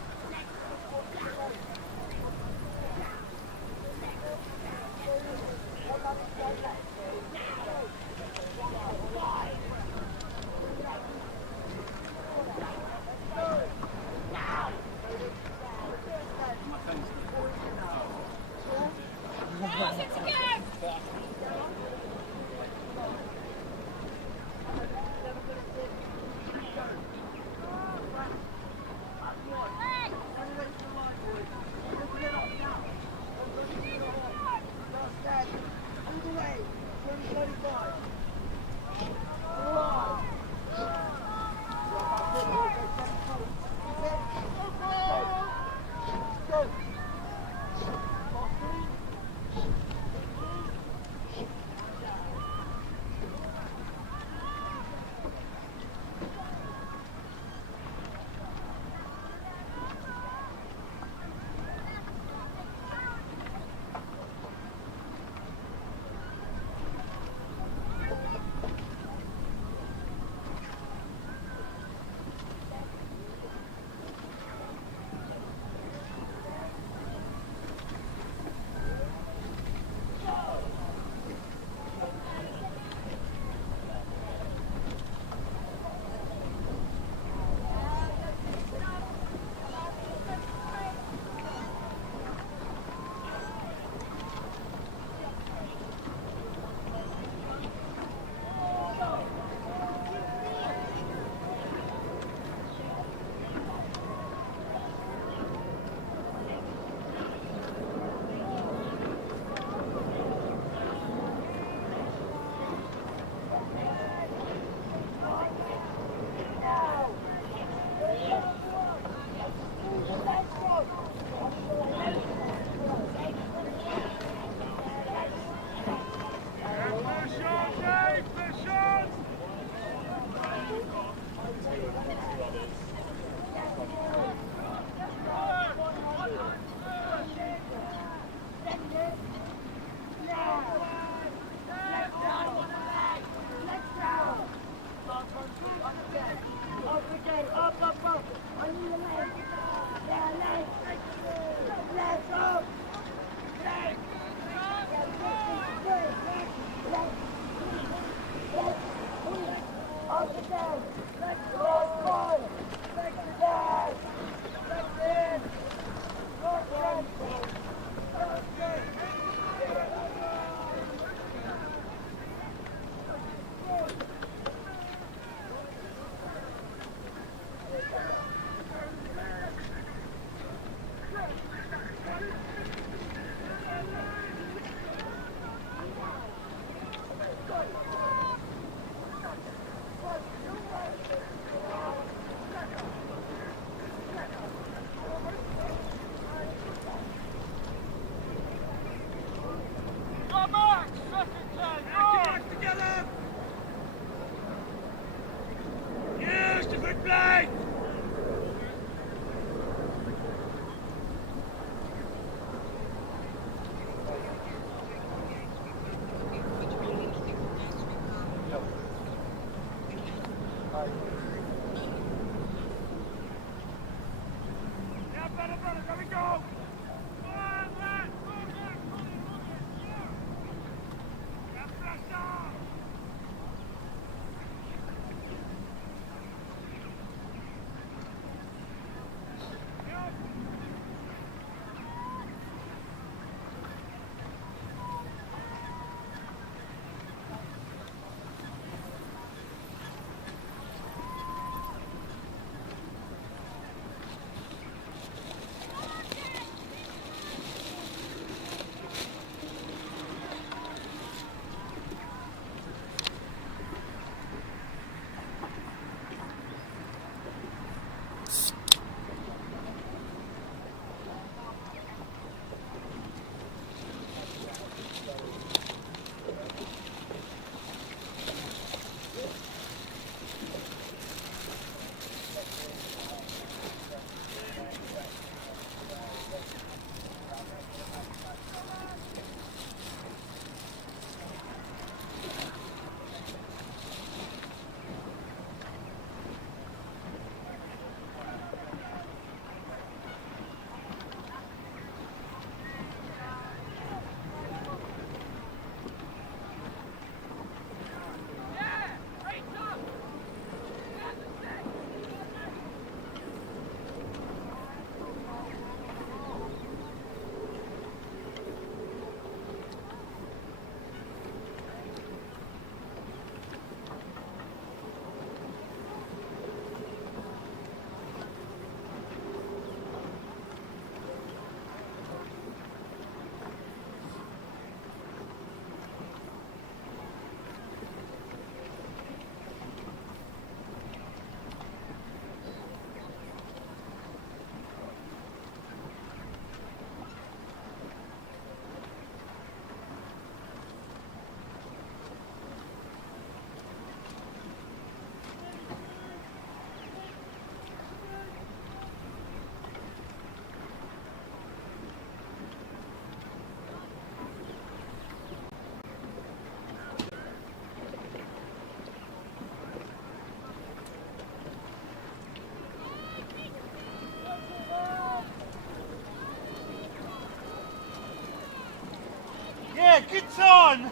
It's on!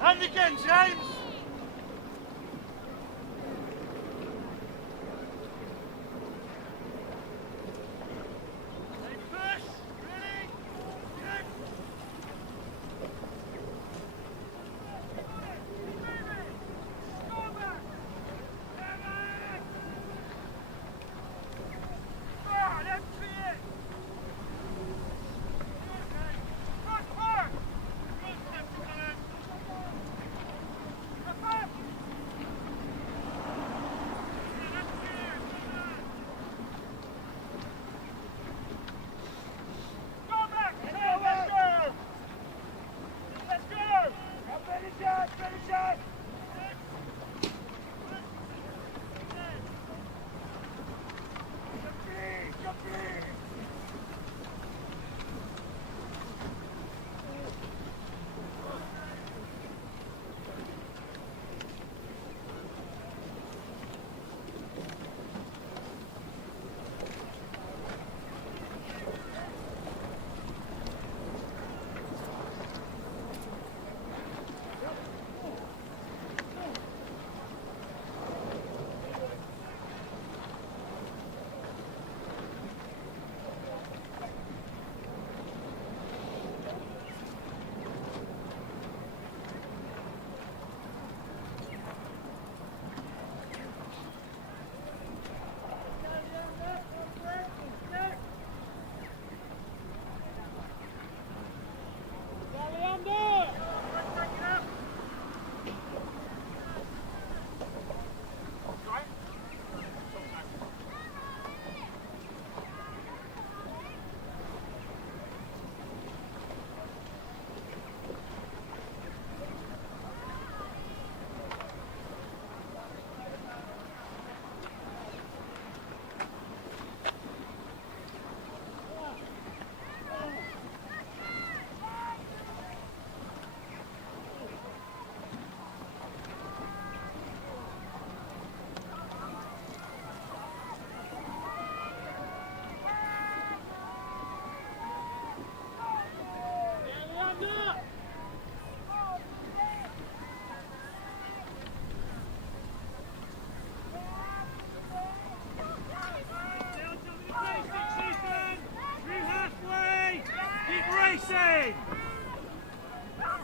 And again, James!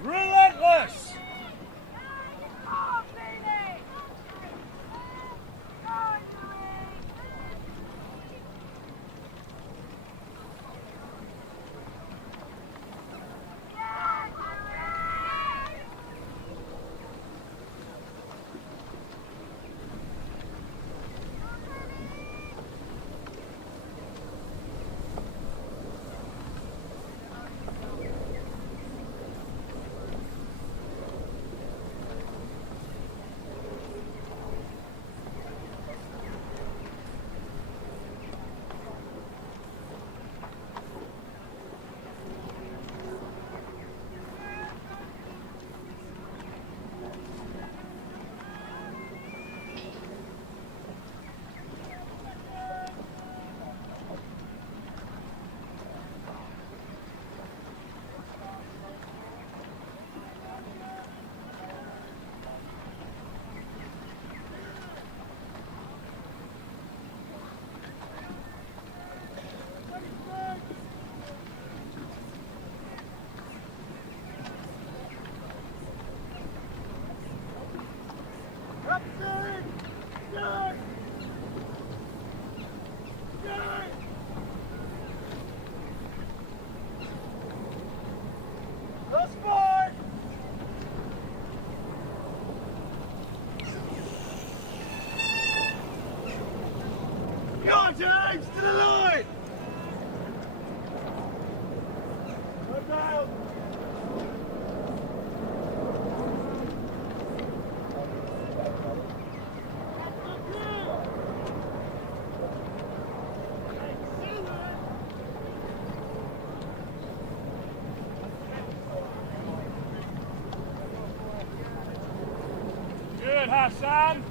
Relentless! James, to the line! Go down! Good, Hassan!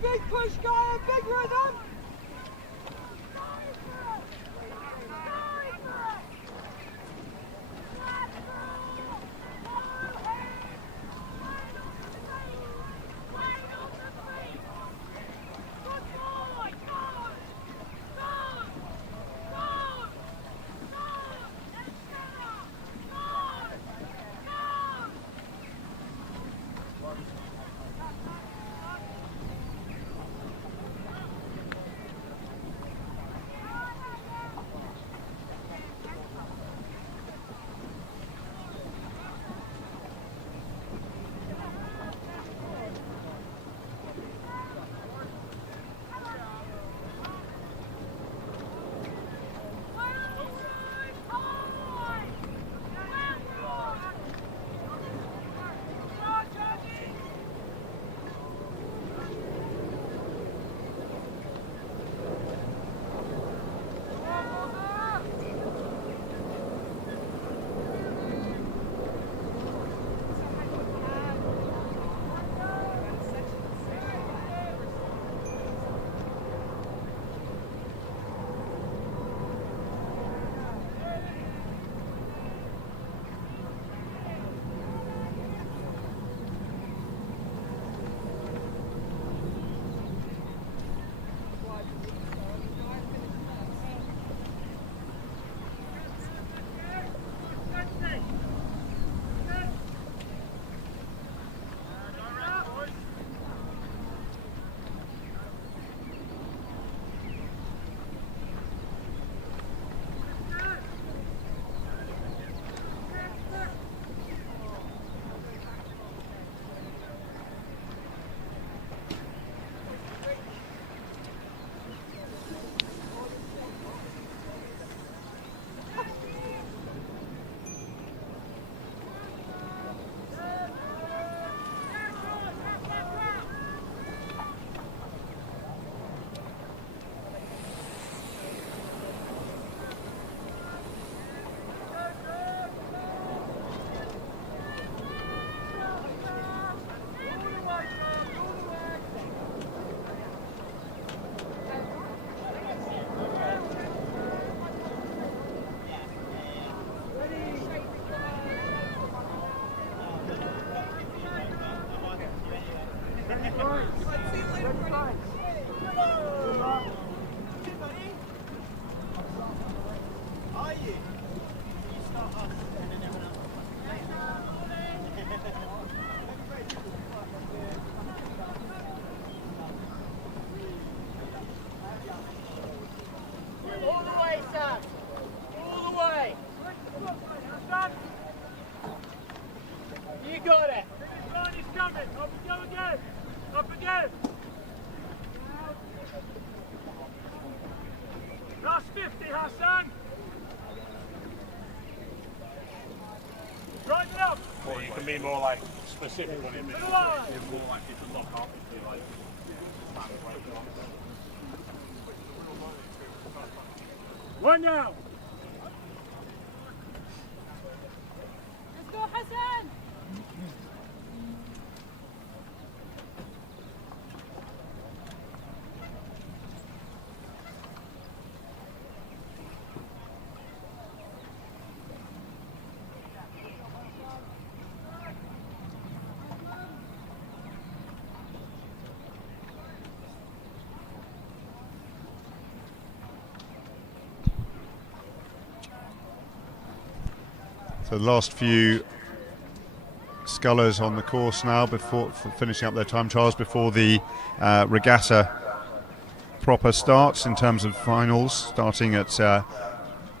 Big push going, big rhythm. You can be more like specific on it. More likely to lock off if you like. One now. Let's go, Hassan. So the last few scullers on the course now before finishing up their time trials before the regatta proper starts in terms of finals, starting at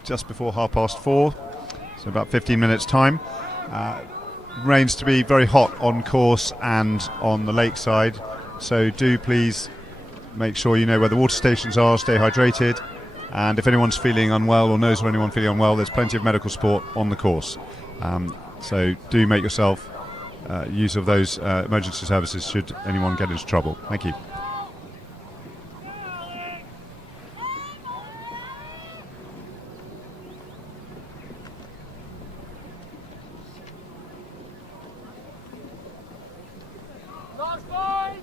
just before 4:30, so about 15 minutes time. Rains to be very hot on course and on the lakeside, so do please make sure you know where the water stations are, stay hydrated. And if anyone's feeling unwell or knows of anyone feeling unwell, there's plenty of medical support on the course. So do make yourself use of those emergency services should anyone get into trouble. Thank you. Last five.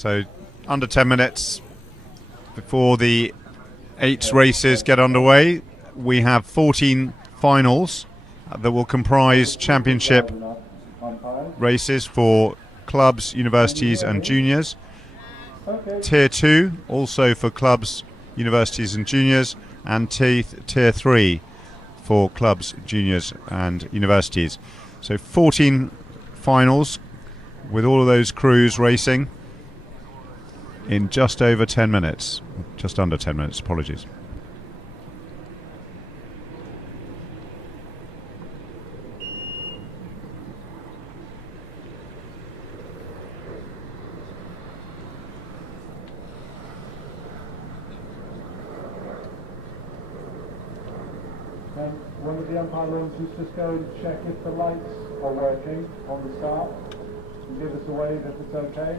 So under 10 minutes before the 8 races get underway. We have 14 finals that will comprise championship races for clubs, universities and juniors. Tier 2 also for clubs, universities and juniors, and Tier 3 for clubs, juniors and universities. So 14 finals with all of those crews racing in just over 10 minutes. Just under 10 minutes, apologies. One of the umpire launchers just go and check if the lights are working on the start and give us a wave if it's okay.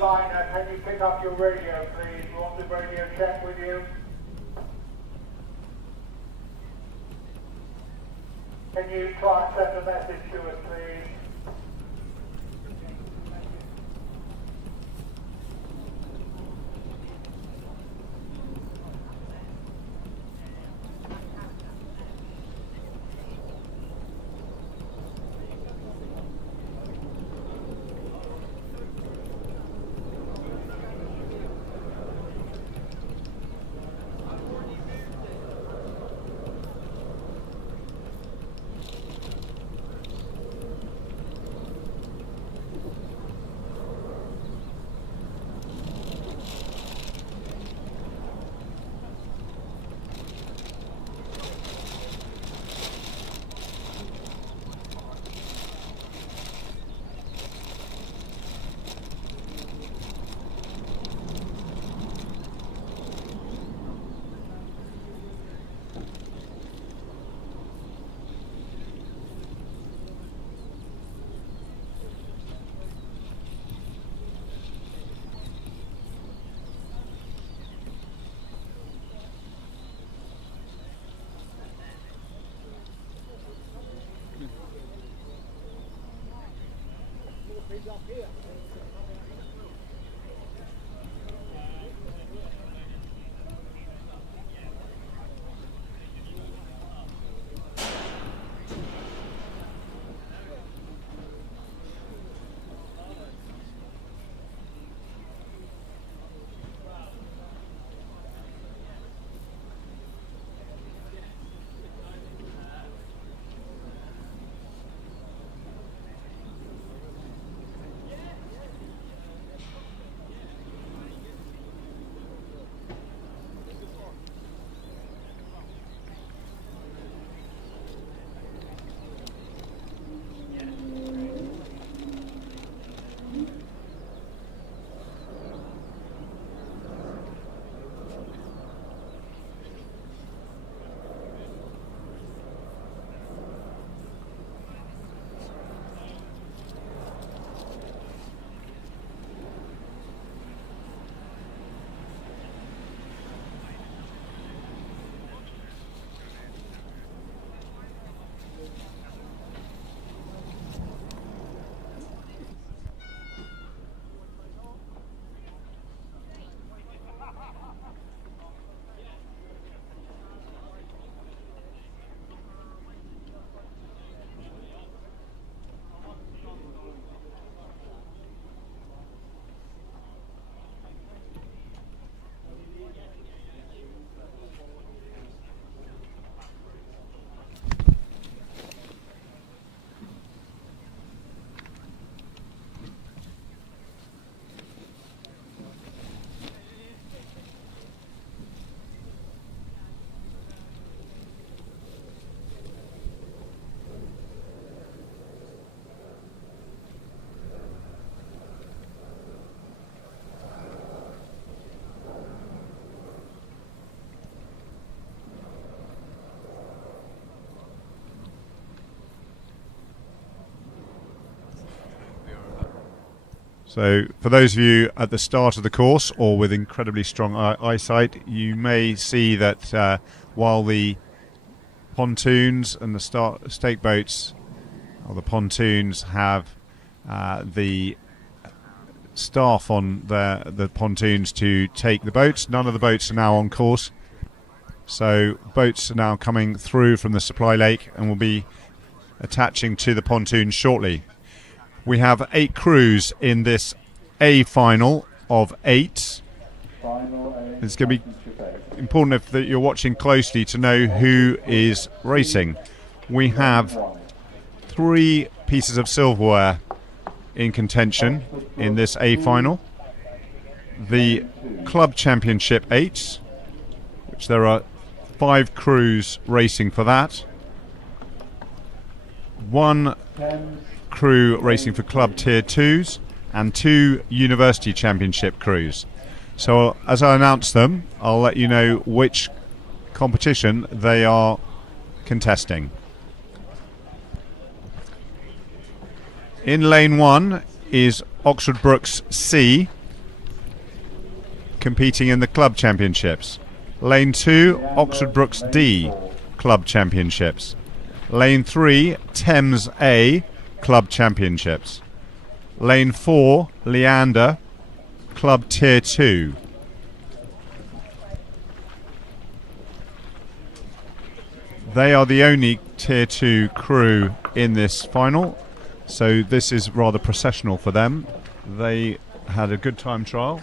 Liner, can you pick up your radio, please? We want the radio check with you. Can you try and send a message to us, please? So for those of you at the start of the course or with incredibly strong eyesight, you may see that while the pontoons and the stake boats, or the pontoons, have the staff on the pontoons to take the boats, none of the boats are now on course. So boats are now coming through from the supply lake and will be attaching to the pontoons shortly. We have 8 crews in this A final of 8. It's going to be important if you're watching closely to know who is racing. We have 3 pieces of silverware in contention in this A final. The Club Championship 8, which there are 5 crews racing for that. 1 crew racing for Club Tier 2s and 2 University Championship crews. So as I announce them, I'll let you know which competition they are contesting. In lane 1 is Oxford Brookes C, competing in the Club Championships. Lane 2, Oxford Brookes D, Club Championships. Lane 3, Thames A, Club Championships. Lane 4, Leander, Club Tier 2. They are the only Tier 2 crew in this final, so this is rather processional for them. They had a good time trial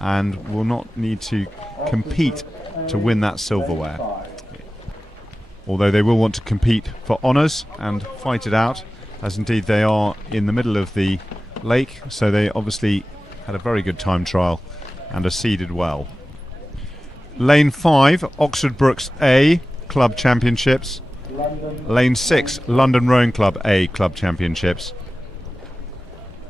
and will not need to compete to win that silverware. Although they will want to compete for honours and fight it out, as indeed they are in the middle of the lake, so they obviously had a very good time trial and are seeded well. Lane 5, Oxford Brookes A, Club Championships. Lane 6, London Rowing Club A, Club Championships.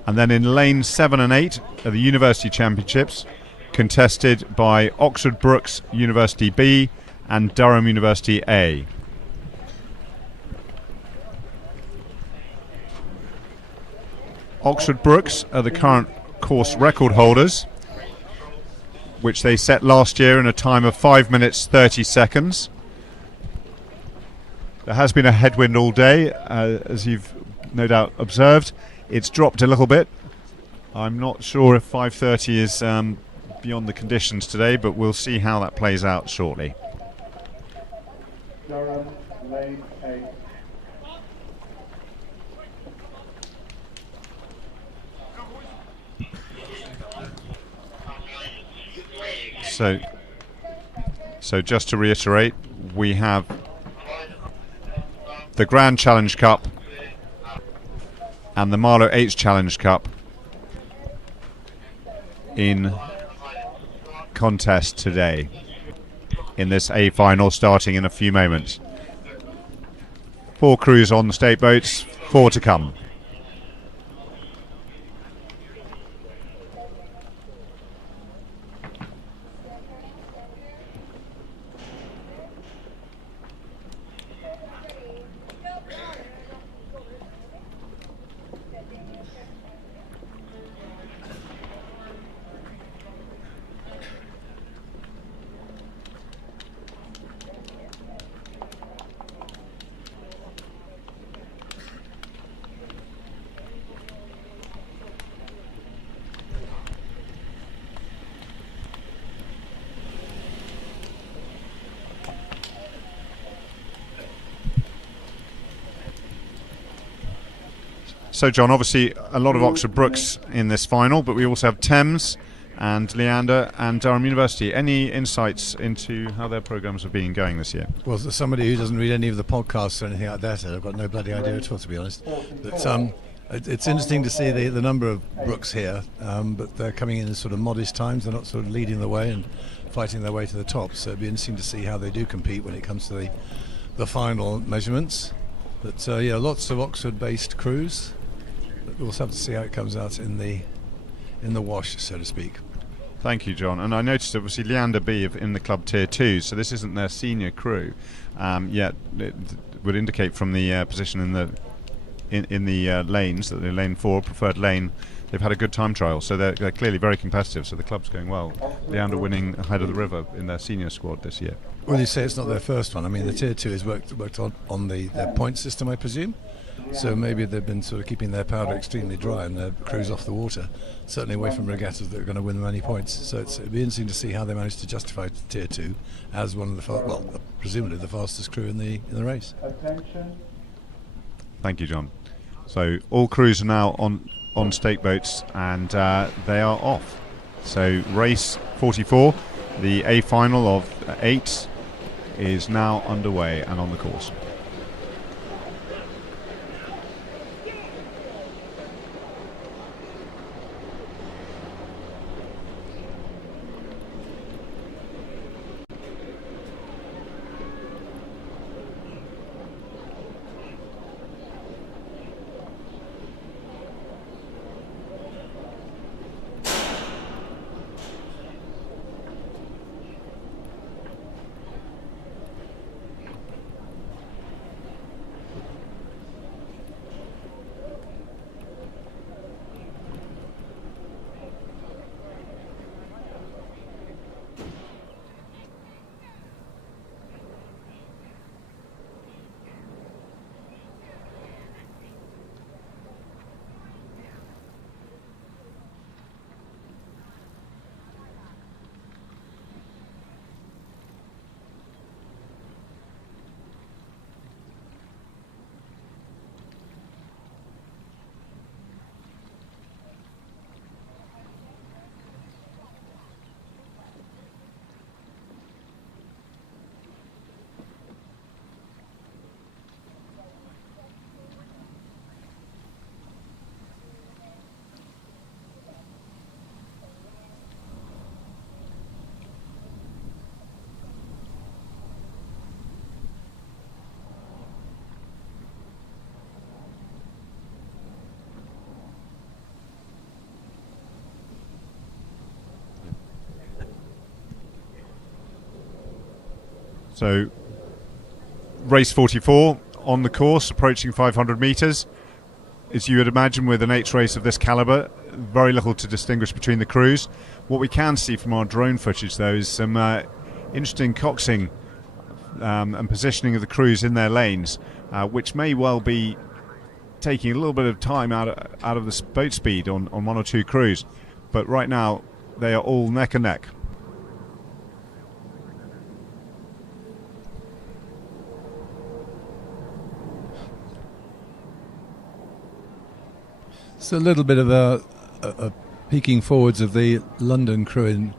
And then in lane 7 and 8 are the University Championships, contested by Oxford Brookes University B and Durham University A. Oxford Brookes are the current course record holders, which they set last year in a time of 5 minutes 30 seconds. There has been a headwind all day, as you've no doubt observed. It's dropped a little bit, I'm not sure if 5:30 is beyond the conditions today, but we'll see how that plays out shortly. Durham, lane 8. So just to reiterate, we have the Grand Challenge Cup and the Marlow H Challenge Cup in contest today in this A final starting in a few moments. 4 crews on the state boats, 4 to come. So John, obviously a lot of Oxford Brooks in this final, but we also have Thames and Leander and Durham University. Any insights into how their programmes have been going this year? Well, as somebody who doesn't read any of the podcasts or anything like that, I've got no bloody idea at all, to be honest. But it's interesting to see the number of Brooks here, but they're coming in sort of modest times. They're not sort of leading the way and fighting their way to the top. So it'd be interesting to see how they do compete when it comes to the final measurements. But yeah, lots of Oxford-based crews. But we'll have to see how it comes out in the wash, so to speak. Thank you, John. And I noticed obviously Leander B in the club tier 2, so this isn't their senior crew yet. It would indicate from the position in the lanes that the lane 4 preferred lane, they've had a good time trial, so they're clearly very competitive. So the club's going well. Leander winning ahead of the river in their senior squad this year. Well, you say it's not their first one. I mean, the tier 2 is worked on their point system, I presume. So maybe they've been sort of keeping their powder extremely dry and their crews off the water, certainly away from regattas that are going to win them any points. So it'd be interesting to see how they manage to justify tier 2 as one of the presumably the fastest crew in the race. Attention. Thank you, John. So all crews are now on stake boats and they are off. So race 44, the A final of 8, is now underway and on the course. So race 44 on the course, approaching 500 metres. As you would imagine with an H race of this calibre, very little to distinguish between the crews. What we can see from our drone footage though is some interesting coxing and positioning of the crews in their lanes, which may well be taking a little bit of time out of the boat speed on one or two crews, but right now they are all neck and neck. It's a little bit of a peeking forwards of the London crew in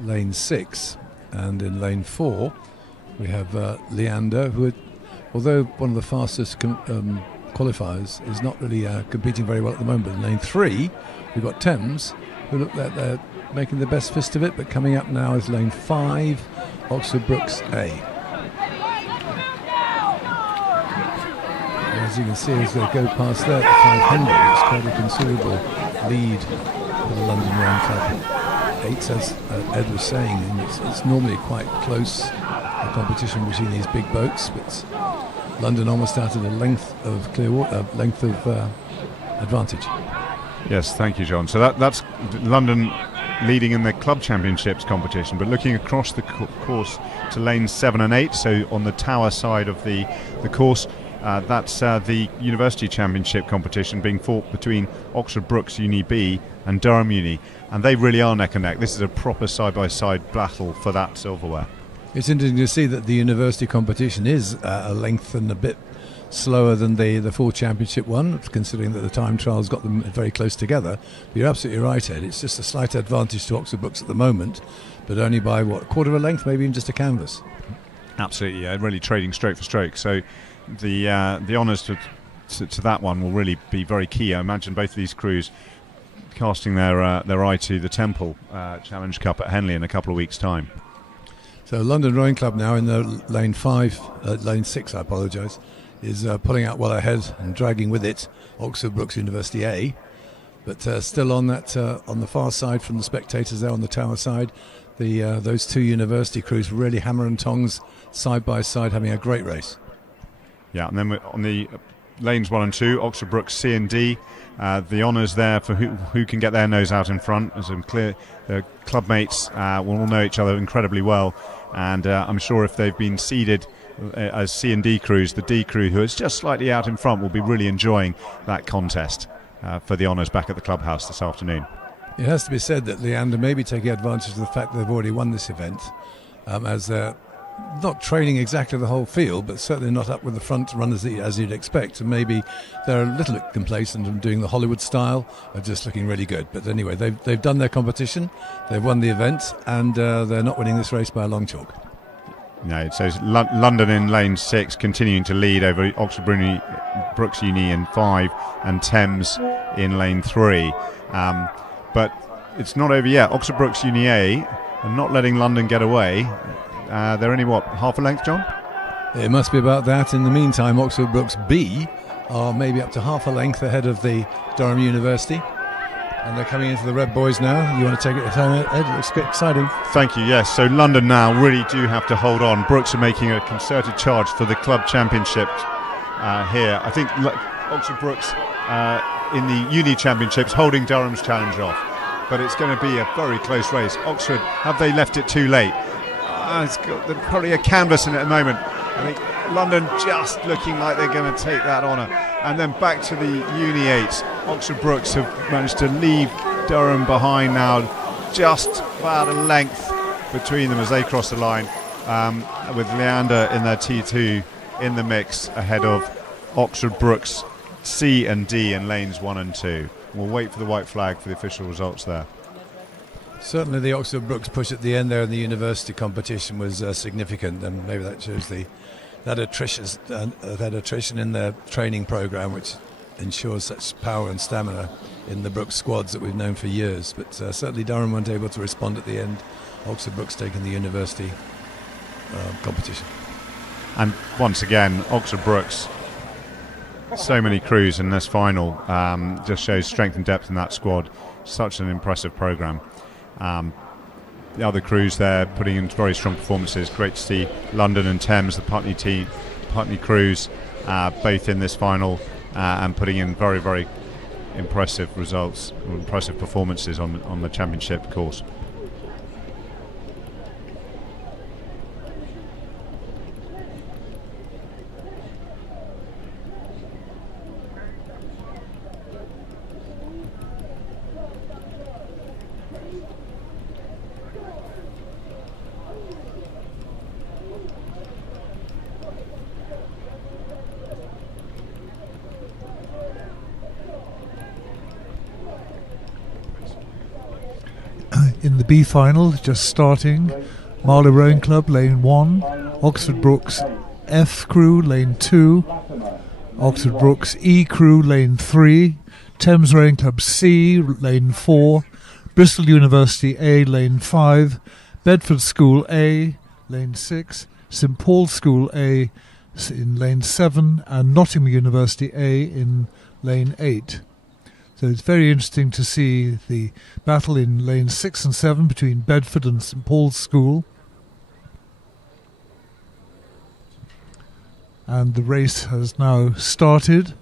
lane 6, and in lane 4 we have Leander, who, although one of the fastest qualifiers, is not really competing very well at the moment. In lane 3 we've got Thames, who look like they're making the best fist of it, but coming up now is lane 5, Oxford Brookes A. As you can see, as they go past there at 500, it's quite a considerable lead for the London Rowing Club. 8, as Ed was saying, and it's normally quite close, the competition between these big boats, but London almost out of a length of advantage. Yes, thank you, John. So that's London leading in the club championships competition, but looking across the course to lanes 7 and 8, so on the tower side of the course, that's the University Championship competition being fought between Oxford Brookes Uni B and Durham Uni, and they really are neck and neck. This is a proper side-by-side battle for that silverware. It's interesting to see that the university competition is a length and a bit slower than the full championship one, considering that the time trials got them very close together. But you're absolutely right, Ed. It's just a slight advantage to Oxford Brookes at the moment, but only by, what, a quarter of a length, maybe even just a canvas. Absolutely, yeah, really trading stroke for stroke. So the honours to that one will really be very key. I imagine both of these crews casting their eye to the Temple Challenge Cup at Henley in a couple of weeks' time. So London Rowing Club now in the lane 6, I apologise, is pulling out well ahead and dragging with it Oxford Brookes University A, but still on that on the far side from the spectators there on the tower side, those two university crews really hammer and tongs side by side, having a great race. Yeah, and then on the lanes 1 and 2, Oxford Brookes C and D, the honours there for who can get their nose out in front. As I'm clear, the club mates will all know each other incredibly well, and I'm sure if they've been seeded as C and D crews, the D crew, who is just slightly out in front, will be really enjoying that contest for the honours back at the clubhouse this afternoon. It has to be said that Leander may be taking advantage of the fact that they've already won this event, as they're not training exactly the whole field, but certainly not up with the front runners as you'd expect, and maybe they're a little bit complacent and doing the Hollywood style of just looking really good. But anyway, they've done their competition, they've won the event, and they're not winning this race by a long chalk. No, so London in lane 6 continuing to lead over Oxford Brookes Uni in 5 and Thames in lane 3. But it's not over yet. Oxford Brookes Uni A are not letting London get away. They're only, what, half a length, John? It must be about that. In the meantime, Oxford Brookes B are maybe up to half a length ahead of the Durham University. And they're coming into the Red Boys now. You want to take it home, Ed? It looks exciting. Thank you, yes. So London now really do have to hold on. Brookes are making a concerted charge for the club championship here. I think Oxford Brookes in the Uni Championships holding Durham's challenge off. But it's going to be a very close race. Oxford, have they left it too late? It's got probably a canvas in it at the moment. I think London just looking like they're going to take that honour. And then back to the Uni 8s. Oxford Brookes have managed to leave Durham behind now, just about a length between them as they cross the line, with Leander in their T2 in the mix ahead of Oxford Brookes C and D in lanes 1 and 2. We'll wait for the white flag for the official results there. Certainly the Oxford Brookes push at the end there in the university competition was significant, and maybe that shows that attrition in their training programme, which ensures such power and stamina in the Brookes squads that we've known for years. But certainly Durham weren't able to respond at the end. Oxford Brookes taking the university competition. And once again, Oxford Brookes, so many crews in this final, just shows strength and depth in that squad. Such an impressive programme. The other crews there putting in very strong performances. Great to see London and Thames, the Putney crews, both in this final and putting in very, very impressive results, impressive performances on the championship course. in the B final, just starting, Marlow Rowing Club, lane 1, Oxford Brookes F crew, lane 2, Oxford Brookes E crew, lane 3, Thames Rowing Club C, lane 4, Bristol University A, lane 5, Bedford School A, lane 6, St Paul's School A in lane 7, and Nottingham University A in lane 8. So it's very interesting to see the battle in lanes 6 and 7 between Bedford and St Paul's School. And the race has now started.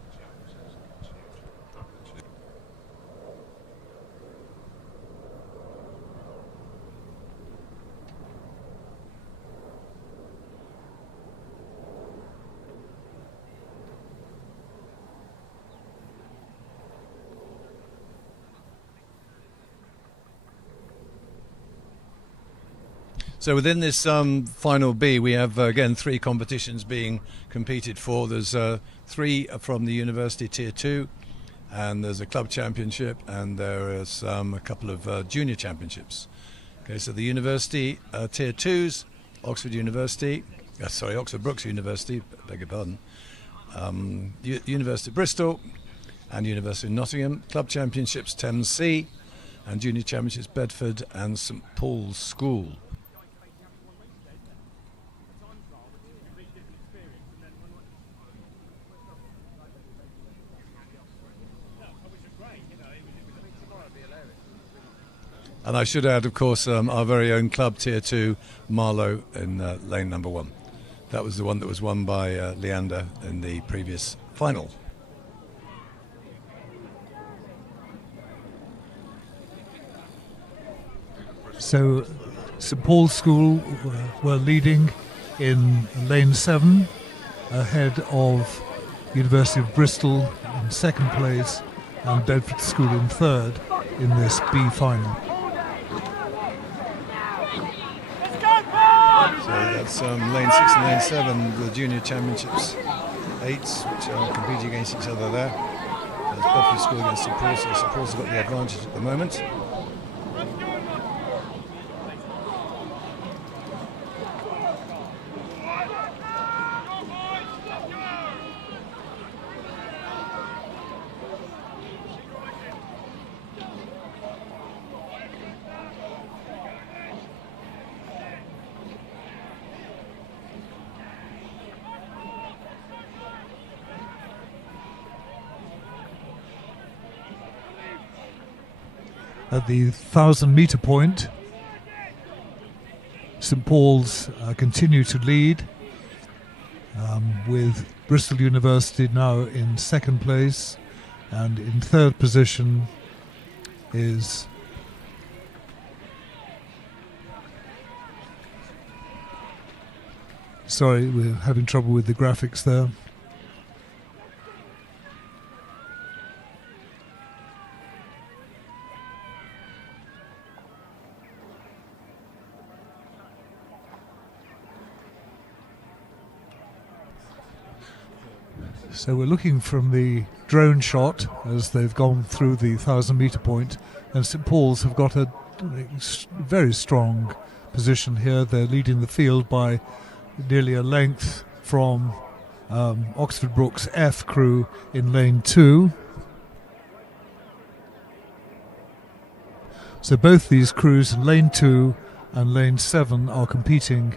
So within this final B, we have again 3 competitions being competed for. There's 3 from the University Tier 2, and there's a club championship, and there is a couple of junior championships. Okay, so the University Tier 2s, Oxford Brookes University, beg your pardon, University of Bristol and University of Nottingham. Club championships Thames C, and junior championships Bedford and St Paul's School. And I should add, of course, our very own club Tier 2, Marlow, in lane number 1. That was the one that was won by Leander in the previous final. So St Paul's School were leading in lane 7, ahead of University of Bristol in 2nd place and Bedford School in 3rd in this B final. So that's lane 6 and lane 7, the junior championships 8s, which are competing against each other there. There's Bedford School against St Paul's, so St Paul's have got the advantage at the moment. At the 1,000-metre point, St Paul's continue to lead, with Bristol University now in 2nd place, and in 3rd position is sorry, we're having trouble with the graphics there. So we're looking from the drone shot as they've gone through the 1,000-metre point, and St Paul's have got a very strong position here. They're leading the field by nearly a length from Oxford Brookes F crew in lane 2. So both these crews in lane 2 and lane 7 are competing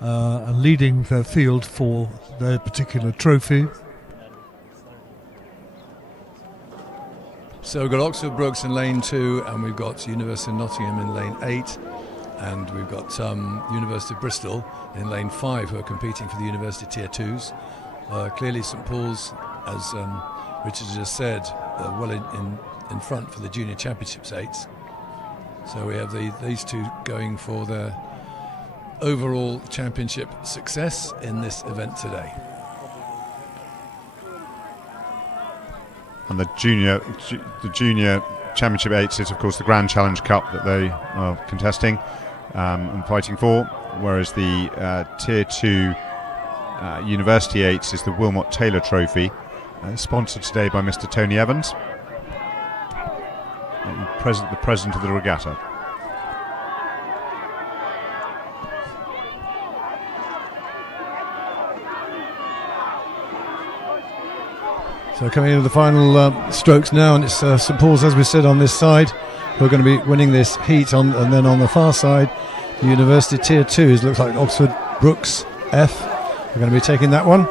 and leading their field for their particular trophy. So we've got Oxford Brookes in lane 2, and we've got University of Nottingham in lane 8, and we've got University of Bristol in lane 5, who are competing for the University Tier 2s. Clearly St Paul's, as Richard just said, well in front for the Junior Championships 8s. So we have these two going for their overall championship success in this event today. And the junior championship 8s is, of course, the Grand Challenge Cup that they are contesting and fighting for, whereas the Tier 2 University 8s is the Wilmot Taylor Trophy, sponsored today by Mr. Tony Evans, the president of the regatta. So coming into the final strokes now, and it's St Paul's, as we said, on this side, who are going to be winning this heat, and then on the far side, the University Tier 2s, looks like Oxford Brookes F are going to be taking that one.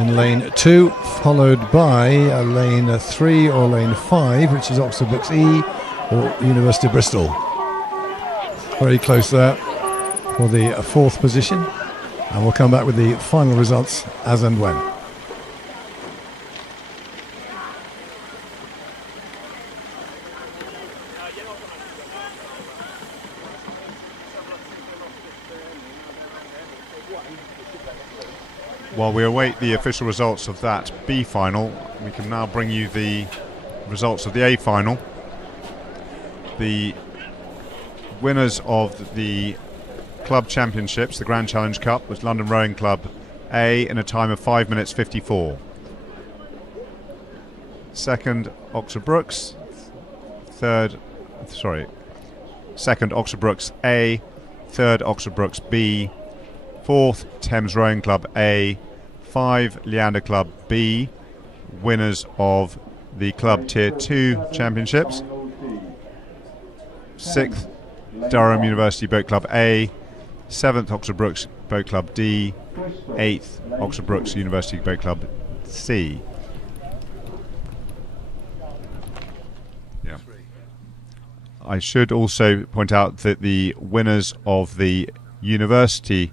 In lane 2, followed by lane 3 or lane 5, which is Oxford Brookes E or University of Bristol. Very close there for the 4th position, and we'll come back with the final results as and when. While we await the official results of that B final, we can now bring you the results of the A final. The winners of the club championships, the Grand Challenge Cup, was London Rowing Club A in a time of 5 minutes 54. Second, Oxford Brookes. Second, Oxford Brookes A. Third, Oxford Brookes B. Fourth, Thames Rowing Club A. 5, Leander Club B, winners of the Club Tier 2 Championships. 6th, Durham University Boat Club A. 7th, Oxford Brookes Boat Club D. 8th, Oxford Brookes University Boat Club C. Yeah. I should also point out that the winners of the University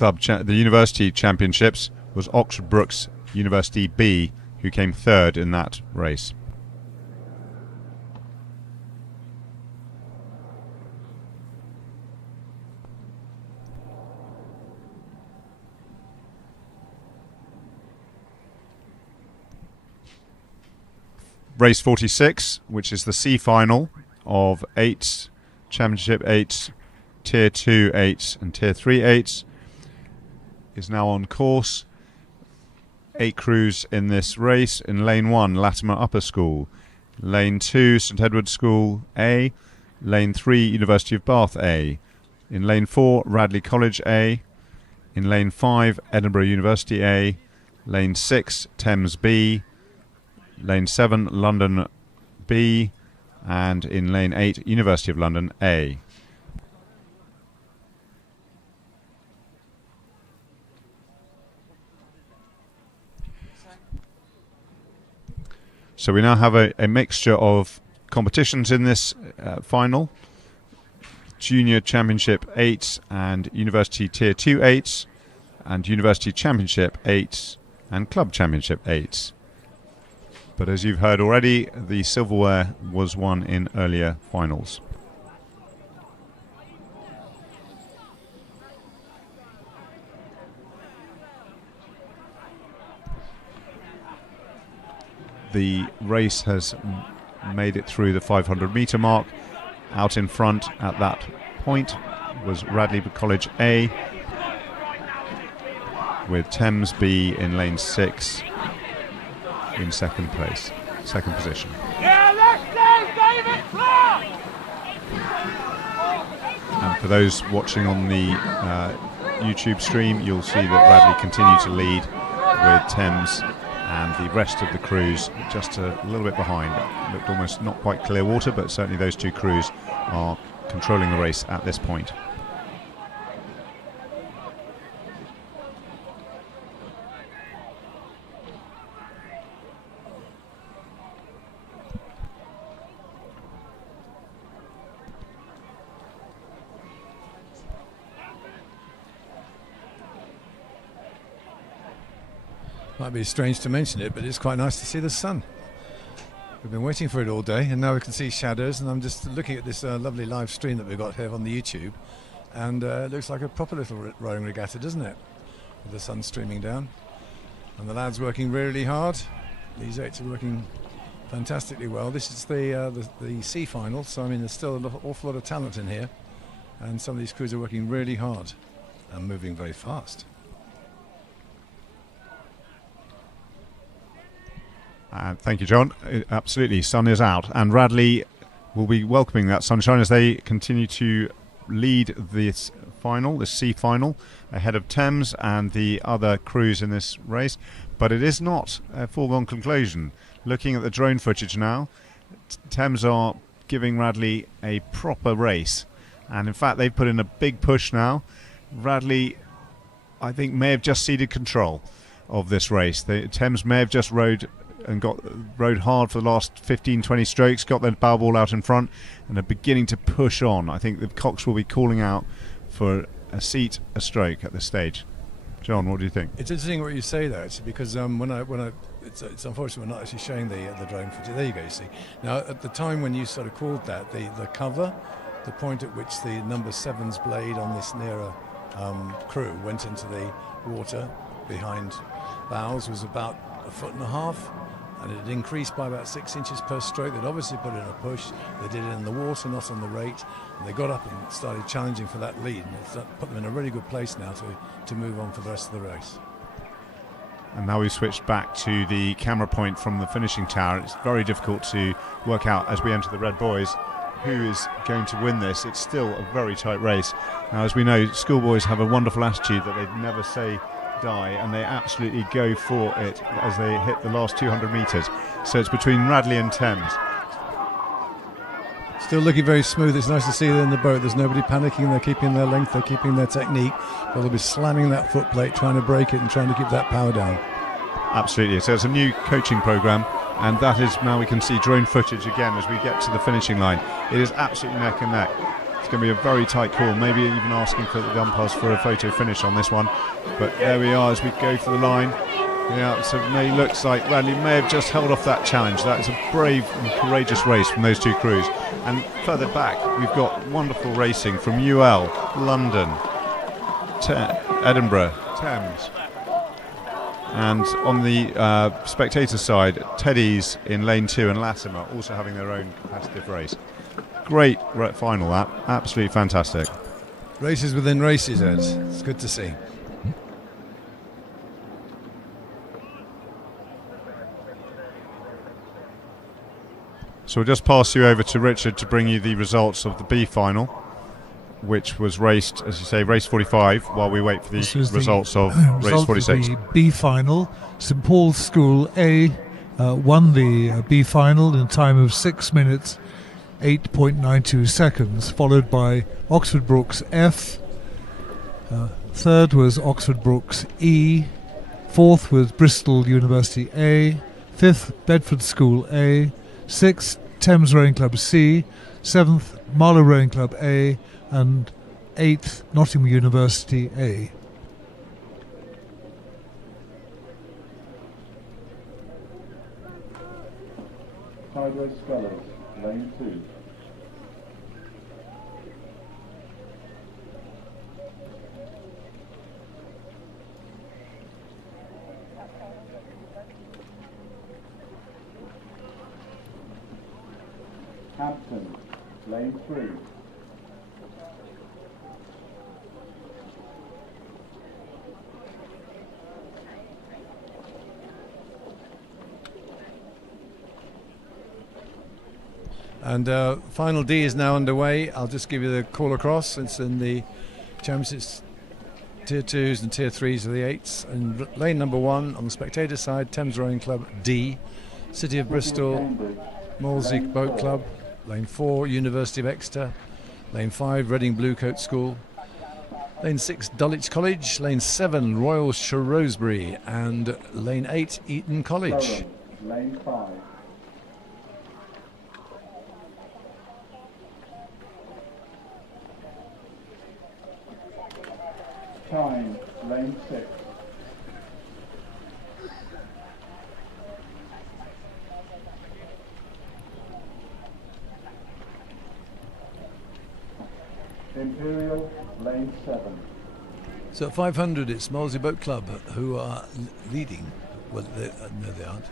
the University Championships was Oxford Brookes University B, who came 3rd in that race. Race 46, which is the C final of 8s, Championship 8s, Tier 2 8s and Tier 3 8s, is now on course. 8 crews in this race. In lane 1, Latimer Upper School. Lane 2, St Edward's School A. Lane 3, University of Bath A. In lane 4, Radley College A. In lane 5, Edinburgh University A. Lane 6, Thames B. Lane 7, London B. And in lane 8, University of London A. So we now have a mixture of competitions in this final. Junior Championship 8s and University Tier 2 8s and University Championship 8s and Club Championship 8s. But as you've heard already, the silverware was won in earlier finals. The race has made it through the 500 metre mark. Out in front at that point was Radley College A, with Thames B in lane 6 in second position. And for those watching on the YouTube stream, you'll see that Radley continue to lead with Thames and the rest of the crews just a little bit behind. It looked almost not quite clear water, but certainly those 2 crews are controlling the race at this point. Might be strange to mention it, but it's quite nice to see the sun. We've been waiting for it all day, and now we can see shadows, and I'm just looking at this lovely live stream that we've got here on the YouTube, and it looks like a proper little rowing regatta, doesn't it? With the sun streaming down. And the lads working really hard. These 8s are working fantastically well. This is the C final, so I mean there's still an awful lot of talent in here, and some of these crews are working really hard and moving very fast. Thank you, John. Absolutely, sun is out, and Radley will be welcoming that sunshine as they continue to lead this final, the C final, ahead of Thames and the other crews in this race. But it is not a foregone conclusion. Looking at the drone footage now, Thames are giving Radley a proper race, and in fact they've put in a big push now. Radley, I think, may have just ceded control of this race. Thames may have just rode hard for the last 15-20 strokes, got their bow ball out in front, and are beginning to push on. I think the cocks will be calling out for a seat, a stroke at this stage. John, what do you think? It's interesting what you say there, actually, because it's unfortunate we're not actually showing the drone footage. There you go. You see, now at the time when you sort of called that the cover, the point at which the number 7's blade on this nearer crew went into the water behind bows was about 1.5 foot, and it had increased by about 6 inches per stroke. They'd obviously put in a push. They did it in the water, not on the rate, and they got up and started challenging for that lead, and it's put them in a really good place now to move on for the rest of the race. And now we've switched back to the camera point from the finishing tower. It's very difficult to work out as we enter the Red Boys who is going to win this. It's still a very tight race. Now, as we know, schoolboys have a wonderful attitude that they never say die, and they absolutely go for it as they hit the last 200 metres. So it's between Radley and Thames. Still looking very smooth. It's nice to see them in the boat. There's nobody panicking. They're keeping their length. They're keeping their technique. But they'll be slamming that foot plate, trying to break it and trying to keep that power down. Absolutely. So it's a new coaching programme, and that is now we can see drone footage again as we get to the finishing line. It is absolutely neck and neck. It's going to be a very tight call, maybe even asking for the umpires for a photo finish on this one. But there we are as we go for the line. Yeah, so it looks like Radley may have just held off that challenge. That is a brave and courageous race from those two crews. And further back, we've got wonderful racing from UL, London, Edinburgh, Thames. And on the spectator side, Teddy's in lane 2 and Latimer also having their own competitive race. Great final, that. Absolutely fantastic. Races within races, Ed. It's good to see. So we'll just pass you over to Richard to bring you the results of the B final, which was raced, as you say, race 45, while we wait for the results of race 46. The B final, St Paul's School A won the B final in a time of 6 minutes 8.92 seconds, followed by Oxford Brookes F. Third was Oxford Brookes E. Fourth was Bristol University A. Fifth, Bedford School A. Sixth, Thames Rowing Club C. Seventh, Marlow Rowing Club A. And eighth, Nottingham University A. Sideways Scholars, lane 2. Hampton, lane 3. And final D is now underway. I'll just give you the call across. It's in the championships, tier 2s and tier 3s of the 8s. And lane number 1 on the spectator side, Thames Rowing Club D. City of Bristol, Molesey Boat Club. Lane 4, University of Exeter. Lane 5, Reading Bluecoat School. Lane 6, Dulwich College. Lane 7, Royal Shrewsbury. And lane 8, Eton College. Lane 5. Time, lane 6. Imperial, lane 7. So at 500, it's Molesey Boat Club who are leading. Well, no, they aren't.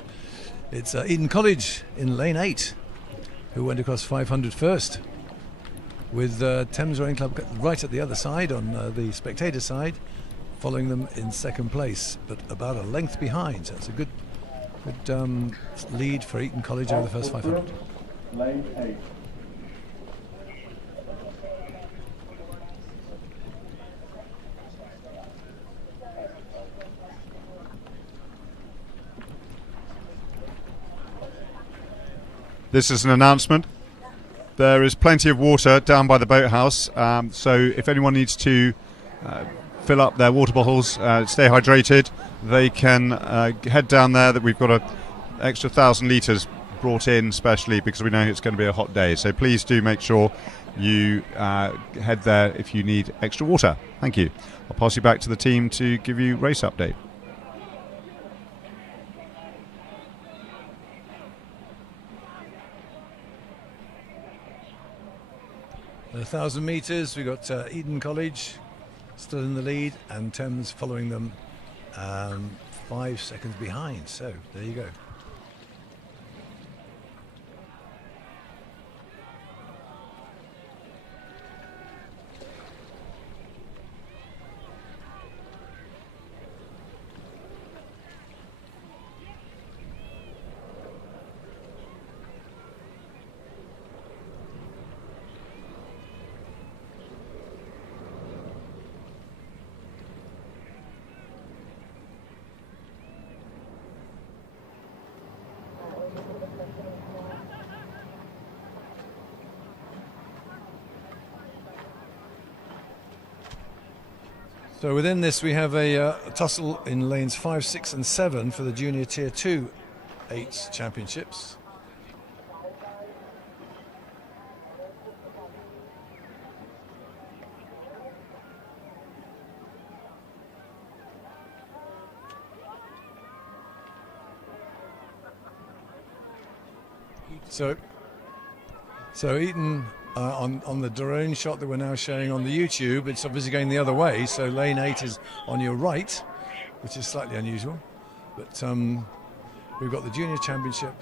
It's Eton College in lane 8 who went across 500 first, with Thames Rowing Club right at the other side on the spectator side, following them in second place, but about a length behind. So it's a good lead for Eton College over the first 500. Lane 8. This is an announcement. There is plenty of water down by the boathouse, so if anyone needs to fill up their water bottles, stay hydrated, they can head down there. That we've got an extra 1,000 litres brought in specially because we know it's going to be a hot day. So please do make sure you head there if you need extra water. Thank you. I'll pass you back to the team to give you race update. At 1,000 metres, we've got Eton College still in the lead and Thames following them 5 seconds behind. So there you go. So within this we have a tussle in lanes 5, 6 and 7 for the Junior Tier 2 8s Championships. So Eton on the drone shot that we're now showing on the YouTube, it's obviously going the other way, so lane 8 is on your right, which is slightly unusual, but we've got the Junior Championship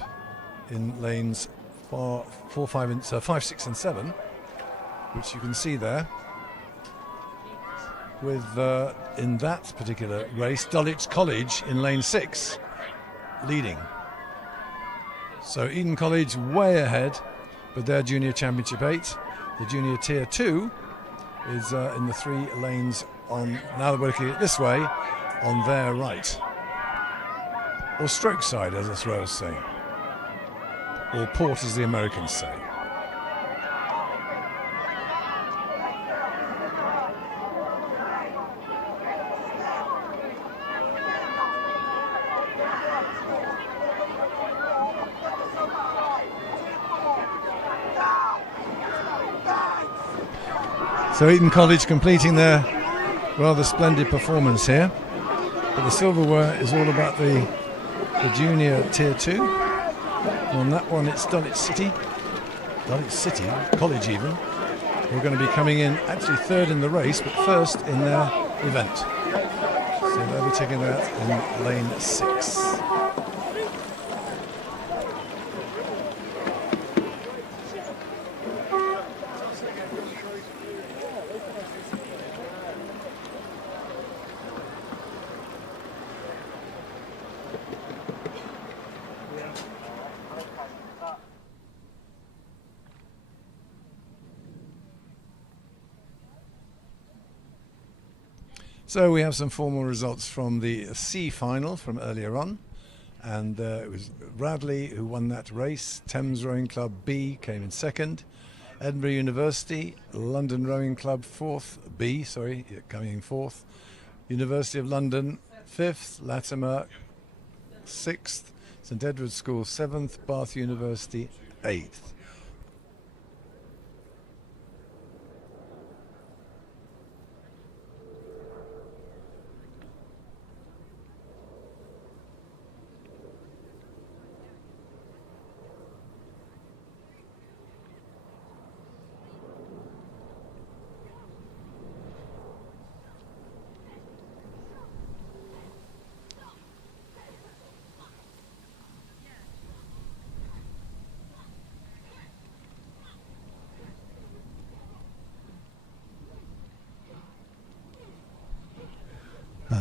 in lanes 5, 6 and 7, which you can see there, with in that particular race Dulwich College in lane 6 leading. So Eton College way ahead with their Junior Championship 8. The Junior Tier 2 is in the 3 lanes on, now that we're looking at it this way, on their right. Or stroke side, as the throwers say. Or port, as the Americans say. So Eton College completing their rather splendid performance here. But the silverware is all about the Junior Tier 2. And on that one it's Dulwich City College even. We're going to be coming in actually third in the race, but first in their event. So they'll be taking that in lane 6. So we have some formal results from the C final from earlier on, and it was Radley who won that race. Thames Rowing Club B came in second. Edinburgh University, London Rowing Club coming in fourth. University of London 5th, Latimer 6th, St Edward's School 7th, Bath University 8th.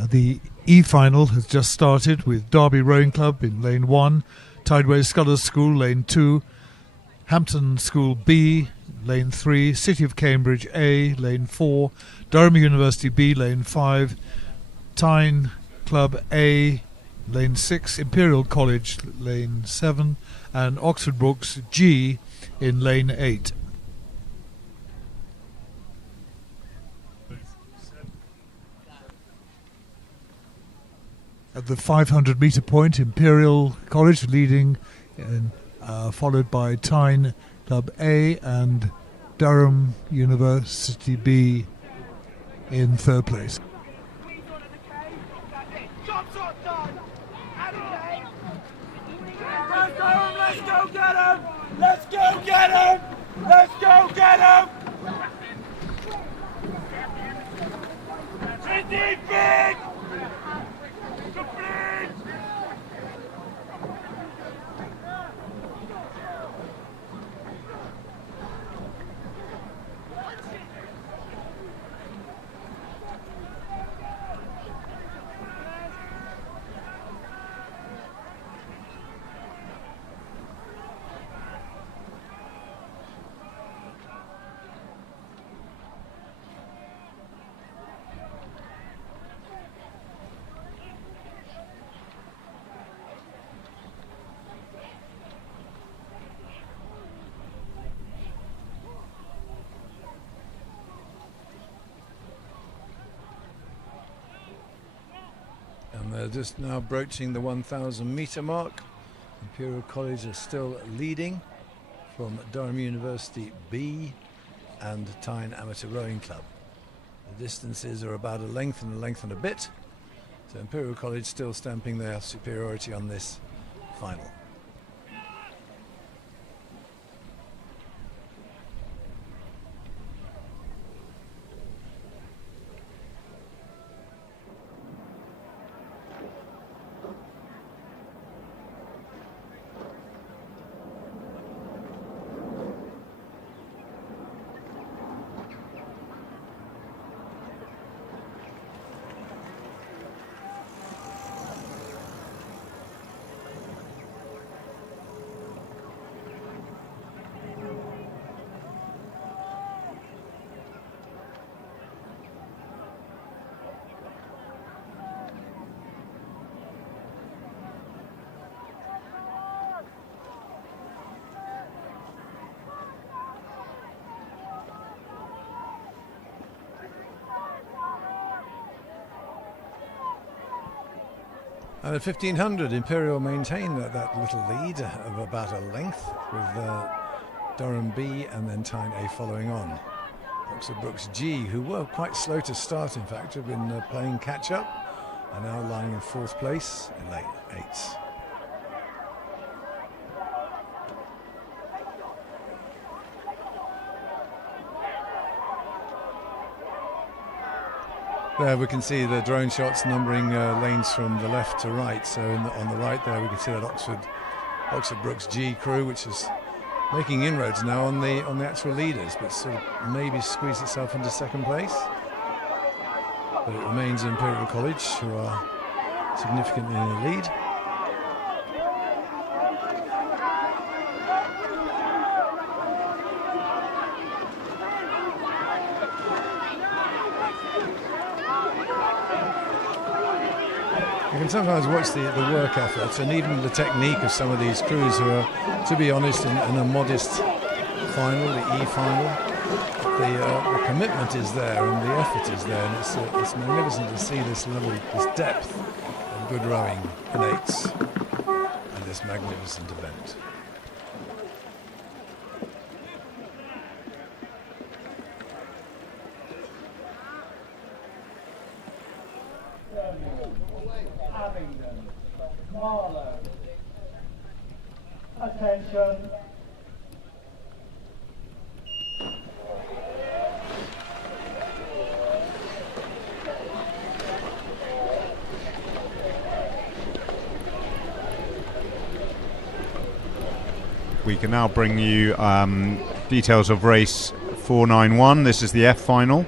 The E-final has just started with Derby Rowing Club in lane 1, Tideway Scholars School lane 2, Hampton School B lane 3, City of Cambridge A lane 4, Durham University B lane 5, Tyne Club A lane 6, Imperial College, lane 7, and Oxford Brookes G in lane 8. At the 500 metre point, Imperial College leading, followed by Tyne Club A and Durham University B in third place. Let's go get him! Let's go get him! Let's go get him! Pretty big! And they're just now broaching the 1,000 metre mark. Imperial College are still leading from Durham University B and Tyne Amateur Rowing Club. The distances are about a length and a bit. So Imperial College still stamping their superiority on this final. And at 1500, Imperial maintain that little lead of about a length with Durham B and then Tyne A following on. Oxford Brookes G, who were quite slow to start, in fact, have been playing catch-up, are now lying in fourth place in lane 8. There we can see the drone shots numbering lanes from the left to right. So on the right there we can see that Oxford Brookes G crew, which is making inroads now on the actual leaders, but sort of maybe squeezed itself into second place. But it remains Imperial College, who are significantly in the lead. You can sometimes watch the work efforts and even the technique of some of these crews who are, to be honest, in a modest final, the E final. The commitment is there and the effort is there, and it's magnificent to see this level, this depth of good rowing in eights and this magnificent event. Marlow. Attention. We can now bring you details of race 491. This is the F final,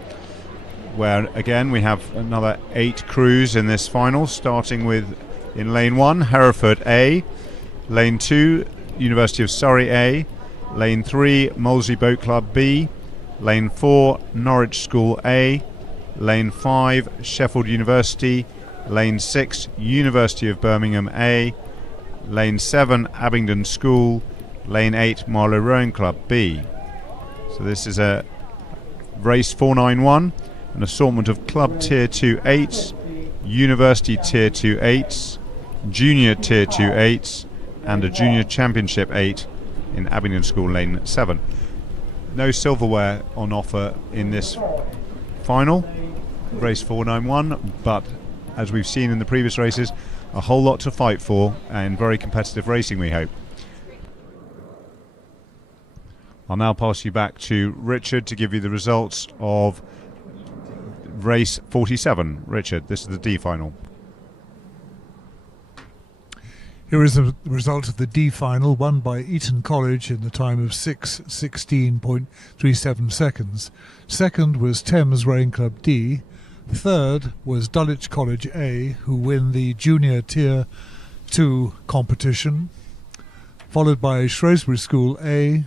where again we have another 8 crews in this final, starting with in lane 1 Hereford A, lane 2 University of Surrey A, lane 3 Molesey Boat Club B, lane 4 Norwich School A, lane 5 Sheffield University Lane 6, University of Birmingham A. Lane 7, Abingdon School. Lane 8, Marlow Rowing Club B. So this is a race 491, an assortment of Club Tier 2 8s, University Tier 2 8s, Junior Tier 2 8s, and a Junior Championship 8 in Abingdon School Lane 7. No silverware on offer in this final, race 491, but as we've seen in the previous races, a whole lot to fight for and very competitive racing, we hope. I'll now pass you back to Richard to give you the results of race 47. Richard, this is the D final. Here is the result of the D final, won by Eton College in the time of 6:16.37 seconds. Second was Thames Rowing Club D. Third was Dulwich College A, who win the Junior Tier 2 competition, followed by Shrewsbury School A,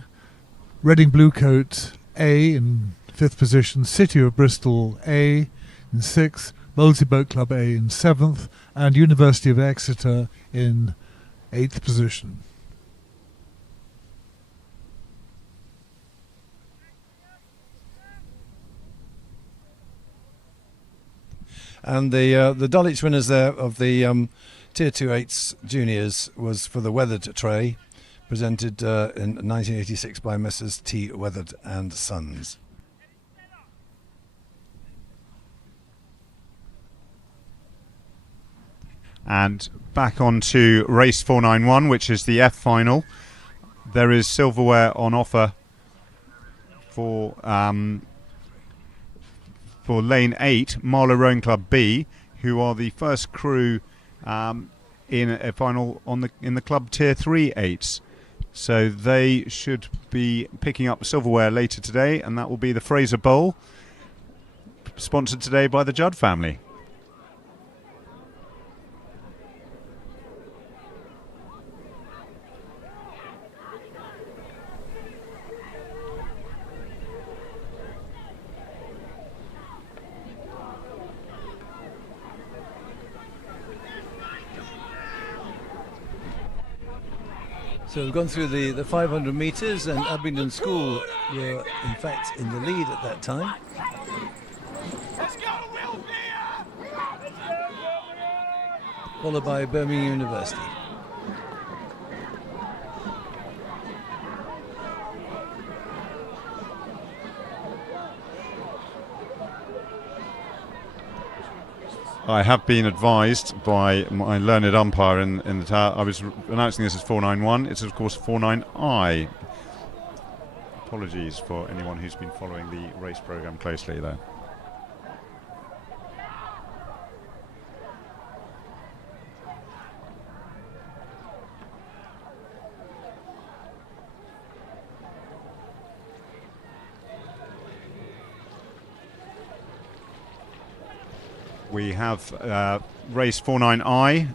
Reading Bluecoat A in 5th position, City of Bristol A in 6th, Molesey Boat Club A in 7th, and University of Exeter in 8th position. And the Dulwich winners there of the Tier 2 8s juniors was for the Weathered tray, presented in 1986 by Messrs T. Weathered and Sons. And back on to race 491, which is the F final. There is silverware on offer for lane 8, Marlow Rowing Club B, who are the first crew in a final in the club Tier 3 8s. So they should be picking up silverware later today, and that will be the Fraser Bowl, sponsored today by the Judd family. So we've gone through the 500 metres, and Abingdon School were in fact in the lead at that time. Followed by Birmingham University. I have been advised by my learned umpire in the tower. I was announcing this as 491. It's of course 49I. Apologies for anyone who's been following the race programme closely there. We have race 49I,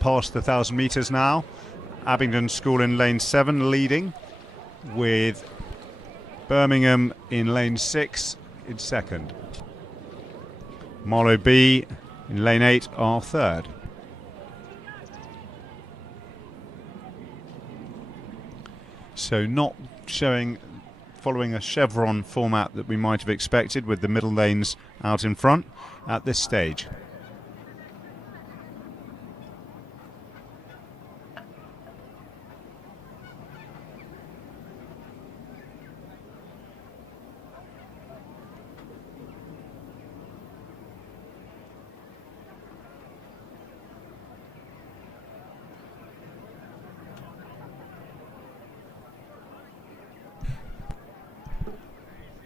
past the 1,000 metres now. Abingdon School in lane 7 leading, with Birmingham in lane 6 in second. Marlow B in lane 8 are third. So not following a chevron format that we might have expected, with the middle lanes out in front at this stage.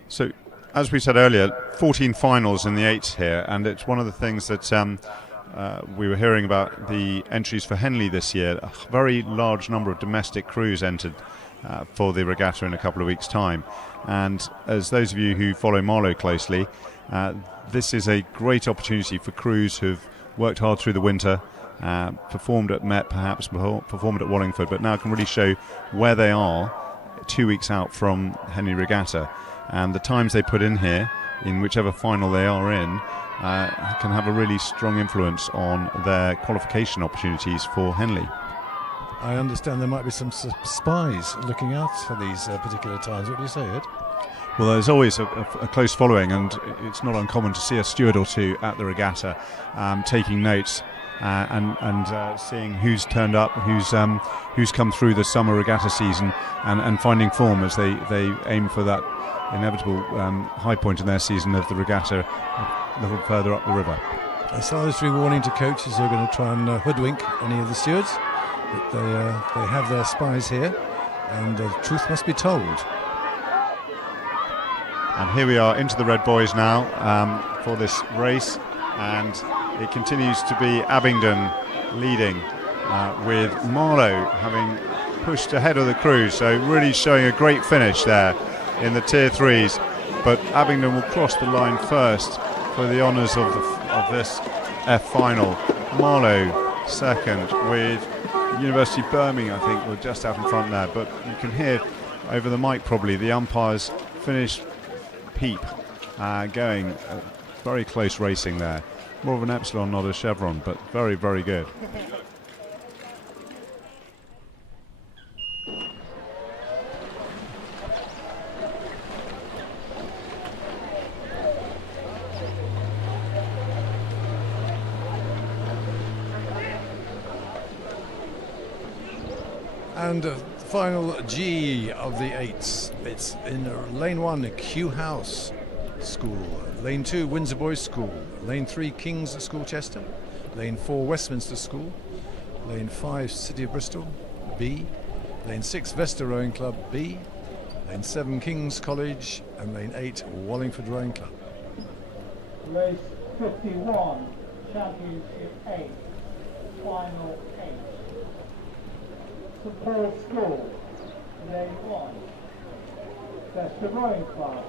So, as we said earlier, 14 finals in the 8s here, and it's one of the things that we were hearing about the entries for Henley this year. A very large number of domestic crews entered for the regatta in a couple of weeks' time. And as those of you who follow Marlow closely, this is a great opportunity for crews who've worked hard through the winter, performed at Met perhaps, performed at Wallingford, but now can really show where they are 2 weeks out from Henley Regatta. And the times they put in here, in whichever final they are in, can have a really strong influence on their qualification opportunities for Henley. I understand there might be some spies looking out for these particular times. What do you say, Ed? Well, there's always a close following, and it's not uncommon to see a steward or two at the regatta taking notes and seeing who's turned up, who's come through the summer regatta season, and finding form as they aim for that inevitable high point in their season of the regatta a little further up the river. A salutary warning to coaches who are going to try and hoodwink any of the stewards. That they have their spies here, and the truth must be told. And here we are into the Red Boys now for this race, and it continues to be Abingdon leading with Marlow having pushed ahead of the crew, so really showing a great finish there in the Tier 3s. But Abingdon will cross the line first for the honours of this F final. Marlow second, with University of Birmingham, I think, were just out in front there, but you can hear over the mic probably the umpires finish peep going. Very close racing there. More of an epsilon, not a chevron, but very, very good. And final G of the 8s. It's in lane 1, Kew House School. Lane 2, Windsor Boys School. Lane 3, King's School Chester. Lane 4, Westminster School. Lane 5, City of Bristol, B. Lane 6, Vesta Rowing Club, B. Lane 7, King's College. And lane 8, Wallingford Rowing Club. Race 51, Championship 8, Final 8. St Paul's School, Lane 1. Vesta Rowing Club,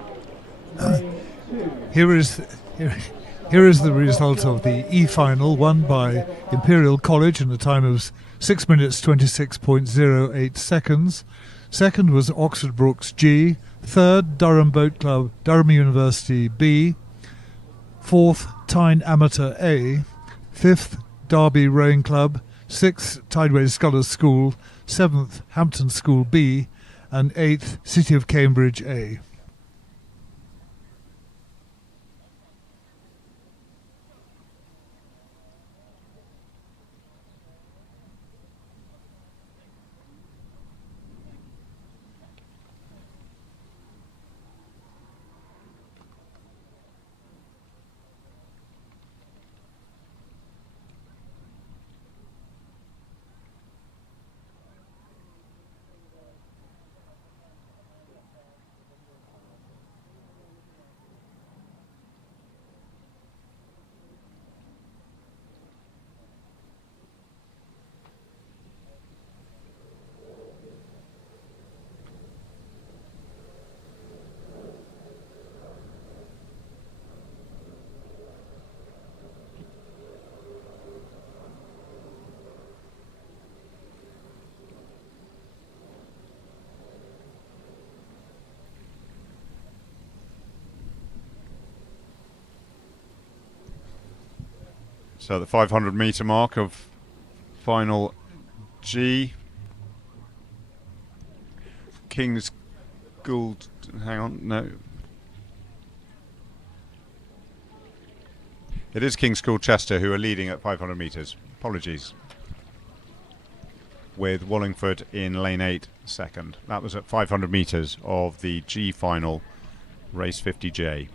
Lane 2. Here is the result of the E-final, won by Imperial College in a time of 6 minutes 26.08 seconds. Second was Oxford Brookes G. Third, Durham Boat Club, Durham University B. Fourth, Tyne Amateur A. Fifth, Derby Rowing Club. Sixth, Tideways Scholars School. Seventh, Hampton School B. And eighth, City of Cambridge A. So the 500 metre mark of final G. King's Gould, hang on, no. It is King's School Chester who are leading at 500 metres. Apologies. With Wallingford in lane 8 second. That was at 500 metres of the G final, race 50J.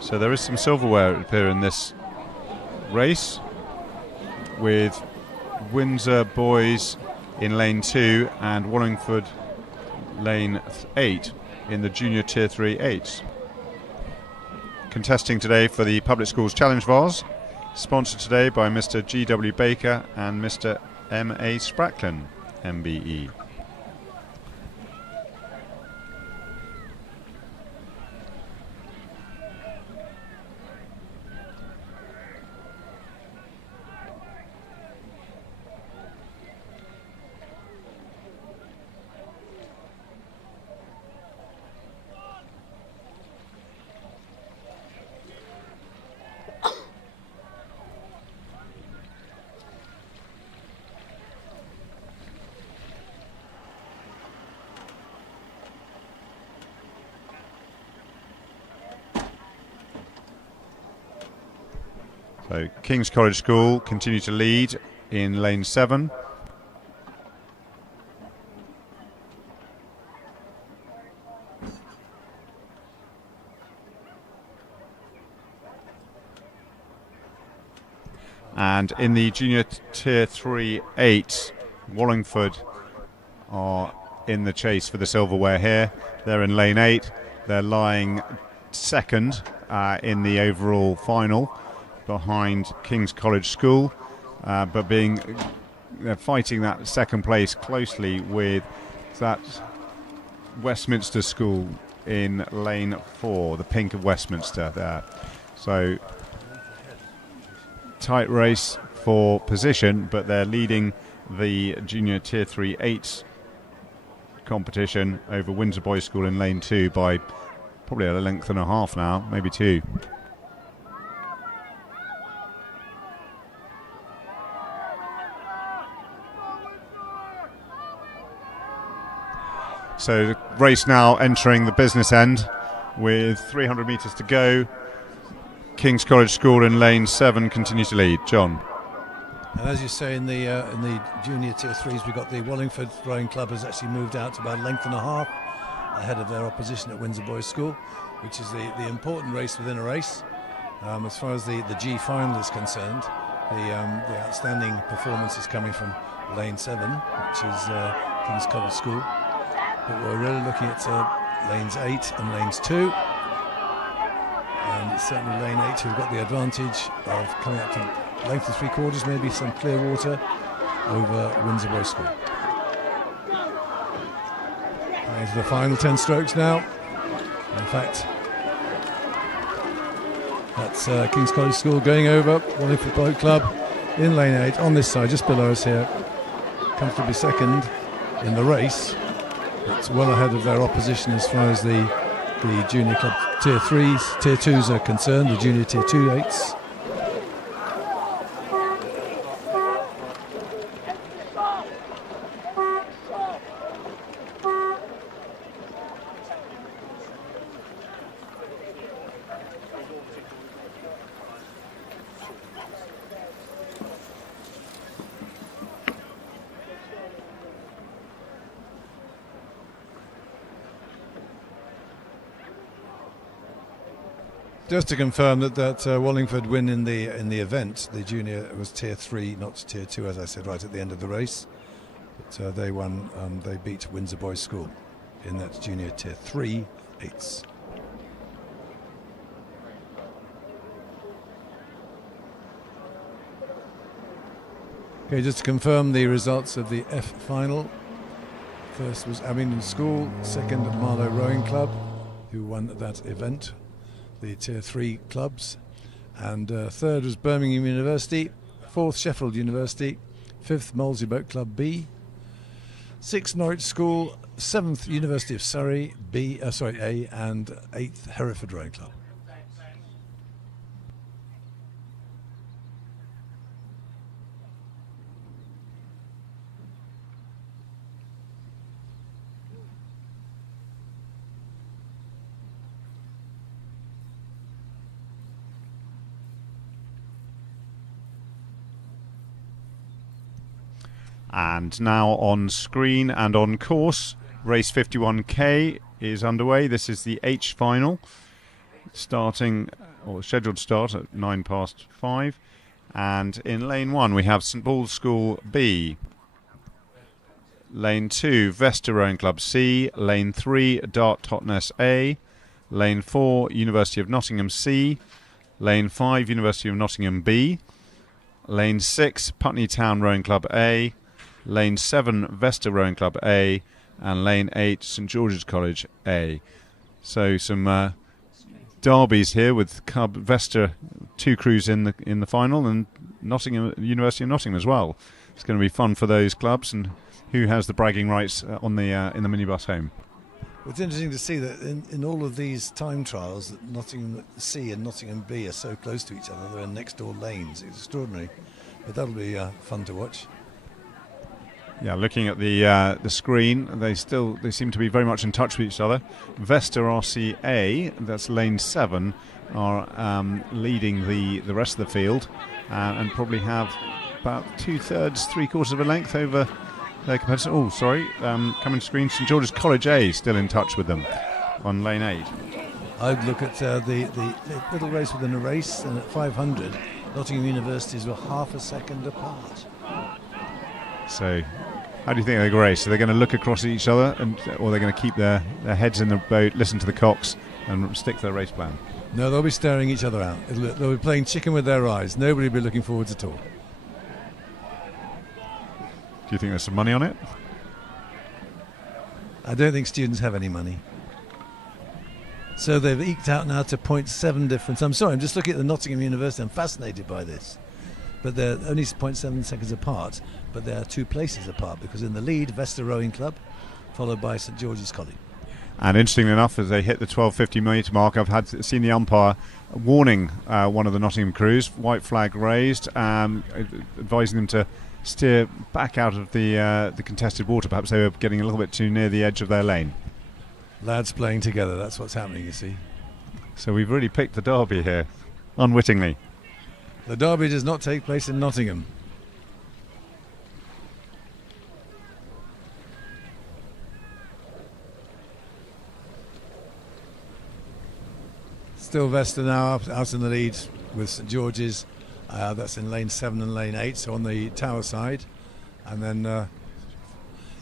So there is some silverware appear in this race, with Windsor Boys in lane 2 and Wallingford lane 8 in the junior tier 3 8s. contesting today for the Public Schools Challenge Vase, sponsored today by Mr. G.W. Baker and Mr. M.A. Spracklin, MBE. So King's College School continue to lead in lane 7. And in the junior tier 3-8, Wallingford are in the chase for the silverware here. They're in lane 8. They're lying second in the overall final, behind King's College School, but they're fighting that second place closely with that Westminster School in lane 4, the pink of Westminster there. So tight race for position, but they're leading the junior tier 3-8 competition over Windsor Boys School in lane 2 by probably a length and a half now, maybe 2. So the race now entering the business end with 300 metres to go. King's College School in lane 7 continues to lead. John. And as you say, in the junior tier 3s, we've got the Wallingford Rowing Club has actually moved out to about a length and a half ahead of their opposition at Windsor Boys School, which is the important race within a race. As far as the G final is concerned, the outstanding performance is coming from lane 7, which is King's College School. But we're really looking at lanes 8 and lanes 2. And it's certainly lane 8 who've got the advantage of coming up to length of 3/4, maybe some clear water over Windsor Boys School. Into the final 10 strokes now. In fact, that's King's College School going over Wallingford Boat Club in lane 8 on this side, just below us here. Comfortably second in the race. It's well ahead of their opposition as far as the junior club tier 3s, tier 2s are concerned, the junior tier 2-8s. Just to confirm that Wallingford win in the event, the junior was tier 3, not tier 2, as I said right at the end of the race. But they won. They beat Windsor Boys School in that junior tier 3-8s. Okay, just to confirm the results of the F final. First was Abingdon School, second Marlow Rowing Club, who won that event, the tier 3 clubs, and third was Birmingham University, fourth Sheffield University, fifth Molesey Boat Club B, sixth Norwich School, seventh University of Surrey A, and eighth Hereford Rowing Club. And now on screen and on course, race 51K is underway. This is the H final, starting, or scheduled to start at 5:09. And in lane 1 we have St Paul's School B. Lane 2, Vesta Rowing Club C. Lane 3, Dart Totnes A. Lane 4, University of Nottingham C. Lane 5, University of Nottingham B. Lane 6, Putney Town Rowing Club A. Lane 7, Vesta Rowing Club A. And Lane 8, St George's College A. So some derbies here with Cub Vesta, 2 crews in the final, and Nottingham, University of Nottingham as well. It's going to be fun for those clubs, and who has the bragging rights on the in the minibus home. Well, it's interesting to see that in all of these time trials that Nottingham C and Nottingham B are so close to each other. They're in next door lanes. It's extraordinary, but that'll be fun to watch. Yeah, looking at the screen, they seem to be very much in touch with each other. Vesta RCA, that's lane 7, are leading the rest of the field, and probably have about 2/3, 3/4 of a length over their competitor. Oh, sorry, coming to screen, St George's College A still in touch with them on lane 8. I'd look at the little race within a race, and at 500, Nottingham Universities were half a second apart. So, how do you think they're going to race? Are they going to look across at each other, or they're going to keep their heads in the boat, listen to the cocks, and stick to their race plan? No, they'll be staring each other out. They'll be playing chicken with their eyes. Nobody will be looking forwards at all. Do you think there's some money on it? I don't think students have any money. So they've eked out now to 0.7 difference. I'm sorry, I'm just looking at the Nottingham University. I'm fascinated by this. But they're only 0.7 seconds apart, but they are 2 places apart, because in the lead, Vesta Rowing Club, followed by St George's College. And interestingly enough, as they hit the 12:50 metre mark, I've seen the umpire warning one of the Nottingham crews, white flag raised, advising them to steer back out of the contested water. Perhaps they were getting a little bit too near the edge of their lane. Lads playing together, that's what's happening, you see. So we've really picked the derby here, unwittingly. The derby does not take place in Nottingham. Still Vesta now out in the lead with St George's. That's in lane 7 and lane 8, so on the tower side. And then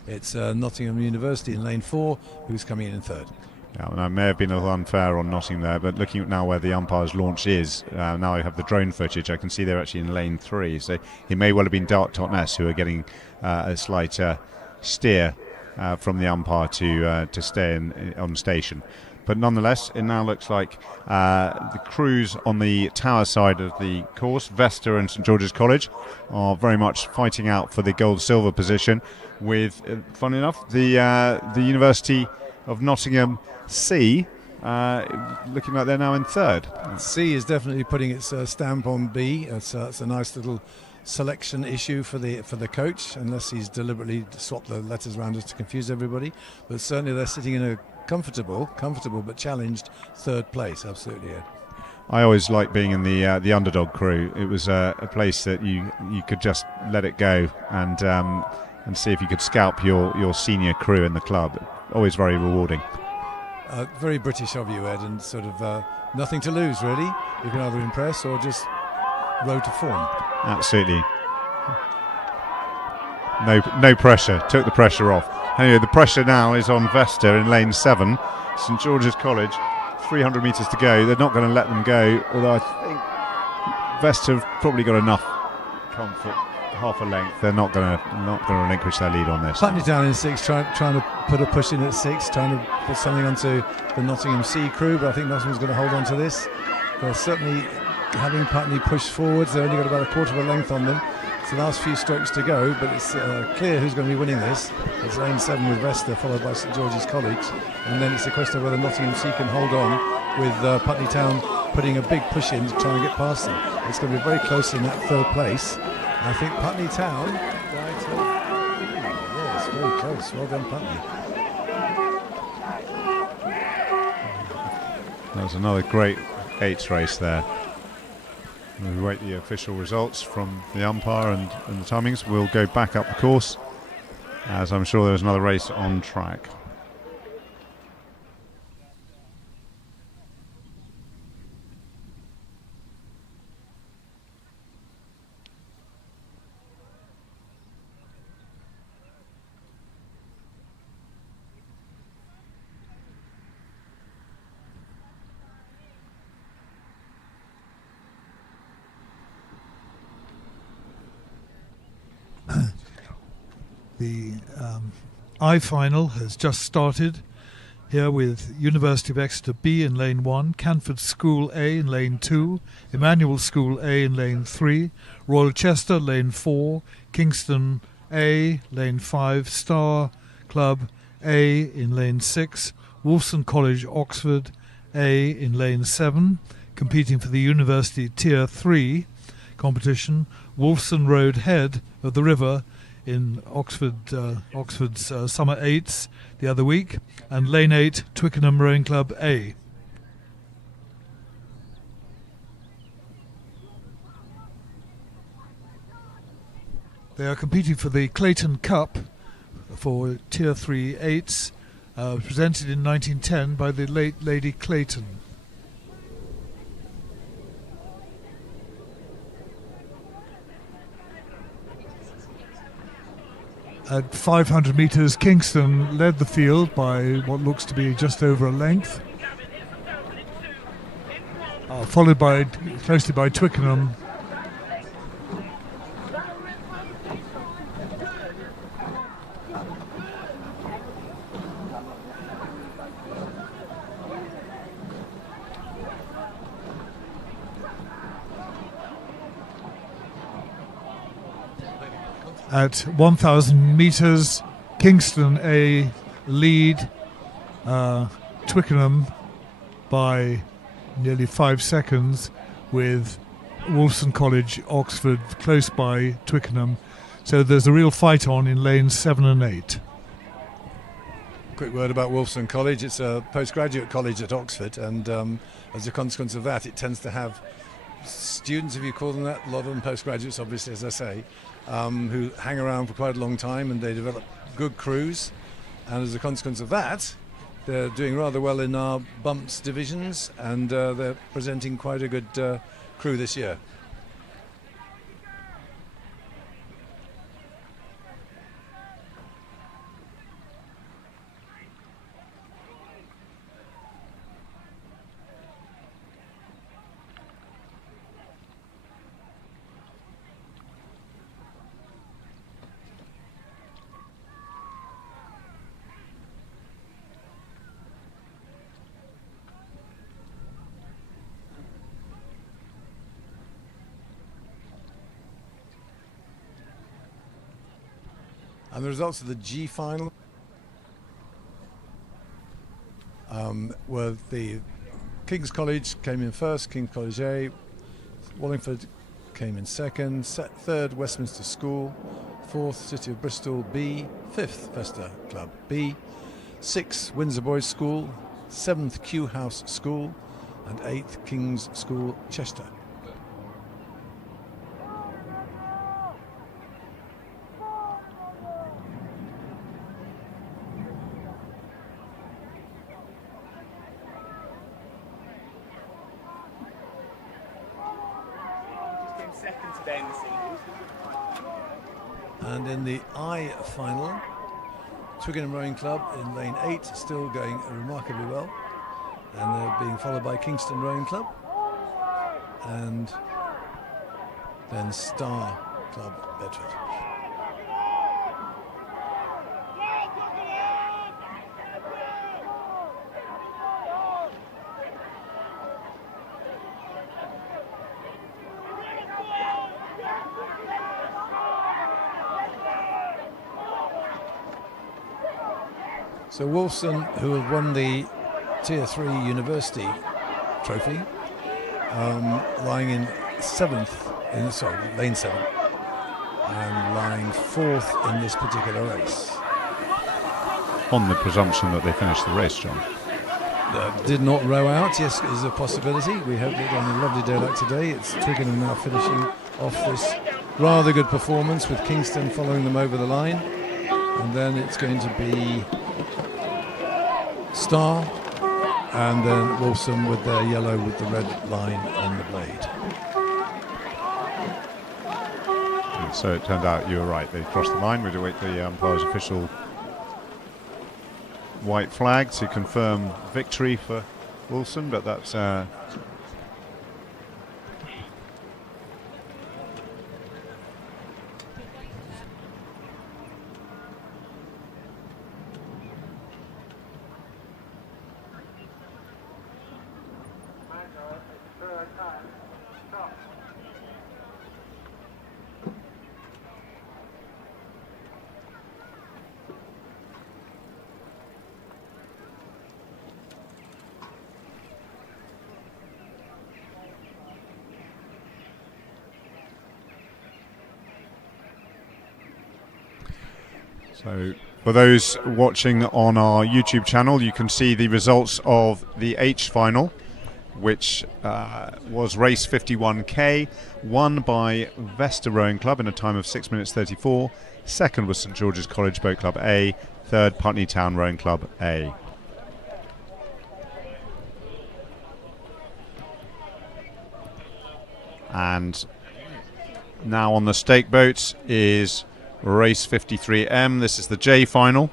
it's Nottingham University in lane 4, who's coming in third. Yeah, and I may have been a little unfair on Nottingham there, but looking at now where the umpire's launch is, now I have the drone footage, I can see they're actually in lane 3, so it may well have been Dart Totnes who are getting a slight steer from the umpire to stay on station. But nonetheless, it now looks like the crews on the tower side of the course, Vesta and St George's College, are very much fighting out for the gold-silver position, with, funnily enough, the University of Nottingham C looking like they're now in third. C is definitely putting its stamp on B. It's a nice little selection issue for the coach, unless he's deliberately swapped the letters around just to confuse everybody. But certainly they're sitting in a comfortable but challenged third place. Absolutely, Ed. I always like being in the underdog crew. It was a place that you could just let it go and see if you could scalp your senior crew in the club. Always very rewarding. Very British of you, Ed, and sort of nothing to lose, really. You can either impress or just row to form. Absolutely. No pressure. Took the pressure off. Anyway, the pressure now is on Vesta in lane 7. St George's College, 300 metres to go. They're not going to let them go, although I think Vesta have probably got enough comfort. Half a length. They're not going to relinquish their lead on this. Putney down in 6, trying to put a push in at 6, trying to put something onto the Nottingham C crew, but I think Nottingham's going to hold on to this. They're certainly having Putney push forwards. They've only got about a quarter of a length on them. It's the last few strokes to go, but it's clear who's going to be winning this. It's lane 7 with Vesta, followed by St George's College, and then it's a question of whether Nottingham C can hold on with Putney Town putting a big push in to try and get past them. It's going to be very close in that third place. I think Putney Town, yes, very close. Well done, Putney. That was another great 8th race there. We wait the official results from the umpire and the timings. We'll go back up the course, as I'm sure there's another race on track. The I final has just started here with University of Exeter B in lane 1, Canford School A in lane 2, Emmanuel School A in lane 3, Royal Chester lane 4, Kingston A lane 5, Star Club A in lane 6, Wolfson College Oxford A in lane 7, competing for the University Tier 3 competition, Wolfson Road Head of the River in Oxford's Summer 8s the other week, and Lane 8, Twickenham Rowing Club A. They are competing for the Clayton Cup for Tier 3 8s, presented in 1910 by the late Lady Clayton. At 500 metres, Kingston led the field by what looks to be just over a length, followed closely by Twickenham. At 1,000 metres, Kingston A lead Twickenham by nearly 5 seconds, with Wolfson College Oxford close by Twickenham. So there's a real fight on in lanes 7 and 8. Quick word about Wolfson College. It's a postgraduate college at Oxford, and as a consequence of that, it tends to have students, if you call them that, a lot of them postgraduates, obviously, as I say, who hang around for quite a long time, and they develop good crews, and as a consequence of that, they're doing rather well in our bumps divisions, and they're presenting quite a good crew this year. And the results of the G final were the King's College came in first, King's College A, Wallingford came in second, third Westminster School, fourth City of Bristol B, fifth Vesta Club B, sixth Windsor Boys School, seventh Kew House School, and eighth King's School Chester. And in the I final, Twickenham Rowing Club in lane 8 still going remarkably well, and they're being followed by Kingston Rowing Club and then Star Club Bedford. So Wolfson, who have won the Tier 3 University trophy, lying in lane 7, and lying 4th in this particular race. On the presumption that they finished the race, John. Did not row out, yes, is a possibility. We hope that on a lovely day like today, it's Twickenham now finishing off this rather good performance with Kingston following them over the line. And then it's going to be Star, and then Wolfson with their yellow with the red line on the blade. And so it turned out you were right, they crossed the line. We'd await the umpire's official white flag to confirm victory for Wolfson, but that's So for those watching on our YouTube channel, you can see the results of the H final, which was race 51k, won by Vesta Rowing Club in a time of 6 minutes 34. Second was St George's College Boat Club A. Third, Putney Town Rowing Club A. And now on the stake boats is race 53M. This is the J final.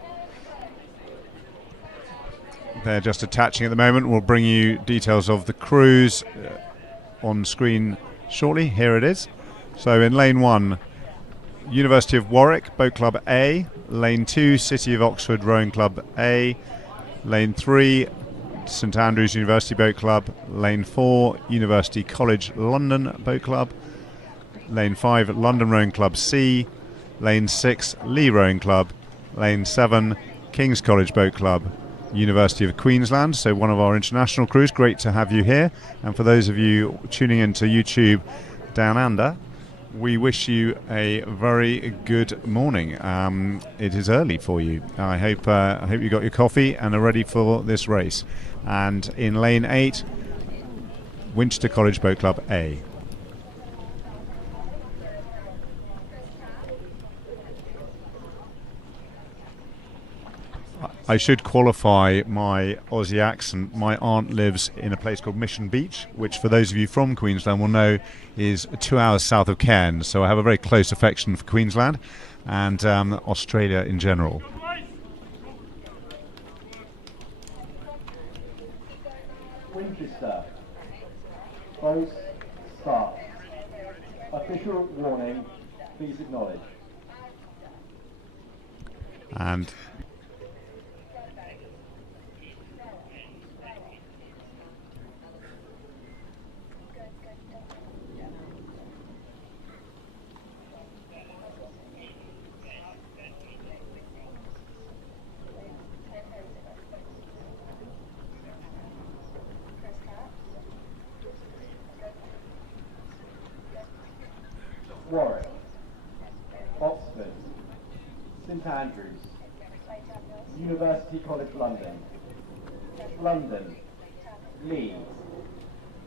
They're just attaching at the moment. We'll bring you details of the crews on screen shortly. Here it is. So in lane 1, University of Warwick Boat Club A. Lane 2, City of Oxford Rowing Club A. Lane 3, St Andrews University Boat Club. Lane 4, University College London Boat Club. Lane 5, London Rowing Club C. Lane 6, Lee Rowing Club. Lane 7, King's College Boat Club, University of Queensland. So one of our international crews. Great to have you here. And for those of you tuning into YouTube down under, we wish you a very good morning. It is early for you. I hope you got your coffee and are ready for this race. And in lane 8, Winchester College Boat Club A. I should qualify my Aussie accent. My aunt lives in a place called Mission Beach, which for those of you from Queensland will know is 2 hours south of Cairns. So I have a very close affection for Queensland and Australia in general. Winchester. Close start. Official warning. Please acknowledge. And Warwick, Oxford, St Andrews, University College London, London, Leeds,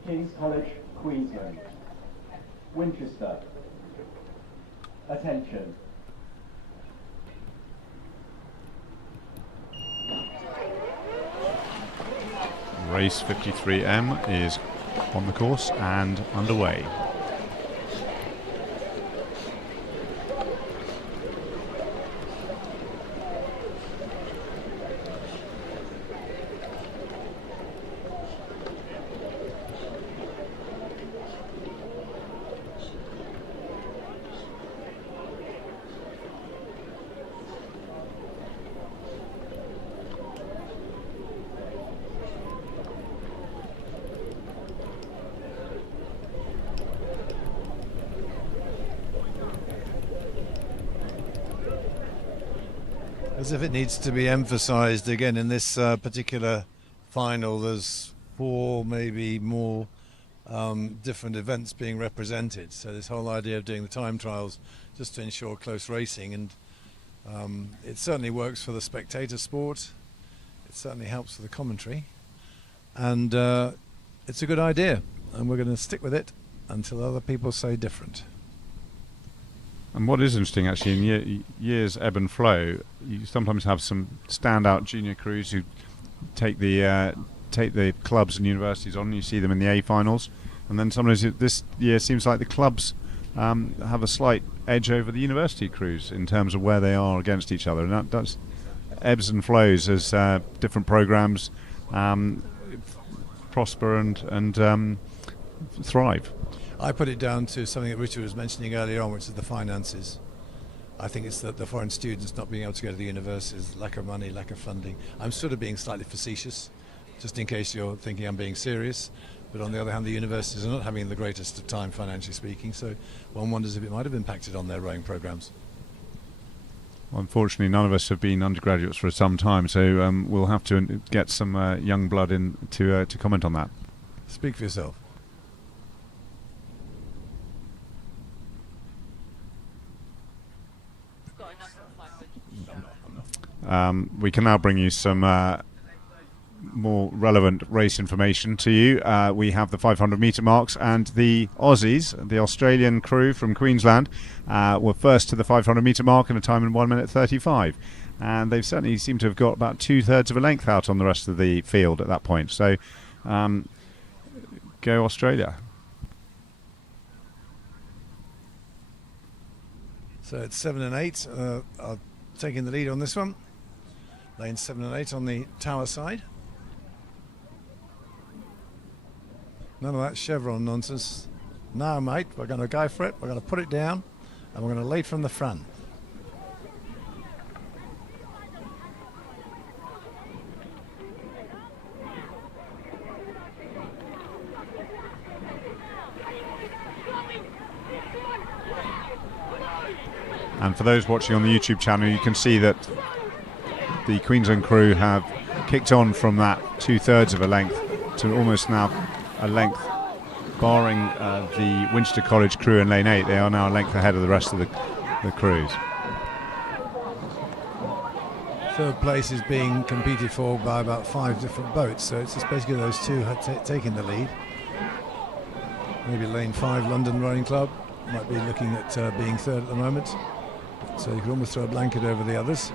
King's College, Queensland, Winchester. Attention. race 53M is on the course and underway. As if it needs to be emphasised again in this particular final, there's 4 maybe more different events being represented. So this whole idea of doing the time trials just to ensure close racing, and it certainly works for the spectator sport. It certainly helps for the commentary, and it's a good idea, and we're going to stick with it until other people say different. And what is interesting, actually, in years ebb and flow, you sometimes have some standout junior crews who take the clubs and universities on. You see them in the A finals, and then sometimes this year seems like the clubs have a slight edge over the university crews in terms of where they are against each other, and that does ebbs and flows as different programs prosper and thrive. I put it down to something that Richard was mentioning earlier on, which is the finances. I think it's that the foreign students not being able to go to the universities, lack of money, lack of funding. I'm sort of being slightly facetious, just in case you're thinking I'm being serious. But on the other hand, the universities are not having the greatest of time, financially speaking, so one wonders if it might have impacted on their rowing programmes. Well, unfortunately, none of us have been undergraduates for some time, so we'll have to get some young blood in to comment on that. Speak for yourself. We can now bring you some more relevant race information to you. We have the 500 metre marks, and the Aussies, the Australian crew from Queensland, were first to the 500 metre mark in a time in 1 minute 35. And they've certainly seemed to have got about 2/3 of a length out on the rest of the field at that point. So, go Australia. So it's 7 and 8 are taking the lead on this one. Lanes 7 and 8 on the tower side. None of that chevron nonsense. Now, mate, we're going to go for it. We're going to put it down, and we're going to lead from the front. And for those watching on the YouTube channel, you can see that the Queensland crew have kicked on from that 2/3 of a length to almost now a length, barring the Winchester College crew in lane 8. They are now a length ahead of the rest of the crews. Third place is being competed for by about 5 different boats, so it's just basically those two taking the lead. Maybe lane 5 London Rowing Club might be looking at being third at the moment, so you could almost throw a blanket over the others.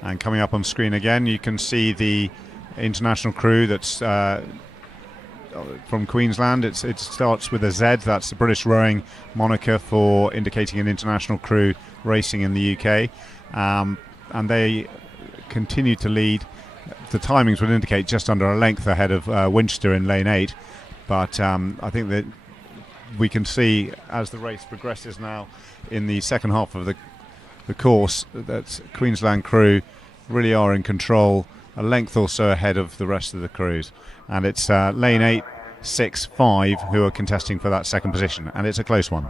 And coming up on screen again, you can see the international crew that's from Queensland. It starts with a Z. That's the British Rowing moniker for indicating an international crew racing in the UK. And they continue to lead. The timings would indicate just under a length ahead of Winchester in lane 8. But I think that we can see as the race progresses now in the second half of the course that Queensland crew really are in control, a length or so ahead of the rest of the crews. And it's lane 8, 6, 5 who are contesting for that second position, and it's a close one.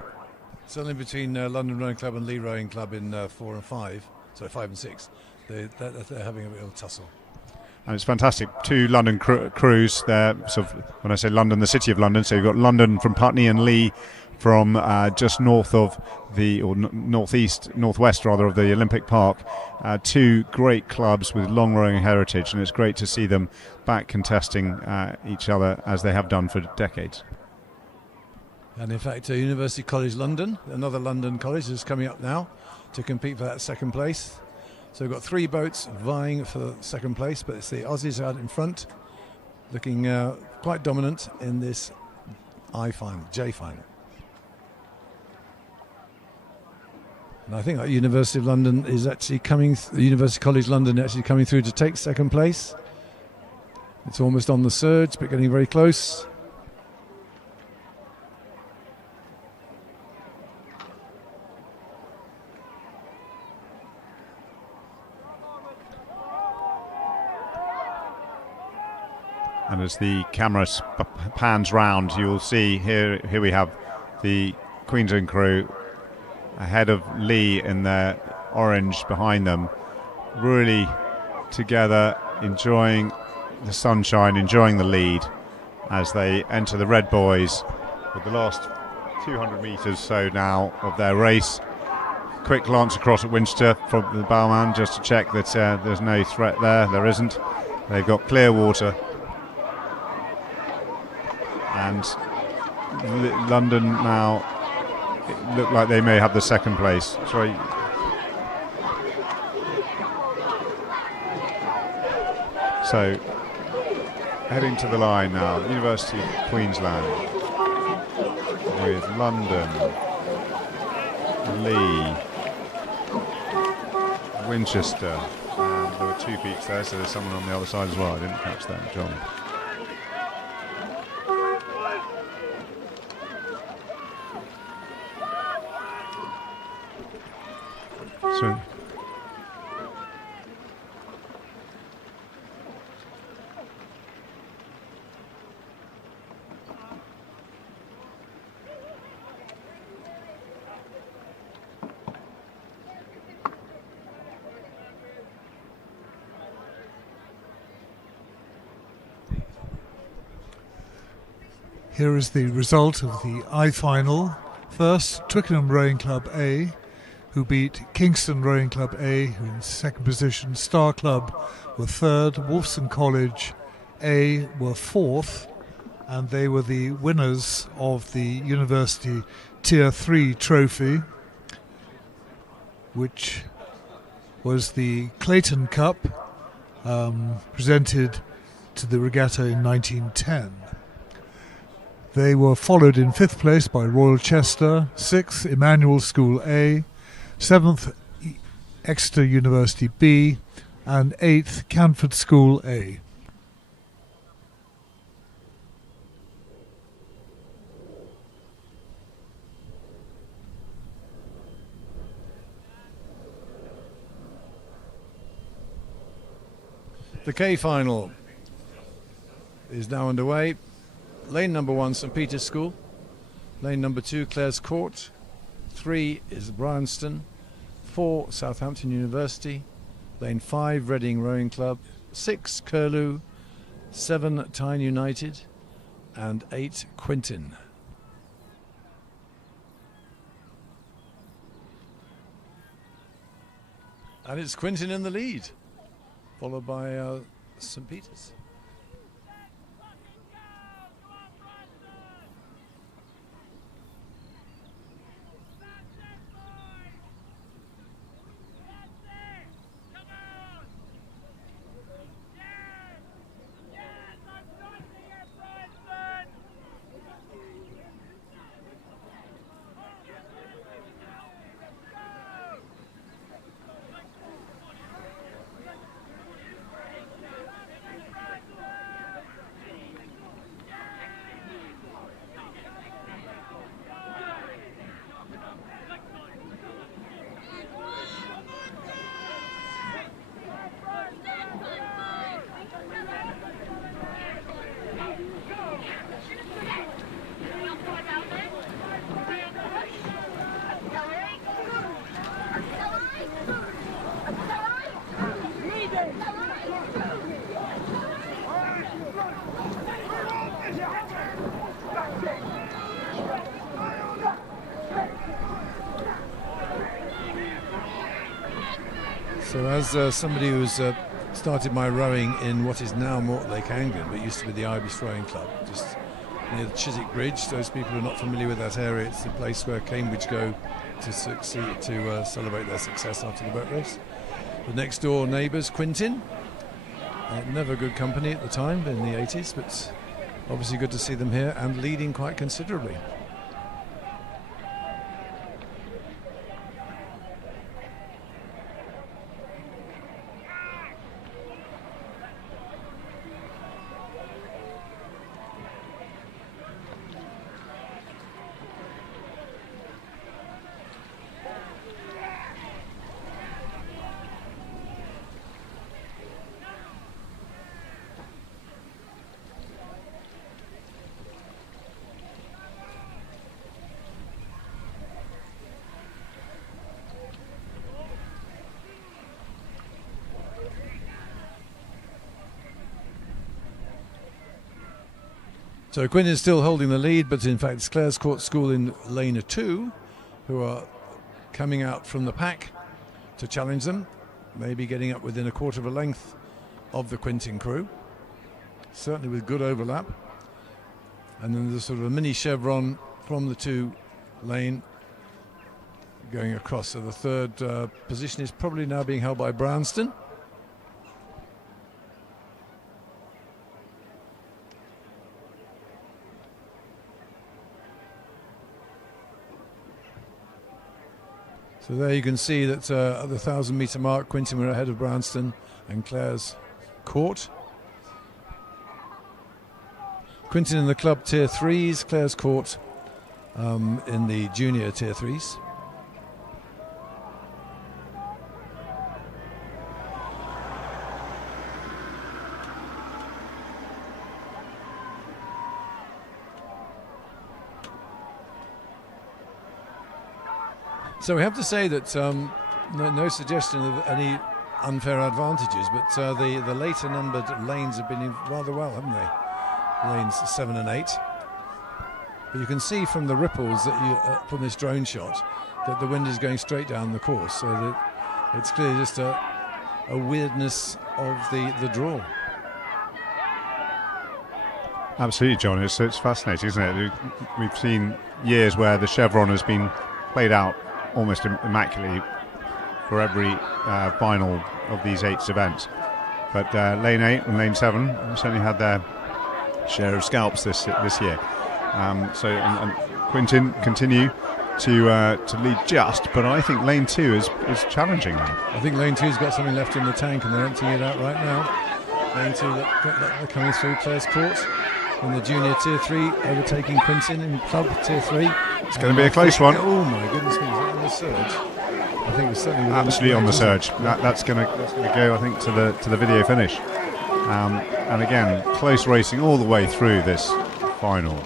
Certainly between London Rowing Club and Lee Rowing Club in 4 and 5, sorry, 5 and 6, they're having a real tussle. And it's fantastic. 2 London crews there. So when I say London, the city of London. So you've got London from Putney and Lee from just north of northwest rather of the Olympic Park. 2 great clubs with long rowing heritage, and it's great to see them back contesting each other as they have done for decades. And in fact, University College London, another London college, is coming up now to compete for that second place. So we've got 3 boats vying for the second place, but it's the Aussies out in front, looking quite dominant in this J final. And I think that University of London is actually University College London actually coming through to take second place. It's almost on the surge, but getting very close. And as the camera pans round, you'll see here we have the Queensland crew ahead of Lee in their orange behind them, really together, enjoying the sunshine, enjoying the lead as they enter the red buoys with the last 200 metres so now of their race. Quick glance across at Winchester from the bowman just to check that there's no threat there. There isn't. They've got clear water. And London now look like they may have the second place. Sorry. So heading to the line now, University of Queensland with London, Lee, Winchester. There were 2 peaks there, so there's someone on the other side as well. I didn't catch that, John. So Here is the result of the I-final. First, Twickenham Rowing Club A, who beat Kingston Rowing Club A, who in second position. Star Club were third. Wolfson College A were fourth, and they were the winners of the University Tier 3 trophy, which was the Clayton Cup, presented to the regatta in 1910. They were followed in fifth place by Royal Chester, sixth Emmanuel School A, seventh Exeter University B, and eighth Canford School A. The K final is now underway. Lane number 1, St Peter's School. Lane number 2, Clare's Court. 3 is Bryanston. 4, Southampton University. Lane 5, Reading Rowing Club. 6, Curlew. 7, Tyne United. And 8, Quintin. And it's Quintin in the lead, followed by St Peter's. So as somebody who's started my rowing in what is now Mortlake Anglian, but used to be the Ibis Rowing Club, just near the Chiswick Bridge. Those people who are not familiar with that area, it's the place where Cambridge go to succeed, to celebrate their success after the boat race. The next door neighbours, Quintin. Never good company at the time, in the 80s, but obviously good to see them here and leading quite considerably. So Quinn is still holding the lead, but in fact it's Clare's Court School in lane 2 who are coming out from the pack to challenge them, maybe getting up within a quarter of a length of the Quintin crew, certainly with good overlap. And then there's sort of a mini chevron from the 2 lane going across. So the third position is probably now being held by Bryanston. So there you can see that at the 1,000-metre mark, Quintin were ahead of Bryanston and Clare's Court. Quintin in the club tier 3s, Clare's Court in the junior tier 3s. So we have to say that no suggestion of any unfair advantages, but the later numbered lanes have been in rather well, haven't they? Lanes 7 and 8. But you can see from the ripples that from this drone shot that the wind is going straight down the course, so that it's clearly just a weirdness of the draw. Absolutely, John. It's fascinating, isn't it? We've seen years where the chevron has been played out almost immaculately for every final of these 8 events. But lane 8 and lane 7 certainly had their share of scalps this year. And Quintin continue to lead just, but I think lane 2 is challenging now. I think lane 2's got something left in the tank, and they're emptying it out right now. Lane 2 they're coming through players' court. In the junior tier 3, overtaking Quintin in club tier 3. It's going to be a close one. Oh my goodness me, is that on the surge? I think it's certainly absolutely on the surge. That's going to go, I think, to the video finish. And again, close racing all the way through this final.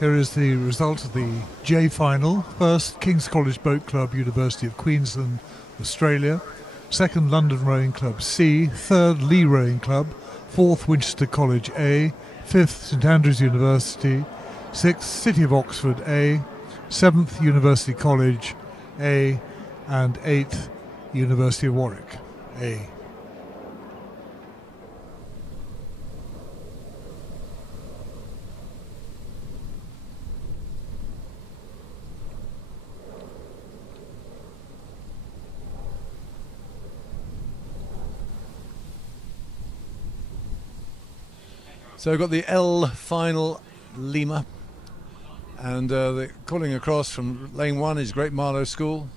Here is the result of the J final. First, King's College Boat Club, University of Queensland, Australia. Second, London Rowing Club C. Third, Lee Rowing Club. Fourth, Winchester College A. Fifth, St Andrews University. Sixth, City of Oxford A. Seventh, University College A. And eighth, University of Warwick A. So we've got the L final, Lima, and calling across from lane 1 is Great Marlow School,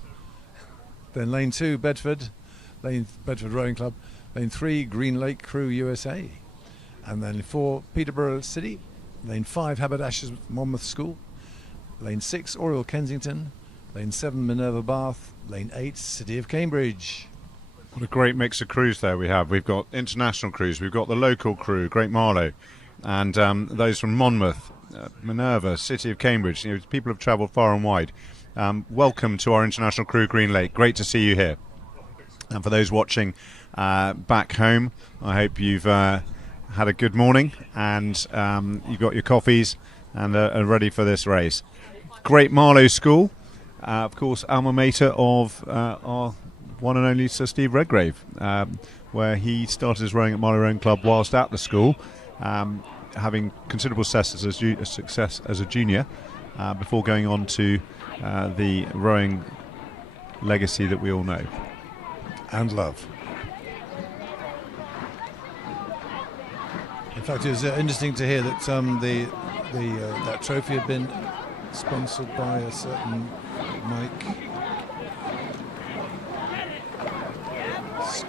then lane 2 Bedford, lane Bedford Rowing Club, lane 3 Green Lake Crew USA, and then 4 Peterborough City, lane 5 Haberdashers Monmouth School, lane 6 Oriel Kensington, lane 7 Minerva Bath, lane 8 City of Cambridge. What a great mix of crews there we have. We've got international crews, we've got the local crew, Great Marlow, and those from Monmouth, Minerva, City of Cambridge. You know, people have travelled far and wide. Welcome to our international crew, Green Lake. Great to see you here. And for those watching back home, I hope you've had a good morning and you've got your coffees and are ready for this race. Great Marlow School, of course, alma mater of our one and only Sir Steve Redgrave, where he started his rowing at Marlow Rowing Club whilst at the school, having considerable success as a junior, before going on to the rowing legacy that we all know and love. In fact, it was interesting to hear that that trophy had been sponsored by a certain Mike,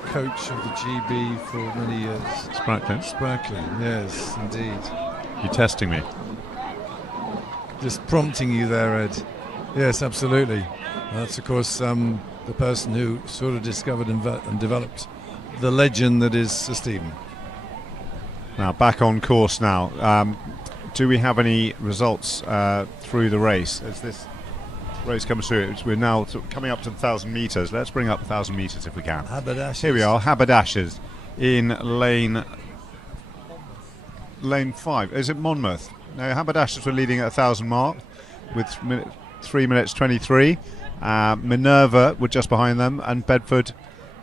coach of the GB for many years. Sprackling, yes, indeed. You're testing me. Just prompting you there, Ed. Yes, absolutely. That's, of course, the person who sort of discovered and developed the legend that is Sir Stephen. Now, back on course now. Do we have any results through the race as this race comes through? We're now coming up to 1,000 metres. Let's bring up 1,000 metres if we can. Haberdashers. Here we are, Haberdashers in lane 5. Is it Monmouth? No, Haberdashers were leading at 1,000 mark with 3 minutes 23. Minerva were just behind them, and Bedford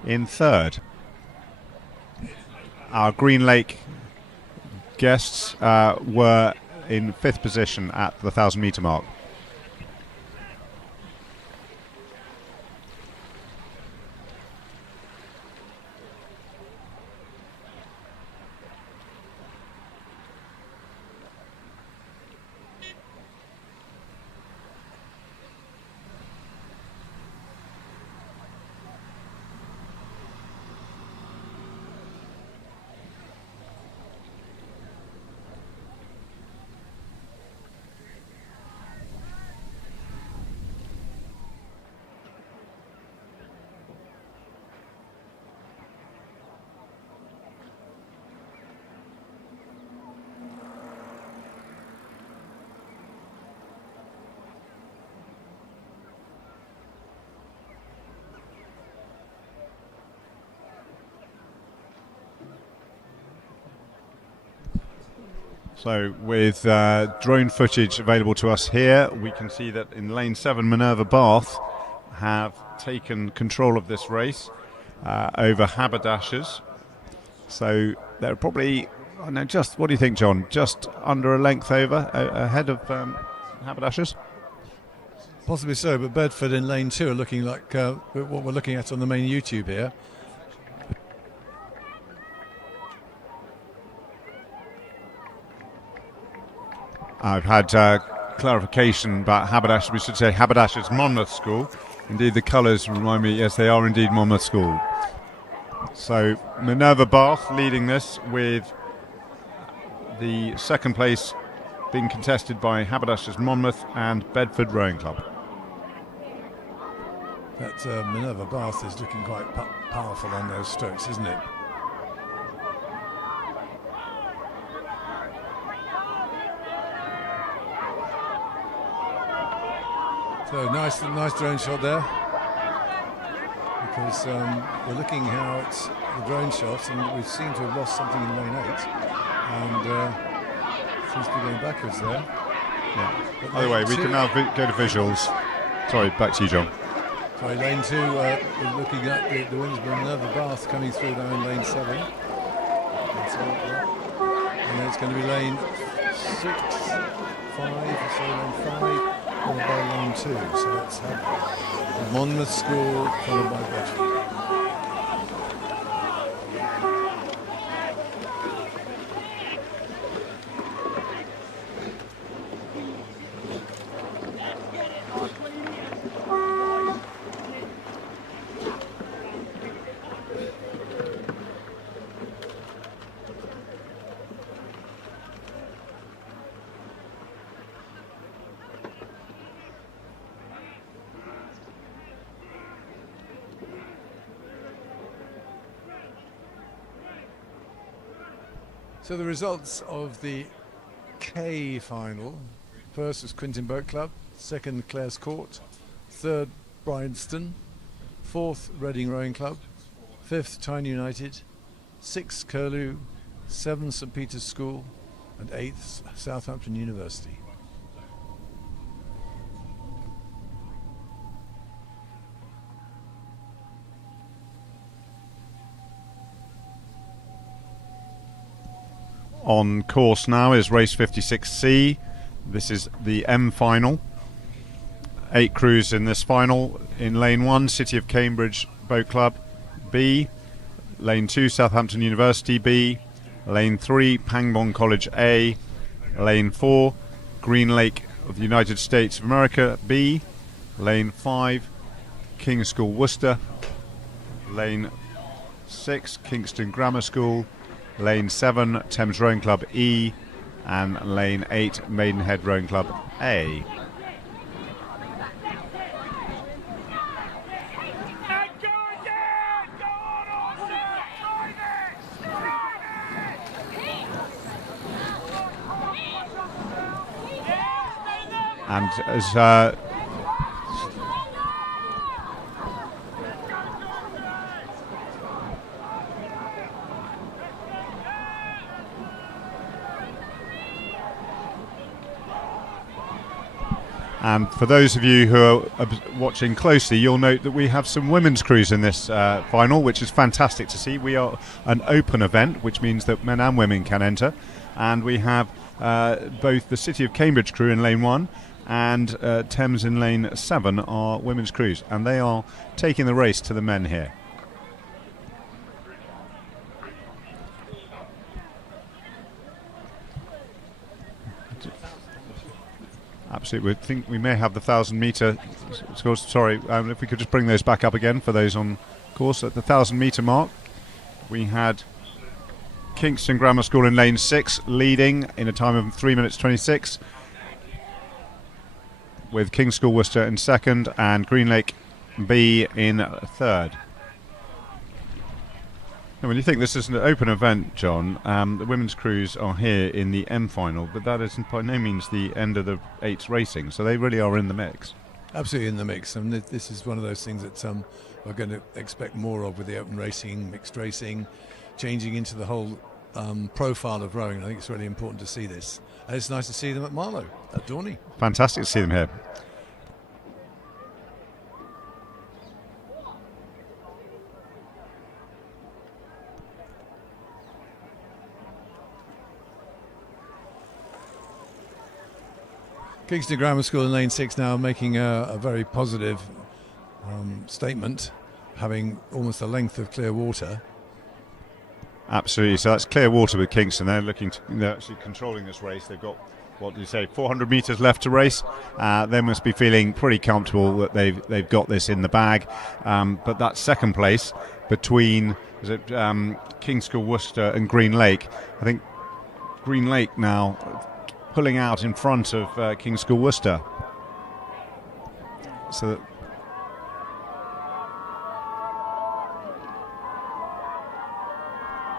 in third. Our Green Lake guests were in 5th position at the 1,000 metre mark. So with drone footage available to us here, we can see that in lane 7, Minerva Bath have taken control of this race over Haberdashers. So they're probably, I know, just, what do you think, John? Just under a length over, ahead of Haberdashers? Possibly so, but Bedford in lane 2 are looking like what we're looking at on the main YouTube here. I've had clarification about Haberdashers. We should say Haberdashers Monmouth School. Indeed, the colours remind me, yes, they are indeed Monmouth School. So Minerva Bath leading this, with the second place being contested by Haberdashers Monmouth and Bedford Rowing Club. That Minerva Bath is looking quite powerful on those strokes, isn't it? So nice drone shot there, because we're looking how it's the drone shot, and we seem to have lost something in lane 8, and seems to be going backwards there. Yeah. By the way, we can now go to visuals. Sorry, back to you, John. Sorry, lane 2, we're looking at the winners, Minerva Bath coming through now in lane 7. And then it's going to be lane 6, 5, so lane 5. Followed by lane 2, so let's have Monmouth School followed by Bedford. So the results of the K final: first was Quintin Boat Club, second Clare's Court, third Bryanston, fourth Reading Rowing Club, fifth Tyne United, sixth Curlew, seventh St Peter's School, and eighth Southampton University. On course now is race 56C. This is the M final. 8 crews in this final. In lane 1, City of Cambridge Boat Club B. Lane 2, Southampton University B. Lane 3, Pangbourne College A. Lane 4, Green Lake of the United States of America B. Lane 5, King's School Worcester. Lane 6, Kingston Grammar School. Lane 7, Thames Rowing Club E, and Lane 8, Maidenhead Rowing Club A. And as and for those of you who are watching closely, you'll note that we have some women's crews in this final, which is fantastic to see. We are an open event, which means that men and women can enter. And we have both the City of Cambridge crew in lane 1 and Thames in lane 7 are women's crews. And they are taking the race to the men here. Absolutely. I think we may have the 1,000 metre scores. Sorry, if we could just bring those back up again for those on course. At the 1,000 metre mark, we had Kingston Grammar School in lane 6 leading in a time of 3 minutes 26, with King's School Worcester in second and Green Lake B in third. And when you think this is an open event, John, the women's crews are here in the M final, but that isn't by no means the end of the 8's racing, so they really are in the mix. Absolutely in the mix, and this is one of those things that we're going to expect more of with the open racing, mixed racing, changing into the whole profile of rowing. I think it's really important to see this. And it's nice to see them at Marlow, at Dorney. Fantastic to see them here. Kingston Grammar School in Lane 6 now making a very positive statement, having almost the length of clear water. Absolutely. So that's clear water with Kingston. They're actually controlling this race. They've got, what do you say, 400 metres left to race. They must be feeling pretty comfortable that they've got this in the bag. But that second place between King's School Worcester and Green Lake, I think Green Lake now pulling out in front of King's School Worcester. So that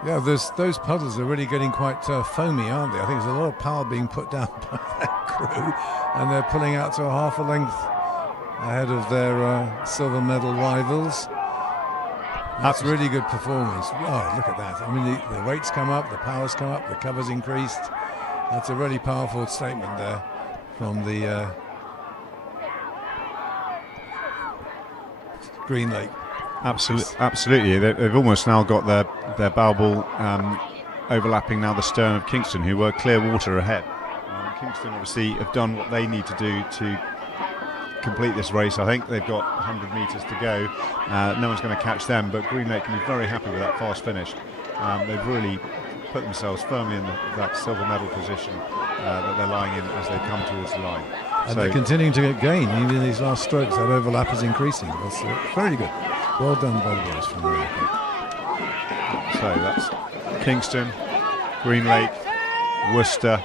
yeah, those puddles are really getting quite foamy, aren't they? I think there's a lot of power being put down by that crew, and they're pulling out to a half a length ahead of their silver medal rivals. That's really good performance. Oh, look at that. I mean, the weights come up, the power's come up, the cover's increased. That's a really powerful statement there from the Green Lake. Absolutely. They've almost now got their bow ball overlapping now the stern of Kingston, who were clear water ahead. Kingston obviously have done what they need to do to complete this race. I think they've got 100 metres to go. No one's going to catch them, but Green Lake can be very happy with that fast finish. They've really put themselves firmly in that silver medal position that they're lying in as they come towards the line. And they're continuing to get gain, even in these last strokes. That overlap is increasing. That's very good. Well done by the boys from the Lake. So that's Kingston, Green Lake, Worcester,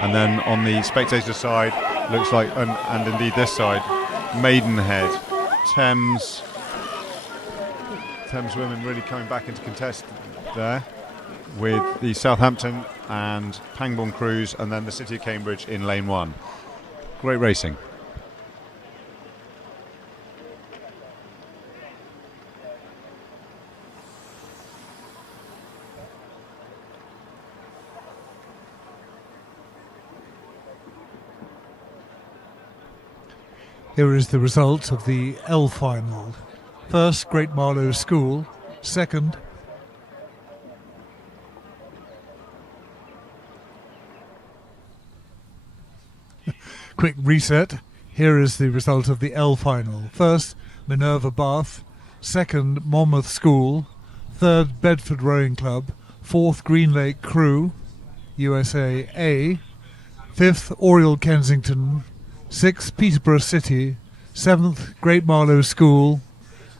and then on the spectator side, looks like, and indeed this side, Maidenhead, Thames women really coming back into contest there, with the Southampton and Pangbourne crews, and then the City of Cambridge in lane 1. Great racing. Here is the result of the L final. First, Great Marlow School. Second, quick reset. Here is the result of the L final. First, Minerva Bath. Second, Monmouth School. Third, Bedford Rowing Club. Fourth, Green Lake Crew, USA A. Fifth, Oriel Kensington. Sixth, Peterborough City. Seventh, Great Marlow School.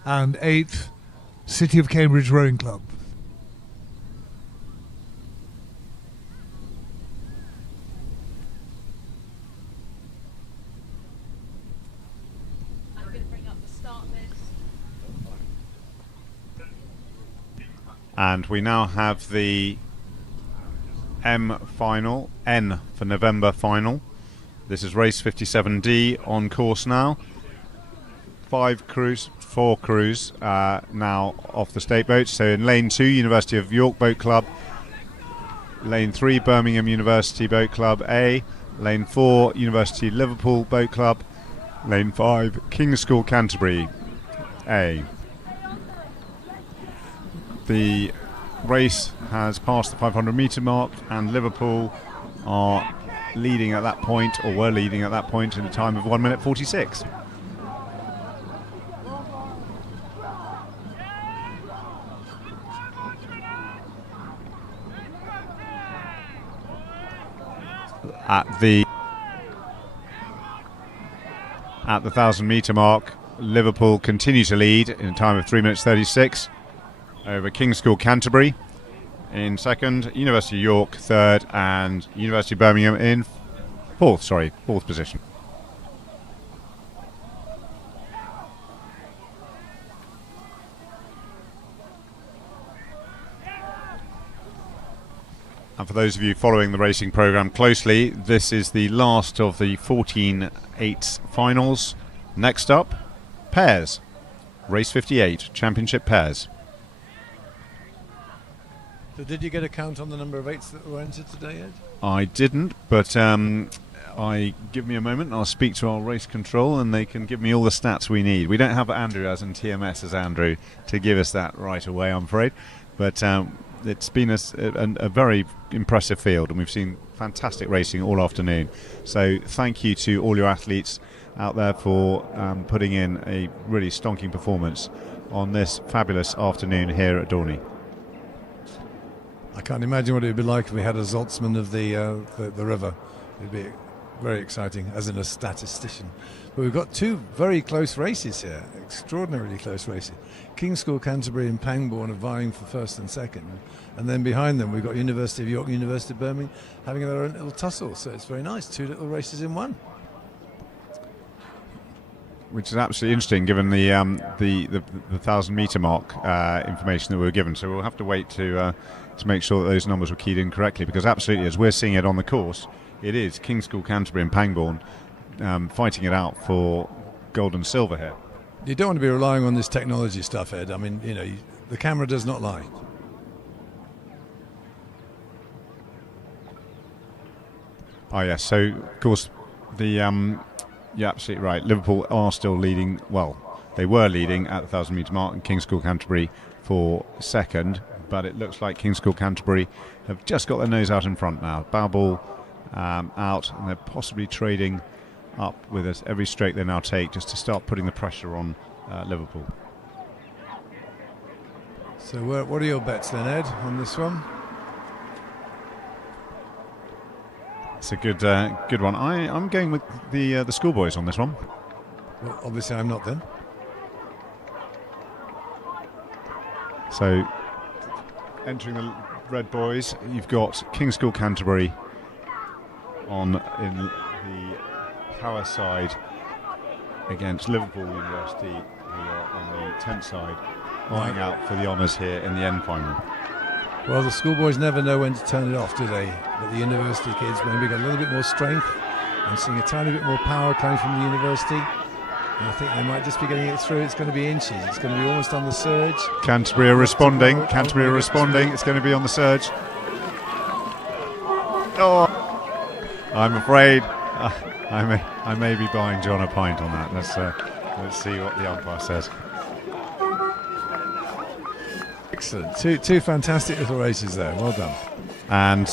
And eighth, City of Cambridge Rowing Club. I'm going to bring up the start list. And we now have the M final, N for November final. This is race 57D on course now. 4 crews now off the state boats. So in lane 2, University of York Boat Club. Lane 3, Birmingham University Boat Club A. Lane 4, University Liverpool Boat Club. Lane 5, King's School Canterbury A. The race has passed the 500 metre mark, and Liverpool are leading at that point, or were leading at that point, in a time of 1 minute 46. At the 1,000 metre mark, Liverpool continue to lead in a time of 3 minutes 36 over King's School Canterbury in second, University of York third, and University of Birmingham in fourth position. And for those of you following the racing programme closely, this is the last of the 14-8 finals. Next up, pairs. Race 58, Championship pairs. So did you get a count on the number of 8s that were entered today, Ed? I didn't, but give me a moment and I'll speak to our race control and they can give me all the stats we need. We don't have Andrew as in TMS as Andrew to give us that right away, I'm afraid. But it's been a very impressive field and we've seen fantastic racing all afternoon. So thank you to all your athletes out there for putting in a really stonking performance on this fabulous afternoon here at Dorney. I can't imagine what it would be like if we had a Zoltzman of the river. It'd be very exciting, as in a statistician. But we've got two very close races here, extraordinarily close races. King's School Canterbury and Pangbourne are vying for first and second. And then behind them we've got University of York and University of Birmingham having their own little tussle. So it's very nice, two little races in one. Which is absolutely interesting, given the 1,000-metre mark information that we were given. So we'll have to wait to make sure that those numbers were keyed in correctly, because absolutely, as we're seeing it on the course, it is King's School Canterbury and Pangbourne fighting it out for gold and silver here. You don't want to be relying on this technology stuff, Ed. I mean, you know, the camera does not lie. Oh yes, so of course you're absolutely right. Liverpool are still leading. Well, they were leading at the 1,000-metre mark, and King's School Canterbury for second. But it looks like King's School Canterbury have just got their nose out in front now. Bow ball out, and they're possibly trading up with us every straight they now take, just to start putting the pressure on Liverpool. So what are your bets then, Ed, on this one? It's a good one. I'm going with the schoolboys on this one. Well, obviously I'm not then. So entering the red boys, you've got King's School Canterbury in the power side against Liverpool University, who are on the 10th side, vying out for the honours here in the end final. Well, the schoolboys never know when to turn it off, do they? But the university kids maybe got a little bit more strength and seeing a tiny bit more power coming from the university. And I think they might just be getting it through. It's going to be inches. It's going to be almost on the surge. Canterbury are responding. Canterbury are responding. It's going to be on the surge. Oh, I'm afraid I may be buying John a pint on that. Let's see what the umpire says. Excellent. Two fantastic little races there. Well done. And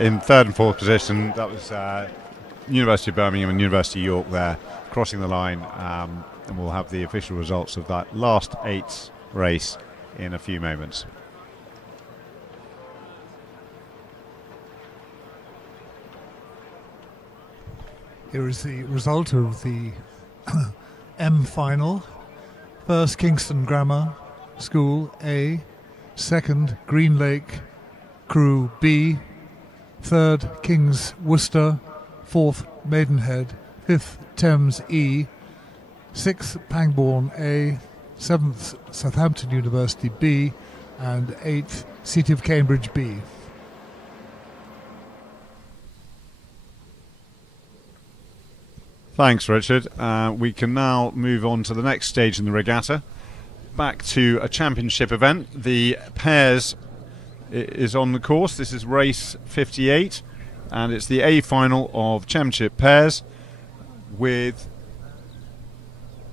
in third and fourth position, that was University of Birmingham and University of York there, crossing the line. And we'll have the official results of that last 8 race in a few moments. Here is the result of the M final. First, Kingston Grammar School A. Second, Green Lake Crew B. Third, King's Worcester. Fourth, Maidenhead. Fifth, Thames E. Sixth, Pangbourne A. Seventh, Southampton University B. And eighth, City of Cambridge B. Thanks, Richard. We can now move on to the next stage in the regatta. Back to a championship event. The pairs is on the course. This is race 58, and it's the A final of championship pairs with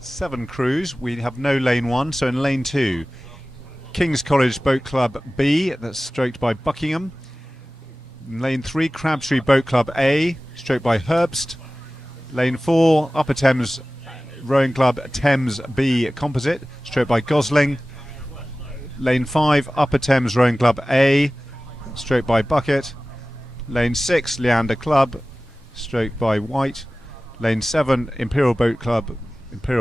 7 crews. We have no lane 1, so in lane 2, King's College Boat Club B, that's stroked by Buckingham. In lane 3, Crabtree Boat Club A, stroked by Herbst. Lane 4, Upper Thames Rowing Club Thames B Composite, stroked by Gosling. Lane 5, Upper Thames Rowing Club A, stroked by Bucket. Lane 6, Leander Club, stroked by White. Lane 7, Imperial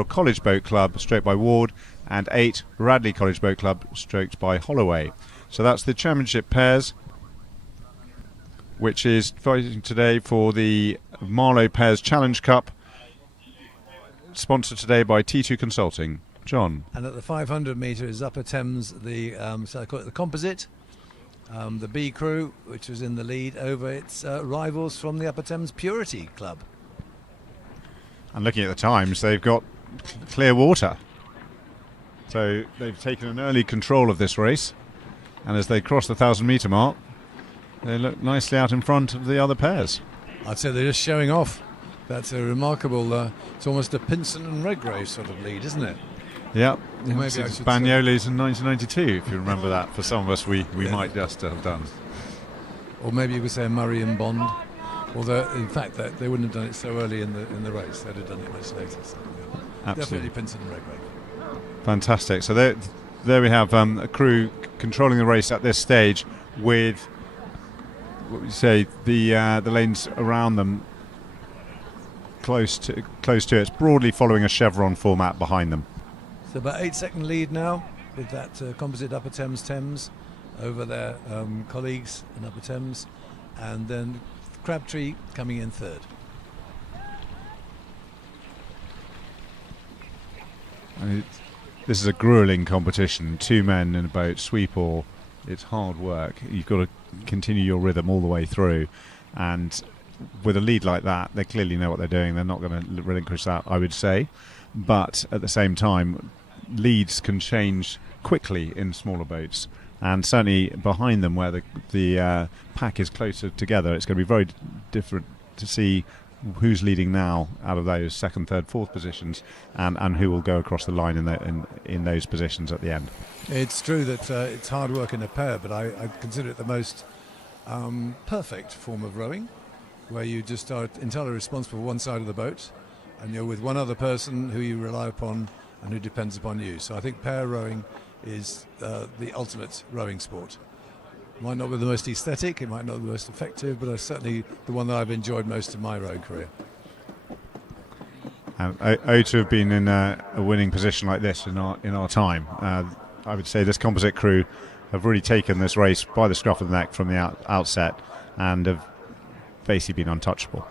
College Boat Club, stroked by Ward. And 8, Radley College Boat Club, stroked by Holloway. So that's the championship pairs, which is fighting today for the Marlow Pairs Challenge Cup, sponsored today by T2 Consulting. John. And at the 500 metre is Upper Thames, so I call it the Composite, the B crew, which was in the lead over its rivals from the Upper Thames Purity Club. And looking at the times, they've got clear water. So they've taken an early control of this race. And as they cross the 1,000-metre mark, they look nicely out in front of the other pairs. I'd say they're just showing off. That's a remarkable, it's almost a Pinson and Redgrave sort of lead, isn't it? Yeah, maybe it's I should Bagnoli's in 1992, if you remember that. For some of us, we might just have done. Or maybe you could say a Murray and Bond, although in fact that they wouldn't have done it so early in the race. They'd have done it much later. So, yeah. Definitely Pinson and Redgrave. Fantastic. So there we have a crew controlling the race at this stage with, what would you say, the lanes around them close to it. It's broadly following a chevron format behind them. So about 8-second lead now with that composite Upper Thames over their colleagues in Upper Thames, and then Crabtree coming in third. This is a grueling competition. 2 men in a boat, sweep oar. It's hard work. You've got to continue your rhythm all the way through, and with a lead like that, they clearly know what they're doing. They're not going to relinquish that, I would say. But at the same time, leads can change quickly in smaller boats, and certainly behind them, where the pack is closer together, it's going to be very different to see who's leading now out of those second, third, fourth positions, and who will go across the line in those positions at the end. It's true that it's hard work in a pair, but I consider it the most perfect form of rowing, where you just are entirely responsible for one side of the boat, and you're with one other person who you rely upon and who depends upon you. So I think pair rowing is the ultimate rowing sport. It might not be the most aesthetic, it might not be the most effective, but it's certainly the one that I've enjoyed most in my rowing career. To have been in a winning position like this in our time, I would say this composite crew have really taken this race by the scruff of the neck from the outset, and have basically been untouchable.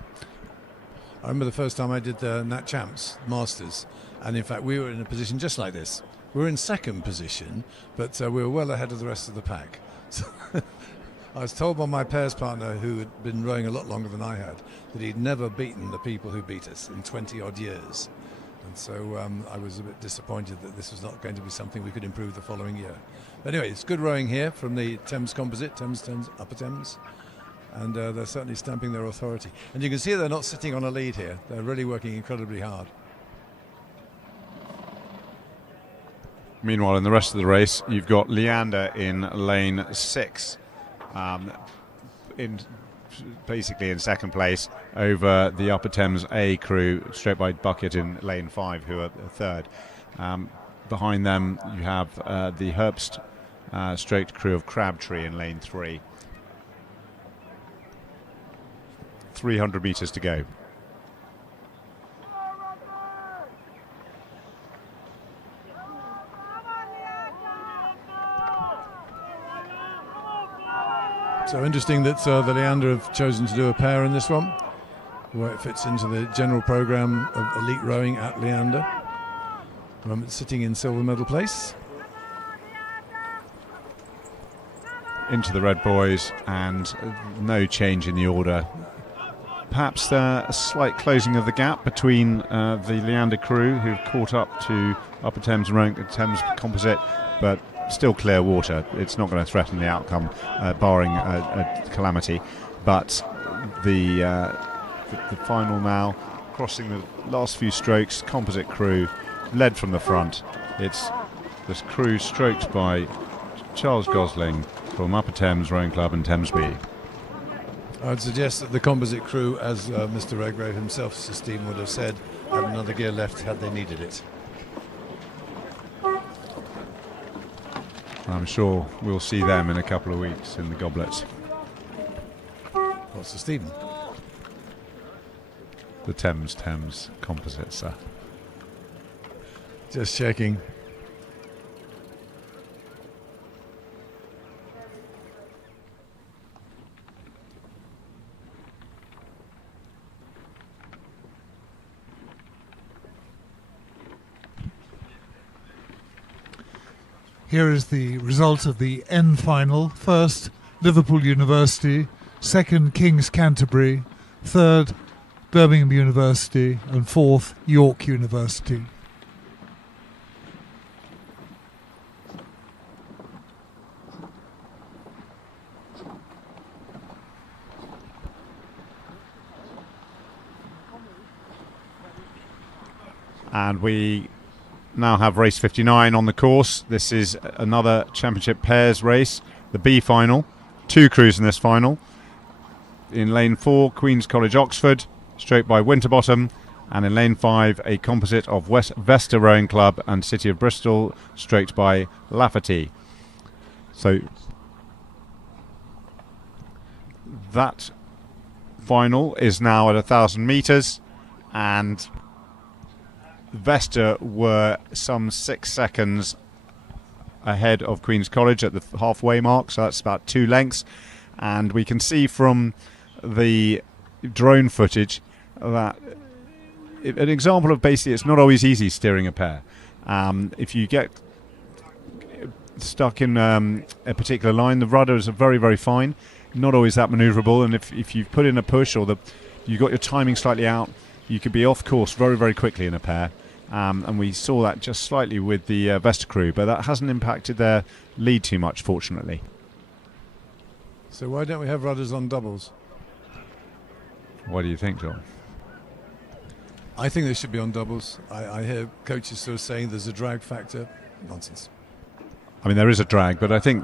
I remember the first time I did the Nat Champs Masters, and in fact we were in a position just like this. We were in second position, but we were well ahead of the rest of the pack. So I was told by my pairs partner, who had been rowing a lot longer than I had, that he'd never beaten the people who beat us in 20 odd years. And so I was a bit disappointed that this was not going to be something we could improve the following year. But anyway, it's good rowing here from the Thames Composite, Thames, Upper Thames, and they're certainly stamping their authority. And you can see they're not sitting on a lead here. They're really working incredibly hard. Meanwhile, in the rest of the race, you've got Leander in lane 6, basically in second place over the Upper Thames A crew, straight by Bucket in lane 5, who are third. Behind them, you have the Herbst straight crew of Crabtree in lane 3. 300 metres to go. So interesting that the Leander have chosen to do a pair in this one, where it fits into the general programme of elite rowing at Leander. Sitting in silver medal place. Into the red buoys, and no change in the order. Perhaps a slight closing of the gap between the Leander crew, who've caught up to Upper Thames and Thames Composite, but still clear water. It's not going to threaten the outcome, barring a calamity. But the final now, crossing the last few strokes, composite crew led from the front. It's this crew stroked by Charles Gosling from Upper Thames Rowing Club and Thamesby. I would suggest that the composite crew, as Mr. Redgrave himself, Sistine, would have said, had another gear left had they needed it. I'm sure we'll see them in a couple of weeks in the goblets. What's Sistine? The Thames composite, sir. Just checking. Here is the result of the N final. First, Liverpool University. Second, King's Canterbury. Third, Birmingham University. And fourth, York University. And we now have race 59 on the course. This is another championship pairs race, the B final. 2 crews in this final. In lane 4, Queen's College Oxford, stroked by Winterbottom, and in lane 5, a composite of Vesta Rowing Club and City of Bristol, stroked by Lafferty. So that final is now at 1,000 metres, and Vesta were some 6 seconds ahead of Queen's College at the halfway mark, so that's about 2 lengths. And we can see from the drone footage that an example of basically it's not always easy steering a pair. If you get stuck in a particular line, the rudders are very, very fine, not always that manoeuvrable, and if you put in a push or you got your timing slightly out, you could be off course very, very quickly in a pair. And we saw that just slightly with the Vesta crew, but that hasn't impacted their lead too much, fortunately. So why don't we have rudders on doubles? What do you think, John? I think they should be on doubles. I hear coaches sort of saying there's a drag factor. Nonsense. I mean, there is a drag, but I think,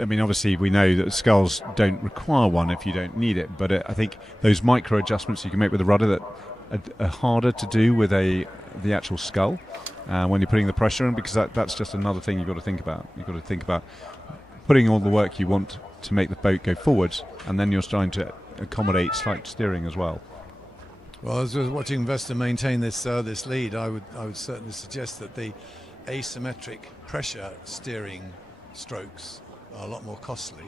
I mean, obviously we know that sculls don't require one if you don't need it, but I think those micro adjustments you can make with the rudder that are harder to do with the actual scull when you're putting the pressure in, because that's just another thing you've got to think about. You've got to think about putting all the work you want to make the boat go forwards, and then you're starting to accommodate slight steering as well. Well, as I was watching Vesta maintain this lead, I would certainly suggest that the asymmetric pressure steering strokes are a lot more costly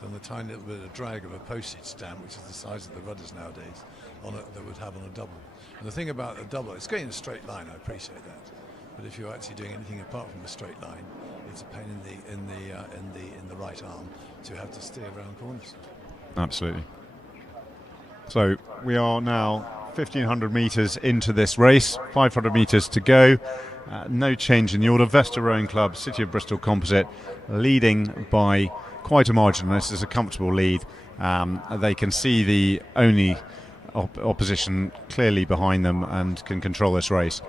than the tiny little bit of drag of a postage stamp, which is the size of the rudders nowadays, that would have on a double. And the thing about a double, it's going in a straight line. I appreciate that, but if you're actually doing anything apart from a straight line, it's a pain in the right arm to have to steer around corners. Absolutely. So we are now 1,500 metres into this race, 500 metres to go. No change in the order. Vesta Rowing Club, City of Bristol Composite, leading by quite a margin. This is a comfortable lead. They can see the only opposition clearly behind them and can control this race.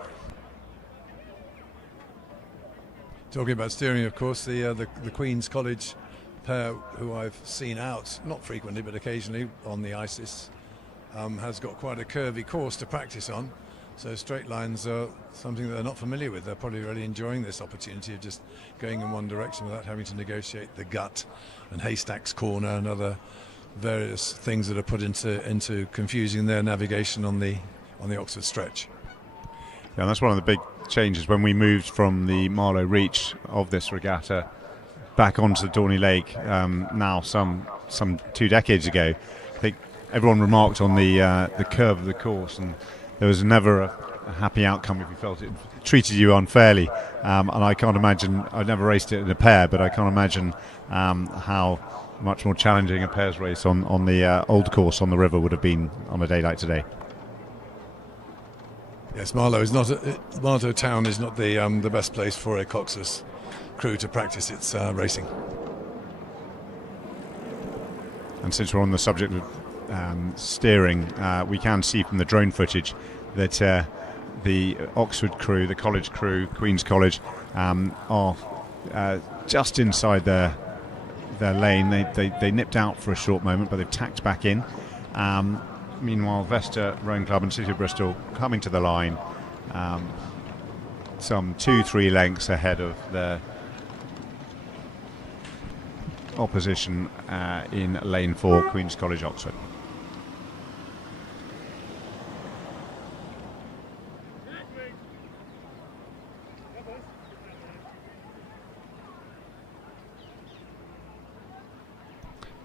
Talking about steering, of course, the Queen's College pair, who I've seen out, not frequently but occasionally, on the ISIS, has got quite a curvy course to practice on. So straight lines are something that they're not familiar with. They're probably really enjoying this opportunity of just going in one direction without having to negotiate the gut and Haystack's Corner and other various things that are put into confusing their navigation on the Oxford stretch. Yeah, and that's one of the big changes when we moved from the Marlow Reach of this regatta back onto the Dorney Lake now some 2 decades ago. I think everyone remarked on the curve of the course, and there was never a happy outcome if you felt it treated you unfairly. And I can't imagine, I've never raced it in a pair, but I can't imagine how much more challenging a pairs race on the old course on the river would have been on a day like today. Yes, Marlow town is not the best place for a Cox's crew to practice its racing. And since we're on the subject of steering, we can see from the drone footage that the Oxford crew, the college crew, Queen's College, are just inside their lane. They nipped out for a short moment, but they've tacked back in. Meanwhile, Vesta Rowing Club and City of Bristol coming to the line, some 2-3 lengths ahead of their opposition in lane 4, Queen's College Oxford.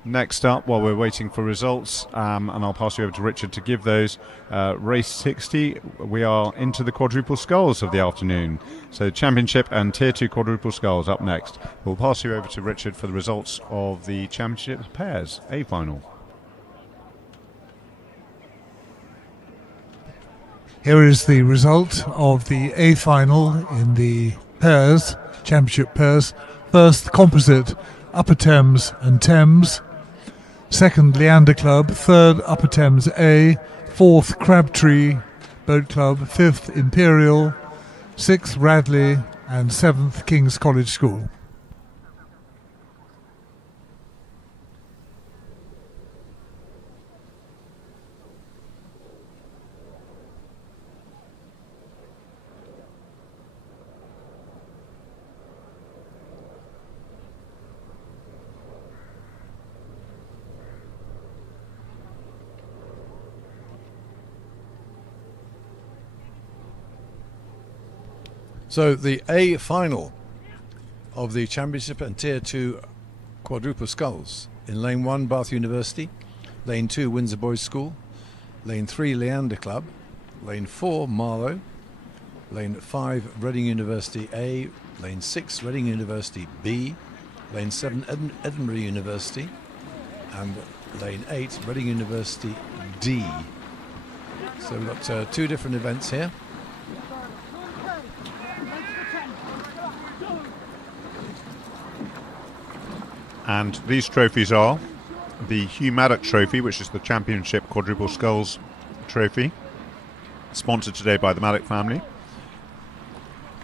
Next up, while we're waiting for results, and I'll pass you over to Richard to give those, race 60, we are into the quadruple sculls of the afternoon. So Championship and Tier 2 quadruple sculls up next. We'll pass you over to Richard for the results of the Championship pairs, A final. Here is the result of the A final in the pairs, Championship pairs. First, Composite, Upper Thames and Thames. Second, Leander Club. Third, Upper Thames A. Fourth, Crabtree. Boat Club, 5th Imperial, 6th Radley and 7th King's College School. So the A final of the Championship and Tier 2 quadruple sculls. In Lane 1, Bath University. Lane 2, Windsor Boys School. Lane 3, Leander Club. Lane 4, Marlow. Lane 5, Reading University A. Lane 6, Reading University B. Lane 7, Edinburgh University. And Lane 8, Reading University D. So we've got two different events here. And these trophies are the Hugh Maddock Trophy, which is the Championship Quadruple Sculls Trophy, sponsored today by the Maddock family.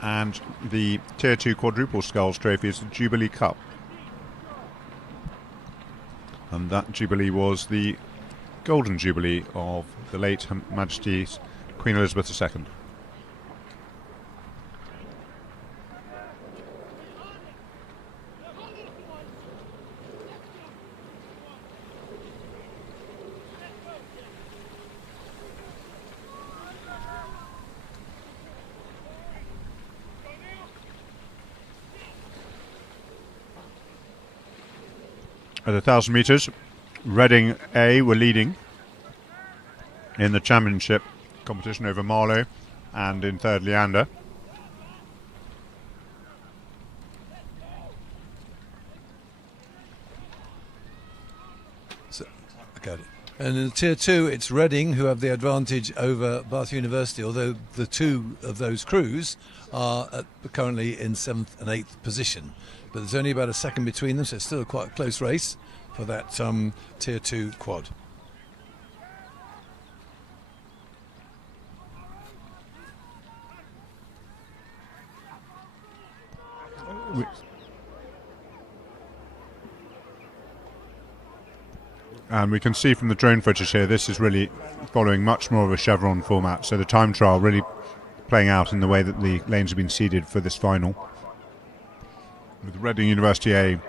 And the Tier 2 Quadruple Sculls Trophy is the Jubilee Cup. And that Jubilee was the Golden Jubilee of the late Her Majesty's Queen Elizabeth II. At 1,000 metres, Reading A were leading in the championship competition over Marlow, and in third Leander. So, okay. And in Tier 2, it's Reading who have the advantage over Bath University, although the two of those crews are currently in 7th and 8th position. But there's only about a second between them, so it's still quite a close race for that Tier 2 quad. And we can see from the drone footage here, this is really following much more of a chevron format, so the time trial really playing out in the way that the lanes have been seeded for this final. With Reading University A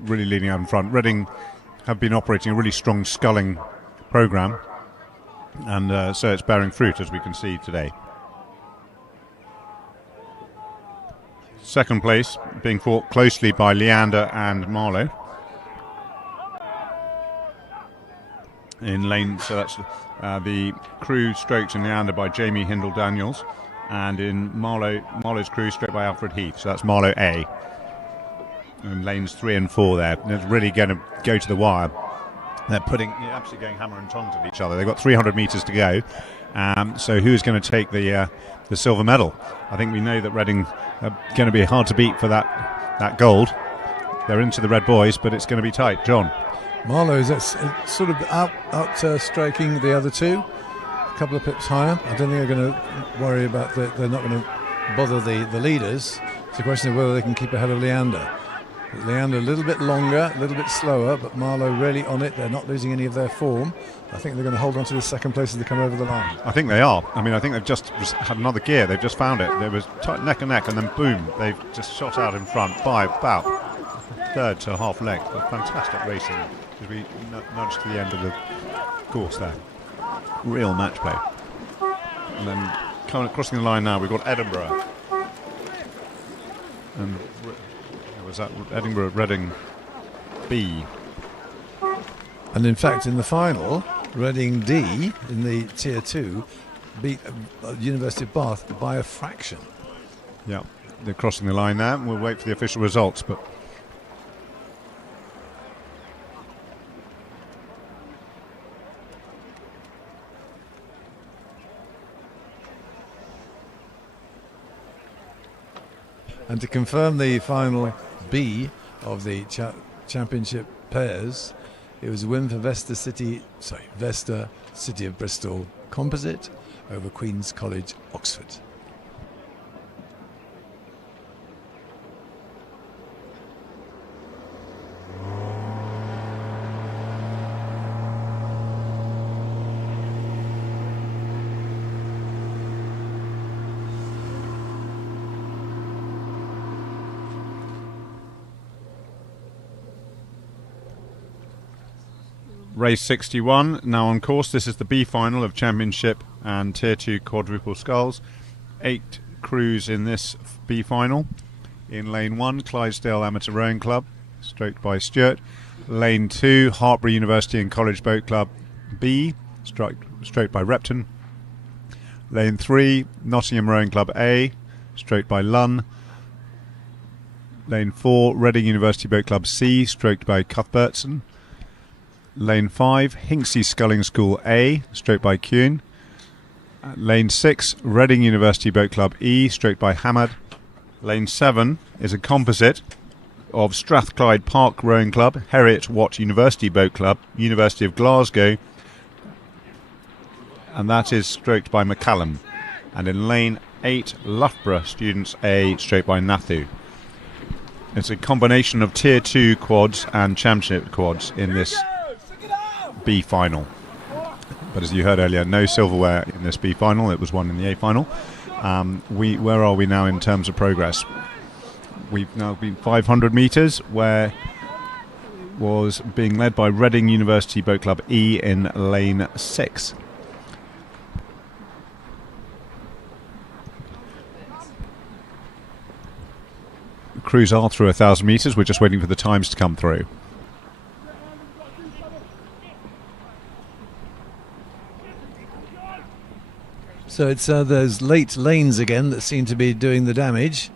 really leading out in front. Reading have been operating a really strong sculling programme, and so it's bearing fruit, as we can see today. Second place being fought closely by Leander and Marlow. In lane, so that's the crew stroked in Leander by Jamie Hindle-Daniels, and in Marlow's crew stroked by Alfred Heath, so that's Marlow A. And lanes 3 and 4 there. And it's really going to go to the wire. They're absolutely going hammer and tongs at each other. They've got 300 metres to go. So who's going to take the silver medal? I think we know that Reading are going to be hard to beat for that gold. They're into the Red Boys, but it's going to be tight. John. Marlow's sort of out striking the other two. A couple of pips higher. I don't think they're going to worry about they're not going to bother the leaders. It's a question of whether they can keep ahead of Leander. Leander a little bit longer, a little bit slower, but Marlow really on it. They're not losing any of their form. I think they're going to hold on to the second place as they come over the line. I think they are. I mean, I think they've just had another gear. They've just found it. They was tight neck and neck, and then boom, they've just shot out in front by about third to half length. But fantastic racing as we nudged to the end of the course there. Real match play. And then crossing the line now, we've got Edinburgh. And was that Edinburgh Reading B. And in fact, in the final, Reading D in the Tier 2 beat University of Bath by a fraction. Yeah, they're crossing the line there. We'll wait for the official results, but and to confirm the final B of the championship pairs, it was a win for Vesta City of Bristol Composite over Queen's College, Oxford. Race 61 now on course. This is the B final of Championship and Tier 2 quadruple sculls. 8 crews in this B final. In lane 1, Clydesdale Amateur Rowing Club, stroked by Stuart. Lane 2, Hartpury University and College Boat Club B, stroked by Repton. Lane 3, Nottingham Rowing Club A, stroked by Lunn. Lane 4, Reading University Boat Club C, stroked by Cuthbertson. Lane 5, Hinksey Sculling School A, stroked by Kuhn. Lane 6, Reading University Boat Club E, stroked by Hamad. Lane 7 is a composite of Strathclyde Park Rowing Club, Heriot Watt University Boat Club, University of Glasgow, and that is stroked by McCallum. And in lane 8, Loughborough Students A, stroked by Nathu. It's a combination of Tier 2 quads and Championship quads in this B final. But as you heard earlier, no silverware in this B final. It was won in the A final. Where are we now in terms of progress? We've now been 500 metres, where was being led by Reading University Boat Club E in lane 6. The crews are through 1,000 metres. We're just waiting for the times to come through. So it's those late lanes again that seem to be doing the damage,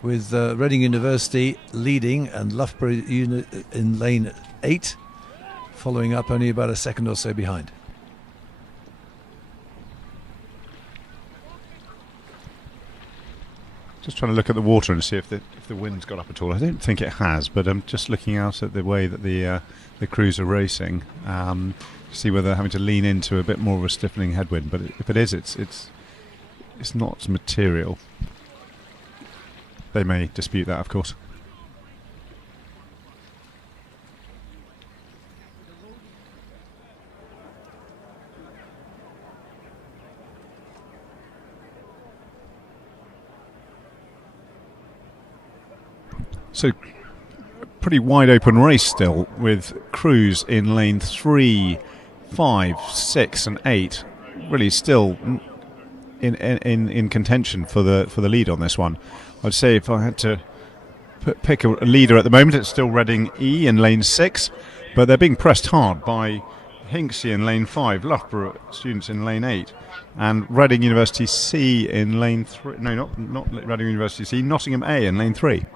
with Reading University leading and Loughborough in lane 8, following up only about a second or so behind. Just trying to look at the water and see if the wind's got up at all. I don't think it has, but I'm just looking out at the way that the crews are racing. See whether they're having to lean into a bit more of a stiffening headwind, but if it is, it's not material. They may dispute that, of course. So, pretty wide open race still, with crews in lane 3, 5, 6 and 8 really still in contention for the lead on this one. I'd say if I had to pick a leader at the moment, it's still Reading E in lane 6, but they're being pressed hard by Hinksey in lane 5, Loughborough Students in lane 8, and Reading University C in lane 3. No, not Reading University C, Nottingham A in lane 3.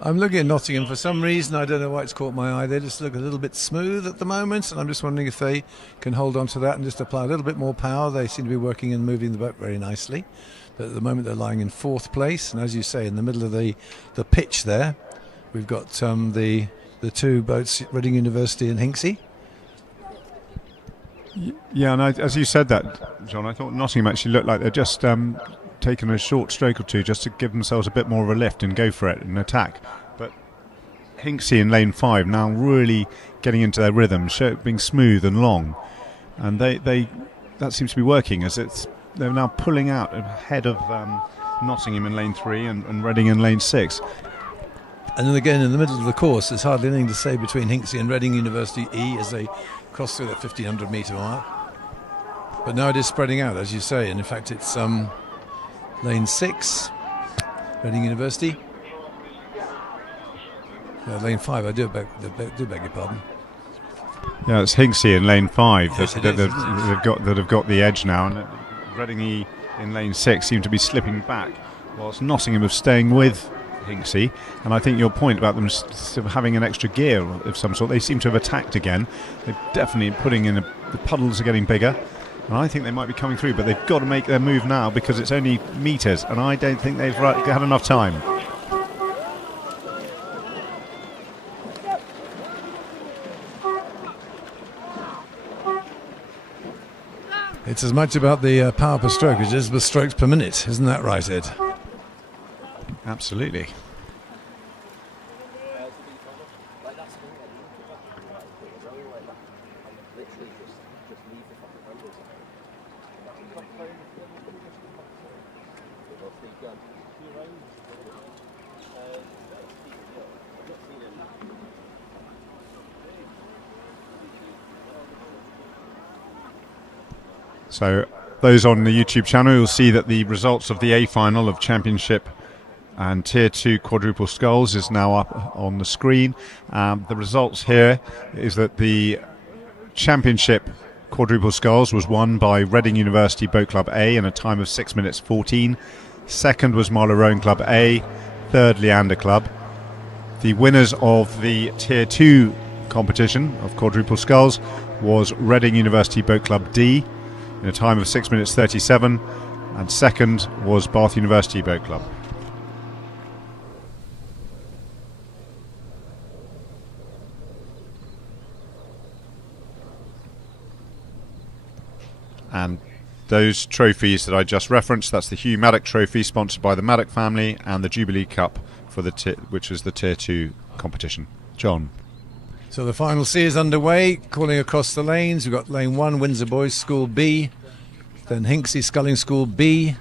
I'm looking at Nottingham for some reason. I don't know why it's caught my eye. They just look a little bit smooth at the moment, and I'm just wondering if they can hold on to that and just apply a little bit more power. They seem to be working and moving the boat very nicely. But at the moment they're lying in 4th place, and as you say, in the middle of the pitch there, we've got the two boats, Reading University and Hinksey. Yeah, and as you said that, John, I thought Nottingham actually looked like they're just taken a short stroke or two just to give themselves a bit more of a lift and go for it and attack. But Hinksey in lane 5 now really getting into their rhythm, being smooth and long, and that seems to be working, as they're now pulling out ahead of Nottingham in lane 3 and Reading in lane 6. And then again in the middle of the course, there's hardly anything to say between Hinksey and Reading University E as they cross through that 1500 metre mark. But now it is spreading out, as you say, and in fact it's lane 6, Reading University. Lane 5, I do beg your pardon. Yeah, it's Hinksey in lane 5 yes, that have got the edge now, and Reading E in lane 6 seem to be slipping back, whilst Nottingham are staying with Hinksey. And I think your point about them still having an extra gear of some sort, they seem to have attacked again. They're definitely putting in the puddles are getting bigger, and I think they might be coming through, but they've got to make their move now because it's only metres, and I don't think they've had enough time. It's as much about the power per stroke as it is the strokes per minute. Isn't that right, Ed? Absolutely. So those on the YouTube channel, you'll see that the results of the A final of Championship and Tier 2 quadruple sculls is now up on the screen. The results here is that the Championship quadruple sculls was won by Reading University Boat Club A in a time of 6 minutes 14. Second was Marlow Rowing Club A. Third, Leander Club. The winners of the Tier 2 competition of quadruple sculls was Reading University Boat Club D in a time of 6 minutes 37, and second was Bath University Boat Club. And those trophies that I just referenced, that's the Hugh Maddock Trophy, sponsored by the Maddock family, and the Jubilee Cup, for the which is the Tier 2 competition. John. So the final C is underway, calling across the lanes. We've got lane 1, Windsor Boys School B, then Hinksey Sculling School B,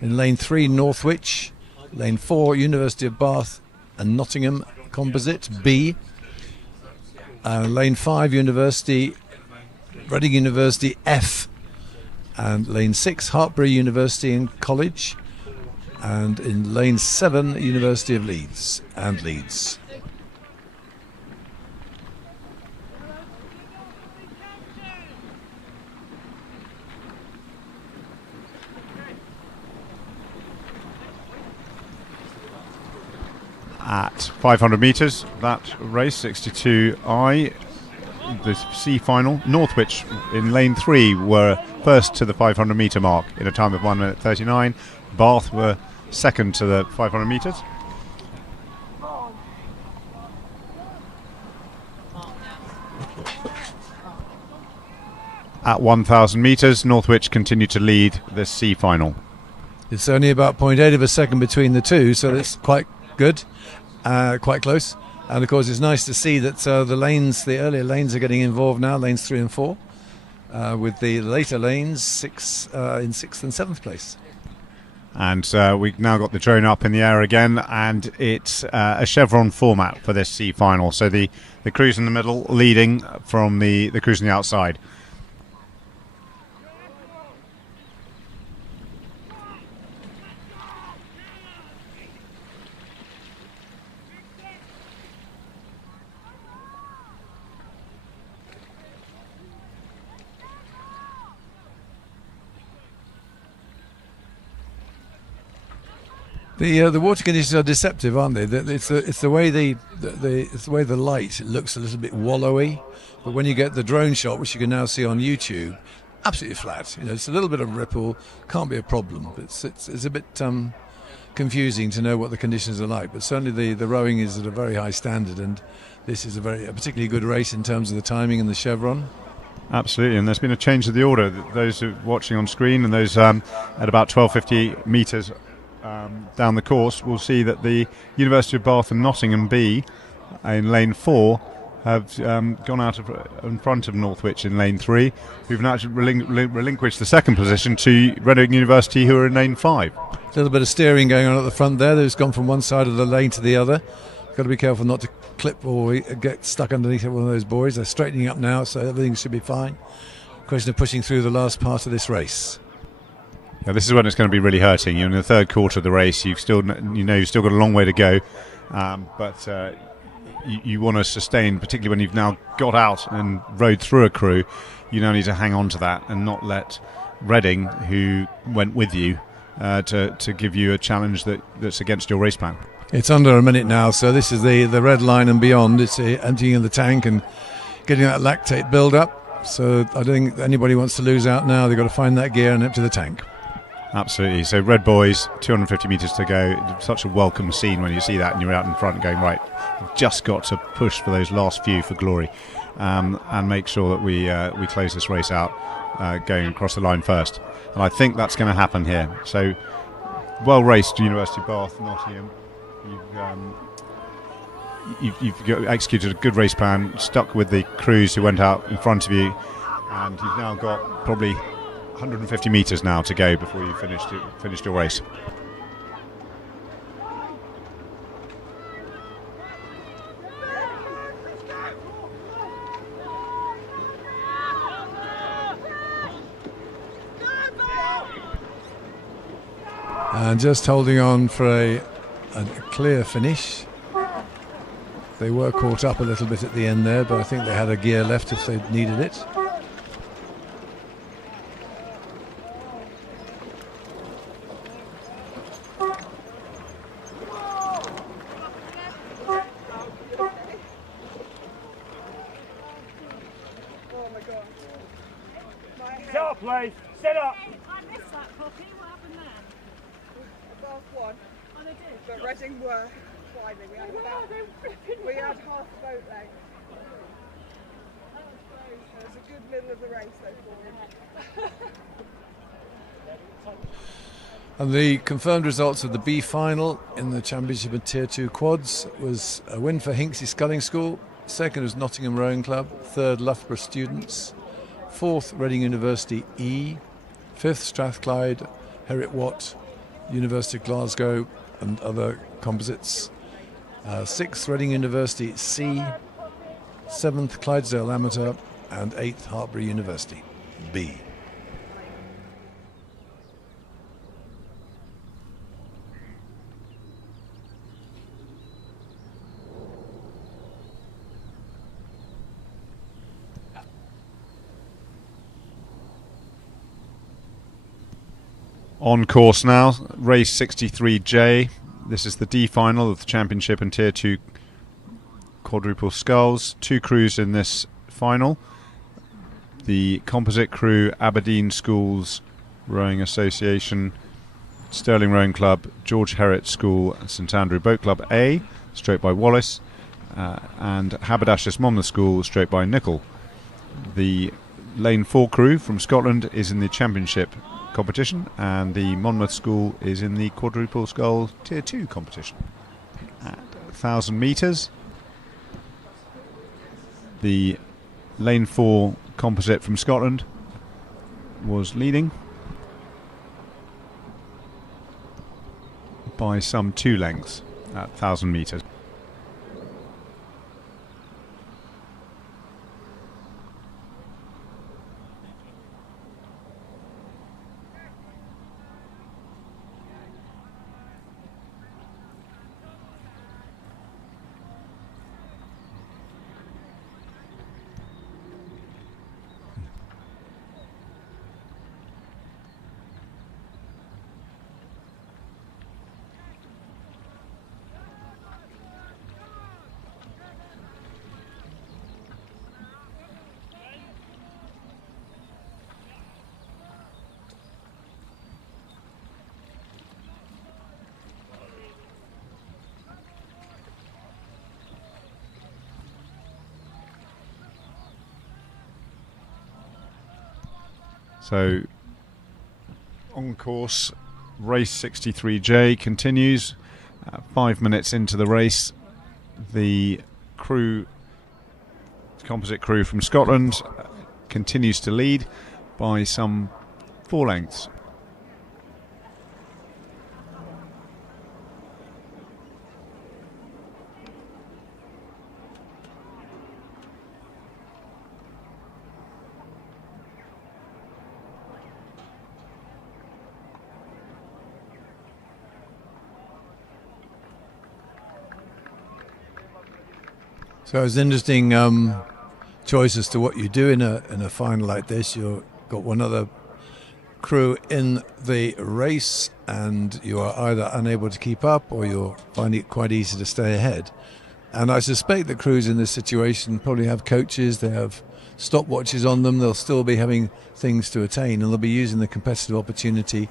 in lane 3, Northwich, lane 4, University of Bath and Nottingham Composite B, lane 5, Reading University F, and lane 6, Hartbury University and College, and in lane 7, University of Leeds and Leeds. At 500 metres, that race, 62I, the C final, Northwich in lane 3 were first to the 500 metre mark in a time of 1 minute 39. Bath were second to the 500 metres. At 1,000 metres, Northwich continued to lead this C final. It's only about 0.8 of a second between the two, so that's quite good, quite close. And of course it's nice to see that the earlier lanes are getting involved now, lanes 3 and 4, with the later lanes in 6th and 7th place. And we've now got the drone up in the air again, and it's a chevron format for this C final. So the crews in the middle leading from the crews on the outside. The water conditions are deceptive, aren't they? It's the way the light looks a little bit wallowy, but when you get the drone shot, which you can now see on YouTube, absolutely flat. You know, it's a little bit of ripple, can't be a problem. But it's a bit confusing to know what the conditions are like. But certainly the rowing is at a very high standard, and this is a particularly good race in terms of the timing and the chevron. Absolutely, and there's been a change of the order. Those who are watching on screen and those at about 1250 metres. Down the course, we'll see that the University of Bath and Nottingham B in lane 4 have gone out in front of Northwich in lane 3, who've now relinquished the second position to Reading University, who are in lane 5. A little bit of steering going on at the front there. They've gone from one side of the lane to the other. Got to be careful not to clip or get stuck underneath one of those buoys. They're straightening up now, so everything should be fine. Question of pushing through the last part of this race. Now, this is when it's going to be really hurting. You're in the third quarter of the race. You've still got a long way to go, but you want to sustain, particularly when you've now got out and rowed through a crew. You now need to hang on to that and not let Reading, who went with you, to give you a challenge that's against your race plan. It's under a minute now, so this is the red line and beyond. It's emptying of the tank and getting that lactate build up. So I don't think anybody wants to lose out now. They've got to find that gear and empty the tank. Absolutely. So Red Boys, 250 metres to go. Such a welcome scene when you see that and you're out in front going, right, you've just got to push for those last few for glory. and make sure that we close this race out going across the line first. And I think that's going to happen here. So well raced, University of Bath, Nottingham. You've executed a good race plan, stuck with the crews who went out in front of you, and you've now got probably 150 metres now to go before you finished your race. And just holding on for a clear finish. They were caught up a little bit at the end there, but I think they had a gear left if they needed it. Set up, please. Set up. I missed that, Poppy. What happened there? Bath won. Oh, they did. But Reading were climbing. We had half a boat length. It was a good middle of the race so far. And the confirmed results of the B final in the Championship and Tier 2 quads was a win for Hinksey Sculling School, second was Nottingham Rowing Club, third Loughborough Students, fourth Reading University E, fifth Strathclyde, Heriot Watt, University of Glasgow and other composites, sixth Reading University C, seventh Clydesdale Amateur and eighth Hartpury University B. On course now, race 63J. This is the D final of the Championship and Tier 2 quadruple sculls. Two crews in this final. The composite crew, Aberdeen Schools Rowing Association, Stirling Rowing Club, George Heriot School, St Andrew Boat Club A, stroke by Wallace, and Haberdashers Monmouth School, stroke by Nicol. The Lane 4 crew from Scotland is in the Championship competition, and the Monmouth School is in the quadruple scull Tier 2 competition. At 1,000 metres, the Lane 4 composite from Scotland was leading by some 2 lengths at 1,000 metres. So, on course, race 63J continues. 5 minutes into the race, the crew, composite crew from Scotland, continues to lead by some 4 lengths. So it's an interesting choice as to what you do in a final like this. You've got one other crew in the race and you are either unable to keep up or you're finding it quite easy to stay ahead. And I suspect the crews in this situation probably have coaches, they have stopwatches on them, they'll still be having things to attain and they'll be using the competitive opportunity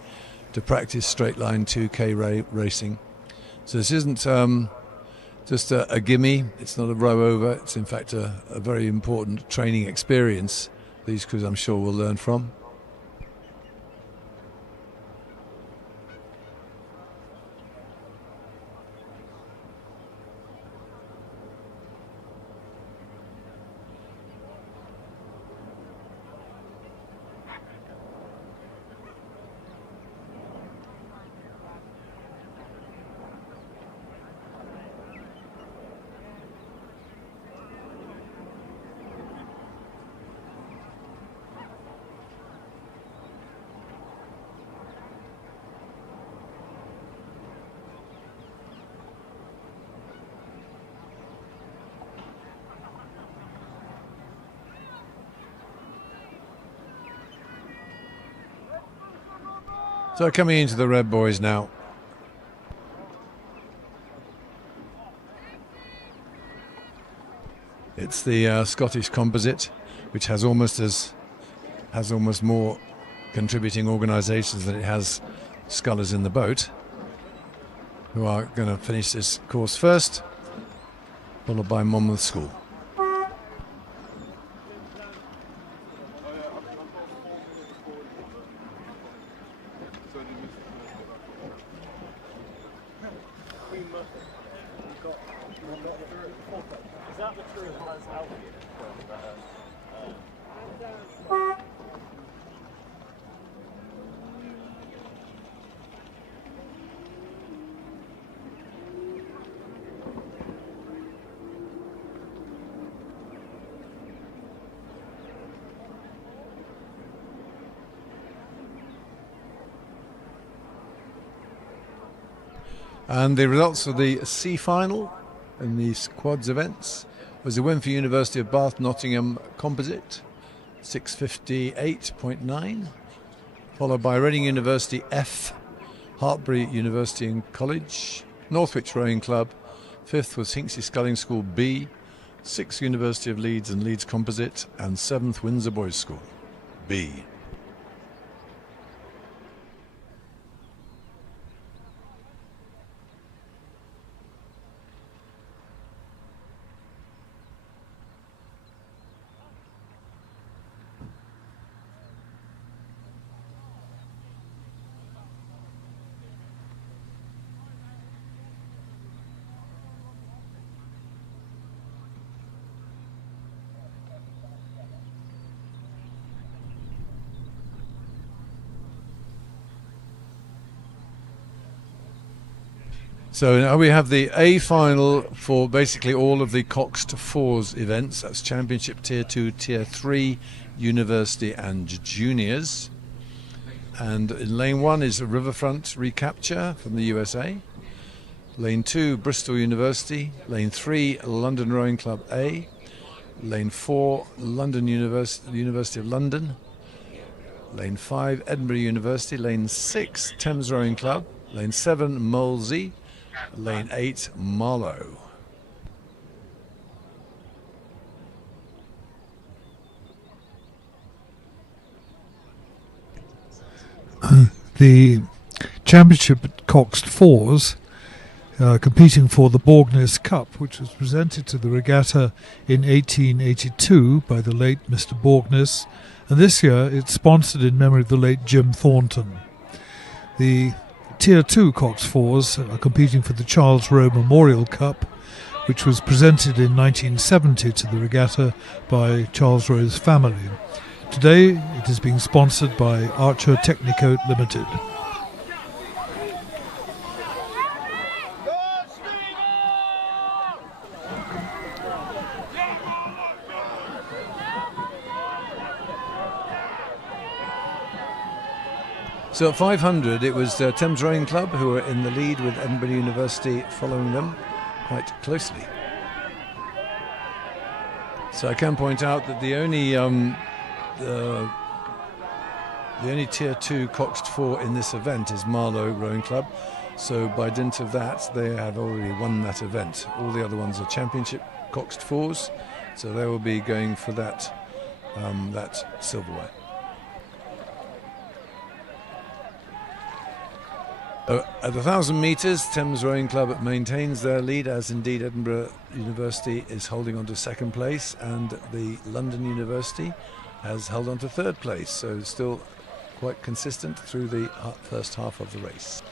to practice straight line 2K racing. So this isn't just a gimme. It's not a row over. It's in fact a very important training experience these crews, I'm sure, will learn from. So coming into the Red Boys now. It's the Scottish Composite, which has almost more contributing organisations than it has scullers in the boat, who are going to finish this course first, followed by Monmouth School. And the results of the C final in these quads events was a win for University of Bath Nottingham Composite, 6:58.9, followed by Reading University F, Hartbury University and College, Northwich Rowing Club. Fifth was Hinksey Sculling School B, 6th University of Leeds and Leeds Composite, and 7th Windsor Boys School B. So now we have the A final for basically all of the Coxed Fours events. That's Championship Tier 2, Tier 3, University and Juniors. And in Lane 1 is a Riverfront Recapture from the USA. Lane 2, Bristol University. Lane 3, London Rowing Club A. Lane 4, London University of London. Lane 5, Edinburgh University. Lane 6, Thames Rowing Club. Lane 7, Molesey. Lane 8, Marlow. The championship at Coxed Fours, competing for the Borgness Cup, which was presented to the regatta in 1882 by the late Mr. Borgness, and this year it's sponsored in memory of the late Jim Thornton. The Tier 2 Coxed Fours are competing for the Charles Rowe Memorial Cup, which was presented in 1970 to the regatta by Charles Rowe's family. Today it is being sponsored by Archer Technicoat Limited. So at 500 it was Thames Rowing Club who were in the lead, with Edinburgh University following them quite closely. So I can point out that the only Tier 2 Coxed 4 in this event is Marlow Rowing Club. So by dint of that, they have already won that event. All the other ones are Championship Coxed 4s, so they will be going for that silverware. At 1,000 metres, Thames Rowing Club maintains their lead, as indeed Edinburgh University is holding on to second place, and the London University has held on to third place, so still quite consistent through the first half of the race.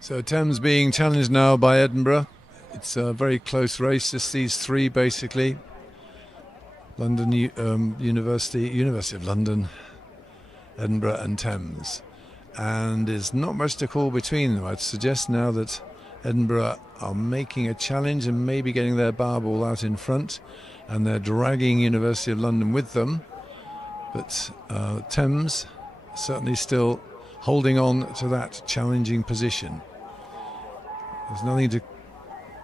So Thames being challenged now by Edinburgh. It's a very close race. Just these three basically. London University of London, Edinburgh and Thames. And there's not much to call between them. I'd suggest now that Edinburgh are making a challenge and maybe getting their bar ball out in front, and they're dragging University of London with them. But Thames certainly still holding on to that challenging position. There's nothing to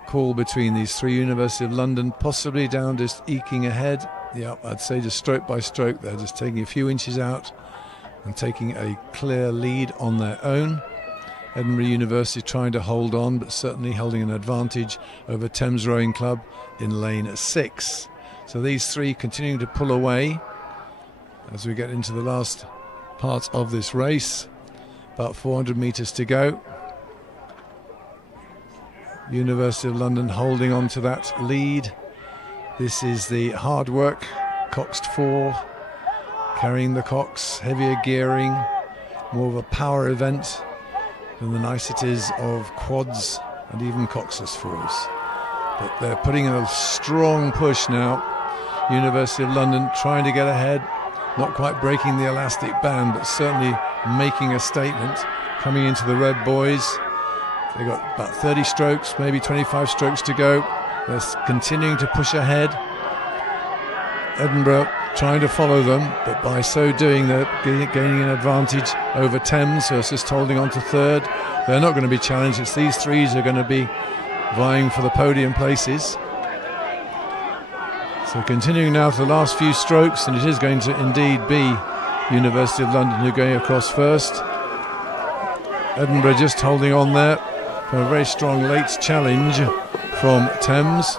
call between these three. University of London possibly down, just eking ahead. Yeah, I'd say just stroke by stroke, they're just taking a few inches out and taking a clear lead on their own. Edinburgh University trying to hold on, but certainly holding an advantage over Thames Rowing Club in lane 6. So these three continuing to pull away as we get into the last part of this race. About 400 metres to go. University of London holding on to that lead. This is the hard work, Coxed 4, carrying the Cox, heavier gearing, more of a power event than the niceties of quads and even Coxless 4s. But they're putting in a strong push now. University of London trying to get ahead, not quite breaking the elastic band, but certainly making a statement, coming into the red boys. They've got about 30 strokes, maybe 25 strokes to go. They're continuing to push ahead. Edinburgh trying to follow them, but by so doing they're gaining an advantage over Thames, who is just holding on to third. They're not going to be challenged. It's these threes who are going to be vying for the podium places. So continuing now to the last few strokes, and it is going to indeed be University of London who are going across first. Edinburgh just holding on there for a very strong late challenge from Thames,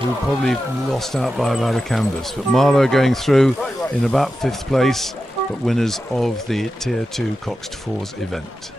who probably lost out by about a canvas. But Marlow going through in about 5th place, but winners of the Tier 2 Coxed 4s event.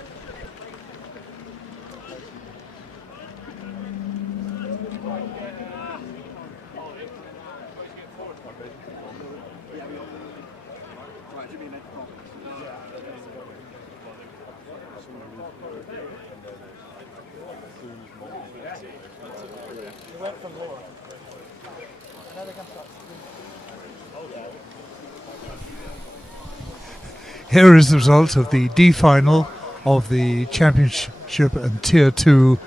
Here is the result of the D final of the Championship and Tier 2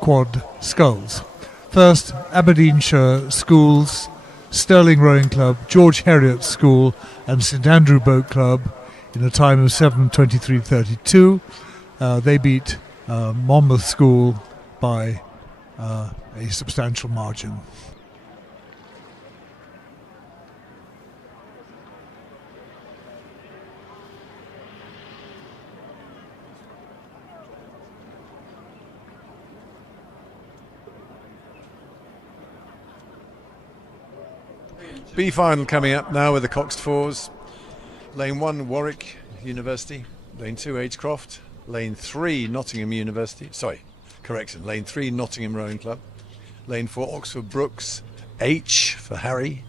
quad sculls. First, Aberdeenshire Schools, Stirling Rowing Club, George Heriot School and St Andrew Boat Club in a time of 7:23.32. They beat Monmouth School by a substantial margin. B final coming up now with the Coxed 4s. Lane 1 Warwick University, lane 2 Agecroft, lane 3 Nottingham University, lane 3 Nottingham Rowing Club, lane 4 Oxford Brookes H for Harry,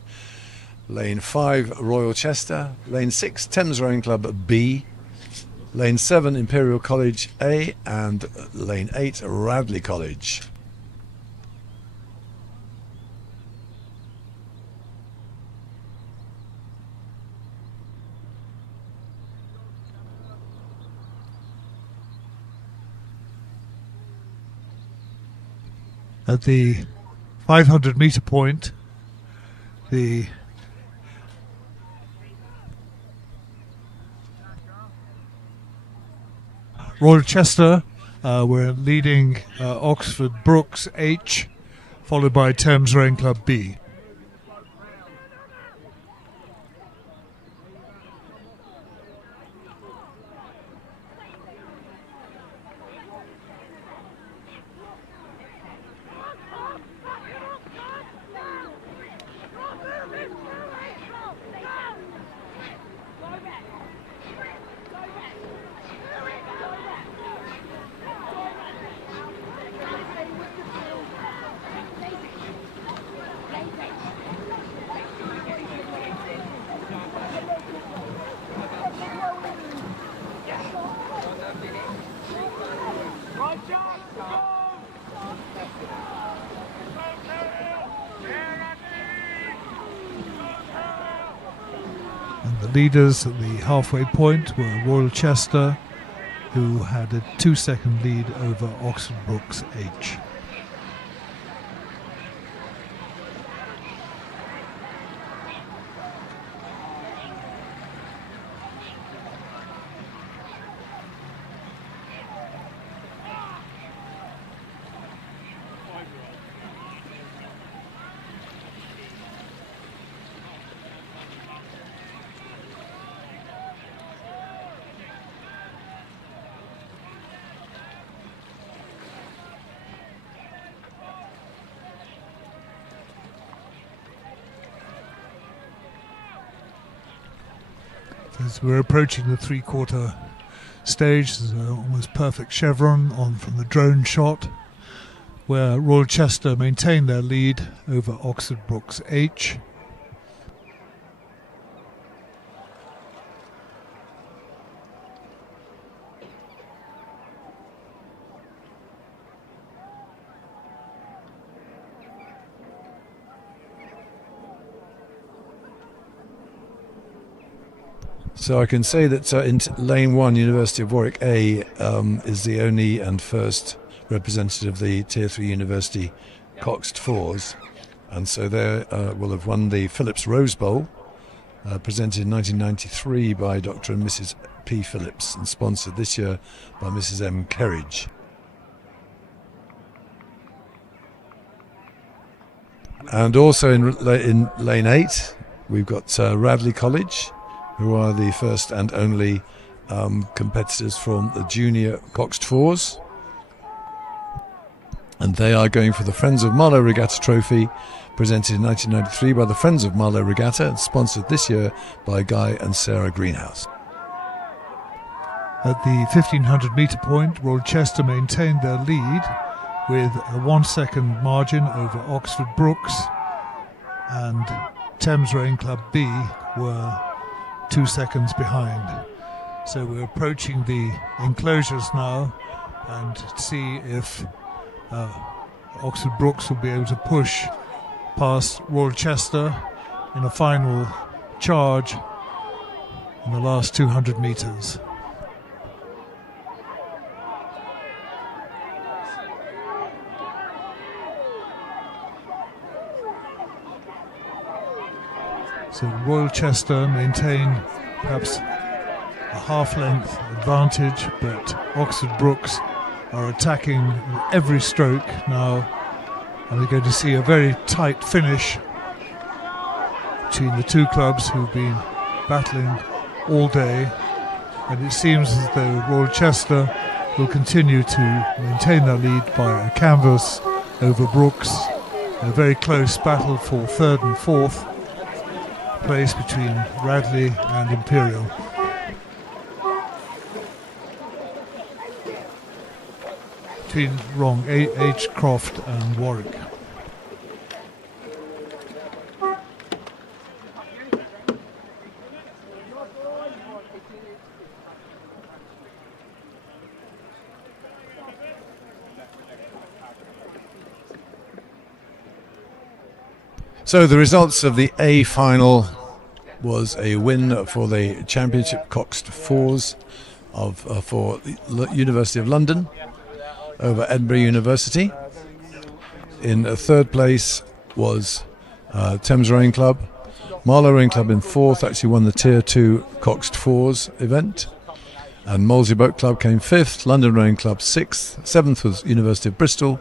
lane 5 Royal Chester, lane 6 Thames Rowing Club B, lane 7 Imperial College A and lane 8 Radley College. At the 500 metre point, the Royal Chester were leading Oxford Brookes H, followed by Thames Rowing Club B. And the leaders at the halfway point were Royal Chester, who had a 2-second lead over Oxford Brookes H. As we're approaching the three-quarter stage, there's an almost perfect chevron on from the drone shot, where Royal Chester maintain their lead over Oxford Brookes H. So I can say that in lane 1, University of Warwick A is the only and first representative of the Tier 3 University Coxed Fours, and so they will have won the Phillips Rose Bowl, presented in 1993 by Dr. and Mrs. P. Phillips and sponsored this year by Mrs. M. Kerridge. And also in lane 8, we've got Radley College, who are the first and only competitors from the Junior Coxed Fours. And they are going for the Friends of Marlow Regatta Trophy, presented in 1993 by the Friends of Marlow Regatta and sponsored this year by Guy and Sarah Greenhouse. At the 1500 metre point, Royal Chester maintained their lead with a 1-second margin over Oxford Brookes, and Thames Rowing Club B were 2 seconds behind. So we're approaching the enclosures now and see if Oxford Brookes will be able to push past Royal Chester in a final charge in the last 200 metres. So Royal Chester maintain perhaps a half-length advantage, but Oxford Brookes are attacking every stroke now, and we're going to see a very tight finish between the two clubs who've been battling all day, and it seems as though Royal Chester will continue to maintain their lead by a canvas over Brookes. A very close battle for third and fourth place between Radley and Imperial. Between H-Croft and Warwick. So the results of the A final was a win for the Championship Coxed Fours for the University of London over Edinburgh University. In third place was Thames Rowing Club. Marlow Rowing Club in fourth actually won the Tier 2 Coxed Fours event. And Molesey Boat Club came fifth, London Rowing Club sixth, seventh was University of Bristol,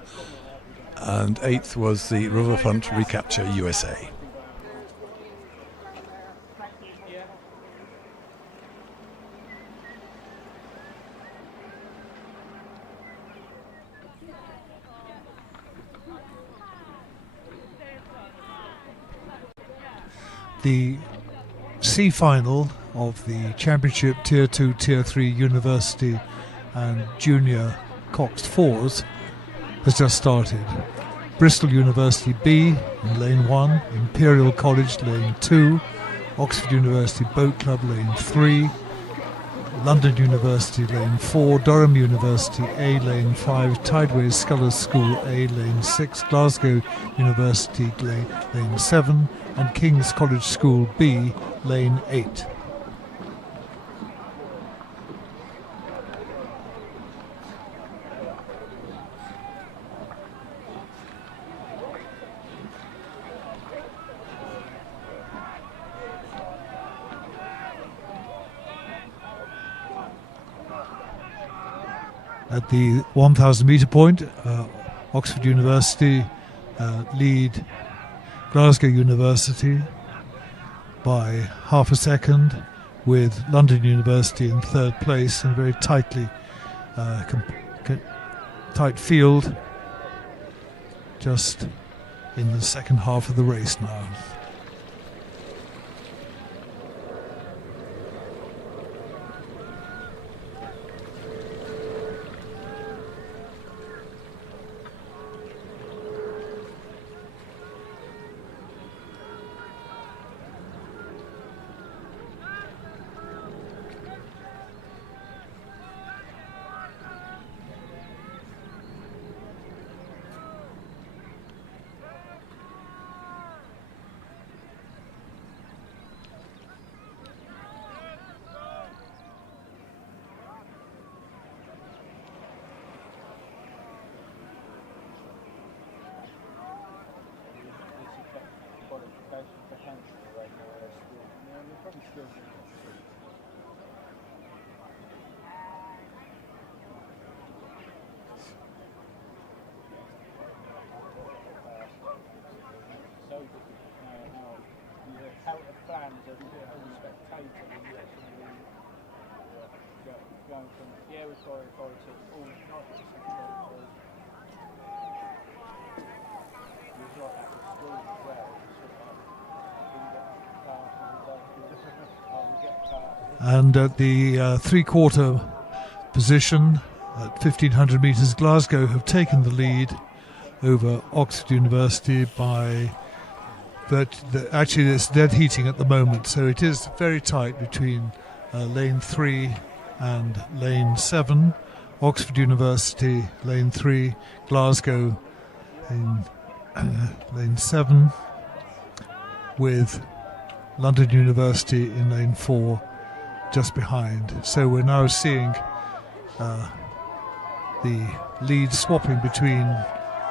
and eighth was the Riverfront Recapture USA. The C final of the Championship Tier 2, Tier 3 University and Junior Coxed Fours has just started. Bristol University B in lane 1, Imperial College lane 2, Oxford University Boat Club lane 3, London University Lane 4, Durham University A Lane 5, Tideways Scholars School A Lane 6, Glasgow University Lane 7 and King's College School B Lane 8. At the 1,000 metre point, Oxford University lead Glasgow University by half a second, with London University in third place in a very tightly tight field, just in the second half of the race now. And at the three-quarter position, at 1,500 metres, Glasgow have taken the lead over Oxford University by... actually, it's dead heating at the moment, so it is very tight between lane 3 and lane 7. Oxford University, lane 3, Glasgow in lane 7, with London University in lane 4 just behind. So we're now seeing the lead swapping between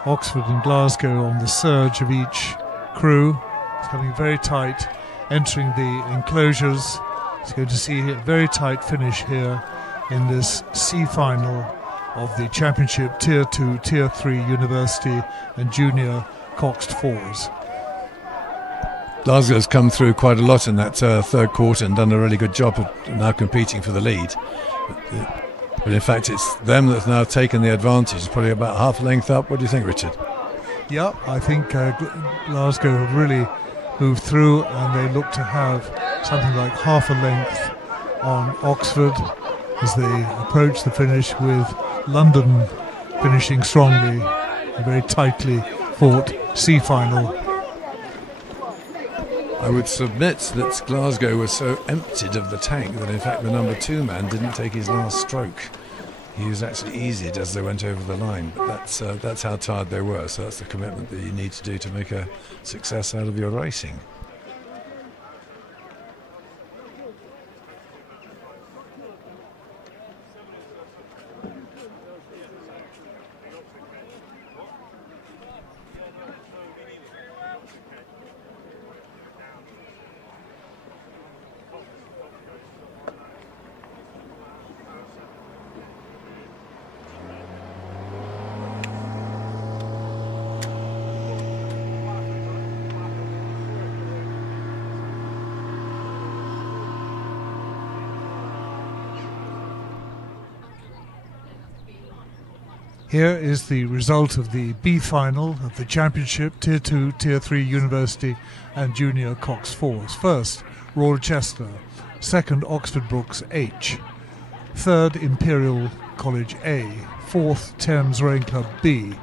Oxford and Glasgow on the surge of each crew. It's getting very tight, entering the enclosures. It's going to see a very tight finish here in this C final of the Championship Tier 2, Tier 3 University and Junior Coxed Fours. Glasgow's come through quite a lot in that third quarter and done a really good job of now competing for the lead. But in fact, it's them that's now taken the advantage. It's probably about half a length up. What do you think, Richard? Yeah, I think Glasgow have really moved through, and they look to have something like half a length on Oxford as they approach the finish, with London finishing strongly, a very tightly fought C final. I would submit that Glasgow was so emptied of the tank that in fact the number 2 man didn't take his last stroke. He was actually easied as they went over the line, but that's how tired they were, so that's the commitment that you need to do to make a success out of your racing. Here is the result of the B final of the Championship Tier 2, Tier 3 University and Junior Cox Fours. First, Royal Chester. Second, Oxford Brookes H. Third, Imperial College A. Fourth, Thames Rowing Club B.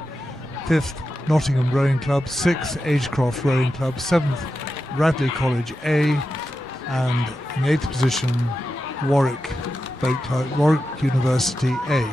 Fifth, Nottingham Rowing Club. Sixth, Agecroft Rowing Club. Seventh, Radley College A. And in eighth position, Warwick Boat Club, Warwick University A.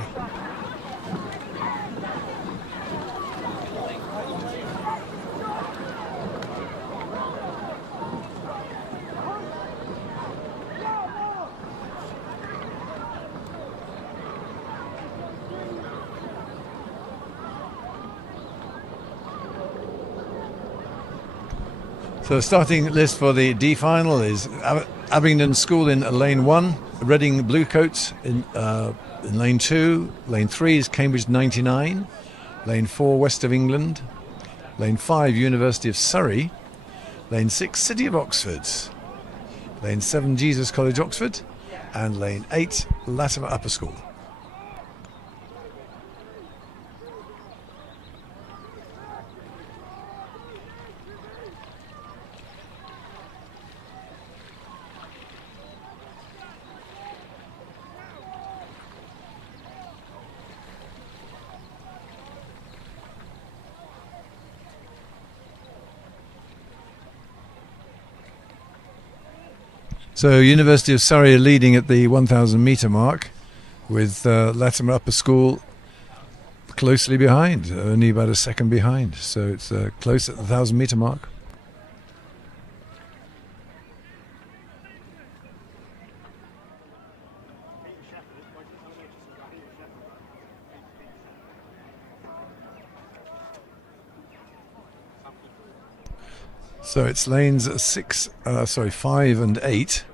So starting list for the D final is Abingdon School in lane 1, Reading Bluecoats in lane 2, lane 3 is Cambridge 99, lane 4 West of England, lane 5 University of Surrey, lane 6 City of Oxford, lane 7 Jesus College Oxford, and lane 8 Latimer Upper School. So University of Surrey are leading at the 1,000 metre mark, with Latimer Upper School closely behind, only about a second behind. So it's close at the 1,000 metre mark. So it's lanes 5 and 8.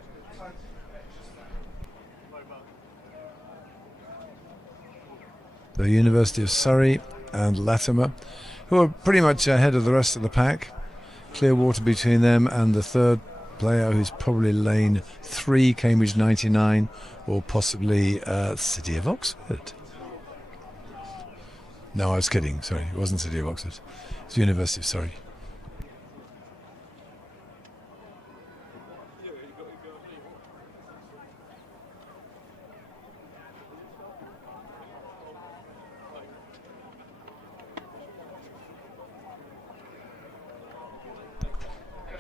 The University of Surrey and Latimer, who are pretty much ahead of the rest of the pack. Clear water between them and the third player, who's probably lane 3, Cambridge 99, or possibly City of Oxford. No, I was kidding. Sorry, it wasn't City of Oxford. It's University of Surrey.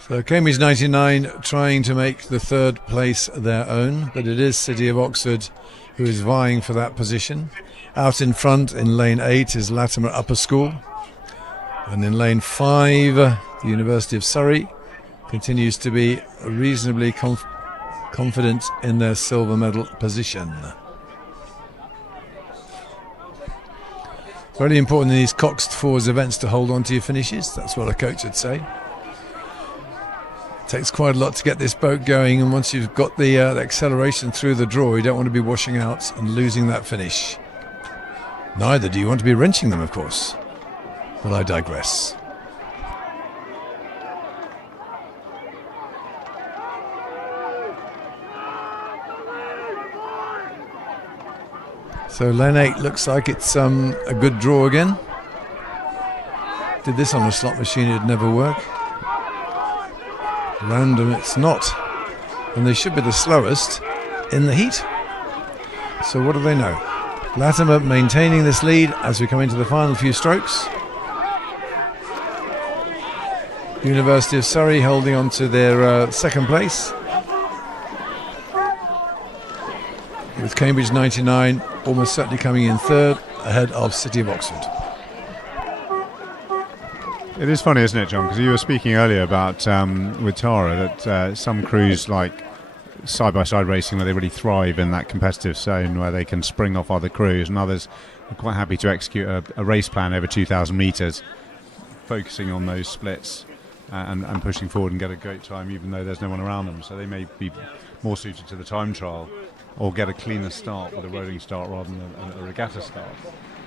So Cambridge 99 trying to make the third place their own, but it is City of Oxford who is vying for that position. Out in front in lane 8 is Latimer Upper School, and in lane 5 the University of Surrey continues to be reasonably confident in their silver medal position. Very important in these Coxed Fours events to hold on to your finishes. That's what a coach would say. Takes quite a lot to get this boat going, and once you've got the acceleration through the draw, you don't want to be washing out and losing that finish. Neither do you want to be wrenching them, of course. But I digress. So lane 8 looks like it's a good draw again. Did this on a slot machine, it'd never work. Random it's not, and they should be the slowest in the heat. So what do they know? Latimer maintaining this lead as we come into the final few strokes. University of Surrey holding on to their second place, with Cambridge 99 almost certainly coming in third, ahead of City of Oxford. It is funny, isn't it, John? Because you were speaking earlier about with Tara that some crews like side-by-side racing, where they really thrive in that competitive zone where they can spring off other crews, and others are quite happy to execute a race plan over 2,000 metres, focusing on those splits and pushing forward and get a great time even though there's no one around them. So they may be more suited to the time trial or get a cleaner start with a rolling start rather than a regatta start.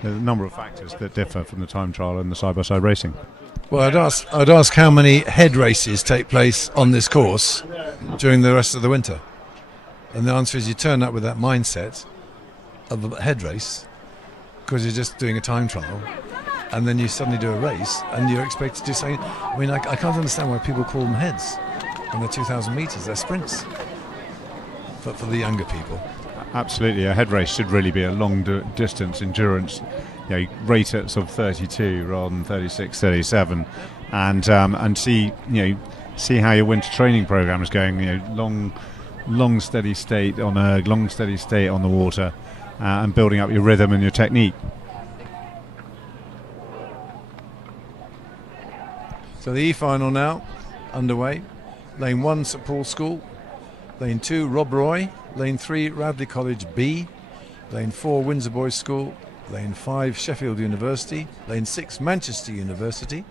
There's a number of factors that differ from the time trial and the side-by-side racing. Well, I'd ask how many head races take place on this course during the rest of the winter. And the answer is you turn up with that mindset of a head race because you're just doing a time trial, and then you suddenly do a race and you're expected to do something. I mean, I can't understand why people call them heads when they're 2,000 metres. They're sprints for the younger people. Absolutely, a head race should really be a long distance endurance. You know, rate at sort of 32 rather than 36, 37, and see how your winter training program is going. You know, long steady state on erg, long steady state on the water, and building up your rhythm and your technique. So the E-final now underway. Lane 1 St Paul's School, Lane 2 Rob Roy, Lane 3 Radley College B, Lane 4 Windsor Boys School, Lane 5 Sheffield University, Lane 6 Manchester University,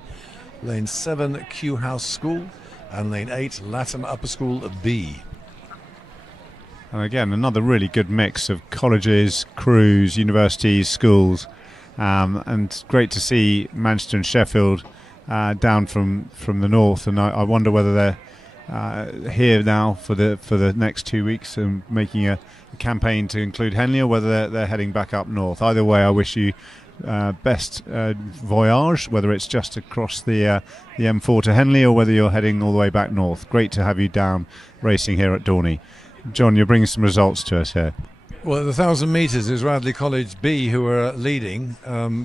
Lane 7 Kew House School, and Lane 8 Latham Upper School B. And again, another really good mix of colleges, crews, universities, schools, and great to see Manchester and Sheffield down from the north. And I wonder whether they're here now for the next 2 weeks and making a campaign to include Henley, or whether they're heading back up north. Either way, I wish you best voyage, whether it's just across the M4 to Henley or whether you're heading all the way back north. Great to have you down racing here at Dorney. John, you're bringing some results to us here. Well, at the 1,000 metres is Radley College B, who are leading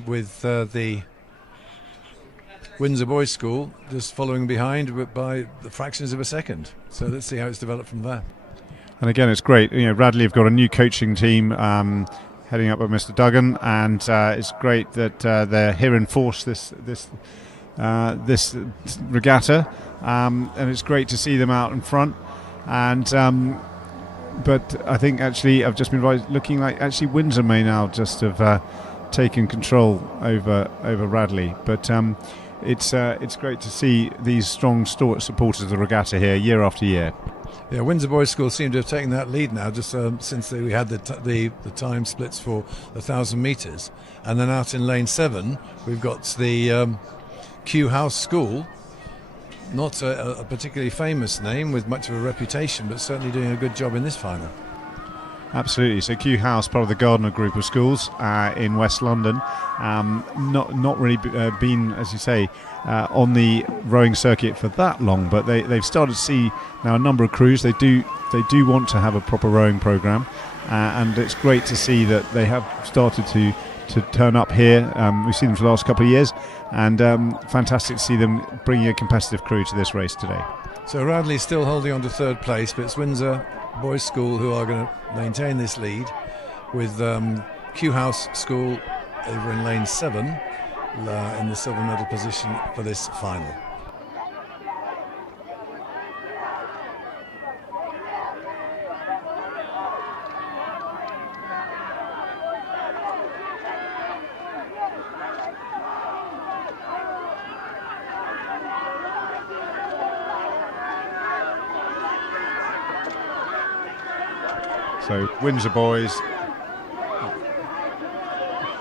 with the Windsor Boys School just following behind by the fractions of a second. So let's see how it's developed from there. And again, it's great. You know, Radley have got a new coaching team heading up by Mr. Duggan, and it's great that they're here in force this regatta, and it's great to see them out in front. And but I think actually I've just been looking like actually Windsor may now just have taken control over Radley, but it's great to see these strong supporters of the regatta here year after year. Yeah, Windsor Boys School seem to have taken that lead now, just since we had the time splits for the 1,000 metres, and then out in lane 7 we've got the Kew House School. Not a particularly famous name with much of a reputation, but certainly doing a good job in this final. Absolutely. So Kew House, part of the Gardner group of schools in West London, not really been, as you say, on the rowing circuit for that long, but they've started to see now a number of crews. They do want to have a proper rowing programme, and it's great to see that they have started to turn up here. We've seen them for the last couple of years, and fantastic to see them bringing a competitive crew to this race today. So Radley's still holding on to third place, but it's Windsor Boys School who are going to maintain this lead, with Kew House School over in lane 7 in the silver medal position for this final. So Windsor Boys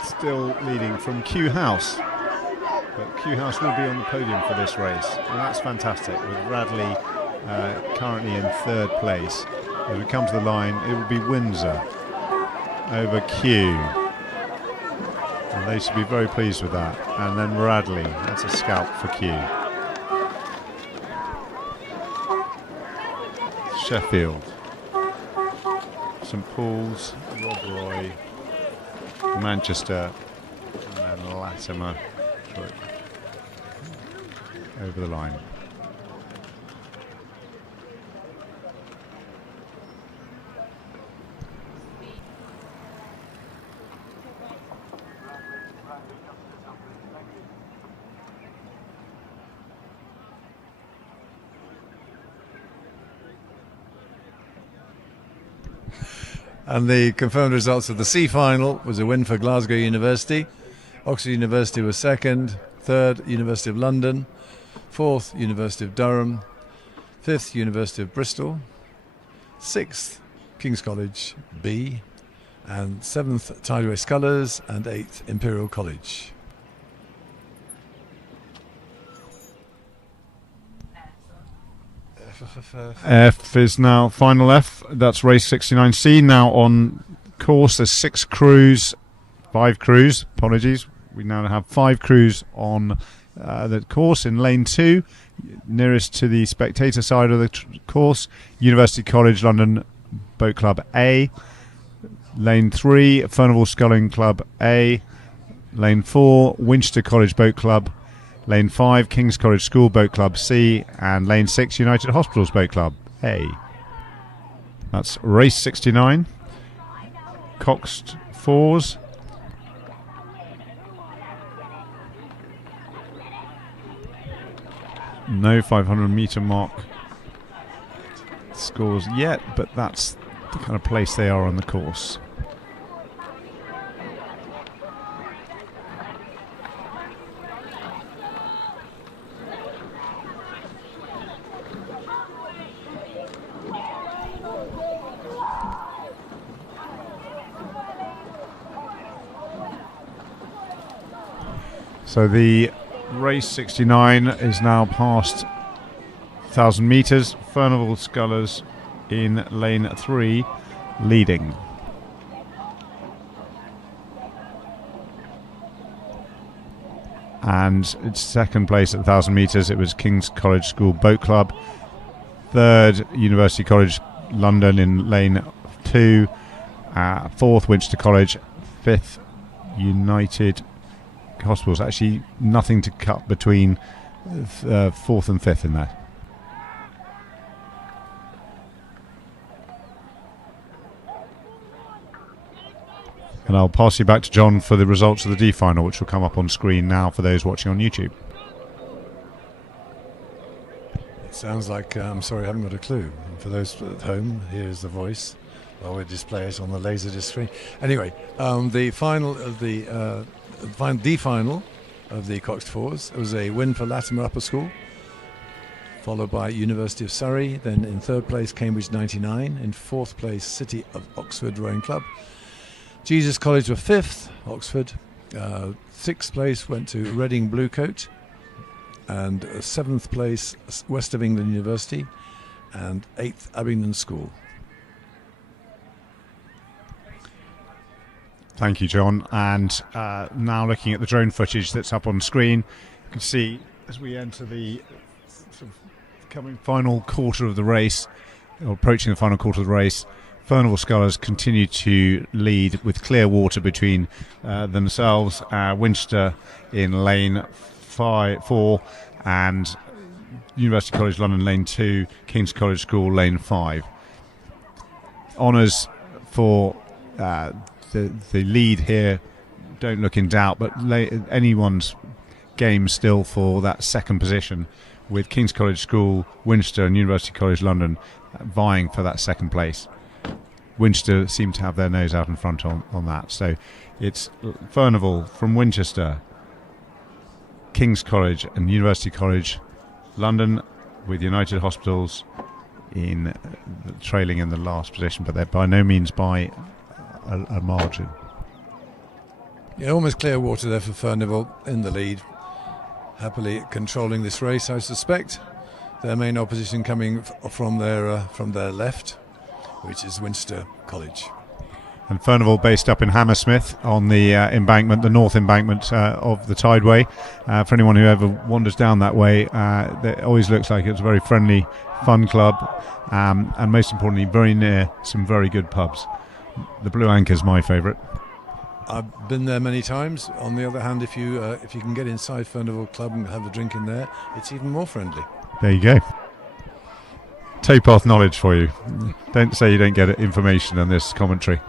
still leading from Kew House, but Kew House will be on the podium for this race, and that's fantastic, with Radley currently in third place. As we come to the line, it will be Windsor over Kew, and they should be very pleased with that. And then Radley, that's a scalp for Kew. Sheffield, St Paul's, Rob Roy, Manchester, and then Latimer over the line. And the confirmed results of the C final was a win for Glasgow University. Oxford University was second, third University of London, fourth University of Durham, fifth University of Bristol, sixth King's College B, and seventh Tideway Scullers, and eighth Imperial College. F is now final F. That's race 69C now on course. There's 5 crews. Apologies. We now have 5 crews on the course in lane 2, nearest to the spectator side of the course. University College London Boat Club A. Lane 3, Furnival Sculling Club A. Lane 4, Winchester College Boat Club. Lane 5, King's College School Boat Club C, and Lane 6, United Hospitals Boat Club A. That's race 69. Coxed fours. No 500 metre mark scores yet, but that's the kind of place they are on the course. So the race 69 is now past 1,000 metres. Furnival Scullers in lane 3 leading. And it's second place at 1,000 metres. It was King's College School Boat Club. Third, University College London in lane 2. Fourth, Winchester College. Fifth, United Hospitals. Actually, nothing to cut between fourth and fifth in there. And I'll pass you back to John for the results of the D final, which will come up on screen now for those watching on YouTube. It sounds like, I'm sorry, I haven't got a clue. For those at home, here's the voice. Well, we'll display it on the Laserdisc screen. Anyway, the final of the D final of the Coxed Fours was a win for Latimer Upper School, followed by University of Surrey. Then in third place, Cambridge 99. In fourth place, City of Oxford Rowing Club. Jesus College were fifth, Oxford. Sixth place went to Reading Bluecoat. And seventh place, West of England University. And eighth, Abingdon School. Thank you, John. And now looking at the drone footage that's up on screen, you can see as we enter the sort of coming final quarter of the race, or approaching the final quarter of the race, Furnival Scullers continue to lead with clear water between themselves. Winchester in lane 4 and University College London lane 2, King's College School lane 5. Honours for the lead here don't look in doubt, but anyone's game still for that second position, with King's College School, Winchester and University College London vying for that second place. Winchester seem to have their nose out in front on that. So it's Furnival from Winchester, King's College and University College London, with United Hospitals in trailing in the last position, but they're by no means by a margin. Yeah, almost clear water there for Furnival in the lead, happily controlling this race. I suspect their main opposition coming from their left, which is Winchester College. And Furnival based up in Hammersmith on the embankment, the north embankment of the Tideway. For anyone who ever wanders down that way, it always looks like it's a very friendly, fun club, and most importantly, very near some very good pubs. The Blue Anchor is my favourite. I've been there many times. On the other hand, if you can get inside Furnival Club and have a drink in there, it's even more friendly. There you go. Towpath knowledge for you. Don't say you don't get information on this commentary.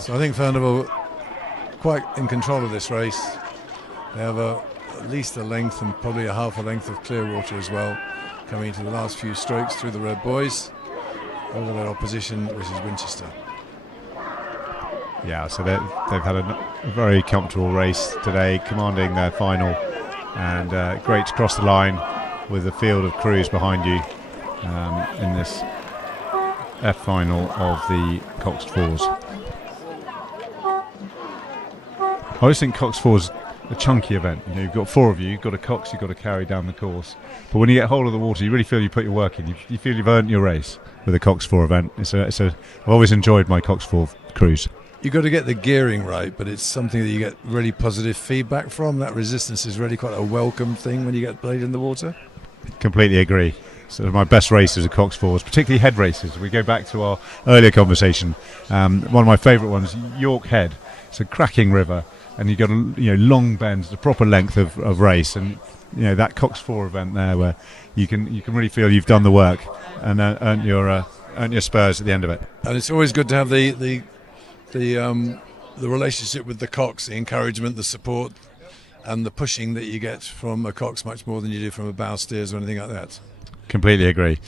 So I think Furnival quite in control of this race. They have at least a length and probably a half a length of clear water as well, coming into the last few strokes through the Red Boys over their opposition, which is Winchester. Yeah, so they've had a very comfortable race today, commanding their final, and great to cross the line with a field of crews behind you in this F final of the Coxed Fours. I always think Coxed Fours a chunky event. You know, you've got four of you, you've got a cox you've got to carry down the course. But when you get hold of the water, you really feel you put your work in. You feel you've earned your race with a Coxed Four event. I've always enjoyed my Coxed Four cruise. You've got to get the gearing right, but it's something that you get really positive feedback from. That resistance is really quite a welcome thing when you get played in the water. Completely agree. sort of my best races are Cox Fours, particularly head races. We go back to our earlier conversation. One of my favourite ones, York Head. It's a cracking river, and you've got long bends, the proper length of race, and that Cox Four event there where you can really feel you've done the work and earned your spurs at the end of it. And it's always good to have the relationship with the Cox, the encouragement, the support, and the pushing that you get from a Cox much more than you do from a bow steers or anything like that. Completely agree.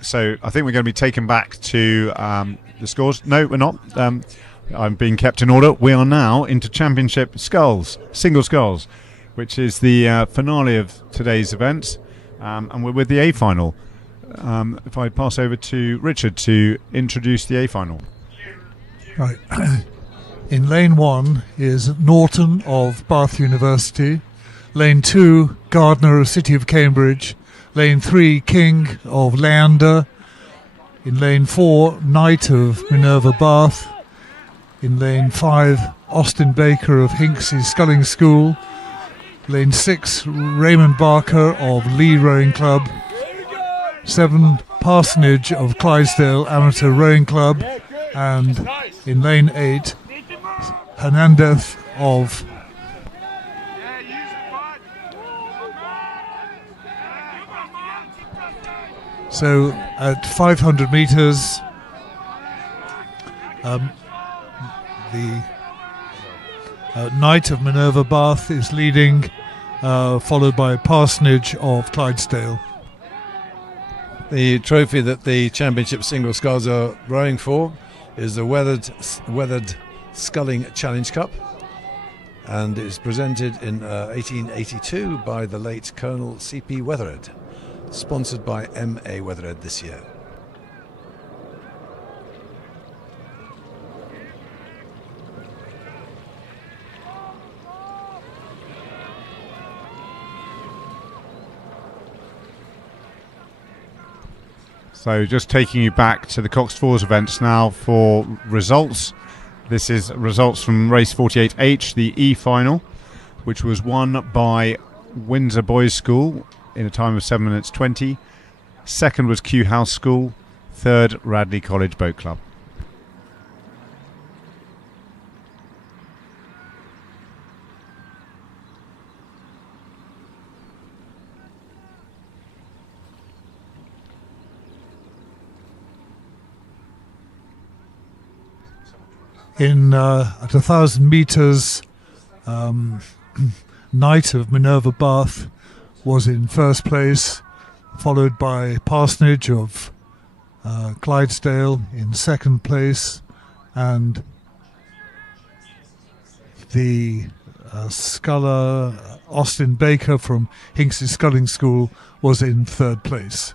So I think we're going to be taken back to the scores. No, we're not. I'm being kept in order. We are now into Championship Sculls, single sculls, which is the finale of today's event, and we're with the A final. If I pass over to Richard to introduce the A final. Right. In lane 1 is Norton of Bath University. Lane 2, Gardner of City of Cambridge. Lane 3, King of Leander. In lane 4, Knight of Minerva Bath. In lane 5, Austin Baker of Hinksey Sculling School. Lane 6, Raymond Barker of Lee Rowing Club. 7, Parsonage of Clydesdale Amateur Rowing Club. And in lane 8, Hernandez of So at 500 metres, the Knight of Minerva Bath is leading, followed by Parsonage of Clydesdale. The trophy that the Championship Single Sculls are rowing for is the Weathered Sculling Challenge Cup, and it's presented in 1882 by the late Colonel C.P. Wethered, sponsored by M.A. Wethered this year. So just taking you back to the Cox Fours events now for results. This is results from race 48H, the E final, which was won by Windsor Boys School in a time of 7 minutes 20. Second was Kew House School. Third, Radley College Boat Club. In at 1,000 metres, Knight of Minerva Bath was in first place, followed by Parsonage of Clydesdale in second place, and the sculler Austin Baker from Hinksey Sculling School was in third place.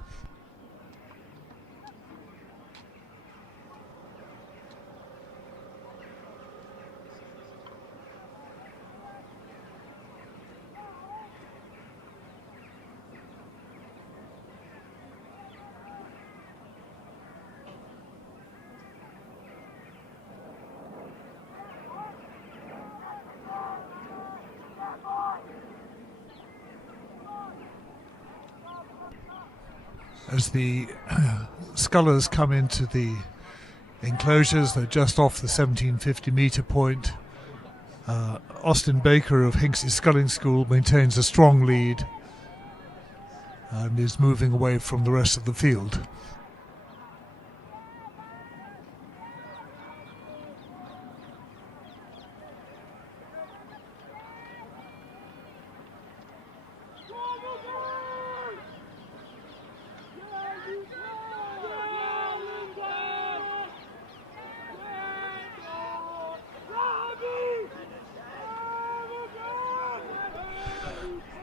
As the scullers come into the enclosures, they're just off the 1750 metre point. Austin Baker of Hinksey Sculling School maintains a strong lead and is moving away from the rest of the field.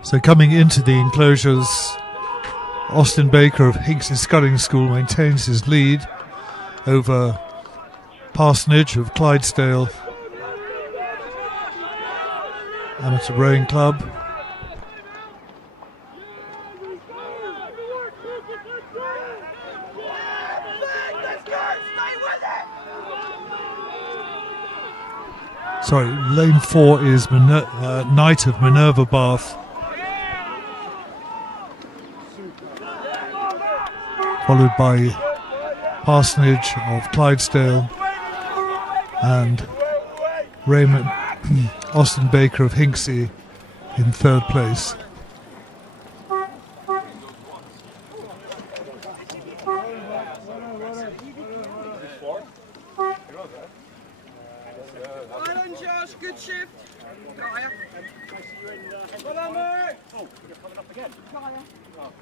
So coming into the enclosures, Austin Baker of Hinksey Sculling School maintains his lead over Parsonage of Clydesdale Amateur Rowing Club. Sorry, lane 4 is Knight of Minerva Bath. followed by Parsonage of Clydesdale and Raymond Austin Baker of Hinksey in third place. Well done, Josh. Good shift. Got ya. Well done, mate. Oh, you're coming up again. Got ya. Oh.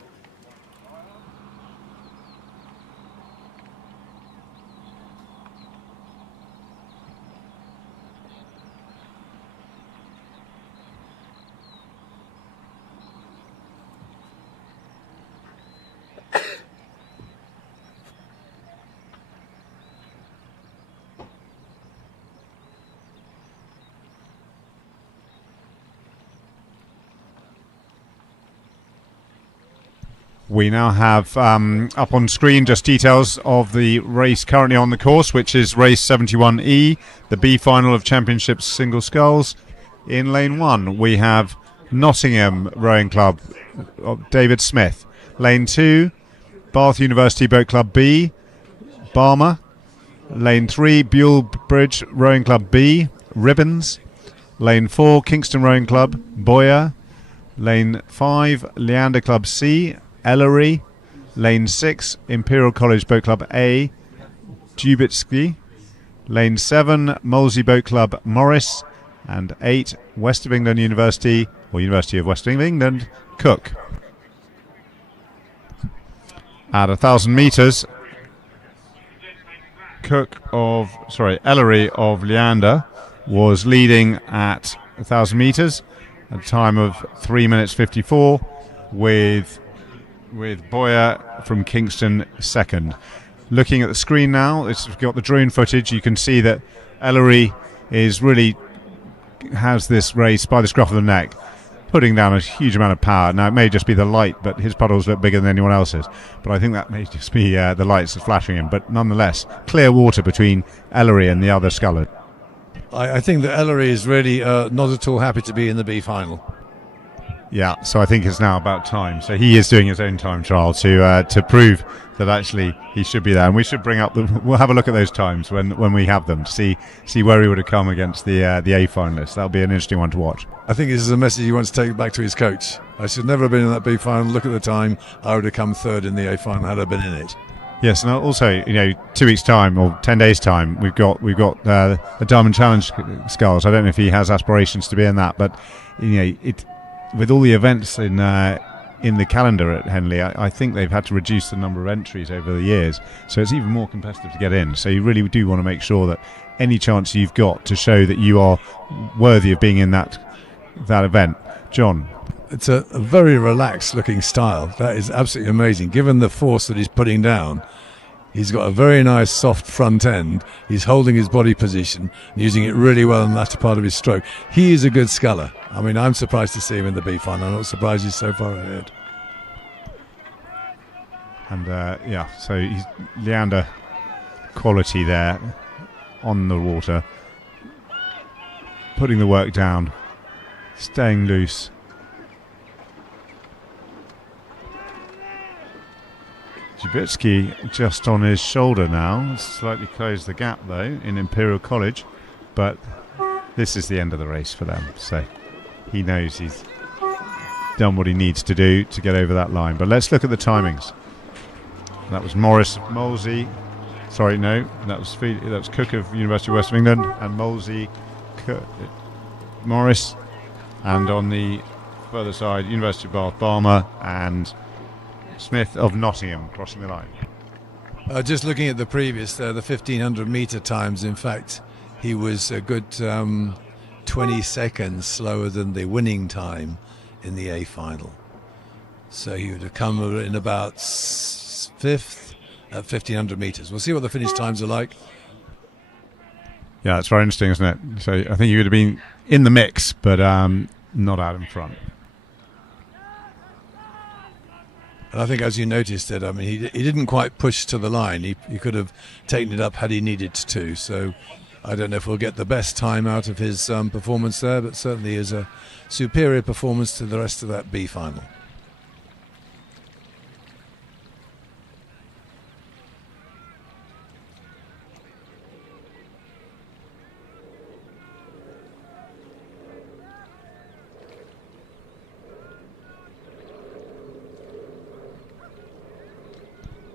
We now have up on screen just details of the race currently on the course, which is race 71E, the B final of Championship Single Sculls. In lane 1 we have Nottingham Rowing Club of David Smith. Lane 2, Bath University Boat Club B, Barmer. Lane 3, Buell Bridge Rowing Club B, Ribbons. Lane 4, Kingston Rowing Club, Boyer. Lane 5, Leander Club C, Ellery. Lane 6, Imperial College Boat Club A, Dubitsky. Lane 7, Molesey Boat Club Morris. And 8, West of England University, or University of West of England, Cook. At 1,000 metres, Ellery of Leander was leading at 1,000 metres at a time of 3 minutes 54, with Boyer from Kingston second. Looking at the screen now, it's got the drone footage. You can see that Ellery has this race by the scruff of the neck, putting down a huge amount of power. Now it may just be the light, but his puddles look bigger than anyone else's. But I think that may just be the lights flashing him. But nonetheless, clear water between Ellery and the other scullers. I think that Ellery is really not at all happy to be in the B final. Yeah, so I think it's now about time. So he is doing his own time trial to prove that actually he should be there, and we should bring up we'll have a look at those times when we have them to see where he would have come against the A finalists. That'll be an interesting one to watch. I think this is a message he wants to take back to his coach. I should never have been in that B final. Look at the time. I would have come third in the A final had I been in it. Yes, and also 2 weeks' time or 10 days' time, we've got the Diamond Challenge Sculls. I don't know if he has aspirations to be in that, but with all the events in the calendar at Henley, I think they've had to reduce the number of entries over the years, so it's even more competitive to get in. So you really do want to make sure that any chance you've got to show that you are worthy of being in that event. John? It's a very relaxed looking style. That is absolutely amazing. Given the force that he's putting down, he's got a very nice soft front end. He's holding his body position, using it really well in the latter part of his stroke. He is a good sculler. I mean, I'm surprised to see him in the B final. I'm not surprised he's so far ahead. And so he's Leander quality there on the water, putting the work down, staying loose. Dubitsky just on his shoulder now, slightly closed the gap though in Imperial College, but this is the end of the race for them, so he knows he's done what he needs to do to get over that line. But let's look at the timings. That was Morris, Molesey, sorry no, that was Cook of University of West of England, and Molesey, Morris, and on the further side University of Bath, Barmer, and Smith of Nottingham crossing the line. Just looking at the previous, the 1,500 metre times, in fact, he was a good 20 seconds slower than the winning time in the A final. So he would have come in about 5th at 1,500 metres. We'll see what the finish times are like. Yeah, it's very interesting, isn't it? So I think he would have been in the mix, but not out in front. And I think, as you noticed it, I mean, he didn't quite push to the line. He could have taken it up had he needed to. So I don't know if we'll get the best time out of his performance there, but certainly is a superior performance to the rest of that B final.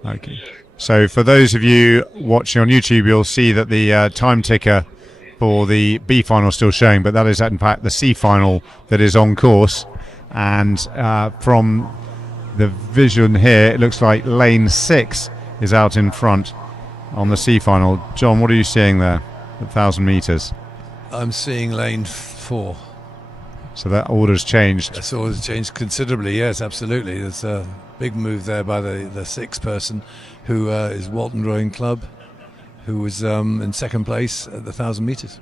Okay. So for those of you watching on YouTube, you'll see that the time ticker for the B final is still showing, but that is in fact the C final that is on course. And from the vision here, it looks like lane 6 is out in front on the C final. John, what are you seeing there at 1,000 metres? I'm seeing lane 4. So that order's changed. That's order's changed considerably, yes, absolutely. There's a big move there by the sixth person, who is Walton Rowing Club, who was in second place at the 1,000 metres.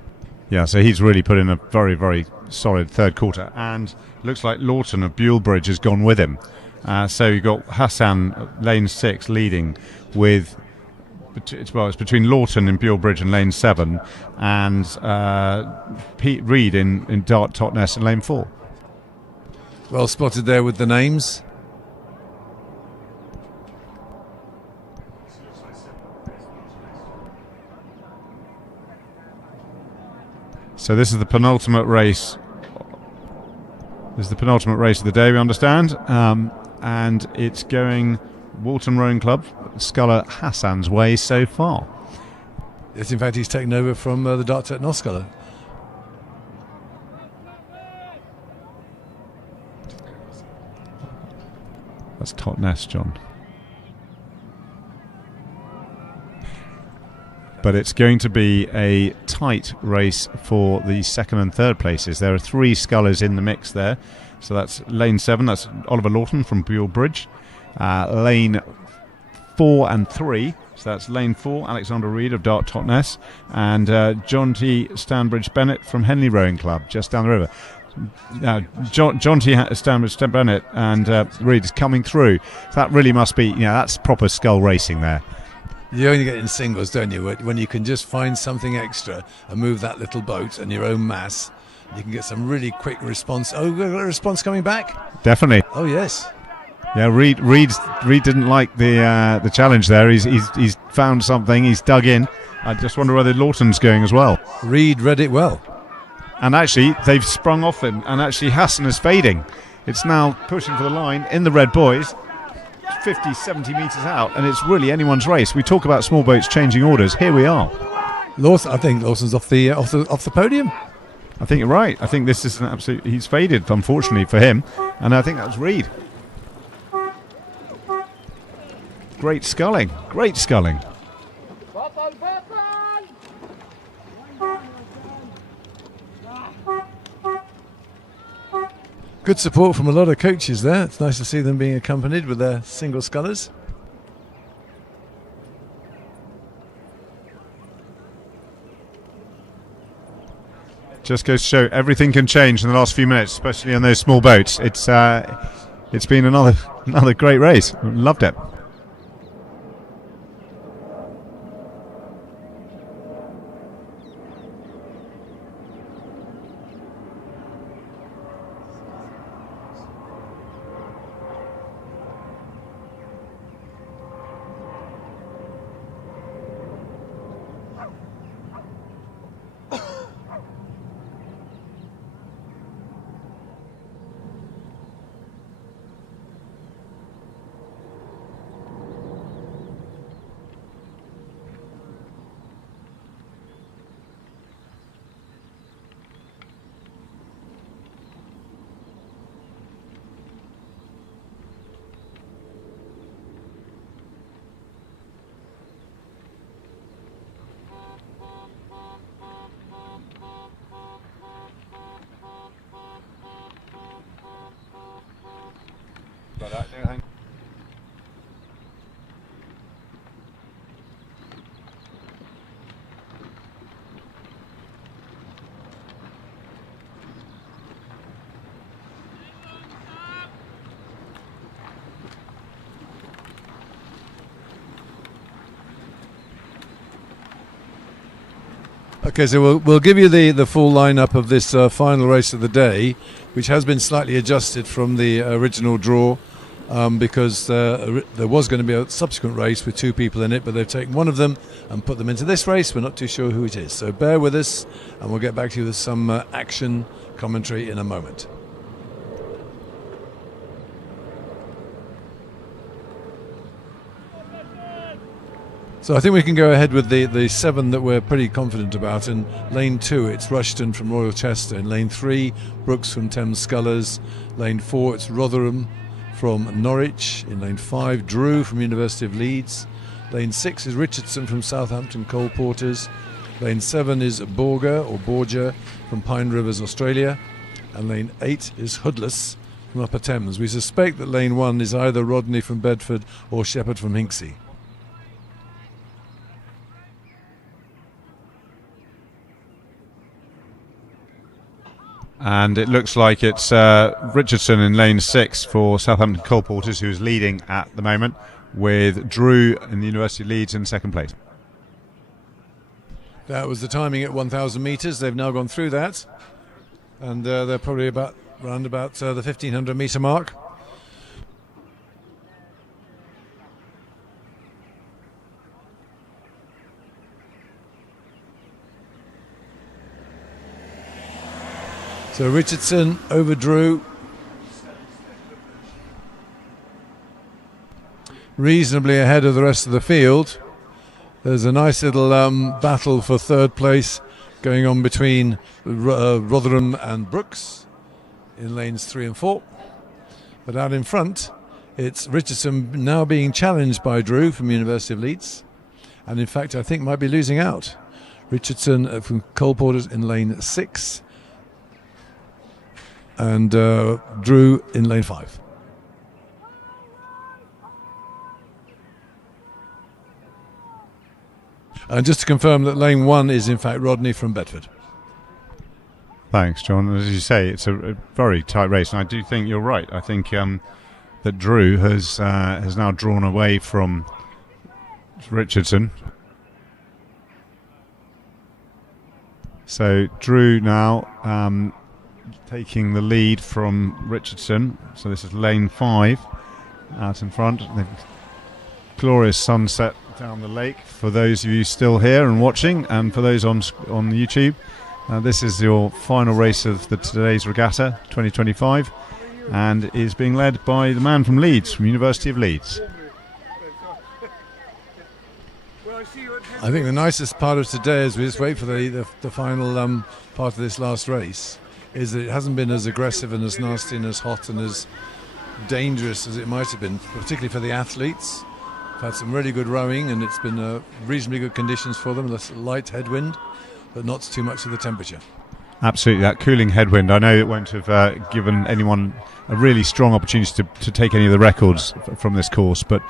Yeah, so he's really put in a very, very solid third quarter. And looks like Lawton of Bulebridge has gone with him. So you've got Hassan, lane 6, leading with... it's between Lawton in Bulebridge and lane 7, and Pete Reed in Dart Totnes in lane 4. Well spotted there with the names. So this is the penultimate race. This is the penultimate race of the day, we understand, and it's going Walton Rowing Club, Sculler Hassan's way so far. Yes, in fact, he's taken over from the Dart Totnes Sculler. That's Totnes, John. But it's going to be a tight race for the second and third places. There are 3 scullers in the mix there. So that's lane 7, that's Oliver Lawton from Bulebridge. Lane 4 and 3, so that's lane 4, Alexander Reed of Dart Totnes, and John T. Stanbridge Bennett from Henley Rowing Club, just down the river. John T. Stanbridge Bennett and Reed is coming through. So that really must be, that's proper scull racing there. You only get in singles, don't you? When you can just find something extra and move that little boat and your own mass, you can get some really quick response. Oh, we've got a response coming back? Definitely. Oh, yes. Yeah, Reed didn't like the challenge there. He's found something. He's dug in. I just wonder whether Lawton's going as well. Reed read it well. And actually, they've sprung off him. And actually, Hassan is fading. It's now pushing for the line in the red buoys. 50, 70 metres out, and it's really anyone's race. We talk about small boats changing orders. Here we are. I think Lawson's off the podium. I think you're right. I think this is an absolute... He's faded, unfortunately, for him. And I think that was Reed. Great sculling. Great sculling. Good support from a lot of coaches there. It's nice to see them being accompanied with their single scullers. Just goes to show everything can change in the last few minutes, especially on those small boats. It's been another great race. Loved it. Okay, so we'll give you the full lineup of this final race of the day, which has been slightly adjusted from the original draw because there was going to be a subsequent race with 2 people in it, but they've taken one of them and put them into this race. We're not too sure who it is, so bear with us and we'll get back to you with some action commentary in a moment. So I think we can go ahead with the 7 that we're pretty confident about. In lane 2, it's Rushton from Royal Chester. In lane 3, Brooks from Thames Scullers. Lane 4, it's Rotherham from Norwich. In lane 5, Drew from University of Leeds. Lane 6 is Richardson from Southampton Coal Porters. Lane 7 is Borger from Pine Rivers, Australia. And lane 8 is Hoodless from Upper Thames. We suspect that lane 1 is either Rodney from Bedford or Shepherd from Hinksey. And it looks like it's Richardson in lane 6 for Southampton Coal Porters, who's leading at the moment, with Drew in the University of Leeds in second place. That was the timing at 1,000 metres. They've now gone through that, and they're probably round about the 1,500 metre mark. So Richardson over Drew. Reasonably ahead of the rest of the field. There's a nice little battle for third place going on between Rotherham and Brooks in lanes 3 and 4. But out in front, it's Richardson now being challenged by Drew from University of Leeds. And in fact, I think might be losing out. Richardson from Coal Porters in lane 6. And Drew in lane 5. And just to confirm that lane 1 is in fact Rodney from Bedford. Thanks, John. As you say, it's a very tight race, and I do think you're right. I think that Drew has now drawn away from Richardson. So Drew now taking the lead from Richardson. So this is lane 5 out in front. The glorious sunset down the lake for those of you still here and watching, and for those on YouTube. This is your final race of today's regatta 2025, and is being led by the man from Leeds, from University of Leeds. I think the nicest part of today, as we just wait for the final part of this last race, is that it hasn't been as aggressive and as nasty and as hot and as dangerous as it might have been, particularly for the athletes. We've had some really good rowing, and it's been reasonably good conditions for them. Less light headwind, but not too much of the temperature. Absolutely, that cooling headwind. I know it won't have given anyone a really strong opportunity to take any of the records from this course, but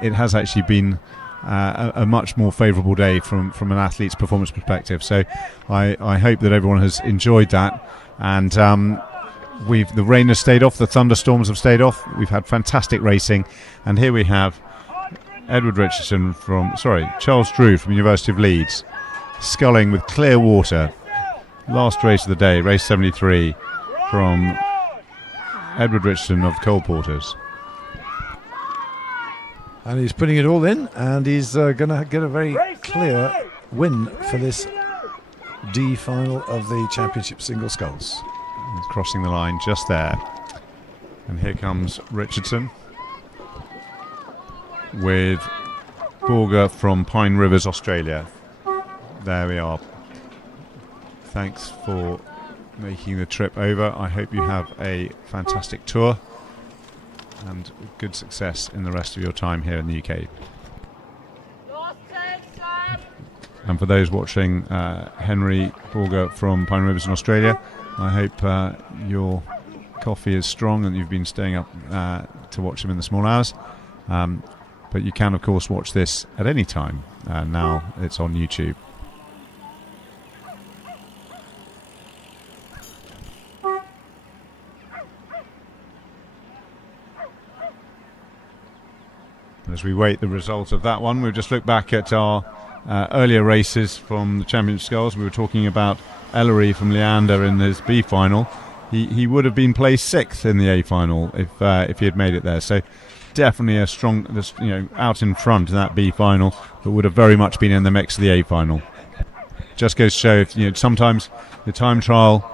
it has actually been a much more favourable day from an athlete's performance perspective. So I hope that everyone has enjoyed that. And the rain has stayed off, the thunderstorms have stayed off. We've had fantastic racing, and here we have Charles Drew from University of Leeds, sculling with clear water. Last race of the day, race 73, from Edward Richardson of Coal Porters. And he's putting it all in, and he's going to get a very clear win for this D final of the Championship Single Sculls. He's crossing the line just there. And here comes Richardson with Borger from Pine Rivers, Australia. There we are. Thanks for making the trip over. I hope you have a fantastic tour and good success in the rest of your time here in the UK. And for those watching Henry Borger from Pine Rivers in Australia, I hope your coffee is strong and you've been staying up to watch him in the small hours. But you can, of course, watch this at any time. Now it's on YouTube. As we wait the result of that one, we'll just look back at our earlier races from the Championship Sculls. We were talking about Ellery from Leander in his B final. He would have been placed 6th in the A final if he had made it there. So definitely a strong, out in front in that B final, but would have very much been in the mix of the A final. Just goes to show, if sometimes the time trial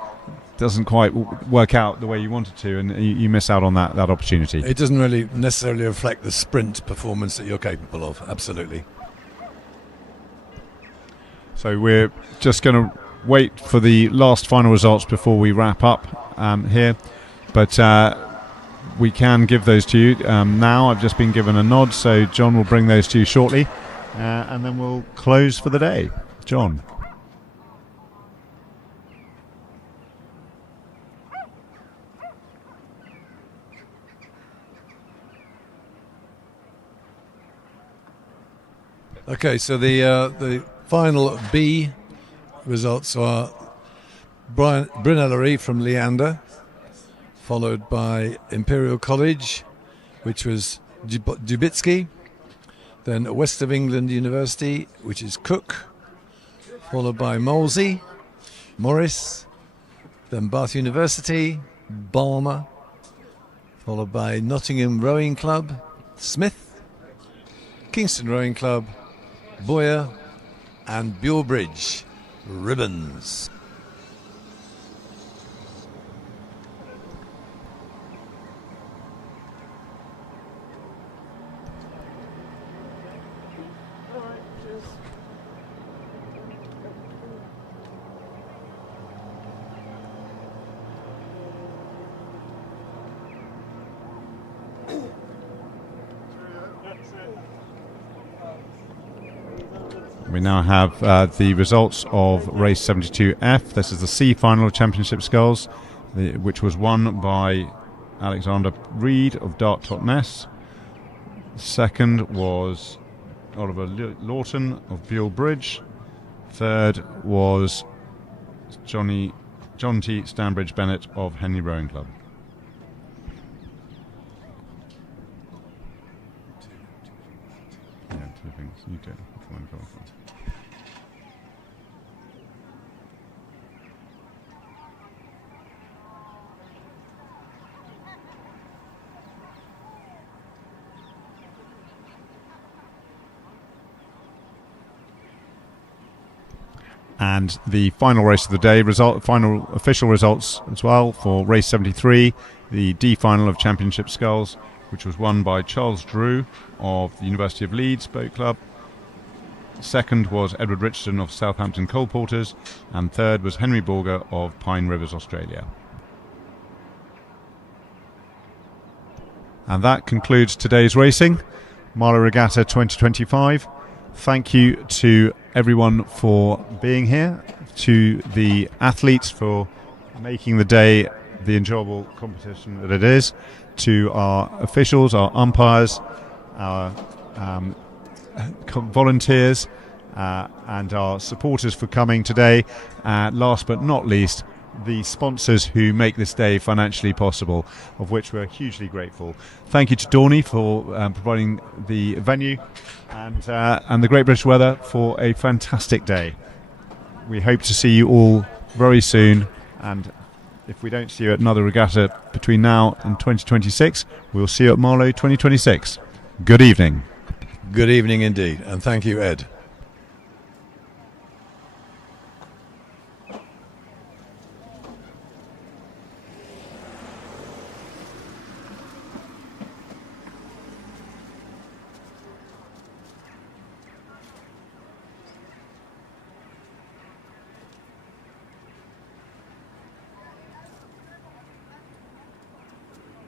doesn't quite work out the way you want it to, and you miss out on that opportunity. It doesn't really necessarily reflect the sprint performance that you're capable of. Absolutely. So we're just going to wait for the last final results before we wrap up here, but we can give those to you now. I've just been given a nod, so John will bring those to you shortly, and then we'll close for the day. John. Okay, so the final B results are Brunellery from Leander, followed by Imperial College, which was Dubitsky, then West of England University, which is Cook, followed by Molesey, Morris, then Bath University, Balmer, followed by Nottingham Rowing Club, Smith, Kingston Rowing Club, Boyer, and Bulbridge, Ribbons. We now have the results of race 72F. This is the C final of Championship Sculls, which was won by Alexander Reed of Dart.Ness. Second was Oliver Lawton of Buell Bridge. Third was John T. Stanbridge Bennett of Henley Rowing Club. Yeah, two things. You do. And the final race of the day, final official results as well for race 73, the D final of Championship Sculls, which was won by Charles Drew of the University of Leeds Boat Club. Second was Edward Richardson of Southampton Coal Porters, and third was Henry Borger of Pine Rivers, Australia. And that concludes today's racing, Marlow Regatta 2025. Thank you to everyone for being here, to the athletes for making the day the enjoyable competition that it is, to our officials, our umpires, our volunteers, and our supporters for coming today. Last but not least, the sponsors who make this day financially possible, of which we're hugely grateful. Thank you to Dorney for providing the venue, and the Great British Weather for a fantastic day. We hope to see you all very soon, and if we don't see you at another regatta between now and 2026, we'll see you at Marlow 2026. Good evening. Good evening indeed, and thank you, Ed.